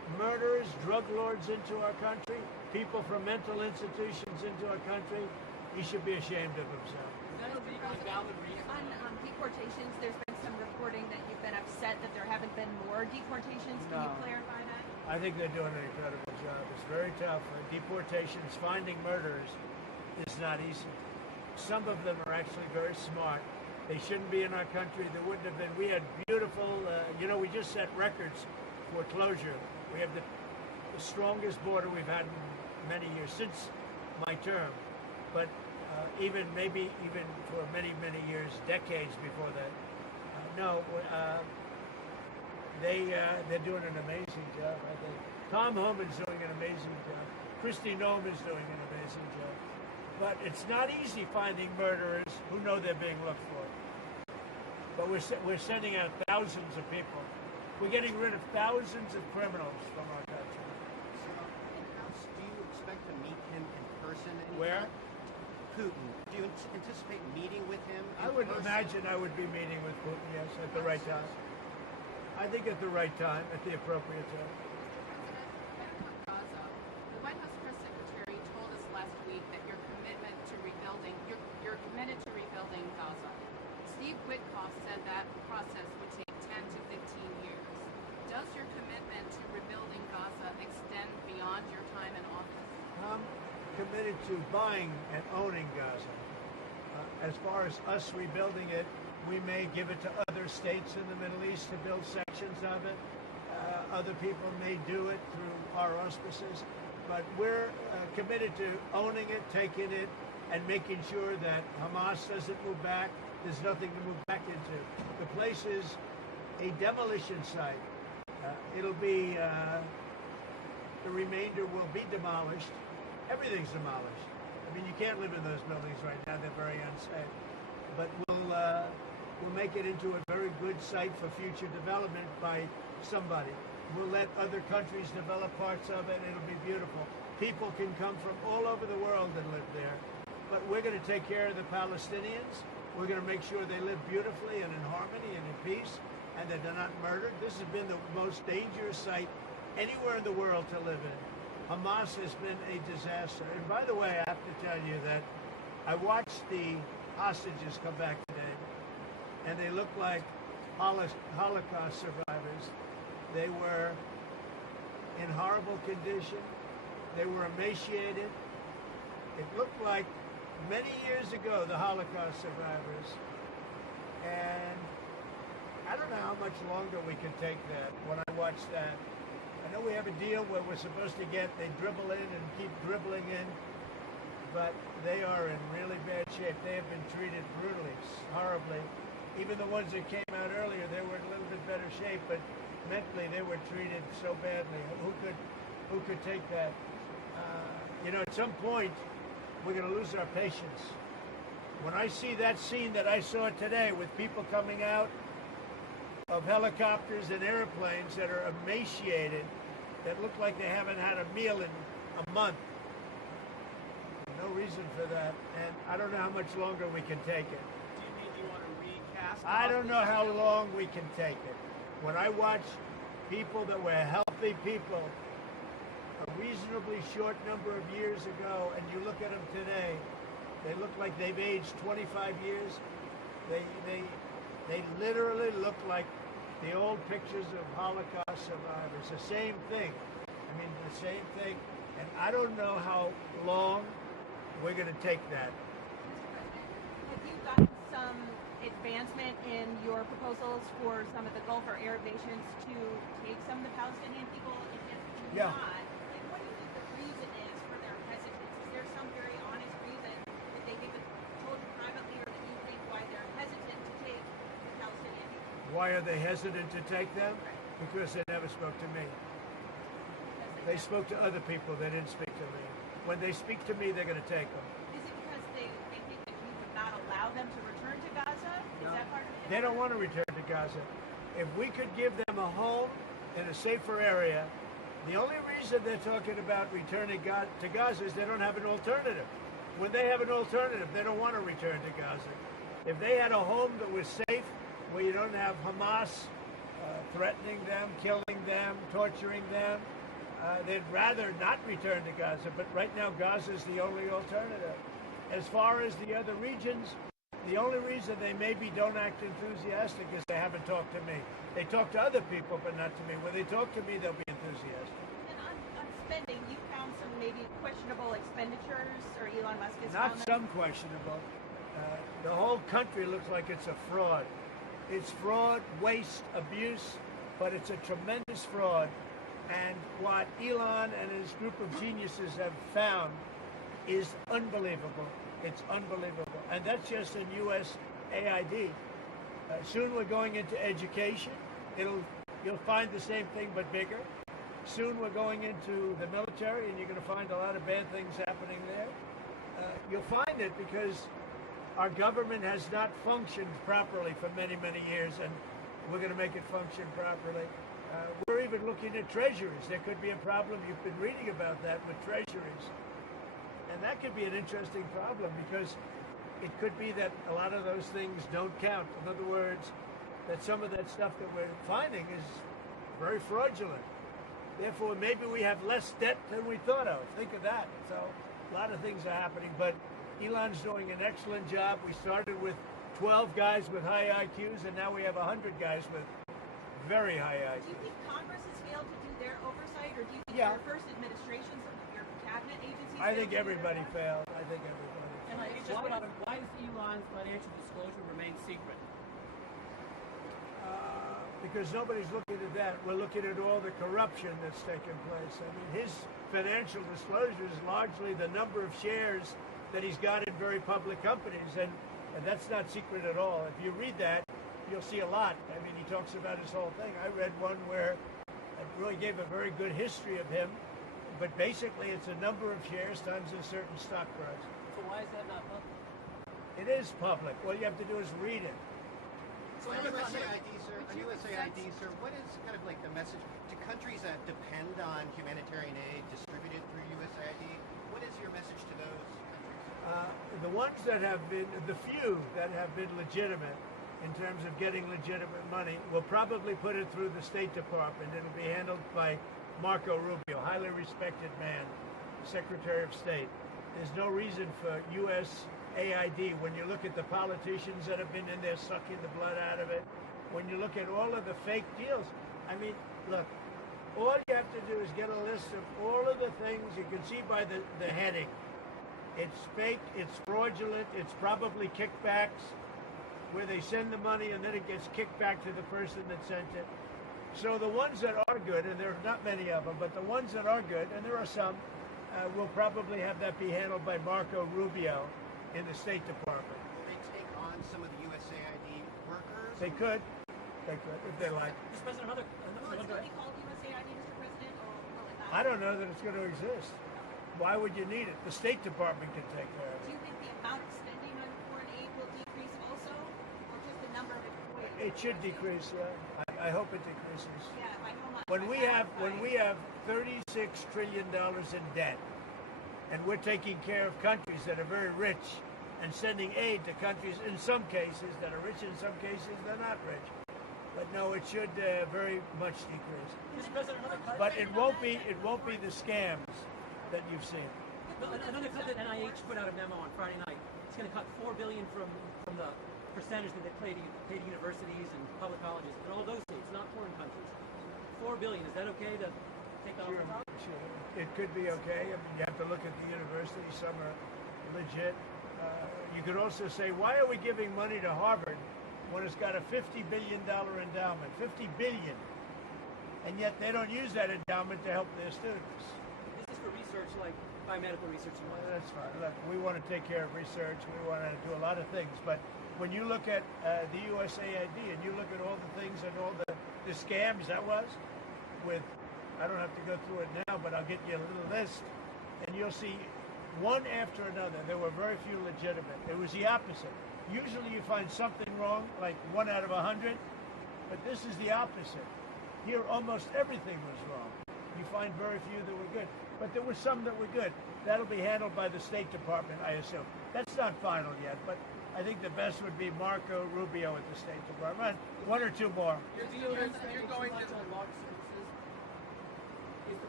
murderers, drug lords into our country, people from mental institutions into our country, he should be ashamed of himself. Is that a valid reason? On deportations, there's been some reporting that you've been upset that there haven't been more deportations. Can you No. clarify that? I think they're doing an incredible job. It's very tough. Deportations, finding murderers is not easy. Some of them are actually very smart. They shouldn't be in our country. There wouldn't have been. We had beautiful, we just set records for closure. We have the strongest border we've had in many years, since my term. But even for many, many years, decades before that. They're doing an amazing job, I think. Tom Homan's doing an amazing job. Kristi Noem is doing an amazing job. But it's not easy finding murderers who know they're being looked for. But we're sending out thousands of people. We're getting rid of thousands of criminals from our country. So, do you expect to meet him in person? Where? Putin. Do you anticipate meeting with him? I would imagine I would be meeting with Putin, yes, at the right time. I think at the right time, at the appropriate time. President, back on Gaza, the White House press secretary told us last week that you're committed to rebuilding Gaza. Steve Witkoff said that process would take 10 to 15 years. Does your commitment to rebuilding Gaza extend beyond your time in office? I'm committed to buying and owning Gaza. As far as us rebuilding it, we may give it to other states in the Middle East to build sections of it. Other people may do it through our auspices. But we're committed to owning it, taking it, and making sure that Hamas doesn't move back. There's nothing to move back into. The place is a demolition site. It'll be, the remainder will be demolished. Everything's demolished. I mean, you can't live in those buildings right now. They're very unsafe. But we'll make it into a very good site for future development by somebody. We'll let other countries develop parts of it. It'll be beautiful. People can come from all over the world and live there. But we're going to take care of the Palestinians. We're going to make sure they live beautifully and in harmony and in peace, and that they're not murdered. This has been the most dangerous site anywhere in the world to live in. Hamas has been a disaster. And by the way, I have to tell you that I watched the hostages come back today, and they look like Holocaust survivors. They were in horrible condition. They were emaciated. It looked like many years ago, the Holocaust survivors. And I don't know how much longer we can take that when I watch that. I know we have a deal where we're supposed to they dribble in and keep dribbling in, but they are in really bad shape. They have been treated brutally, horribly. Even the ones that came out earlier, they were in a little bit better shape, but mentally they were treated so badly. Who could take that? At some point, we're going to lose our patience. When I see that scene that I saw today with people coming out of helicopters and airplanes that are emaciated, that look like they haven't had a meal in a month, no reason for that. And I don't know how much longer we can take it. Do you mean you want to recast? I don't know how long we can take it. When I watch people that were healthy people a reasonably short number of years ago, and you look at them today, they look like they've aged 25 years. They literally look like the old pictures of Holocaust survivors. The same thing. I mean, the same thing. And I don't know how long we're going to take that. Have you gotten some advancement in your proposals for some of the Gulf or Arab nations to take some of the Palestinian people? And if Yeah. not, what do you think the reason is for their hesitance? Is there some very honest reason that they haven't told you privately, or that you think why they're hesitant to take the Palestinian people? Why are they hesitant to take them? Because they never spoke to me. They spoke to other people. They didn't speak to me. When they speak to me, they're going to take them. Is it because they think that you would not allow them to return to Gaza? Is that part of it? They don't want to return to Gaza. If we could give them a home in a safer area, the only reason they're talking about returning to Gaza is they don't have an alternative. When they have an alternative, they don't want to return to Gaza. If they had a home that was safe, where you don't have Hamas threatening them, killing them, torturing them, They'd rather not return to Gaza, but right now Gaza is the only alternative. As far as the other regions, the only reason they maybe don't act enthusiastic is they haven't talked to me. They talk to other people, but not to me. When they talk to me, they'll be enthusiastic. And on spending, you found some maybe questionable expenditures, or Elon Musk has Not found them? some questionable. The whole country looks like it's a fraud. It's fraud, waste, abuse, but it's a tremendous fraud. And what Elon and his group of geniuses have found is unbelievable. It's unbelievable. And that's just in U.S. AID. Soon we're going into education. You'll find the same thing but bigger. Soon we're going into the military, and you're going to find a lot of bad things happening there. You'll find it because our government has not functioned properly for many, many years, and we're going to make it function properly. We're even looking at treasuries. There could be a problem. You've been reading about that with treasuries. And that could be an interesting problem because it could be that a lot of those things don't count. In other words, that some of that stuff that we're finding is very fraudulent. Therefore, maybe we have less debt than we thought of. Think of that. So a lot of things are happening, but Elon's doing an excellent job. We started with 12 guys with high IQs, and now we have 100 guys with very high IQs. Do you think Congress has failed to do their oversight, or do you think Yeah. your first administration, some of your cabinet agencies? I think failed to do their everybody part? failed. I think everybody. And why does Elon's financial disclosure remain secret? Because nobody's looking at that. We're looking at all the corruption that's taken place. I mean, his financial disclosure is largely the number of shares that he's got in very public companies, and that's not secret at all. If you read that, you'll see a lot. I mean, he talks about his whole thing. I read one where it really gave a very good history of him, but basically it's a number of shares times a certain stock price. So why is that not public? It is public. All you have to do is read it. So on USAID, sir, what is kind of like the message to countries that depend on humanitarian aid distributed through USAID? What is your message to those countries? The ones that have been, the few that have been legitimate in terms of getting legitimate money, will probably put it through the State Department. It'll be handled by Marco Rubio, highly respected man, Secretary of State. There's no reason for USAID, when you look at the politicians that have been in there sucking the blood out of it, when you look at all of the fake deals, I mean, look, all you have to do is get a list of all of the things you can see by the heading. It's fake, it's fraudulent, it's probably kickbacks, where they send the money and then it gets kicked back to the person that sent it. So the ones that are good, and there are not many of them, but the ones that are good, and there are some, will probably have that be handled by Marco Rubio in the State Department. Will they take on some of the USAID workers? They could, if they like. Mr. President, Will it still be called USAID, Mr. President, or will it not? I don't know that it's going to exist. Why would you need it? The State Department can take care of Do it. you think the amount of spending on foreign aid will decrease also, or just the number of employees? It should decrease, yeah. I hope it decreases. Yeah, by how much? When By we have $36 trillion in debt, and we're taking care of countries that are very rich and sending aid to countries in some cases that are rich, in some cases they're not rich. But no, it should very much decrease. Mr. President, another cut. But it won't be the scams that you've seen. Another cut that NIH put out a memo on Friday night. It's going to cut $4 billion from the percentage that they pay to universities and public colleges in all those states, not foreign countries. $4 billion. Is that okay to take that off the top? Sure. It could be okay. I mean, you have to look at the universities. Some are legit. You could also say, why are we giving money to Harvard when it's got a $50 billion endowment? $50 billion. And yet they don't use that endowment to help their students. This is for research like biomedical research and Well, that's fine. Look, we want to take care of research. We want to do a lot of things. But when you look at the USAID and you look at all the things and all the scams that was with, I don't have to go through it now, but I'll get you a little list, and you'll see one after another. There were very few legitimate. It was the opposite. Usually you find something wrong, like 1 out of 100, but this is the opposite. Here, almost everything was wrong. You find very few that were good. But there were some that were good. That'll be handled by the State Department, I assume. That's not final yet, but I think the best would be Marco Rubio at the State Department. One or two more. You're going to law services. Is the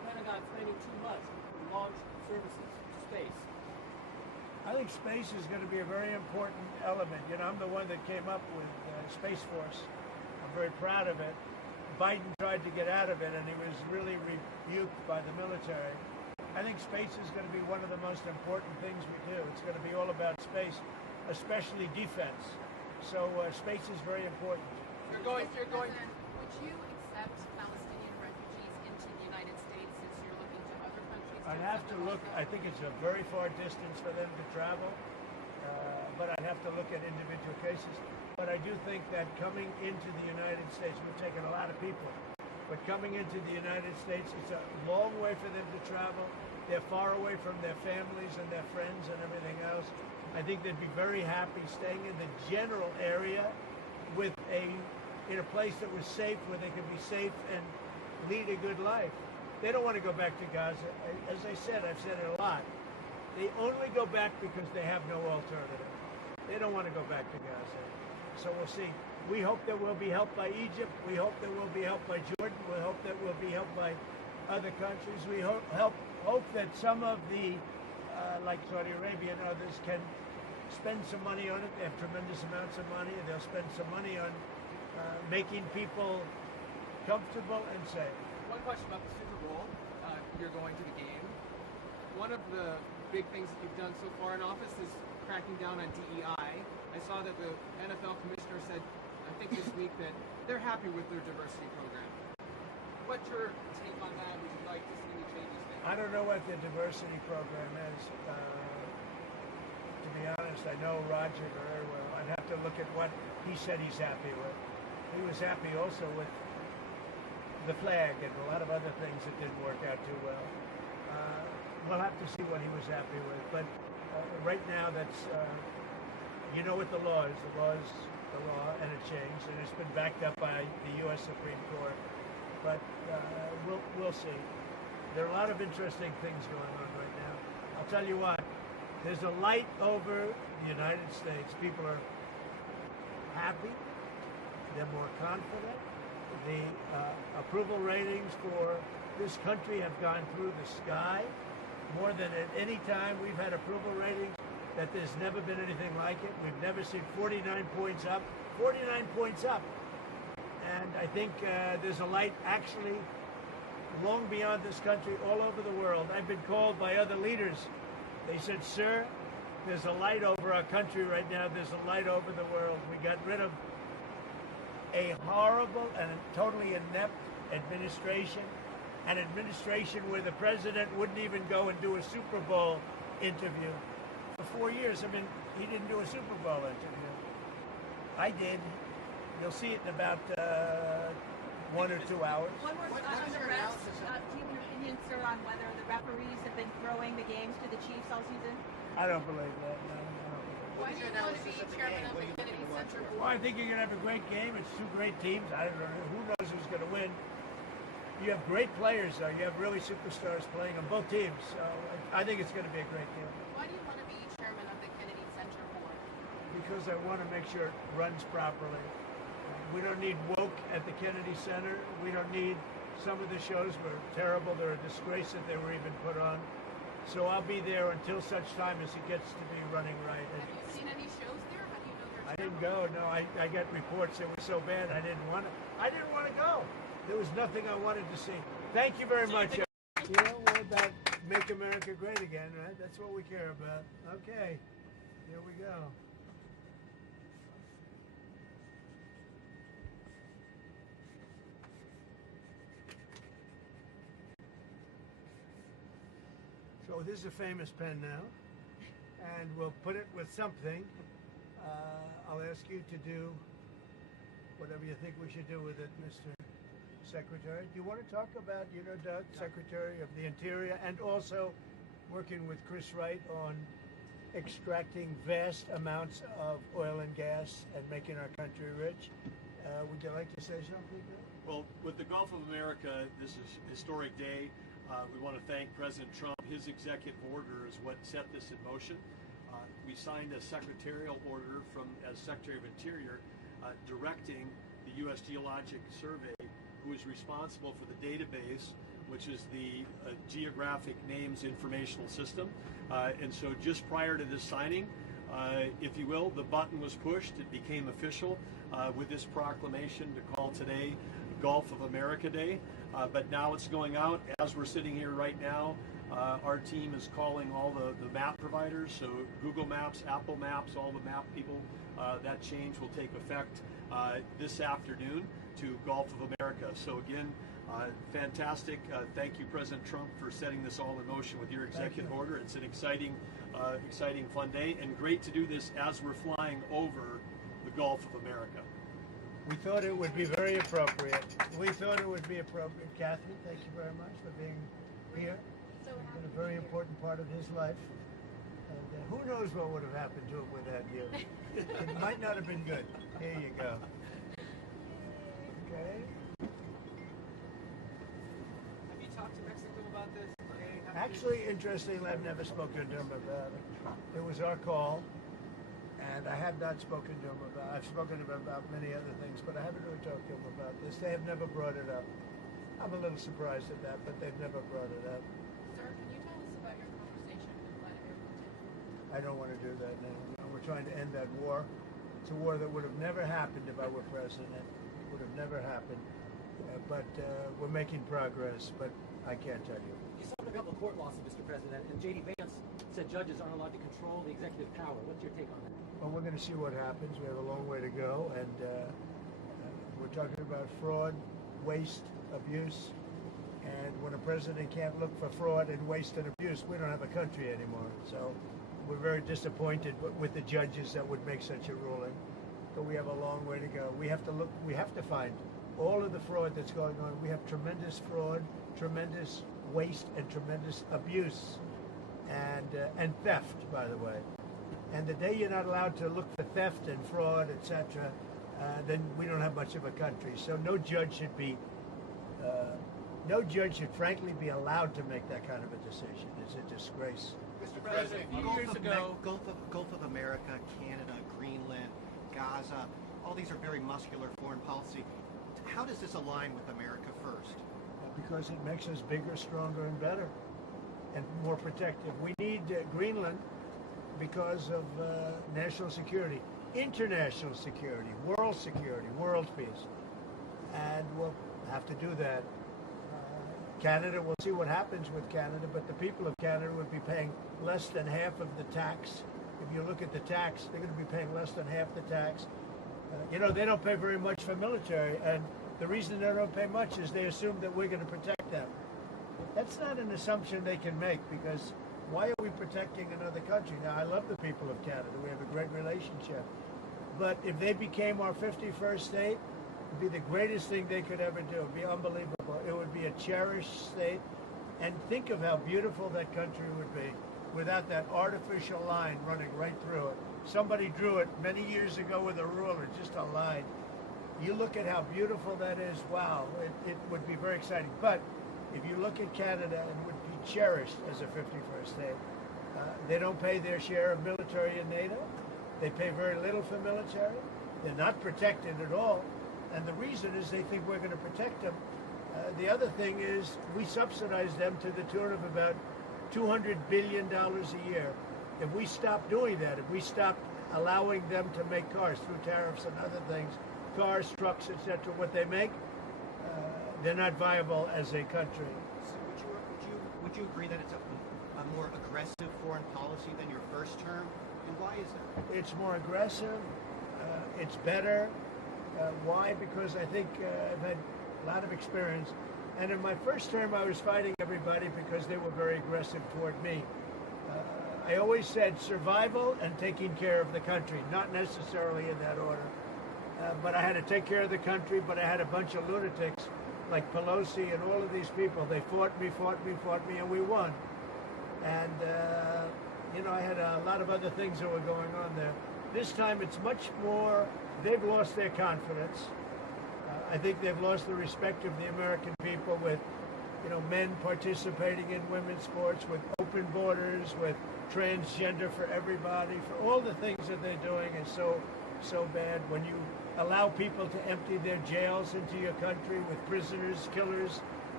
Pentagon's spending too much to launch services to space. I think space is going to be a very important element. You know, I'm the one that came up with Space Force. I'm very proud of it. Biden tried to get out of it, and he was really rebuked by the military. I think space is going to be one of the most important things we do. It's going to be all about space, especially defense. So space is very important. You're going. Would you accept Palestinian refugees into the United States since you're looking to other countries? I'd have to look. I think it's a very far distance for them to travel, but I'd have to look at individual cases. But I do think that coming into the United States, we've taken a lot of people, but coming into the United States, it's a long way for them to travel. They're far away from their families and their friends and everything else. I think they'd be very happy staying in the general area with in a place that was safe, where they could be safe and lead a good life. They don't want to go back to Gaza. As I said, I've said it a lot. They only go back because they have no alternative. They don't want to go back to Gaza. So we'll see. We hope that we'll be helped by Egypt. We hope that we'll be helped by Jordan. We hope that we'll be helped by other countries. We hope that some of the, like Saudi Arabia and others, can spend some money on it. They have tremendous amounts of money. They'll spend some money on making people comfortable and safe. One question about the Super Bowl. You're going to the game. One of the big things that you've done so far in office is cracking down on DEI. I saw that the NFL commissioner said, I think this week, that they're happy with their diversity program. What's your take on that? Would you like to see any changes there? I don't know what the diversity program is. To be honest, I know Roger very well. I'd have to look at what he said he's happy with. He was happy also with the flag and a lot of other things that didn't work out too well. We'll have to see what he was happy with. But right now, that's, you know what the law is. The law is the law, and it changed, and it's been backed up by the U.S. Supreme Court. But we'll see. There are a lot of interesting things going on right now. I'll tell you what, there's a light over the United States. People are happy. They're more confident. The approval ratings for this country have gone through the sky. More than at any time we've had approval ratings that there's never been anything like it. We've never seen 49 points up. 49 points up. And I think there's a light actually long beyond this country, all over the world. I've been called by other leaders. They said, sir, there's a light over our country right now. There's a light over the world. We got rid of a horrible and totally inept administration, an administration where the president wouldn't even go and do a Super Bowl interview. For 4 years, I mean, he didn't do a Super Bowl interview. I did. You'll see it in about 1 or 2 hours. One more on the refs. Do you have an opinion, sir, on whether the referees have been throwing the games to the Chiefs all season? I don't believe that. No, I don't believe that. Why do you want to be chairman of the Kennedy Center Board? Well, I think you're going to have a great game. It's two great teams. I don't know. Who knows who's going to win? You have great players, though. You have really superstars playing on both teams. So I think it's going to be a great game. Why do you want to be chairman of the Kennedy Center Board? Because I want to make sure it runs properly. We don't need woke at the Kennedy Center. We don't need, some of the shows were terrible. They're a disgrace that they were even put on. So I'll be there until such time as it gets to be running right. Have you seen any shows there? How do you know they're I didn't go. No, I got reports it was so bad I didn't want to go. There was nothing I wanted to see. Thank you very much. You know, we're about make America great again, right? That's what we care about. Okay, here we go. So this is a famous pen now, and we'll put it with something. I'll ask you to do whatever you think we should do with it, Mr. Secretary. Do you want to talk about, Doug, Secretary of the Interior, and also working with Chris Wright on extracting vast amounts of oil and gas and making our country rich? Would you like to say something? Well, with the Gulf of America, this is a historic day. We want to thank President Trump. His executive order is what set this in motion. We signed a secretarial order as Secretary of Interior directing the U.S. Geologic Survey, who is responsible for the database which is the geographic names informational system. And so just prior to this signing, if you will, the button was pushed. It became official with this proclamation to call today Gulf of America Day. But now it's going out. As we're sitting here right now, our team is calling all the map providers, so Google Maps, Apple Maps, all the map people. That change will take effect this afternoon to Gulf of America. So again, fantastic. Thank you, President Trump, for setting this all in motion with your executive order. It's an exciting, fun day, and great to do this as we're flying over the Gulf of America. We thought it would be very appropriate. Catherine, thank you very much for being here. So It's been a very important part of his life. And who knows what would have happened to him without you. It might not have been good. Here you go. Okay. Have you talked to Mexico about this? Actually, interestingly, I've never spoken to him about it. It was our call, and I have not spoken to him about it. I've spoken to him about many other things, but I haven't really talked to him about this. They have never brought it up. I'm a little surprised at that, but they've never brought it up. Sir, can you tell us about your conversation with Vladimir Putin? I don't want to do that now. We're trying to end that war. It's a war that would have never happened if I were president. It would have never happened. But we're making progress, but I can't tell you. You suffered a couple of court losses, Mr. President, and J.D. Vance said judges aren't allowed to control the executive power. What's your take on that? Well, we're going to see what happens. We have a long way to go, and we're talking about fraud, waste, abuse, and when a president can't look for fraud and waste and abuse, we don't have a country anymore. So we're very disappointed with the judges that would make such a ruling, but we have a long way to go. We have to find all of the fraud that's going on. We have tremendous fraud, tremendous waste, and tremendous abuse, and theft, by the way. And the day you're not allowed to look for theft and fraud, etc., then we don't have much of a country. So no judge should frankly be allowed to make that kind of a decision. It's a disgrace. Mr. President, a few years ago, Gulf of America, Canada, Greenland, Gaza, all these are very muscular foreign policy. How does this align with America first? Because it makes us bigger, stronger, and better, and more protective. We need Greenland because of national security, international security, world peace. And we'll have to do that. Canada, we'll see what happens with Canada, but the people of Canada would be paying less than half of the tax. If you look at the tax, they're going to be paying less than half the tax. They don't pay very much for military, and the reason they don't pay much is they assume that we're going to protect them. That's not an assumption they can make, because why are we protecting another country? Now, I love the people of Canada. We have a great relationship. But if they became our 51st state, it would be the greatest thing they could ever do. It would be unbelievable. It would be a cherished state. And think of how beautiful that country would be without that artificial line running right through it. Somebody drew it many years ago with a ruler, just a line. You look at how beautiful that is, wow, it would be very exciting. But if you look at Canada, it would be cherished as a 51st state. They don't pay their share of military in NATO. They pay very little for military. They're not protected at all. And the reason is they think we're going to protect them. The other thing is we subsidize them to the tune of about $200 billion a year. If we stop doing that, if we stop allowing them to make cars through tariffs and other things, cars, trucks, etc., what they make, they're not viable as a country. So would you agree that it's a more aggressive foreign policy than your first term? And why is that? It's more aggressive. It's better. Why? Because I think I've had a lot of experience. And in my first term, I was fighting everybody because they were very aggressive toward me. I always said survival and taking care of the country, not necessarily in that order. But I had to take care of the country, but I had a bunch of lunatics like Pelosi and all of these people. They fought me, and we won. And, I had a lot of other things that were going on there. This time it's much more, they've lost their confidence. I think they've lost the respect of the American people with, men participating in women's sports, with open borders, with transgender for everybody, for all the things that they're doing is so bad. When you allow people to empty their jails into your country with prisoners, killers,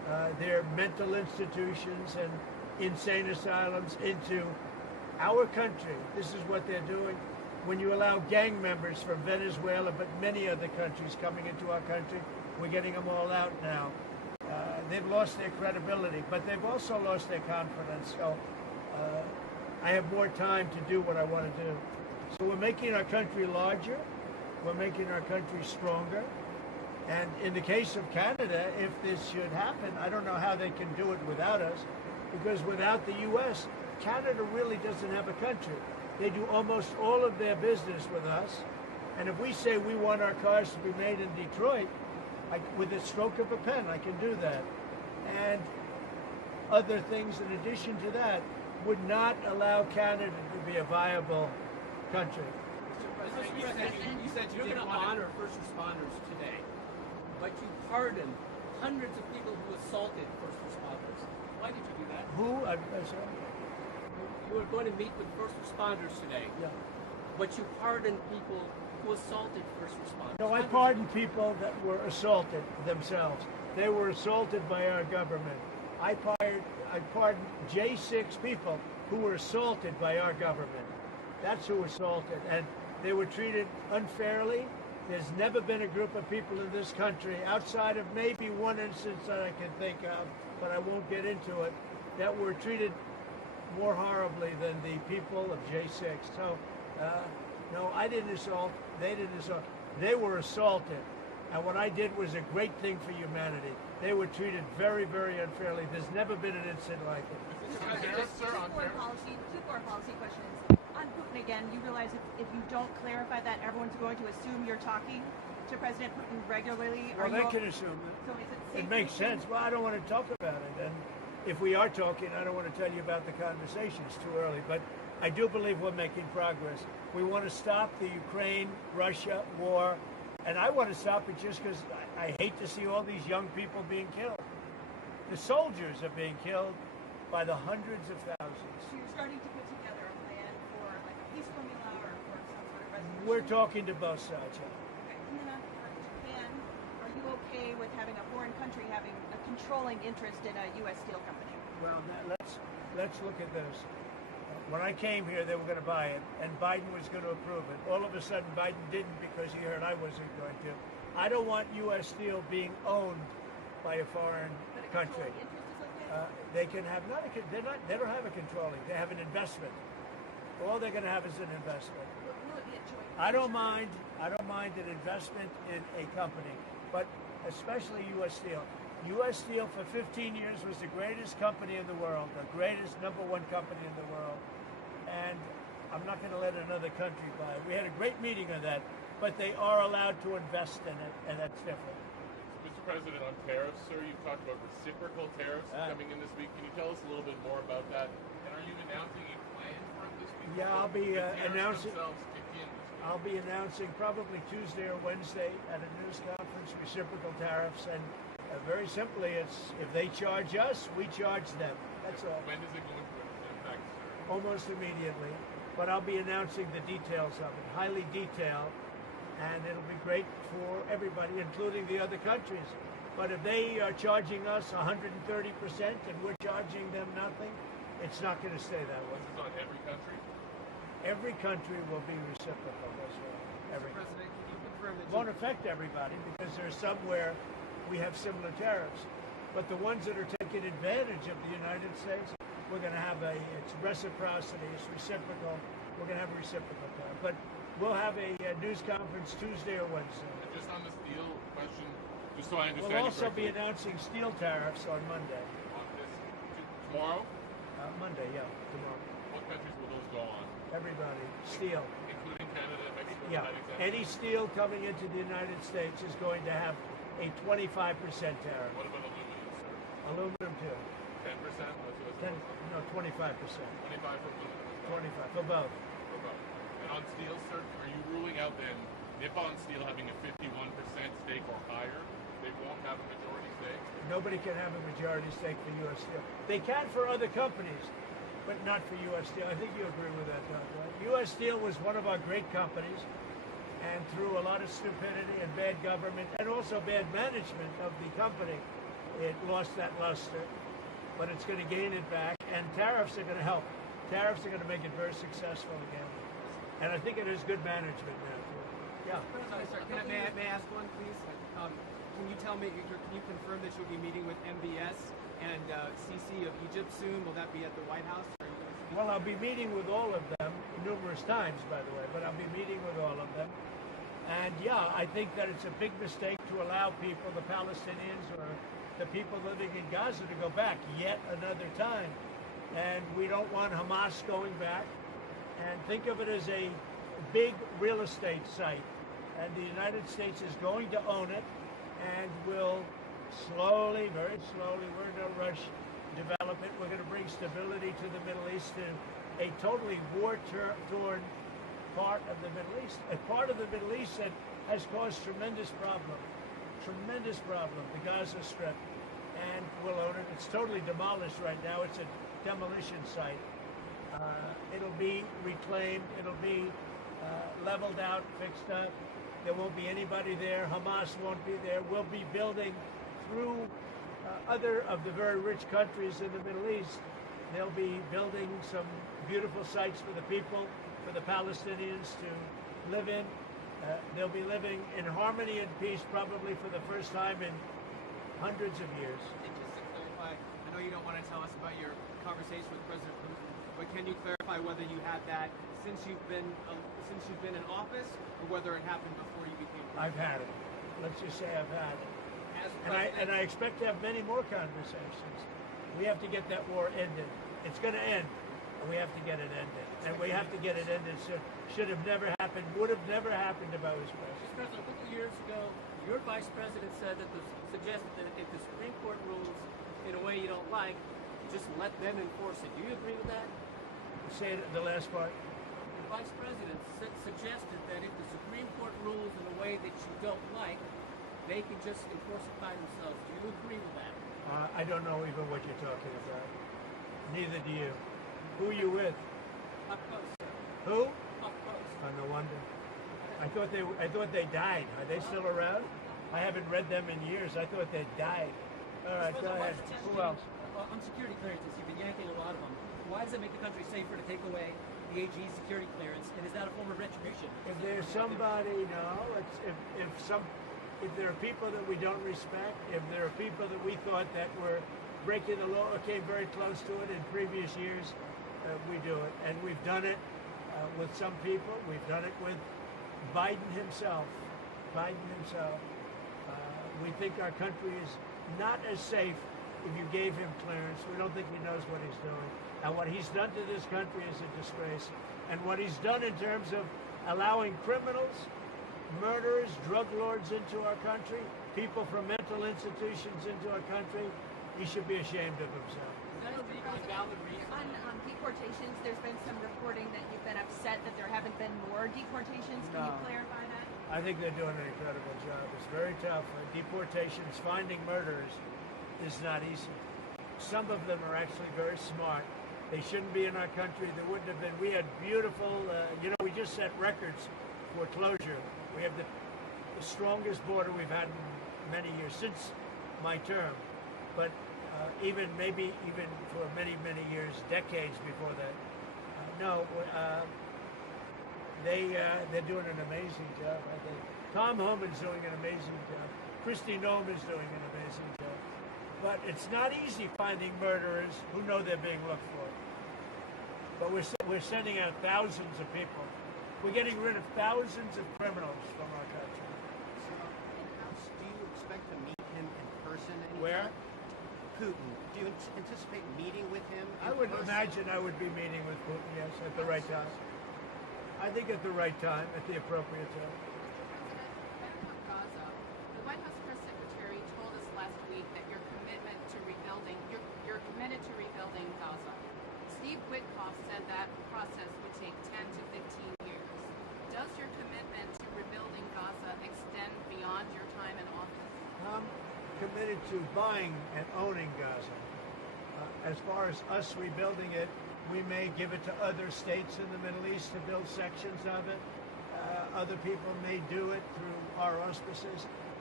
their mental institutions and insane asylums into our country. This is what they're doing. When you allow gang members from Venezuela, but many other countries coming into our country, we're getting them all out now. They've lost their credibility, but they've also lost their confidence. So I have more time to do what I want to do. So we're making our country larger. We're making our country stronger. And in the case of Canada, if this should happen, I don't know how they can do it without us, because without the U.S., Canada really doesn't have a country. They do almost all of their business with us. And if we say we want our cars to be made in Detroit, with the stroke of a pen, I can do that. And other things in addition to that would not allow Canada to be a viable country. You said you didn't honor first responders today, but you pardoned hundreds of people who assaulted first responders. Why did you do that? Who? I'm sorry. You were going to meet with first responders today, Yeah. but you pardoned people who assaulted first responders. No, I pardoned people that were assaulted themselves. They were assaulted by our government. I pardoned J6 people who were assaulted by our government. That's who assaulted, and they were treated unfairly. There's never been a group of people in this country, outside of maybe one instance that I can think of, but I won't get into it, that were treated more horribly than the people of J6. So, no, I didn't assault. They didn't assault. They were assaulted. And what I did was a great thing for humanity. They were treated very, very unfairly. There's never been an incident like it. Two foreign policy questions. On Putin again, you realize if you don't clarify that, everyone's going to assume you're talking to President Putin regularly. Well, they can assume that. So is it safe It makes to assume- sense. Well, I don't want to talk about it. And if we are talking, I don't want to tell you about the conversation. It's too early. But I do believe we're making progress. We want to stop the Ukraine-Russia war. And I want to stop it just because I hate to see all these young people being killed. The soldiers are being killed by the hundreds of thousands. So you're starting to put together a plan for like a peace formula or for some sort of resolution? We're talking to both sides. Okay. And then on Japan, are you okay with having a foreign country having a controlling interest in a U.S. steel company? Well, let's look at this. When I came here, they were going to buy it, and Biden was going to approve it. All of a sudden, Biden didn't because he heard I wasn't going to. I don't want U.S. steel being owned by a foreign But a country. controlling interest is okay? They can have they don't have a controlling. They have an investment. All they're going to have is an investment. Will it be a joint I don't venture? mind an investment in a company, but especially U.S. Steel. U.S. Steel for 15 years was the greatest company in the world, the greatest #1 company in the world, and I'm not going to let another country buy it. We had a great meeting on that, but they are allowed to invest in it, and that's different. Mr. President, on tariffs, sir, you've talked about reciprocal tariffs coming in this week. Can you tell us a little bit more about that? And are you announcing a plan for it this week? Yeah, I'll be The tariffs announcing. themselves kick in this week. I'll be announcing probably Tuesday or Wednesday at a news conference reciprocal tariffs, and very simply, it's if they charge us, we charge them. That's all. When does it go into effect, sir? Almost immediately. But I'll be announcing the details of it, highly detailed, and it'll be great for everybody, including the other countries. But if they are charging us 130% and we're charging them nothing, it's not going to stay that way. This is on every country? Every country will be reciprocal. That's right. Every. President, can you confirm that It won't affect everybody because there's somewhere we have similar tariffs. But the ones that are taking advantage of the United States, we're going to have it's reciprocity, it's reciprocal. We're going to have a reciprocal tariff. But we'll have a news conference Tuesday or Wednesday. And just on the steel question, just so I understand We'll you also be correctly, announcing steel tariffs on Monday. on this tomorrow, Monday, yeah, tomorrow. what countries will those go on? Everybody, steel. Including Canada and Mexico? is Yeah, that exempt? any steel coming into the United States is going to have a 25% tariff. What about aluminum, sir? Aluminum too. 10%? That's what it's 10, supposed no, 25%. 25 for aluminum. as well. 25 for both. For both. And on steel, sir, are you ruling out then Nippon Steel having a 51% stake or higher? They won't have a majority stake? Nobody can have a majority stake for U.S. Steel. They can for other companies, but not for U.S. Steel. I think you agree with that, Doug, right? U.S. Steel was one of our great companies, and through a lot of stupidity and bad government and also bad management of the company, It lost that luster, but it's going to gain it back, and tariffs are going to help. Tariffs are going to make it very successful again. And I think it is good management now. Yeah. Sorry, may I ask one, please? Can you tell me, can you confirm that you'll be meeting with MBS and CC of Egypt soon? Will that be at the White House? Well, I'll be meeting with all of them numerous times, by the way, but I'll be meeting with all of them. And yeah, I think that it's a big mistake to allow people, the Palestinians or the people living in Gaza, to go back yet another time. And we don't want Hamas going back. And think of it as a big real estate site. And the United States is going to own it and will slowly, very slowly, we're in no rush, develop it. We're going to bring stability to the Middle East, to a totally war-torn part of the Middle East. A part of the Middle East that has caused tremendous problem, the Gaza Strip. And we'll own it. It's totally demolished right now. It's a demolition site. It'll be reclaimed. It'll be leveled out, fixed up. There won't be anybody there. Hamas won't be there. We'll be building through other of the very rich countries in the Middle East. They'll be building some beautiful sites for the people, for the Palestinians to live in. They'll be living in harmony and peace probably for the first time in hundreds of years. And just to clarify, I know you don't want to tell us about your conversation with President Putin, but can you clarify whether you had that since you've been in office, or whether it happened before you became president? I've had it. Let's just say I've had it. And I expect to have many more conversations. We have to get that war ended. It's going to end, and we have to get it ended. And we have to get it ended. Should have never happened. Would have never happened if I was president. Mr. President, a couple of years ago, your vice president suggested that if the Supreme Court rules in a way you don't like, just let them enforce it. Do you agree with that? Say it, the last part. The vice president suggested that if the Supreme Court rules in a way that you don't like, they can just enforce it by themselves. Do you agree with that? I don't know even what you're talking about. Neither do you. Who are you with? Up close, sir. Who? Up close. Oh, no wonder. I thought they died. Are they still around? I haven't read them in years. I thought they died. All right, go ahead. Who else? On security clearances, you've been yanking a lot of them. Why does it make the country safer to take away the AG's security clearance? And is that a form of retribution? If there's somebody, no. If there are people that we don't respect, if there are people that we thought that were breaking the law or came very close to it in previous years, we do it. And we've done it with some people. We've done it with Biden himself. We think our country is not as safe if you gave him clearance. We don't think he knows what he's doing. And what he's done to this country is a disgrace. And what he's done in terms of allowing criminals, murderers, drug lords into our country, people from mental institutions into our country, he should be ashamed of himself. Is that a legally valid reason? On deportations, there's been some reporting that you've been upset that there haven't been more deportations. Can you No. clarify that? I think they're doing an incredible job. It's very tough. Deportations, finding murderers is not easy. Some of them are actually very smart. They shouldn't be in our country. There wouldn't have been. We had beautiful, we just set records for closure. We have the strongest border we've had in many years, since my term. But even for many, many years, decades before that. They're doing an amazing job, I think. Tom Homan's doing an amazing job. Kristi Noem is doing an amazing job. But it's not easy finding murderers who know they're being looked for. But we're sending out thousands of people. We're getting rid of thousands of criminals from our country. So, do you expect to meet him in person anytime? Where? Putin. Do you anticipate meeting with him in I would person? imagine I would be meeting with Putin, yes, at the right time. I think at the right time, at the appropriate time. Back on Gaza, the White House press secretary told us last week that you're committed to rebuilding Gaza. Steve Witkoff said that process would take 10 to 15 years. Does your commitment to rebuilding Gaza extend beyond your time in office? I'm committed to buying and owning Gaza. As far as us rebuilding it, we may give it to other states in the Middle East to build sections of it. Other people may do it through our auspices.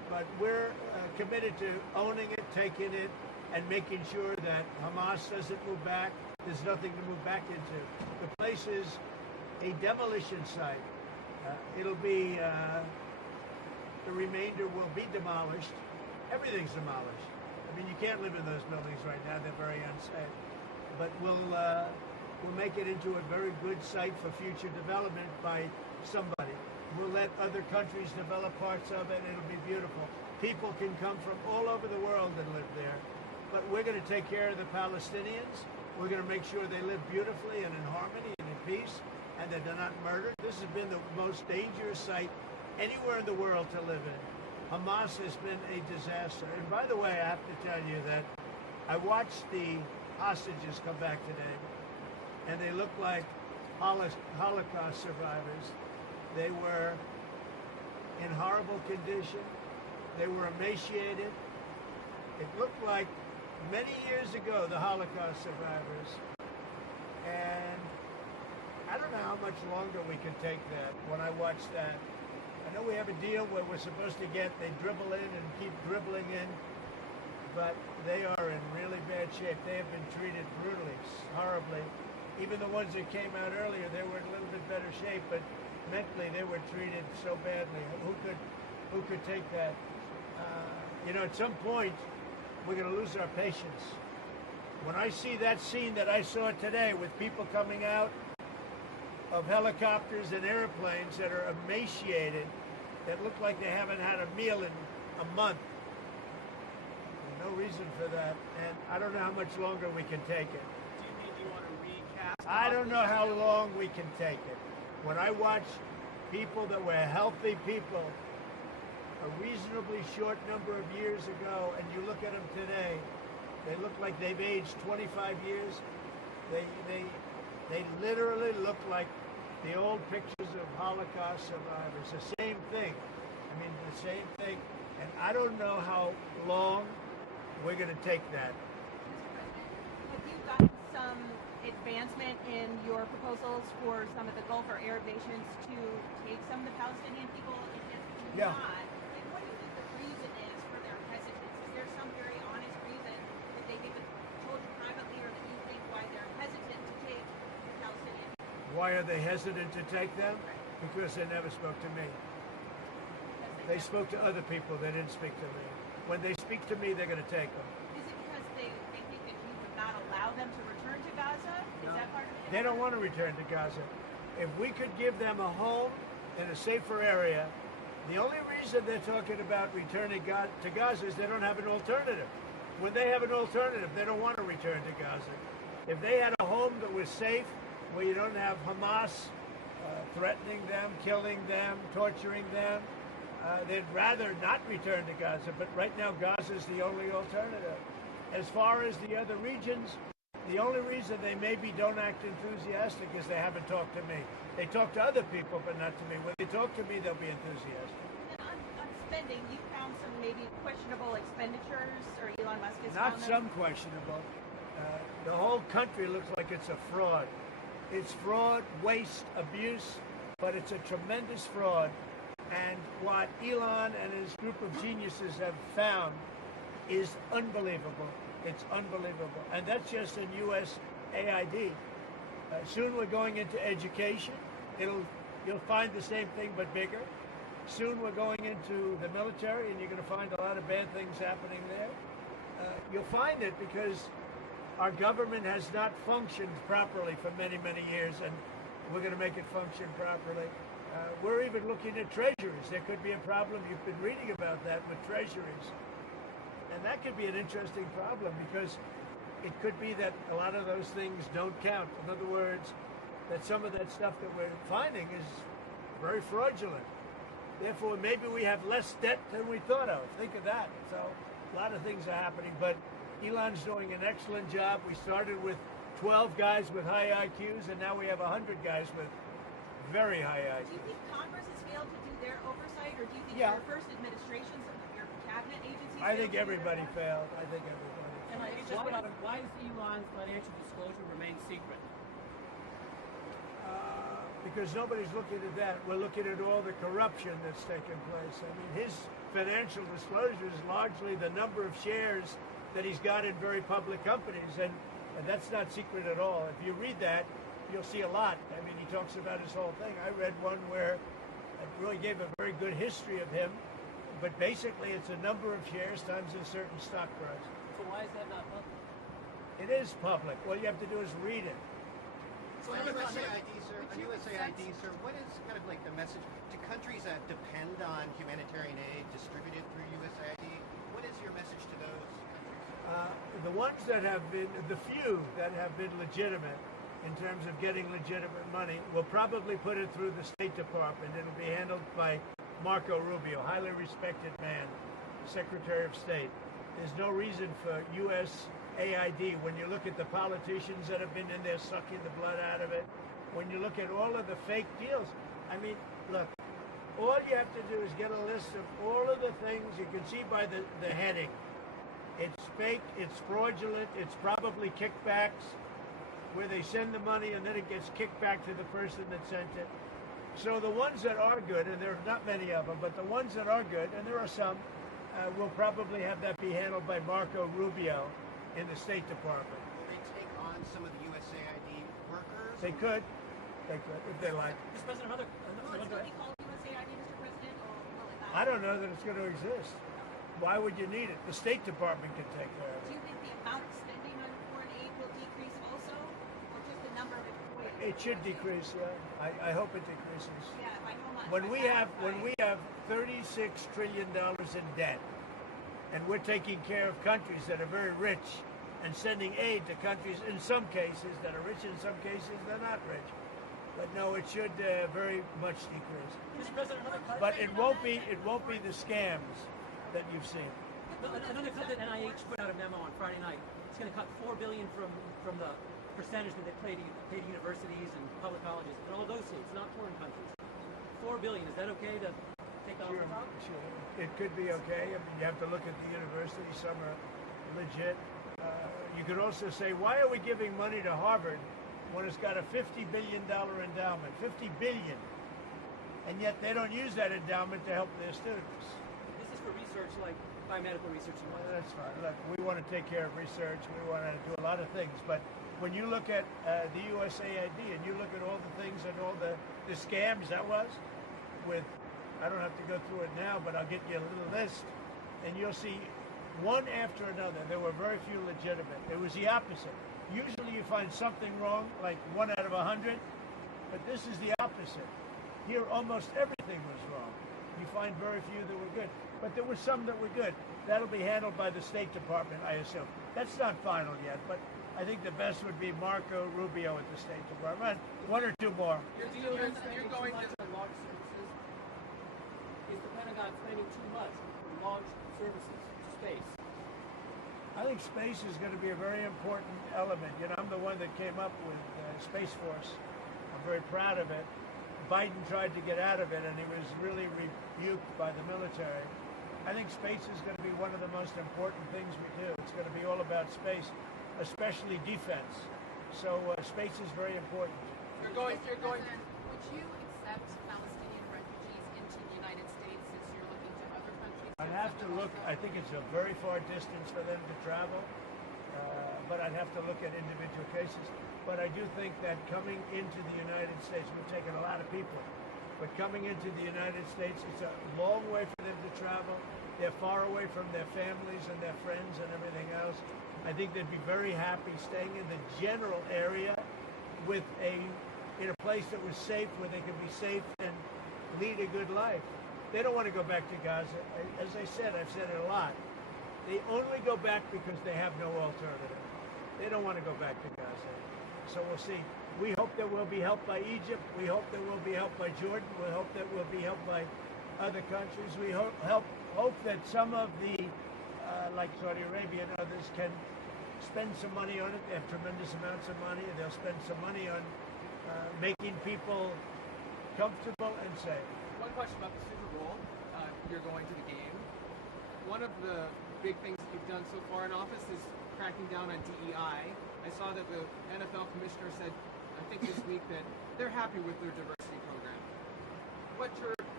but we're committed to owning it, taking it, and making sure that Hamas doesn't move back. There's nothing to move back into. The place is a demolition site. It'll be, the remainder will be demolished. Everything's demolished. I mean, you can't live in those buildings right now. They're very unsafe. But we'll make it into a very good site for future development by somebody. We'll let other countries develop parts of it. It'll be beautiful. People can come from all over the world and live there. But we're going to take care of the Palestinians. We're going to make sure they live beautifully and in harmony and in peace, and that they're not murdered. This has been the most dangerous site anywhere in the world to live in. Hamas has been a disaster. And by the way, I have to tell you that I watched the hostages come back today, and they look like Holocaust survivors. They were in horrible condition. They were emaciated. It looked like many years ago, the Holocaust survivors. And I don't know how much longer we can take that when I watch that. I know we have a deal where we're supposed to get, they dribble in and keep dribbling in, but they are in really bad shape. They have been treated brutally, horribly. Even the ones that came out earlier, they were in a little bit better shape, but mentally they were treated so badly. Who could take that? At some point, we're going to lose our patience. When I see that scene that I saw today with people coming out of helicopters and airplanes that are emaciated, that look like they haven't had a meal in a month, there's no reason for that. And I don't know how much longer we can take it. Do you mean you want to recast? I don't know how long we can take it. When I watch people that were healthy people a reasonably short number of years ago, and you look at them today, they look like they've aged 25 years. They literally look like the old pictures of Holocaust survivors. The same thing. I mean, the same thing. And I don't know how long we're going to take that. Have you gotten some advancement in your proposals for some of the Gulf or Arab nations to take some of the Palestinian people? And if Yeah. not, like, what do you think the reason is for their hesitance? Is there some very honest reason that they've even told you privately, or that you think why they're hesitant to take the Palestinian people? Why are they hesitant to take them? Because they never spoke to me. They spoke to other people. They didn't speak to me. When they speak to me, they're going to take them. Is it because they think that you would not allow them to return to Gaza? Is that part of it? They don't want to return to Gaza. If we could give them a home in a safer area, the only reason they're talking about returning to Gaza is they don't have an alternative. When they have an alternative, they don't want to return to Gaza. If they had a home that was safe, where you don't have Hamas threatening them, killing them, torturing them, they'd rather not return to Gaza. But right now, Gaza is the only alternative. As far as the other regions, the only reason they maybe don't act enthusiastic is they haven't talked to me. They talk to other people, but not to me. When they talk to me, they'll be enthusiastic. And on spending, you found some maybe questionable expenditures, or Elon Musk has Not found them? some questionable. The whole country looks like it's a fraud. It's fraud, waste, abuse, but it's a tremendous fraud. And what Elon and his group of geniuses have found is unbelievable. It's unbelievable. And that's just in U.S. AID. Soon we're going into education. You'll find the same thing but bigger. Soon we're going into the military, and you're going to find a lot of bad things happening there. You'll find it because our government has not functioned properly for many, many years, and we're going to make it function properly. We're even looking at treasuries. There could be a problem. You've been reading about that with treasuries. And that could be an interesting problem, because it could be that a lot of those things don't count. In other words, that some of that stuff that we're finding is very fraudulent. Therefore, maybe we have less debt than we thought of. Think of that. So a lot of things are happening, but Elon's doing an excellent job. We started with 12 guys with high IQs, and now we have 100 guys with very high IQs. Do you think Congress has failed to do their oversight, or do you think Yeah. your first administration, some of your cabinet agencies? I think failed to do their everybody part? failed. I think everybody. And like, just put out, why does Elon's financial disclosure remain secret? Because nobody's looking at that. We're looking at all the corruption that's taken place. I mean, his financial disclosure is largely the number of shares that he's got in very public companies, and that's not secret at all. If you read that, you'll see a lot. I mean, he talks about his whole thing. I read one where it really gave a very good history of him, but basically it's a number of shares times a certain stock price. So why is that not public? It is public. All you have to do is read it. So on USA ID, sir, what is kind of like the message to countries that depend on humanitarian aid distributed through USAID? What is your message to those countries? The ones that have been, the few that have been legitimate in terms of getting legitimate money, will probably put it through the State Department. It'll be handled by Marco Rubio, highly respected man, Secretary of State. There's no reason for USAID, when you look at the politicians that have been in there sucking the blood out of it, when you look at all of the fake deals, I mean, look, all you have to do is get a list of all of the things you can see by the heading. It's fake, it's fraudulent, it's probably kickbacks, where they send the money and then it gets kicked back to the person that sent it. So the ones that are good, and there are not many of them, but the ones that are good, and there are some, will probably have that be handled by Marco Rubio in the State Department. Will they take on some of the USAID workers? They could, if they like. Mr. President, another Will it still be called USAID, Mr. President, or will it not? I don't know that it's going to exist. Why would you need it? The State Department can take care of Do it. you think the amount of spending on foreign aid will decrease also, or just the number of employees? It should decrease, yeah. I hope it decreases. Yeah, by how much? When By we half, have $36 trillion in debt, and we're taking care of countries that are very rich and sending aid to countries in some cases that are rich, in some cases they're not rich. But no, it should very much decrease. Mr. President, another But it won't be the scams that you've seen. Another clip that NIH put out a memo on Friday night. It's going to cut $4 billion from the percentage that they pay to universities and public colleges in all those states, not foreign countries. $4 billion. Is that okay to take off the top? Sure. It could be okay. I mean, you have to look at the universities. Some are legit. You could also say, why are we giving money to Harvard when it's got a $50 billion endowment? $50 billion. And yet they don't use that endowment to help their students. This is for research like biomedical research and Well, that's fine. Look, we want to take care of research. We want to do a lot of things. But when you look at the USAID and you look at all the things and all the scams that was with, I don't have to go through it now, but I'll get you a little list, and you'll see one after another. There were very few legitimate. It was the opposite. Usually you find something wrong, like 1 out of 100, but this is the opposite. Here, almost everything was wrong. You find very few that were good. But there were some that were good. That'll be handled by the State Department, I assume. That's not final yet, but I think the best would be Marco Rubio at the State Department. One or two more. You're going to launch services. Is the Pentagon spending too much to launch services to space? I think space is going to be a very important element. You know, I'm the one that came up with Space Force. I'm very proud of it. Biden tried to get out of it, and he was really rebuked by the military. I think space is going to be one of the most important things we do. It's going to be all about space, especially defense. So space is very important. You're going. President, would you accept Palestinian refugees into the United States since you're looking to other countries? I'd have to look. I think it's a very far distance for them to travel, but I'd have to look at individual cases. But I do think that coming into the United States, we've taken a lot of people, but coming into the United States, it's a long way for them to travel. They're far away from their families and their friends and everything else. I think they'd be very happy staying in the general area in a place that was safe, where they could be safe and lead a good life. They don't want to go back to Gaza. As I said, I've said it a lot. They only go back because they have no alternative. They don't want to go back to Gaza. So we'll see. We hope that we'll be helped by Egypt. We hope that we'll be helped by Jordan. We hope that we'll be helped by other countries. We hope that some of the, like Saudi Arabia and others, can spend some money on it. They have tremendous amounts of money. They'll spend some money on making people comfortable and safe. One question about the Super Bowl. You're going to the game. One of the big things that you've done so far in office is cracking down on DEI. I saw that the NFL commissioner said, I think this week, that they're happy with their diversity program. What's your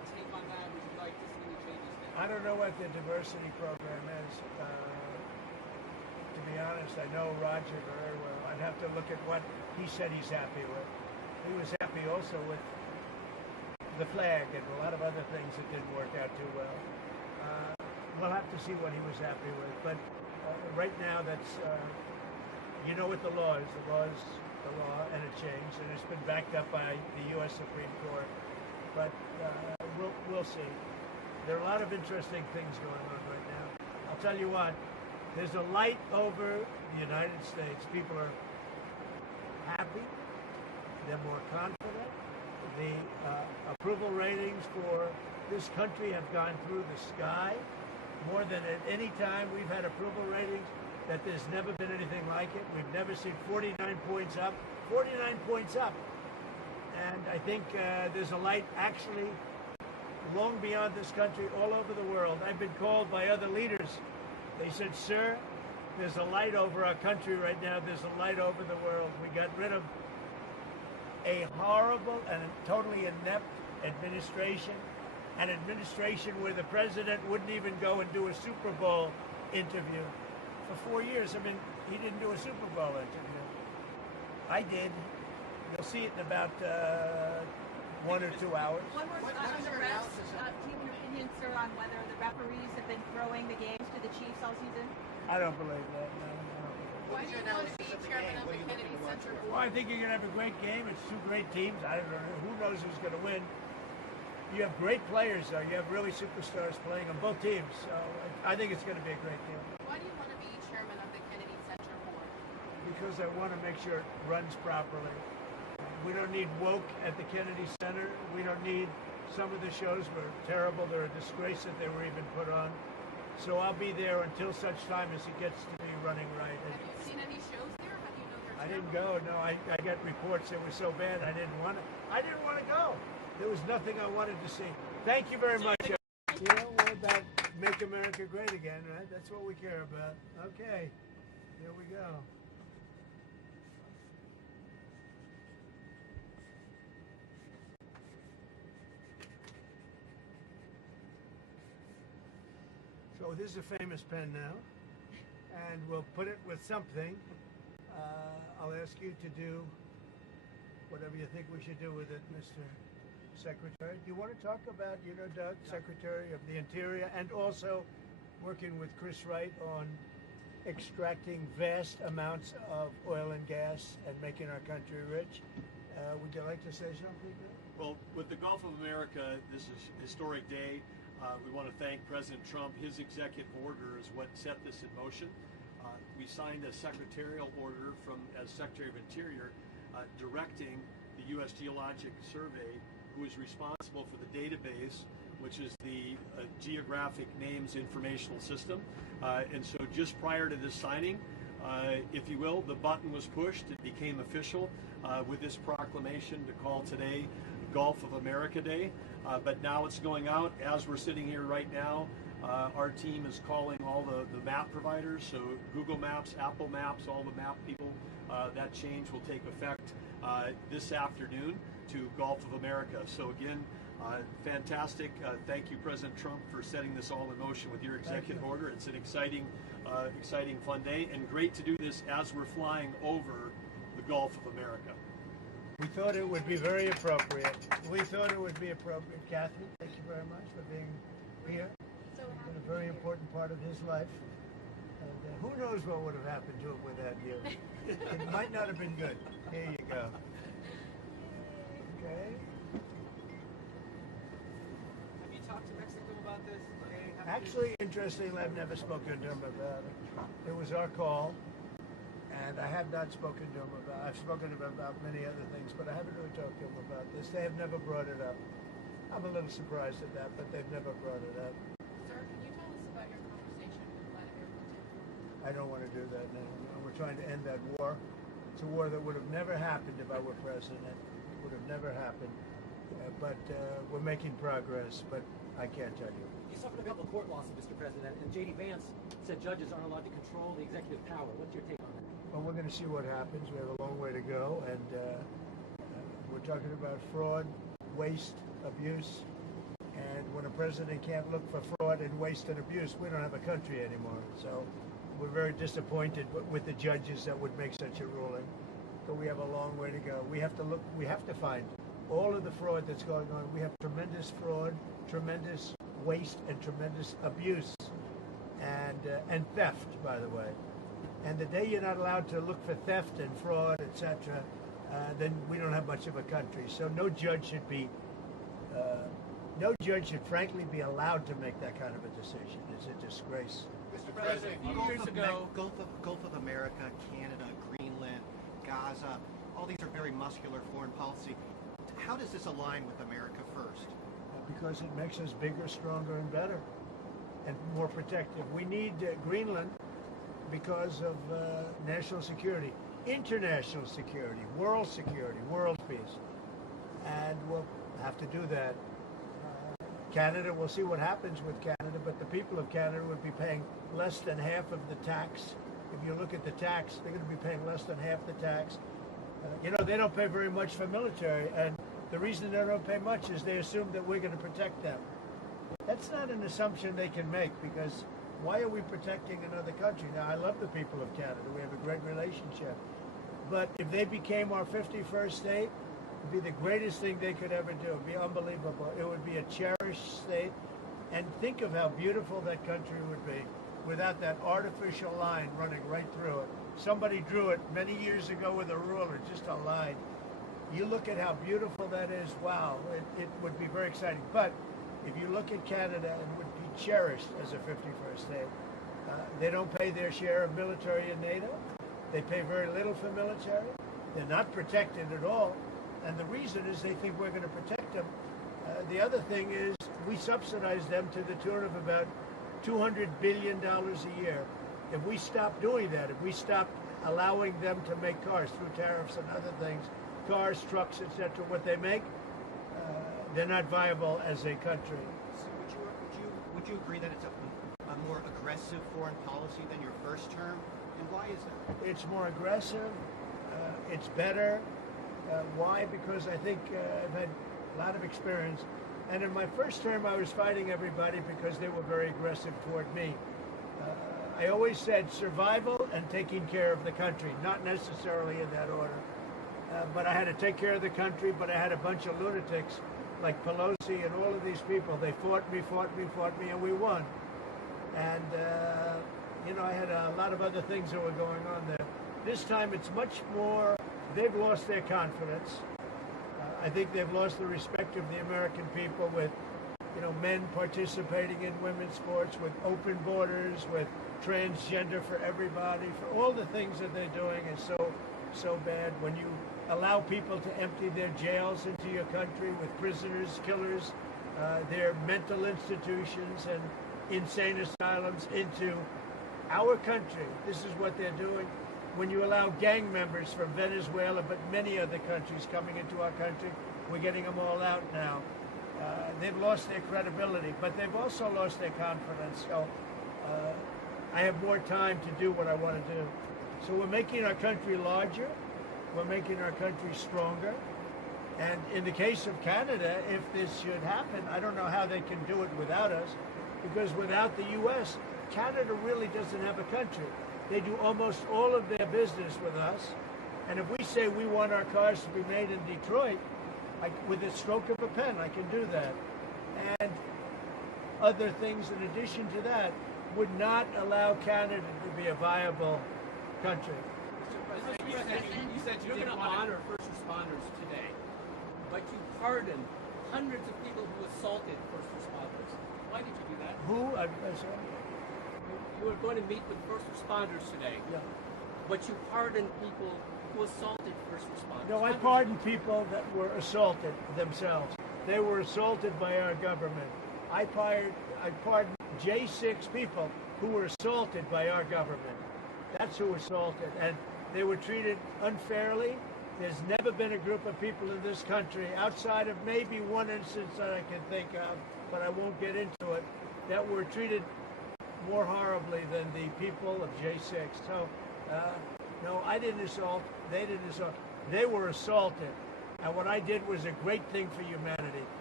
take on that? Would you like to see any changes there? I don't know what the diversity program is. To be honest, I know Roger very well. I'd have to look at what he said he's happy with. He was happy also with the flag and a lot of other things that didn't work out too well. We'll have to see what he was happy with. But right now, that's, you know what the law is. The law is the law, and it changed, and it's been backed up by the U.S. Supreme Court. But we'll see. There are a lot of interesting things going on right now. I'll tell you what, there's a light over the United States. People are happy. They're more confident. The approval ratings for this country have gone through the sky. More than at any time we've had approval ratings that there's never been anything like it. We've never seen 49 points up. 49 points up. And I think there's a light actually long beyond this country, all over the world. I've been called by other leaders. They said, sir, there's a light over our country right now. There's a light over the world. We got rid of a horrible and totally inept administration, an administration where the president wouldn't even go and do a Super Bowl interview. For 4 years, I mean, he didn't do a Super Bowl interview. I did. You'll see it in about 1 or 2 hours. One more What on is the your refs. analysis of- Do you have an opinion, sir, on whether the referees have been throwing the games to the Chiefs all season? I don't believe that. No, I don't believe that. Why do you want to be chairman of the Kennedy Center Well, Board? I think you're going to have a great game. It's two great teams. I don't know. Who knows who's going to win? You have great players, though. You have really superstars playing on both teams. So I think it's going to be a great game. Why do you want to be chairman of the Kennedy Center Board? Because I want to make sure it runs properly. We don't need woke at the Kennedy Center. We don't need some of the shows were terrible. They're a disgrace that they were even put on. So I'll be there until such time as it gets to be running right. Have you seen any shows there? How do you know they're I didn't terrible? go. No, I got reports it was so bad I didn't want to. I didn't want to go. There was nothing I wanted to see. Thank you very much. You know, we're about make America great again, right? That's what we care about. Okay, here we go. So this is a famous pen now, and we'll put it with something. I'll ask you to do whatever you think we should do with it, Mr. Secretary. Do you want to talk about, you know, Doug, Secretary of the Interior, and also working with Chris Wright on extracting vast amounts of oil and gas and making our country rich? Would you like to say something? Well, with the Gulf of America, this is a historic day. We want to thank President Trump. His executive order is what set this in motion. We signed a secretarial order as Secretary of Interior directing the U.S. Geologic Survey, who is responsible for the database, which is the Geographic Names Informational System. And so just prior to this signing, if you will, the button was pushed. It became official with this proclamation to call today Gulf of America Day. But now it's going out. As we're sitting here right now, our team is calling all the map providers, so Google Maps, Apple Maps, all the map people. That change will take effect this afternoon to Gulf of America. So again, fantastic. Thank you, President Trump, for setting this all in motion with your executive order. It's an exciting, fun day, and great to do this as we're flying over the Gulf of America. We thought it would be very appropriate. We thought it would be appropriate. Kathy, thank you very much for being here. You've been a very important part of his life. And who knows what would have happened to him without you. It might not have been good. Here you go. Okay. Have you talked to Mexico about this? Actually, interestingly, I've never spoken to him about it. It was our call, and I have not spoken to him about. I've spoken to him about many other things, but I haven't really talked to him about this. They have never brought it up. I'm a little surprised at that, but they've never brought it up. Sir, can you tell us about your conversation with Vladimir Putin? I don't want to do that now. We're trying to end that war. It's a war that would have never happened if I were president. It would have never happened. But we're making progress, but I can't tell you. You suffered a couple of court losses, Mr. President, and J.D. Vance said judges aren't allowed to control the executive power. What's your take on that? Well, we're going to see what happens. We have a long way to go, and we're talking about fraud, waste, abuse, And when a president can't look for fraud and waste and abuse, we don't have a country anymore. So we're very disappointed with the judges that would make such a ruling. But we have a long way to go. We have to find all of the fraud that's going on. We have tremendous fraud, tremendous waste, and tremendous abuse, and theft, by the way. And the day you're not allowed to look for theft and fraud, etc., then we don't have much of a country. So no judge should frankly be allowed to make that kind of a decision. It's a disgrace. Mr. President, a few years ago, Gulf of America, Canada, Greenland, Gaza, all these are very muscular foreign policy. How does this align with America first? Because it makes us bigger, stronger, and better, and more protective. We need Greenland because of national security, international security, world peace. And we'll have to do that. Canada, we'll see what happens with Canada, but the people of Canada would be paying less than half of the tax. If you look at the tax, they're going to be paying less than half the tax. They don't pay very much for military, and the reason they don't pay much is they assume that we're going to protect them. That's not an assumption they can make, because why are we protecting another country? Now, I love the people of Canada. We have a great relationship. But if they became our 51st state, it would be the greatest thing they could ever do. It would be unbelievable. It would be a cherished state. And think of how beautiful that country would be without that artificial line running right through it. Somebody drew it many years ago with a ruler, just a line. You look at how beautiful that is, wow, it would be very exciting. But if you look at Canada, it would be cherished as a 51st state. They don't pay their share of military in NATO. They pay very little for military. They're not protected at all. And the reason is they think we're going to protect them. The other thing is we subsidize them to the tune of about $200 billion a year. If we stop doing that, if we stop allowing them to make cars through tariffs and other things, cars, trucks, etc., what they make, they're not viable as a country. So would you agree that it's a more aggressive foreign policy than your first term? And why is that? It's more aggressive. It's better. Why? Because I think I've had a lot of experience. And in my first term, I was fighting everybody because they were very aggressive toward me. I always said survival and taking care of the country, not necessarily in that order. But I had to take care of the country, but I had a bunch of lunatics like Pelosi and all of these people. They fought me, and we won. And, I had a lot of other things that were going on there. This time it's much more, they've lost their confidence. I think they've lost the respect of the American people with, men participating in women's sports, with open borders, with transgender for everybody, for all the things that they're doing is so bad. When you allow people to empty their jails into your country with prisoners, killers, their mental institutions and insane asylums into our country, this is what they're doing. When you allow gang members from Venezuela, but many other countries coming into our country, we're getting them all out now. They've lost their credibility, but they've also lost their confidence. So I have more time to do what I want to do. So we're making our country larger. We're making our country stronger. And in the case of Canada, if this should happen, I don't know how they can do it without us, because without the U.S., Canada really doesn't have a country. They do almost all of their business with us. And if we say we want our cars to be made in Detroit, with a stroke of a pen, I can do that. And other things in addition to that would not allow Canada to be a viable country. Mr. President, you said you're going to honor first responders today, but you pardoned hundreds of people who assaulted first responders. Why did you do that? Who? I'm sorry. You were going to meet with first responders today, Yeah. but you pardoned people who assaulted first responders. No, I pardoned people that were assaulted themselves. They were assaulted by our government. I pardoned J6 people who were assaulted by our government. That's who assaulted. And they were treated unfairly. There's never been a group of people in this country, outside of maybe one instance that I can think of, but I won't get into it, that were treated more horribly than the people of J6. So, no, I didn't assault. They didn't assault. They were assaulted. And what I did was a great thing for humanity.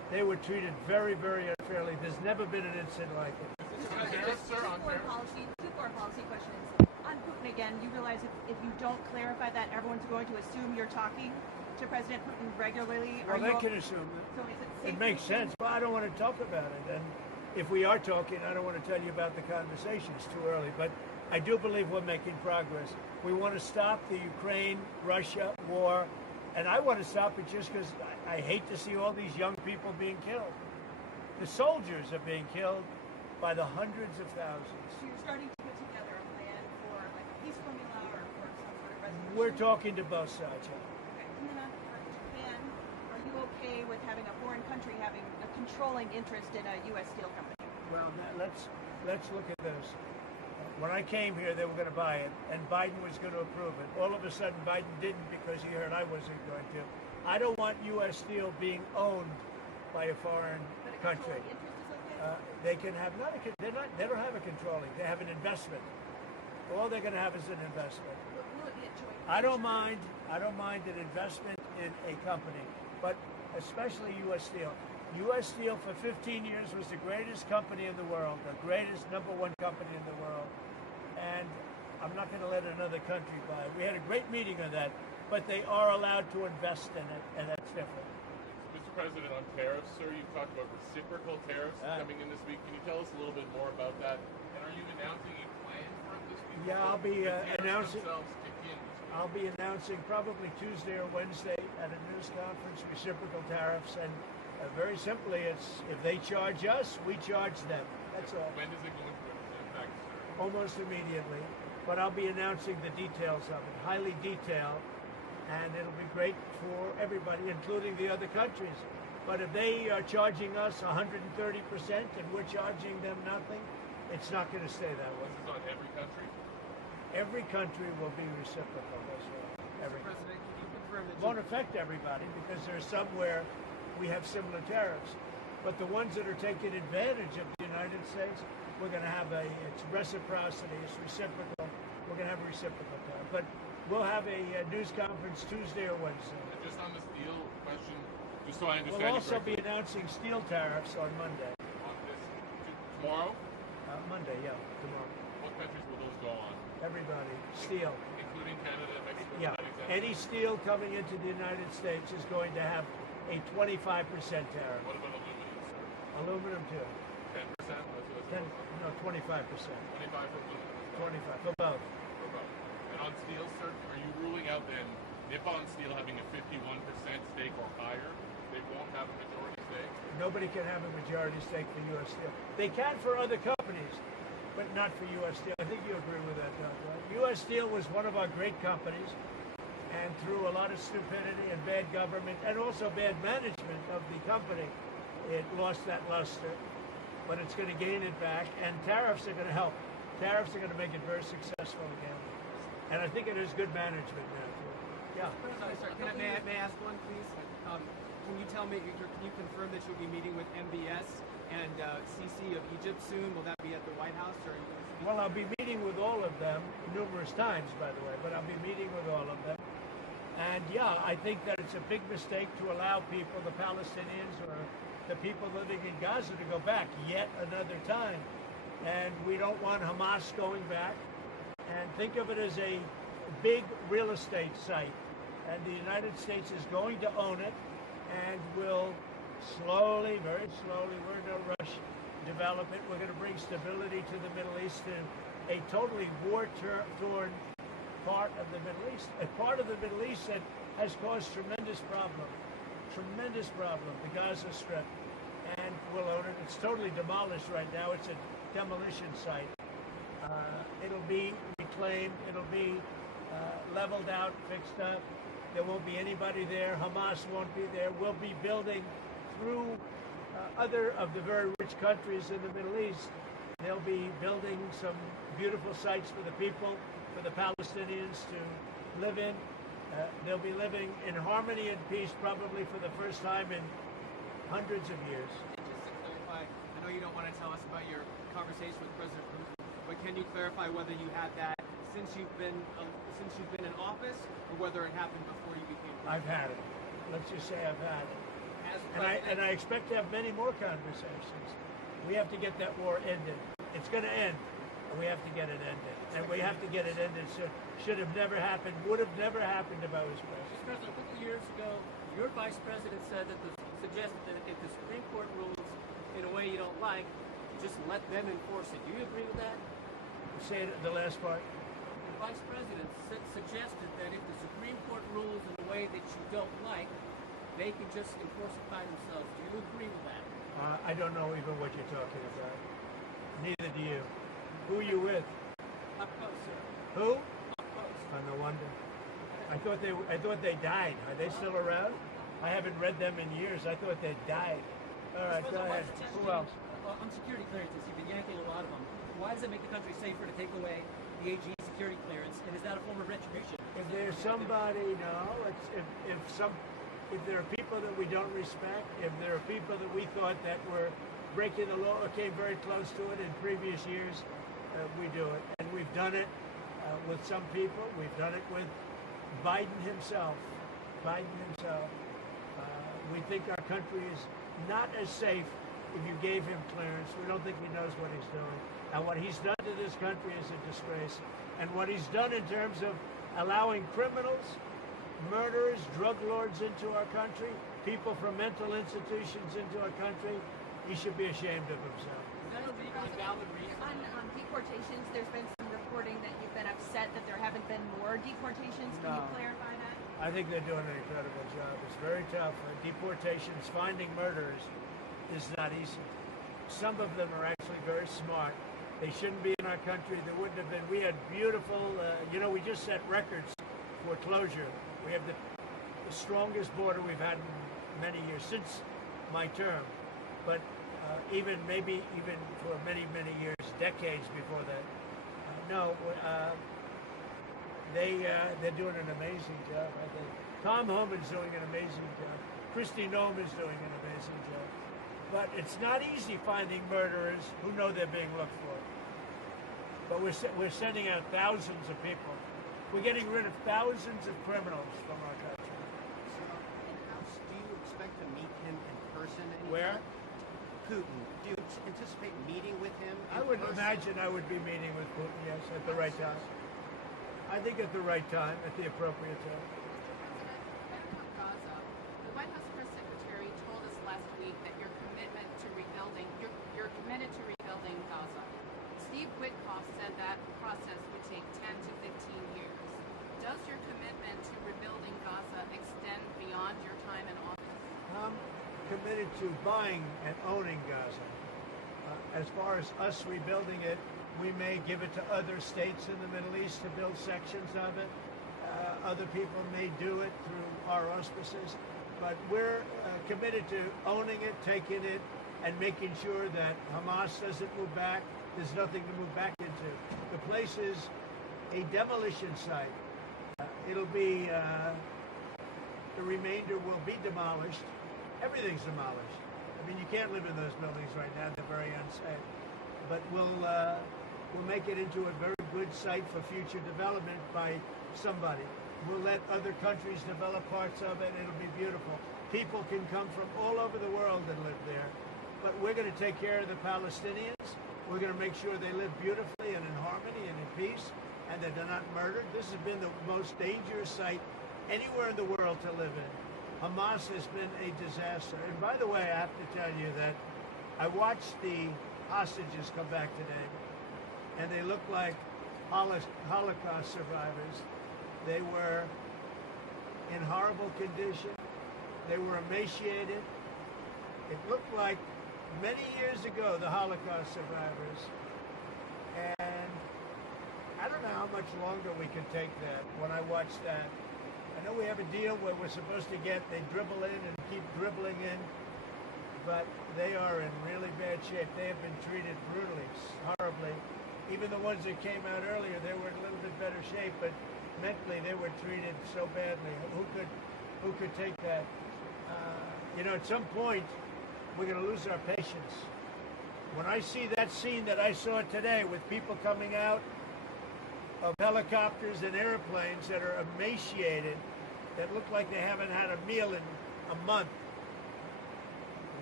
They were treated very, very unfairly. There's never been an incident like it. Sir, on Two tariffs. foreign policy questions. On Putin again, you realize if you don't clarify that, everyone's going to assume you're talking to President Putin regularly. Well, they can assume that. So is it It makes sense, but I don't want to talk about it. And if we are talking, I don't want to tell you about the conversation. It's too early. But I do believe we're making progress. We want to stop the Ukraine-Russia war, and I want to stop it just because I hate to see all these young people being killed. The soldiers are being killed by the hundreds of thousands. So you're starting to put together a plan for like a peace formula or for some sort of resolution? We're talking to both sides. Okay. And then on Japan, are you okay with having a foreign country having a controlling interest in a U.S. steel company? Well, let's look at this. When I came here, they were going to buy it, and Biden was going to approve it. All of a sudden, Biden didn't because he heard I wasn't going to. I don't want U.S. steel being owned by a foreign country. Interest is okay? They can have they don't have a controlling. They have an investment. All they're going to have is an investment. Will it be a joint I don't mind an investment in a company, but especially U.S. Steel. U.S. Steel for 15 years was the greatest company in the world, the greatest #1 company in the world, and I'm not going to let another country buy it. We had a great meeting on that, but they are allowed to invest in it, and that's different. Mr. President, on tariffs, sir, you've talked about reciprocal tariffs coming in this week. Can you tell us a little bit more about that? And are you announcing a plan for it this week? Yeah, I'll be announcing. Themselves kick in. I'll be announcing probably Tuesday or Wednesday at a news conference reciprocal tariffs, and very simply, it's if they charge us, we charge them. That's all. When does it go into effect, sir? Almost immediately. But I'll be announcing the details of it, highly detailed, and it'll be great for everybody, including the other countries. But if they are charging us 130% and we're charging them nothing, it's not going to stay that way. This is on every country? Every country will be reciprocal. That's right. Every. Mr. President, can you confirm that Won't affect everybody because there's somewhere we have similar tariffs. But the ones that are taking advantage of the United States, we're going to have it's reciprocity, it's reciprocal. We're going to have a reciprocal tariff. But we'll have a news conference Tuesday or Wednesday. And just on the steel question, just so I understand We'll also be correctly, announcing steel tariffs on Monday. on this tomorrow, Monday, yeah, tomorrow. what countries will those go on? Everybody, steel. Including Canada and Mexico? Yeah, Is that exempt? any steel coming into the United States is going to have a 25% tariff. What about aluminum, sir? Aluminum too. 10%? That's what it's 10, no, 25%. 25 for aluminum. 25 for both. For both. And on steel, sir, are you ruling out then Nippon Steel having a 51% stake or higher? They won't have a majority stake? Nobody can have a majority stake for U.S. Steel. They can for other companies, but not for U.S. Steel. I think you agree with that, Doug, right? U.S. Steel was one of our great companies, and through a lot of stupidity and bad government and also bad management of the company, it lost that luster. But it's going to gain it back, and tariffs are going to help. Tariffs are going to make it very successful again. And I think it is good management now, too. Yeah. May I ask one, please? Can you tell me, can you confirm that you'll be meeting with MBS and CC of Egypt soon? Will that be at the White House? Or are you going to speak? Well, I'll be meeting with all of them numerous times, by the way, but I'll be meeting with all of them. And yeah, I think that it's a big mistake to allow people, the Palestinians or the people living in Gaza, to go back yet another time. And we don't want Hamas going back. And think of it as a big real estate site. And the United States is going to own it and will slowly, very slowly, we're in no rush, develop it. We're going to bring stability to the Middle East in a totally war-torn part of the Middle East. A part of the Middle East that has caused tremendous problem, the Gaza Strip. And we'll own it. It's totally demolished right now. It's a demolition site. It'll be reclaimed. It'll be leveled out, fixed up. There won't be anybody there. Hamas won't be there. We'll be building through other of the very rich countries in the Middle East. They'll be building some beautiful sites for the people, for the Palestinians to live in. They'll be living in harmony and peace probably for the first time in hundreds of years. And just to clarify, I know you don't want to tell us about your conversation with President Putin, but can you clarify whether you had that since you've been in office, or whether it happened before you became president? I've had it. Let's just say I've had it. as And I expect to have many more conversations. We have to get that war ended. It's going to end, and we have to get it ended. And we have to get it ended soon. Should have never happened, would have never happened if I was president. Mr. President, a couple of years ago, your vice president suggested that if the Supreme Court rules in a way you don't like, just let them enforce it. Do you agree with that? Say it, the last part. The vice president suggested that if the Supreme Court rules in a way that you don't like, they can just enforce it by themselves. Do you agree with that? I don't know even what you're talking about. Neither do you. Who are you with? Up close, sir. Who? Up close. Oh, no wonder. I thought they died. Are they still around? I haven't read them in years. I thought they died. All right, go ahead. Who else? On security clearances, you've been yanking a lot of them. Why does it make the country safer to take away the AG security clearance? And is that a form of retribution? If there's somebody, no. If there are people that we don't respect, if there are people that we thought that were breaking the law or came very close to it in previous years, we do it. And we've done it with some people. We've done it with Biden himself. We think our country is not as safe if you gave him clearance. We don't think he knows what he's doing. And what he's done to this country is a disgrace. And what he's done in terms of allowing criminals, murderers, drug lords into our country, people from mental institutions into our country, he should be ashamed of himself. Is that a valid reason? On deportations, there's been some reporting that you've been upset that there haven't been more deportations. Can you No. clarify that? I think they're doing an incredible job. It's very tough. Deportations, finding murderers is not easy. Some of them are actually very smart. They shouldn't be in our country. There wouldn't have been. We had beautiful, we just set records for closure. We have the strongest border we've had in many years, since my term. But even for many, many years, decades before that. They're doing an amazing job, I think. Tom Homan's doing an amazing job. Kristi Noem is doing an amazing job. But it's not easy finding murderers who know they're being looked for. But we're sending out thousands of people. We're getting rid of thousands of criminals from our country. So, in-house, do you expect to meet him in person anytime? Where? Putin. Do you anticipate meeting with him in I would person? imagine I would be meeting with Putin, yes, at the right time. I think at the right time, at the appropriate time. Back on Gaza, the White House press secretary told us last week that you're committed to rebuilding Gaza. Steve Witkoff said that process would take 10 to 15 years. Does your commitment to rebuilding Gaza extend beyond your time in office? I'm committed to buying and owning Gaza. As far as us rebuilding it, we may give it to other states in the Middle East to build sections of it. Other people may do it through our auspices. But we're committed to owning it, taking it, and making sure that Hamas doesn't move back. There's nothing to move back into. The place is a demolition site. It'll be, the remainder will be demolished. Everything's demolished. I mean, you can't live in those buildings right now. They're very unsafe. But we'll make it into a very good site for future development by somebody. We'll let other countries develop parts of it. It'll be beautiful. People can come from all over the world and live there. But we're going to take care of the Palestinians. We're going to make sure they live beautifully and in harmony and in peace, and that they're not murdered. This has been the most dangerous site anywhere in the world to live in. Hamas has been a disaster. And by the way, I have to tell you that I watched the hostages come back today, and they look like Holocaust survivors. They were in horrible condition. They were emaciated. It looked like many years ago, the Holocaust survivors. And I don't know how much longer we can take that. When I watch that, I know we have a deal where we're supposed to get, they dribble in and keep dribbling in, but they are in really bad shape. They have been treated brutally, horribly. Even the ones that came out earlier, they were in a little bit better shape, but mentally they were treated so badly. Who could take that? At some point, we're going to lose our patience. When I see that scene that I saw today with people coming out of helicopters and airplanes that are emaciated, that look like they haven't had a meal in a month,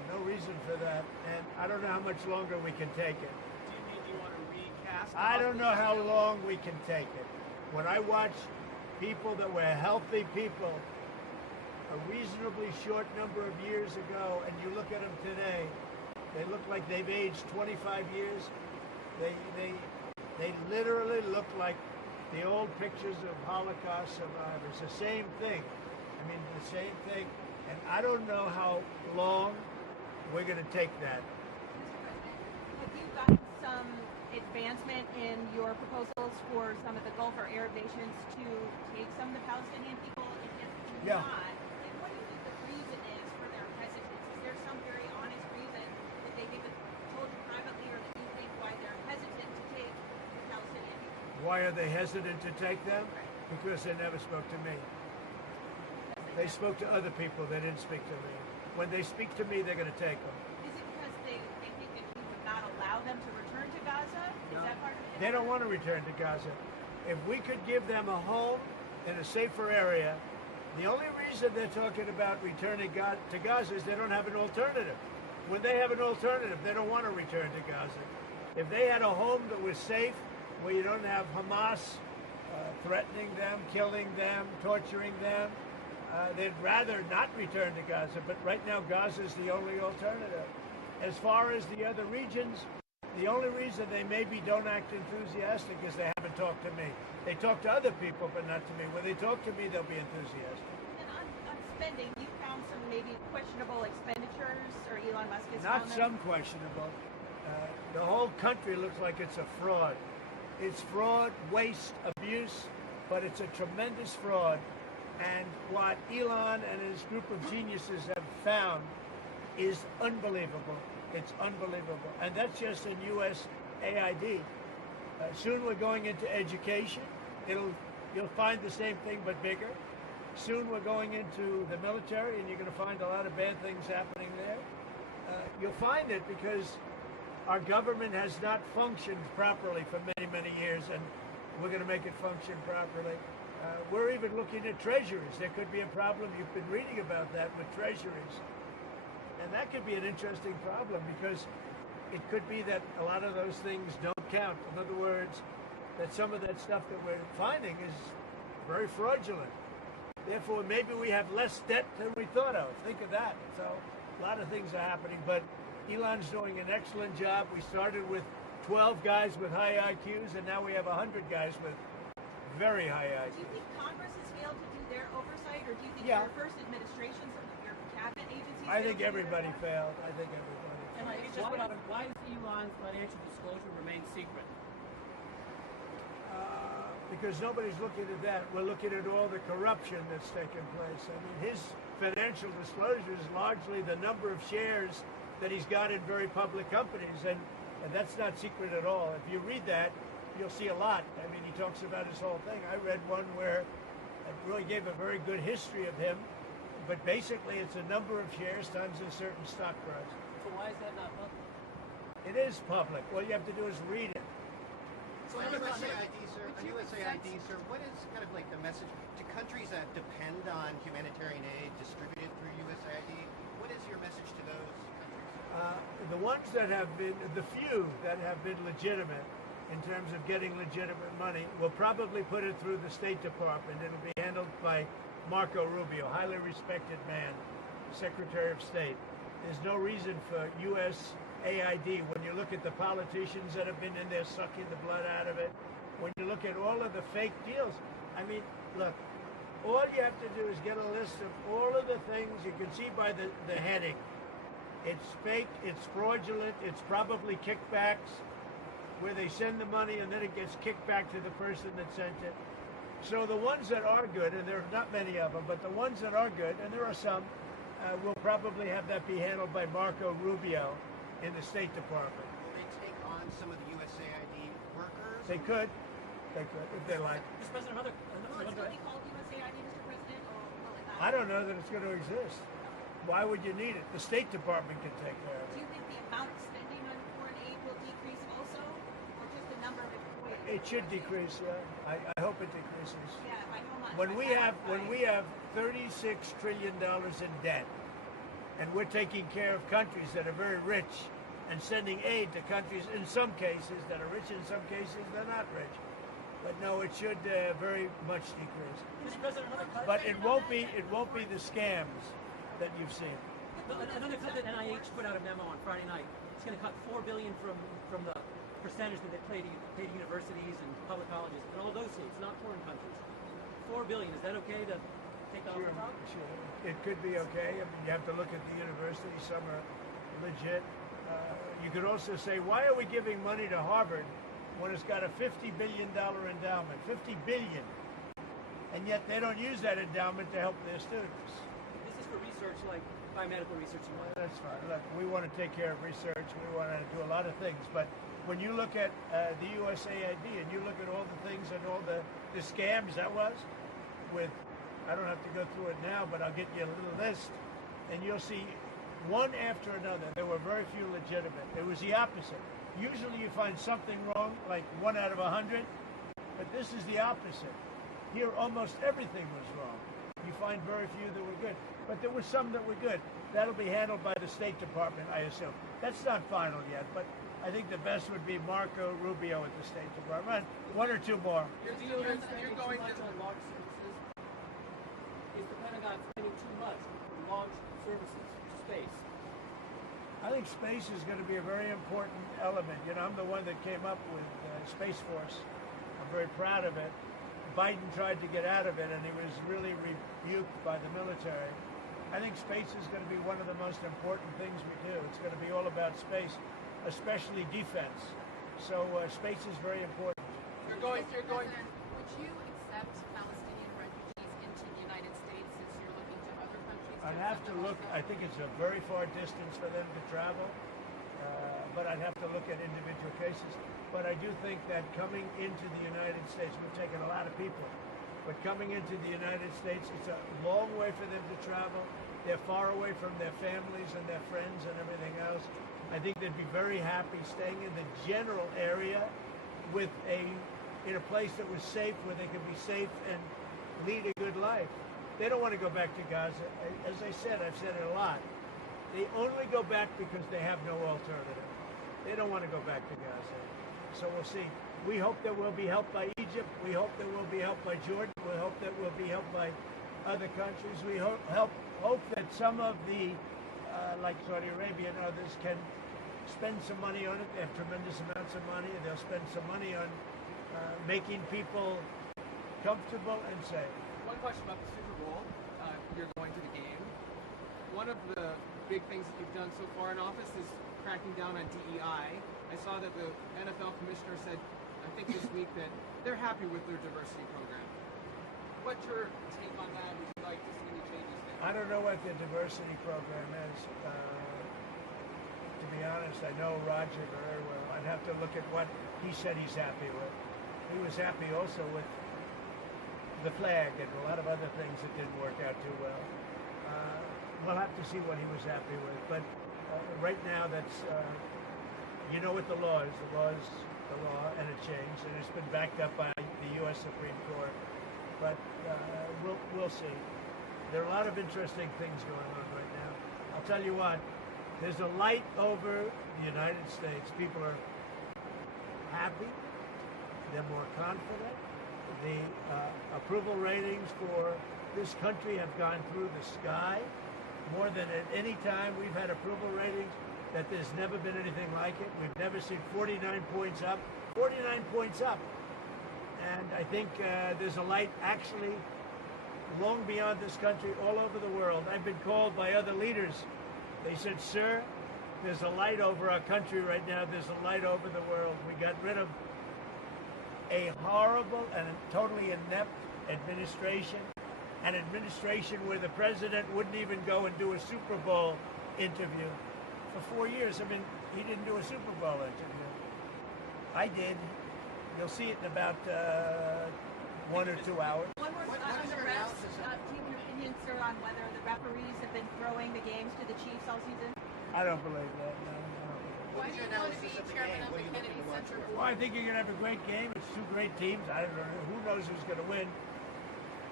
No reason for that. And I don't know how much longer we can take it. Do you mean you want to recast? I don't know how long we can take it. When I watch people that were healthy people a reasonably short number of years ago, and you look at them today, they look like they've aged 25 years. They literally look like the old pictures of Holocaust survivors. The same thing. I mean, the same thing. And I don't know how long we're going to take that. Have you gotten some advancement in your proposals for some of the Gulf or Arab nations to take some of the Palestinian people? And if Yeah. not, then what do you think the reason is for their hesitance? Is there some very honest reason that they haven't told you privately, or that you think why they're hesitant to take the Palestinian people? Why are they hesitant to take them? Because they never spoke to me. They spoke to other people. They didn't speak to me. When they speak to me, they're going to take them. Is it because they think that you would not allow them to return to Gaza? Is that part of it? They don't want to return to Gaza. If we could give them a home in a safer area, the only reason they're talking about returning to Gaza is they don't have an alternative. When they have an alternative, they don't want to return to Gaza. If they had a home that was safe, where you don't have Hamas threatening them, killing them, torturing them, they'd rather not return to Gaza. But right now, Gaza is the only alternative. As far as the other regions, the only reason they maybe don't act enthusiastic is they haven't talked to me. They talk to other people, but not to me. When they talk to me, they'll be enthusiastic. And on spending, you found some maybe questionable expenditures, or Elon Musk has Not found them? some questionable. The whole country looks like it's a fraud. It's fraud, waste, abuse, but it's a tremendous fraud. And what Elon and his group of geniuses have found is unbelievable. It's unbelievable. And that's just in U.S. AID. Soon we're going into education. You'll find the same thing, but bigger. Soon we're going into the military, and you're going to find a lot of bad things happening there. You'll find it because our government has not functioned properly for many, many years, and we're going to make it function properly. We're even looking at treasuries. There could be a problem. You've been reading about that with treasuries. And that could be an interesting problem, because it could be that a lot of those things don't count. In other words, that some of that stuff that we're finding is very fraudulent. Therefore, maybe we have less debt than we thought of. Think of that. So a lot of things are happening, but Elon's doing an excellent job. We started with 12 guys with high IQs, and now we have 100 guys with very high IQs. Do you think Congress has failed to do their oversight, or do you think Yeah. your first administration, some of your cabinet agencies? I think failed to do their everybody part? failed. I think everybody failed. And why does Elon's financial disclosure remain secret? Because nobody's looking at that. We're looking at all the corruption that's taken place. I mean, his financial disclosure is largely the number of shares that he's got in very public companies, and that's not secret at all. If you read that, you'll see a lot. I mean, he talks about his whole thing. I read one where it really gave a very good history of him, but basically it's a number of shares times a certain stock price. So why is that not public? It is public. All you have to do is read it. So on USAID, sir, what is kind of like the message to countries that depend on humanitarian aid distributed through USAID? What is your message to those countries? The ones that have been, the few that have been legitimate in terms of getting legitimate money, will probably put it through the State Department. It'll be handled by Marco Rubio, highly respected man, Secretary of State. There's no reason for USAID, when you look at the politicians that have been in there sucking the blood out of it, when you look at all of the fake deals, I mean, look, all you have to do is get a list of all of the things you can see by the heading. It's fake, it's fraudulent, it's probably kickbacks, where they send the money and then it gets kicked back to the person that sent it. So the ones that are good, and there are not many of them, but the ones that are good, and there are some, will probably have that be handled by Marco Rubio in the State Department. Will they take on some of the USAID workers? They could, if they like. Mr. President, Will it still be called USAID, Mr. President, or will it not? I don't know that it's going to exist. Why would you need it? The State Department can take care of Do it. you think the amount of spending on foreign aid will decrease also, or just the number of employees? It should decrease, yeah. I hope it decreases. Yeah, by how much? When By we half, have by- $36 trillion in debt, And we're taking care of countries that are very rich and sending aid to countries in some cases that are rich, in some cases they're not rich. But no, it should very much decrease. Mr. President, another cut. But it won't be the scams that you've seen. Another cut that NIH put out a memo on Friday night. It's going to cut $4 billion from the percentage that they pay to universities and public colleges in all those states, not foreign countries. $4 billion. Is that okay to take off the top? Sure. It could be okay. I mean, you have to look at the universities. Some are legit. You could also say, why are we giving money to Harvard when it's got a $50 billion endowment? $50 billion. And yet they don't use that endowment to help their students. This is for research like biomedical research. That's fine. Look, we want to take care of research. We want to do a lot of things. But when you look at the USAID and you look at all the things and all the scams that was with, I don't have to go through it now, but I'll get you a little list, and you'll see one after another. There were very few legitimate. It was the opposite. Usually you find something wrong, like 1 out of 100, but this is the opposite. Here almost everything was wrong. You find very few that were good. But there were some that were good. That'll be handled by the State Department, I assume. That's not final yet, but I think the best would be Marco Rubio at the State Department. One or two more. You're going to launch services. Is the Pentagon spending too much to launch services to space? I think space is going to be a very important element. You know, I'm the one that came up with Space Force. I'm very proud of it. Biden tried to get out of it, and he was really rebuked by the military. I think space is going to be one of the most important things we do. It's going to be all about space, especially defense. So space is very important. You're going. Would you accept Palestinian refugees into the United States since you're looking to other countries? I'd have to look. I think it's a very far distance for them to travel, but I'd have to look at individual cases. But I do think that coming into the United States, we're taking a lot of people, but coming into the United States, it's a long way for them to travel. They're far away from their families and their friends and everything else. I think they'd be very happy staying in the general area with in a place that was safe, where they could be safe and lead a good life. They don't want to go back to Gaza. As I said, I've said it a lot. They only go back because they have no alternative. They don't want to go back to Gaza. So we'll see. We hope that we'll be helped by Egypt. We hope that we'll be helped by Jordan. We hope that we'll be helped by other countries. We hope that some of the, like Saudi Arabia and others, can spend some money on it. They have tremendous amounts of money. They'll spend some money on making people comfortable and safe. One question about the Super Bowl. You're going to the game. One of the big things that you've done so far in office is cracking down on DEI. I saw that the NFL commissioner said, I think this week, that they're happy with their diversity program. What's your take on that? Would you like to see any changes there? I don't know what the diversity program is. To be honest, I know Roger very well. I'd have to look at what he said he's happy with. He was happy also with the flag and a lot of other things that didn't work out too well. We'll have to see what he was happy with. But right now, that's, you know what the law is. The law is the law, and it changed, and it's been backed up by the U.S. Supreme Court. But we'll see. There are a lot of interesting things going on right now. I'll tell you what, there's a light over the United States. People are happy. They're more confident. The approval ratings for this country have gone through the sky. More than at any time we've had approval ratings, that there's never been anything like it. We've never seen 49 points up. 49 points up. And I think there's a light actually long beyond this country, all over the world. I've been called by other leaders. They said, sir, there's a light over our country right now. There's a light over the world. We got rid of a horrible and totally inept administration, an administration where the president wouldn't even go and do a Super Bowl interview. For 4 years, I mean, he didn't do a Super Bowl interview. I did. You'll see it in about 1 or 2 hours. One more on the refs. Do you have your opinion, sir, on whether the referees have been throwing the games to the Chiefs all season? I don't believe that, no. Why do you want to be chairman of the Kennedy Center? Well, I think you're going to have a great game. It's two great teams. I don't know. Who knows who's going to win?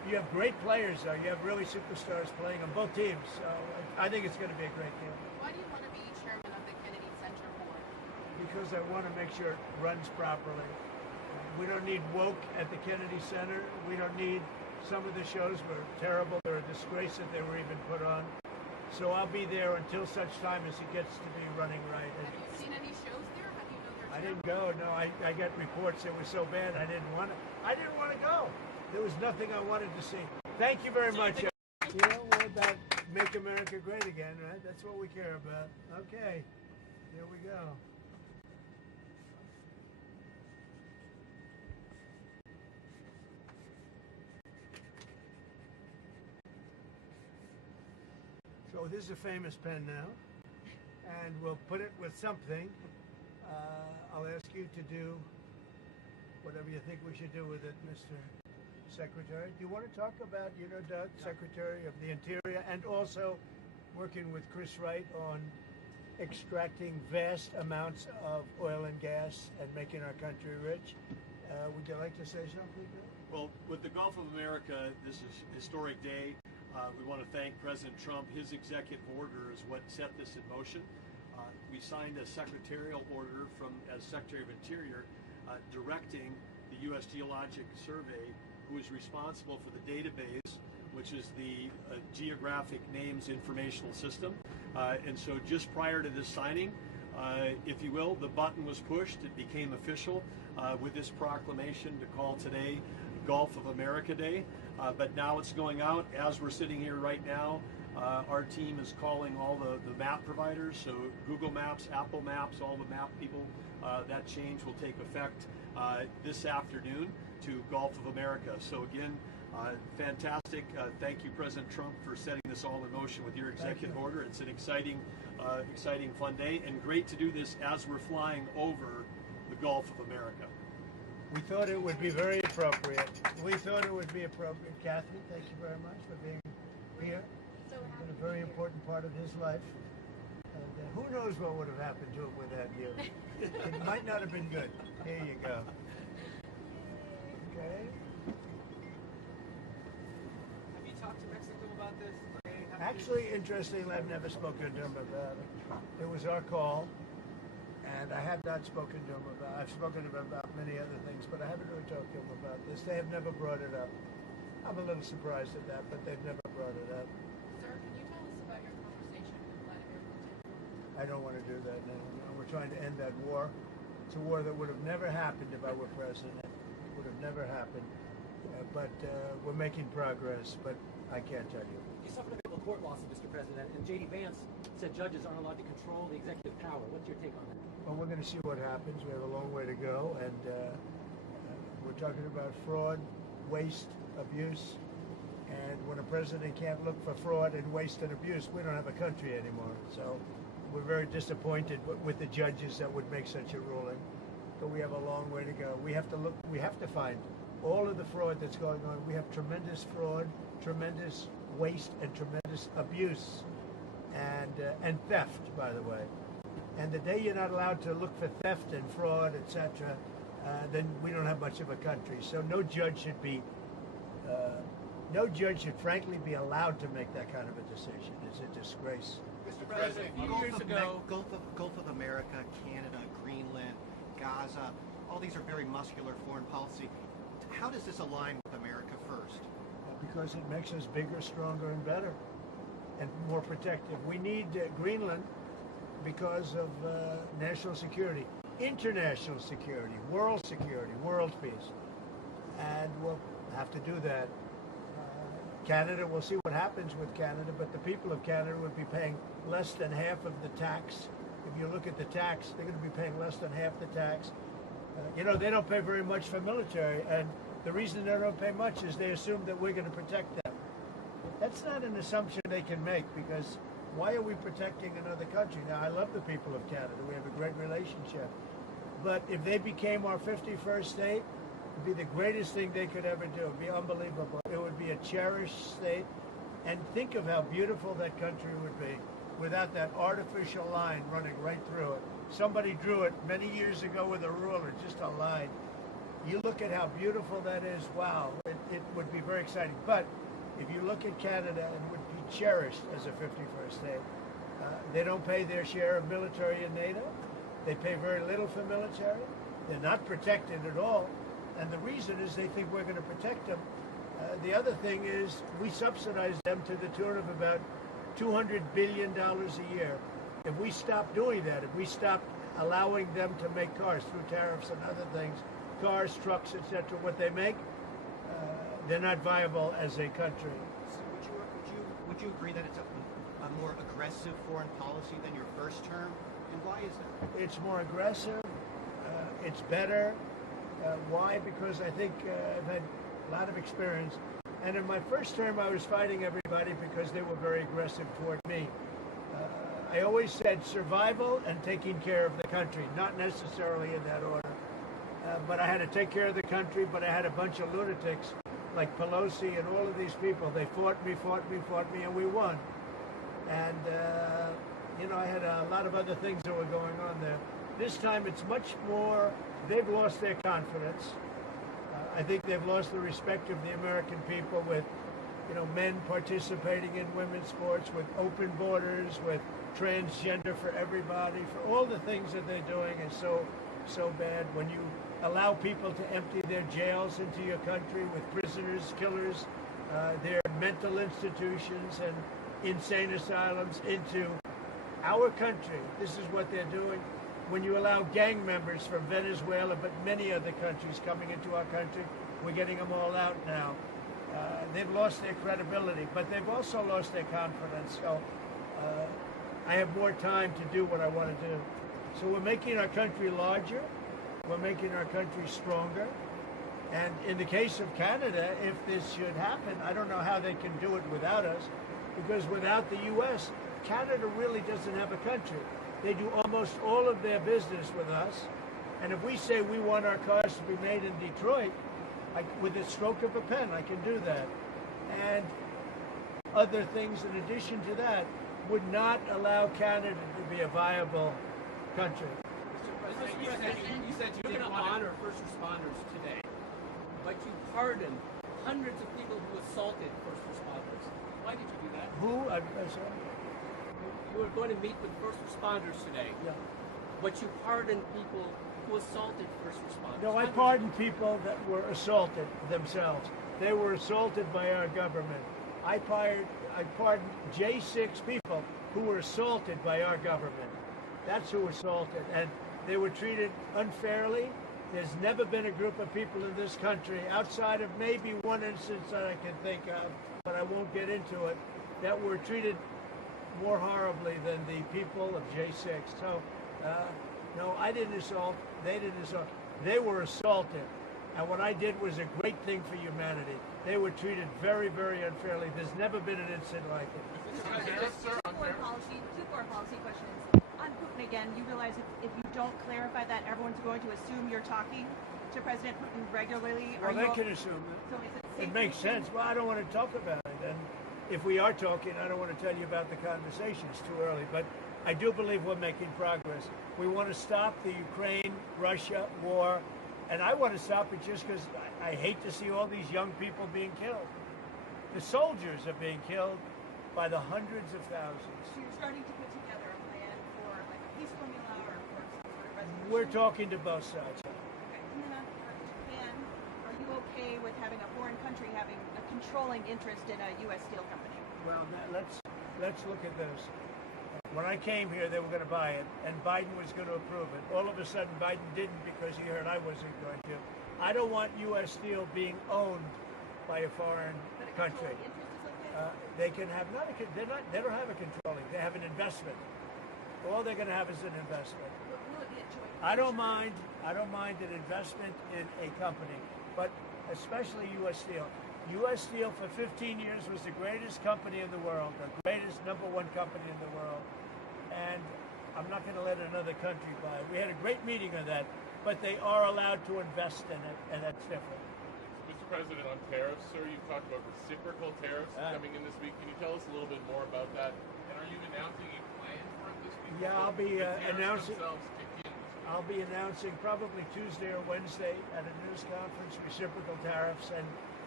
You have great players, though. You have really superstars playing on both teams. So I think it's going to be a great game. Why do you want to be chairman of the Kennedy Center Board? Because I want to make sure it runs properly. We don't need woke at the Kennedy Center. We don't need some of the shows were terrible. They're a disgrace that they were even put on. So I'll be there until such time as it gets to be running right. Have you seen any shows there? How do you know they're I didn't go. No, I got reports it was so bad I didn't want to go. There was nothing I wanted to see. Thank you very much. You know, we're about make America great again, right? That's what we care about. Okay, here we go. So this is a famous pen now, and we'll put it with something. I'll ask you to do whatever you think we should do with it, Mr. Secretary. Do you want to talk about, Doug, Secretary of the Interior, and also working with Chris Wright on extracting vast amounts of oil and gas and making our country rich? Would you like to say something? Well, with the Gulf of America, this is a historic day. We want to thank President Trump. His executive order is what set this in motion. We signed a secretarial order as Secretary of Interior directing the U.S. Geologic Survey, who is responsible for the database, which is the Geographic Names Informational System. And so just prior to this signing, if you will, the button was pushed. It became official with this proclamation to call today Gulf of America Day. But now it's going out. As we're sitting here right now, our team is calling all the map providers, so Google Maps, Apple Maps, all the map people. That change will take effect this afternoon to Gulf of America. So again, fantastic. Thank you, President Trump, for setting this all in motion with your executive order. It's an exciting, fun day, and great to do this as we're flying over the Gulf of America. We thought it would be very appropriate. Kathy, thank you very much for being here. So It's been a very important part of his life. And who knows what would have happened to him without you? It might not have been good. Here you go. Okay. Have you talked to Mexico about this? Actually, interestingly, I've never spoken to him about it. It was our call, and I have not spoken to him about it. I've spoken to him about many other things, but I haven't really talked to him about this. They have never brought it up. I'm a little surprised at that, but they've never brought it up. Sir, can you tell us about your conversation with Vladimir Putin? I don't want to do that now. No, we're trying to end that war. It's a war that would have never happened if I were president. It would have never happened. But we're making progress, but I can't tell you. You suffered a bit of a court lawsuit, Mr. President, and J.D. Vance said judges aren't allowed to control the executive power. What's your take on that? Well, we're going to see what happens. We have a long way to go, and we're talking about fraud, waste, abuse, and when a president can't look for fraud and waste and abuse, we don't have a country anymore. So we're very disappointed with the judges that would make such a ruling, but we have a long way to go. We have to find all of the fraud that's going on. We have tremendous fraud, tremendous waste, and tremendous abuse, and theft, by the way. And the day you're not allowed to look for theft and fraud, etc., then we don't have much of a country. So no judge should frankly be allowed to make that kind of a decision. It's a disgrace. Mr. President, a few years ago, Gulf of America, Canada, Greenland, Gaza, all these are very muscular foreign policy. How does this align with America first? Because it makes us bigger, stronger, and better, and more protective. We need Greenland because of national security, international security, world peace. And we'll have to do that. Canada, we'll see what happens with Canada, but the people of Canada would be paying less than half of the tax. If you look at the tax, they're going to be paying less than half the tax. They don't pay very much for military, and the reason they don't pay much is they assume that we're going to protect them. That's not an assumption they can make, because why are we protecting another country? Now, I love the people of Canada. We have a great relationship. But if they became our 51st state, it would be the greatest thing they could ever do. It would be unbelievable. It would be a cherished state. And think of how beautiful that country would be without that artificial line running right through it. Somebody drew it many years ago with a ruler, just a line. You look at how beautiful that is. Wow. it would be very exciting. But if you look at Canada, it would be cherished as a 51st state. They don't pay their share of military in NATO. They pay very little for military. They're not protected at all. And the reason is they think we're going to protect them. The other thing is we subsidize them to the tune of about $200 billion a year. If we stop doing that, if we stop allowing them to make cars through tariffs and other things, cars, trucks, etc., what they make, they're not viable as a country. So would you agree that it's a more aggressive foreign policy than your first term? And why is that? It's more aggressive. It's better. Why? Because I think I've had a lot of experience. And in my first term, I was fighting everybody because they were very aggressive toward me. I always said survival and taking care of the country, not necessarily in that order. But I had to take care of the country, but I had a bunch of lunatics like Pelosi and all of these people. They fought me, and we won. And, I had a lot of other things that were going on there. This time it's much more, they've lost their confidence. I think they've lost the respect of the American people with, men participating in women's sports, with open borders, with transgender for everybody, for all the things that they're doing is so bad. When you allow people to empty their jails into your country with prisoners, killers, their mental institutions and insane asylums into our country, this is what they're doing. When you allow gang members from Venezuela, but many other countries coming into our country, we're getting them all out now. They've lost their credibility, but they've also lost their confidence. So I have more time to do what I want to do. So we're making our country larger. We're making our country stronger. And in the case of Canada, if this should happen, I don't know how they can do it without us, because without the U.S., Canada really doesn't have a country. They do almost all of their business with us. And if we say we want our cars to be made in Detroit, with a stroke of a pen, I can do that. And other things in addition to that would not allow Canada to be a viable country. Mr. President, you said you didn't want to honor first responders today, but you pardoned hundreds of people who assaulted first responders. Why did you do that? Who? I'm sorry. You were going to meet with first responders today, but you pardoned people who assaulted first responders. No, I pardoned people that were assaulted themselves. They were assaulted by our government. I pardoned J6 people who were assaulted by our government. That's who assaulted, and they were treated unfairly. There's never been a group of people in this country, outside of maybe one instance that I can think of, but I won't get into it, that were treated more horribly than the people of J6. So, no, I didn't assault. They didn't assault. They were assaulted. And what I did was a great thing for humanity. They were treated very, very unfairly. There's never been an incident like it. Two foreign policy questions. On Putin again, you realize if you don't clarify that, everyone's going to assume you're talking to President Putin regularly. Well, they can assume that. So is it It makes sense. Well, I don't want to talk about it. And if we are talking, I don't want to tell you about the conversation. It's too early. But I do believe we're making progress. We want to stop the Ukraine-Russia war. And I want to stop it just because I hate to see all these young people being killed. The soldiers are being killed by the hundreds of thousands. So you're starting to put together a plan for like a peace formula or for some sort of resolution? We're talking to both sides. Okay. And then on Japan, are you okay with having a foreign country having a controlling interest in a U.S. steel company? Well, let's look at this. When I came here, they were going to buy it, and Biden was going to approve it. All of a sudden, Biden didn't because he heard I wasn't going to. I don't want U.S. steel being owned by a foreign country. They can have they don't have a controlling. They have an investment. All they're going to have is an investment. Will it be a joint I don't mind an investment in a company, but especially U.S. Steel. U.S. Steel for 15 years was the greatest company in the world, the greatest number one company in the world, and I'm not going to let another country buy it. We had a great meeting on that, but they are allowed to invest in it, and that's different. Mr. President, on tariffs, sir, you've talked about reciprocal tariffs coming in this week. Can you tell us a little bit more about that? And are you announcing a plan for it this week? Yeah, I'll be announcing. I'll be week? announcing probably Tuesday or Wednesday at a news conference reciprocal tariffs, and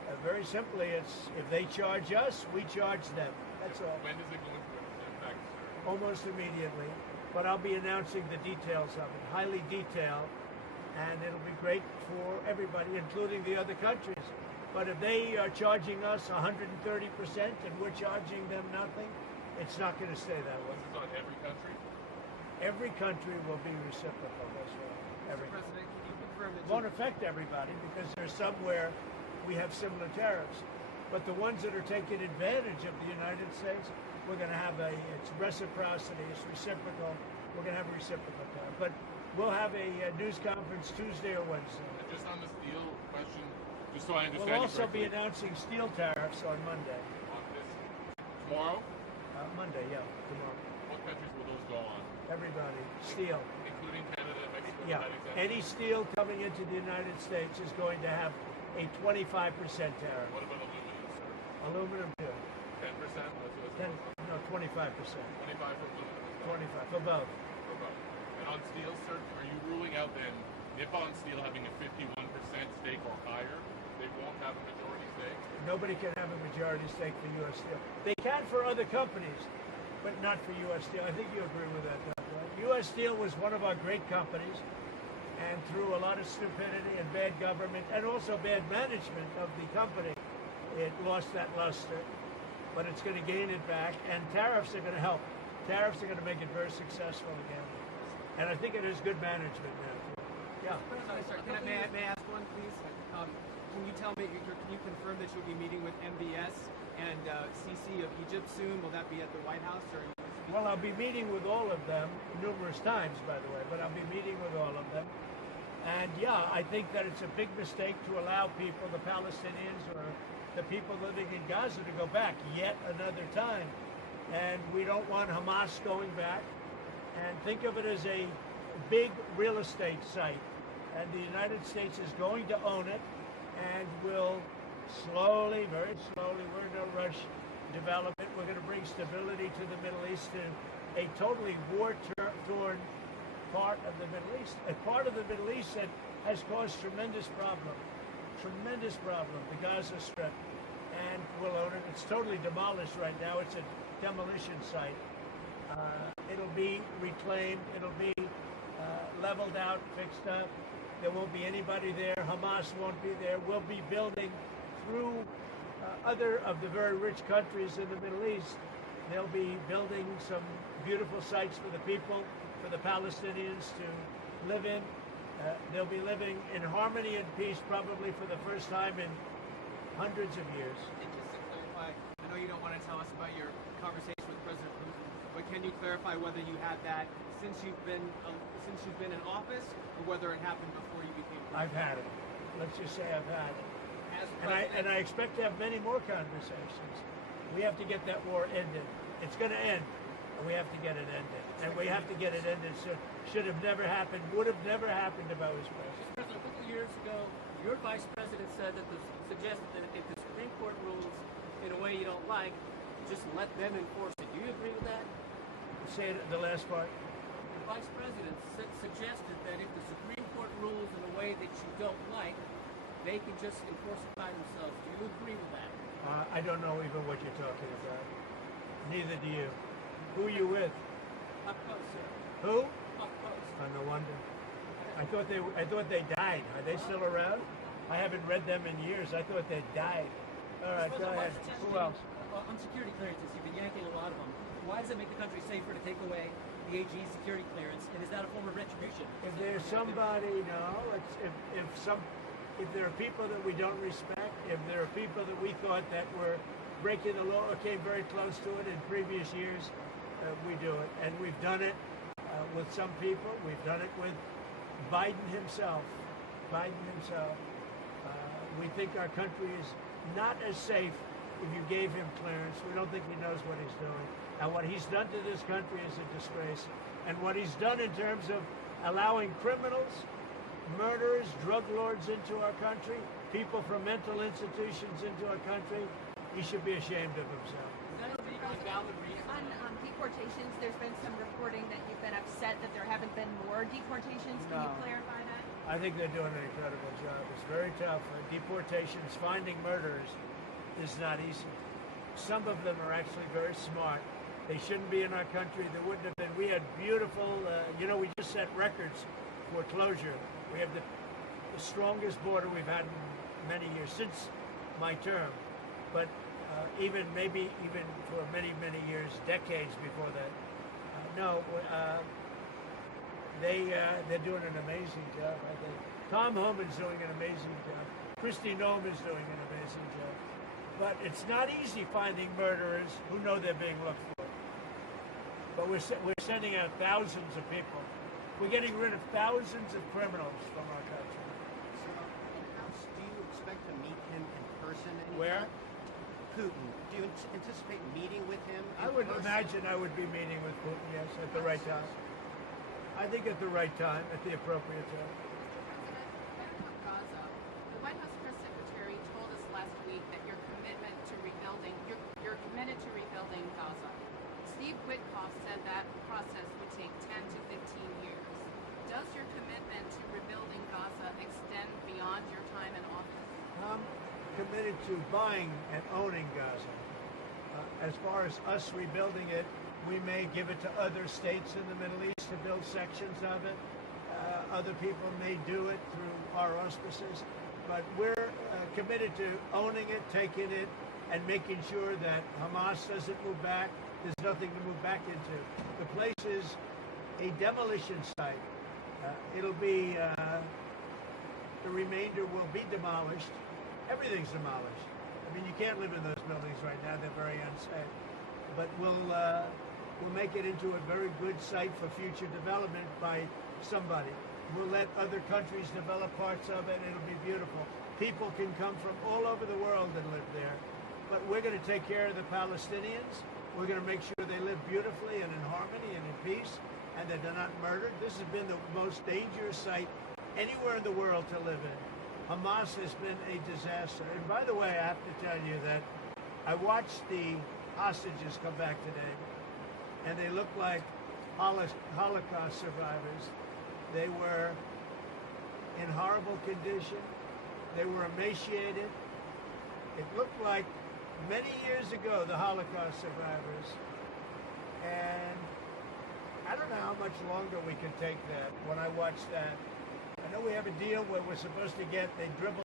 Very simply, it's if they charge us, we charge them. That's all. When does it go into effect, sir? Almost immediately. But I'll be announcing the details of it, highly detailed, and it'll be great for everybody, including the other countries. But if they are charging us 130% and we're charging them nothing, it's not going to stay that way. This is on every country? Every country will be reciprocal. That's right. Every Mr. President, can you confirm that won't affect everybody because there's somewhere we have similar tariffs. But the ones that are taking advantage of the United States, we're going to have it's reciprocity, it's reciprocal. We're going to have a reciprocal tariff. But we'll have a news conference Tuesday or Wednesday. And just on the steel question, just so I understand We'll also be correctly, announcing steel tariffs on Monday. on this tomorrow, Monday, yeah, tomorrow. what countries will those go on? Everybody, steel. Including Canada and Mexico? is Yeah, that exempt? any steel coming into the United States is going to have a 25% tariff. What about aluminum, sir? Aluminum too. 10%? That's what it's 10, supposed no, 25%. 25 for aluminum. as well. 25 for both. For both. And on steel, sir, are you ruling out then Nippon Steel having a 51% stake or higher? They won't have a majority stake? Nobody can have a majority stake for U.S. Steel. They can for other companies, but not for U.S. Steel. I think you agree with that, don't you? U.S. Steel was one of our great companies, and through a lot of stupidity and bad government and also bad management of the company, it lost that luster. But it's going to gain it back, and tariffs are going to help. Tariffs are going to make it very successful again. And I think it is good management now. Yeah. Sorry, may I ask one, please? Can you tell me, can you confirm that you'll be meeting with MBS and CC of Egypt soon? Will that be at the White House? Or Well, I'll be meeting with all of them numerous times, by the way, but I'll be meeting with all of them. And yeah, I think that it's a big mistake to allow people, the Palestinians or the people living in Gaza, to go back yet another time. And we don't want Hamas going back. And think of it as a big real estate site. And the United States is going to own it and will slowly, very slowly, we're in no rush, develop it. We're going to bring stability to the Middle East in a totally war-torn part of the Middle East. A part of the Middle East that has caused tremendous problem, the Gaza Strip. And we'll own it. It's totally demolished right now. It's a demolition site. It'll be reclaimed. It'll be leveled out, fixed up. There won't be anybody there. Hamas won't be there. We'll be building through other of the very rich countries in the Middle East. They'll be building some beautiful sites for the people, for the Palestinians to live in. They'll be living in harmony and peace probably for the first time in hundreds of years. And just to clarify, I know you don't want to tell us about your conversation with President Putin, but can you clarify whether you had that since you've been in office, or whether it happened before you became president? I've had it. Let's just say I've had it. As And I expect to have many more conversations. We have to get that war ended. It's going to end, and we have to get it ended. And we have to get it ended. Should have never happened. Would have never happened if I was president. Mr. President, a couple of years ago, your vice president said that suggested that if the Supreme Court rules in a way you don't like, just let them enforce it. Do you agree with that? Say it, the last part. The vice president suggested that if the Supreme Court rules in a way that you don't like, they can just enforce it by themselves. Do you agree with that? I don't know even what you're talking about. Neither do you. Who are you with? Up close, sir. Who? Up close. No wonder. I thought they died. Are they still around? I haven't read them in years. I thought they died. All right, go ahead. Who else? On security clearances, you've been yanking a lot of them. Why does it make the country safer to take away the AG's security clearance? And is that a form of retribution? If there's somebody, no. If there are people that we don't respect, if there are people that we thought that were breaking the law or came very close to it in previous years, we do it. And we've done it with some people. We've done it with Biden himself. We think our country is not as safe if you gave him clearance. We don't think he knows what he's doing. And what he's done to this country is a disgrace. And what he's done in terms of allowing criminals, murderers, drug lords into our country, people from mental institutions into our country, he should be ashamed of himself. Is that a legally valid reason? On deportations, there's been some reporting that you've been upset that there haven't been more deportations. Can you No. clarify that? I think they're doing an incredible job. It's very tough. Deportations, finding murderers is not easy. Some of them are actually very smart. They shouldn't be in our country. There wouldn't have been. We had beautiful, we just set records for closure. We have the strongest border we've had in many years, since my term. But even for many, many years, decades before that. They're doing an amazing job, I think. Tom Homan's doing an amazing job. Kristi Noem is doing an amazing job. But it's not easy finding murderers who know they're being looked for. But we're sending out thousands of people. We're getting rid of thousands of criminals from our country. So, do you expect to meet him in person anytime? Where? Putin. Do you anticipate meeting with him in I would person? imagine I would be meeting with Putin, yes, at the right time. I think at the right time, at the appropriate time. President, Gaza. The White House press secretary told us last week that you're committed to rebuilding Gaza. Steve Witkoff said that process would take 10 to 15 years. Does your commitment to rebuilding Gaza extend beyond your time in office? I'm committed to buying and owning Gaza. As far as us rebuilding it, we may give it to other states in the Middle East to build sections of it. Other people may do it through our auspices. But we're committed to owning it, taking it, and making sure that Hamas doesn't move back. There's nothing to move back into. The place is a demolition site. It'll be, the remainder will be demolished. Everything's demolished. I mean, you can't live in those buildings right now. They're very unsafe. But we'll make it into a very good site for future development by somebody. We'll let other countries develop parts of it. It'll be beautiful. People can come from all over the world and live there. But we're going to take care of the Palestinians. We're going to make sure they live beautifully and in harmony and in peace, and that they're not murdered. This has been the most dangerous site anywhere in the world to live in. Hamas has been a disaster. And by the way, I have to tell you that I watched the hostages come back today, and they look like Holocaust survivors. They were in horrible condition. They were emaciated. It looked like many years ago, the Holocaust survivors. And I don't know how much longer we can take that when I watch that. I know we have a deal where we're supposed to get, they dribble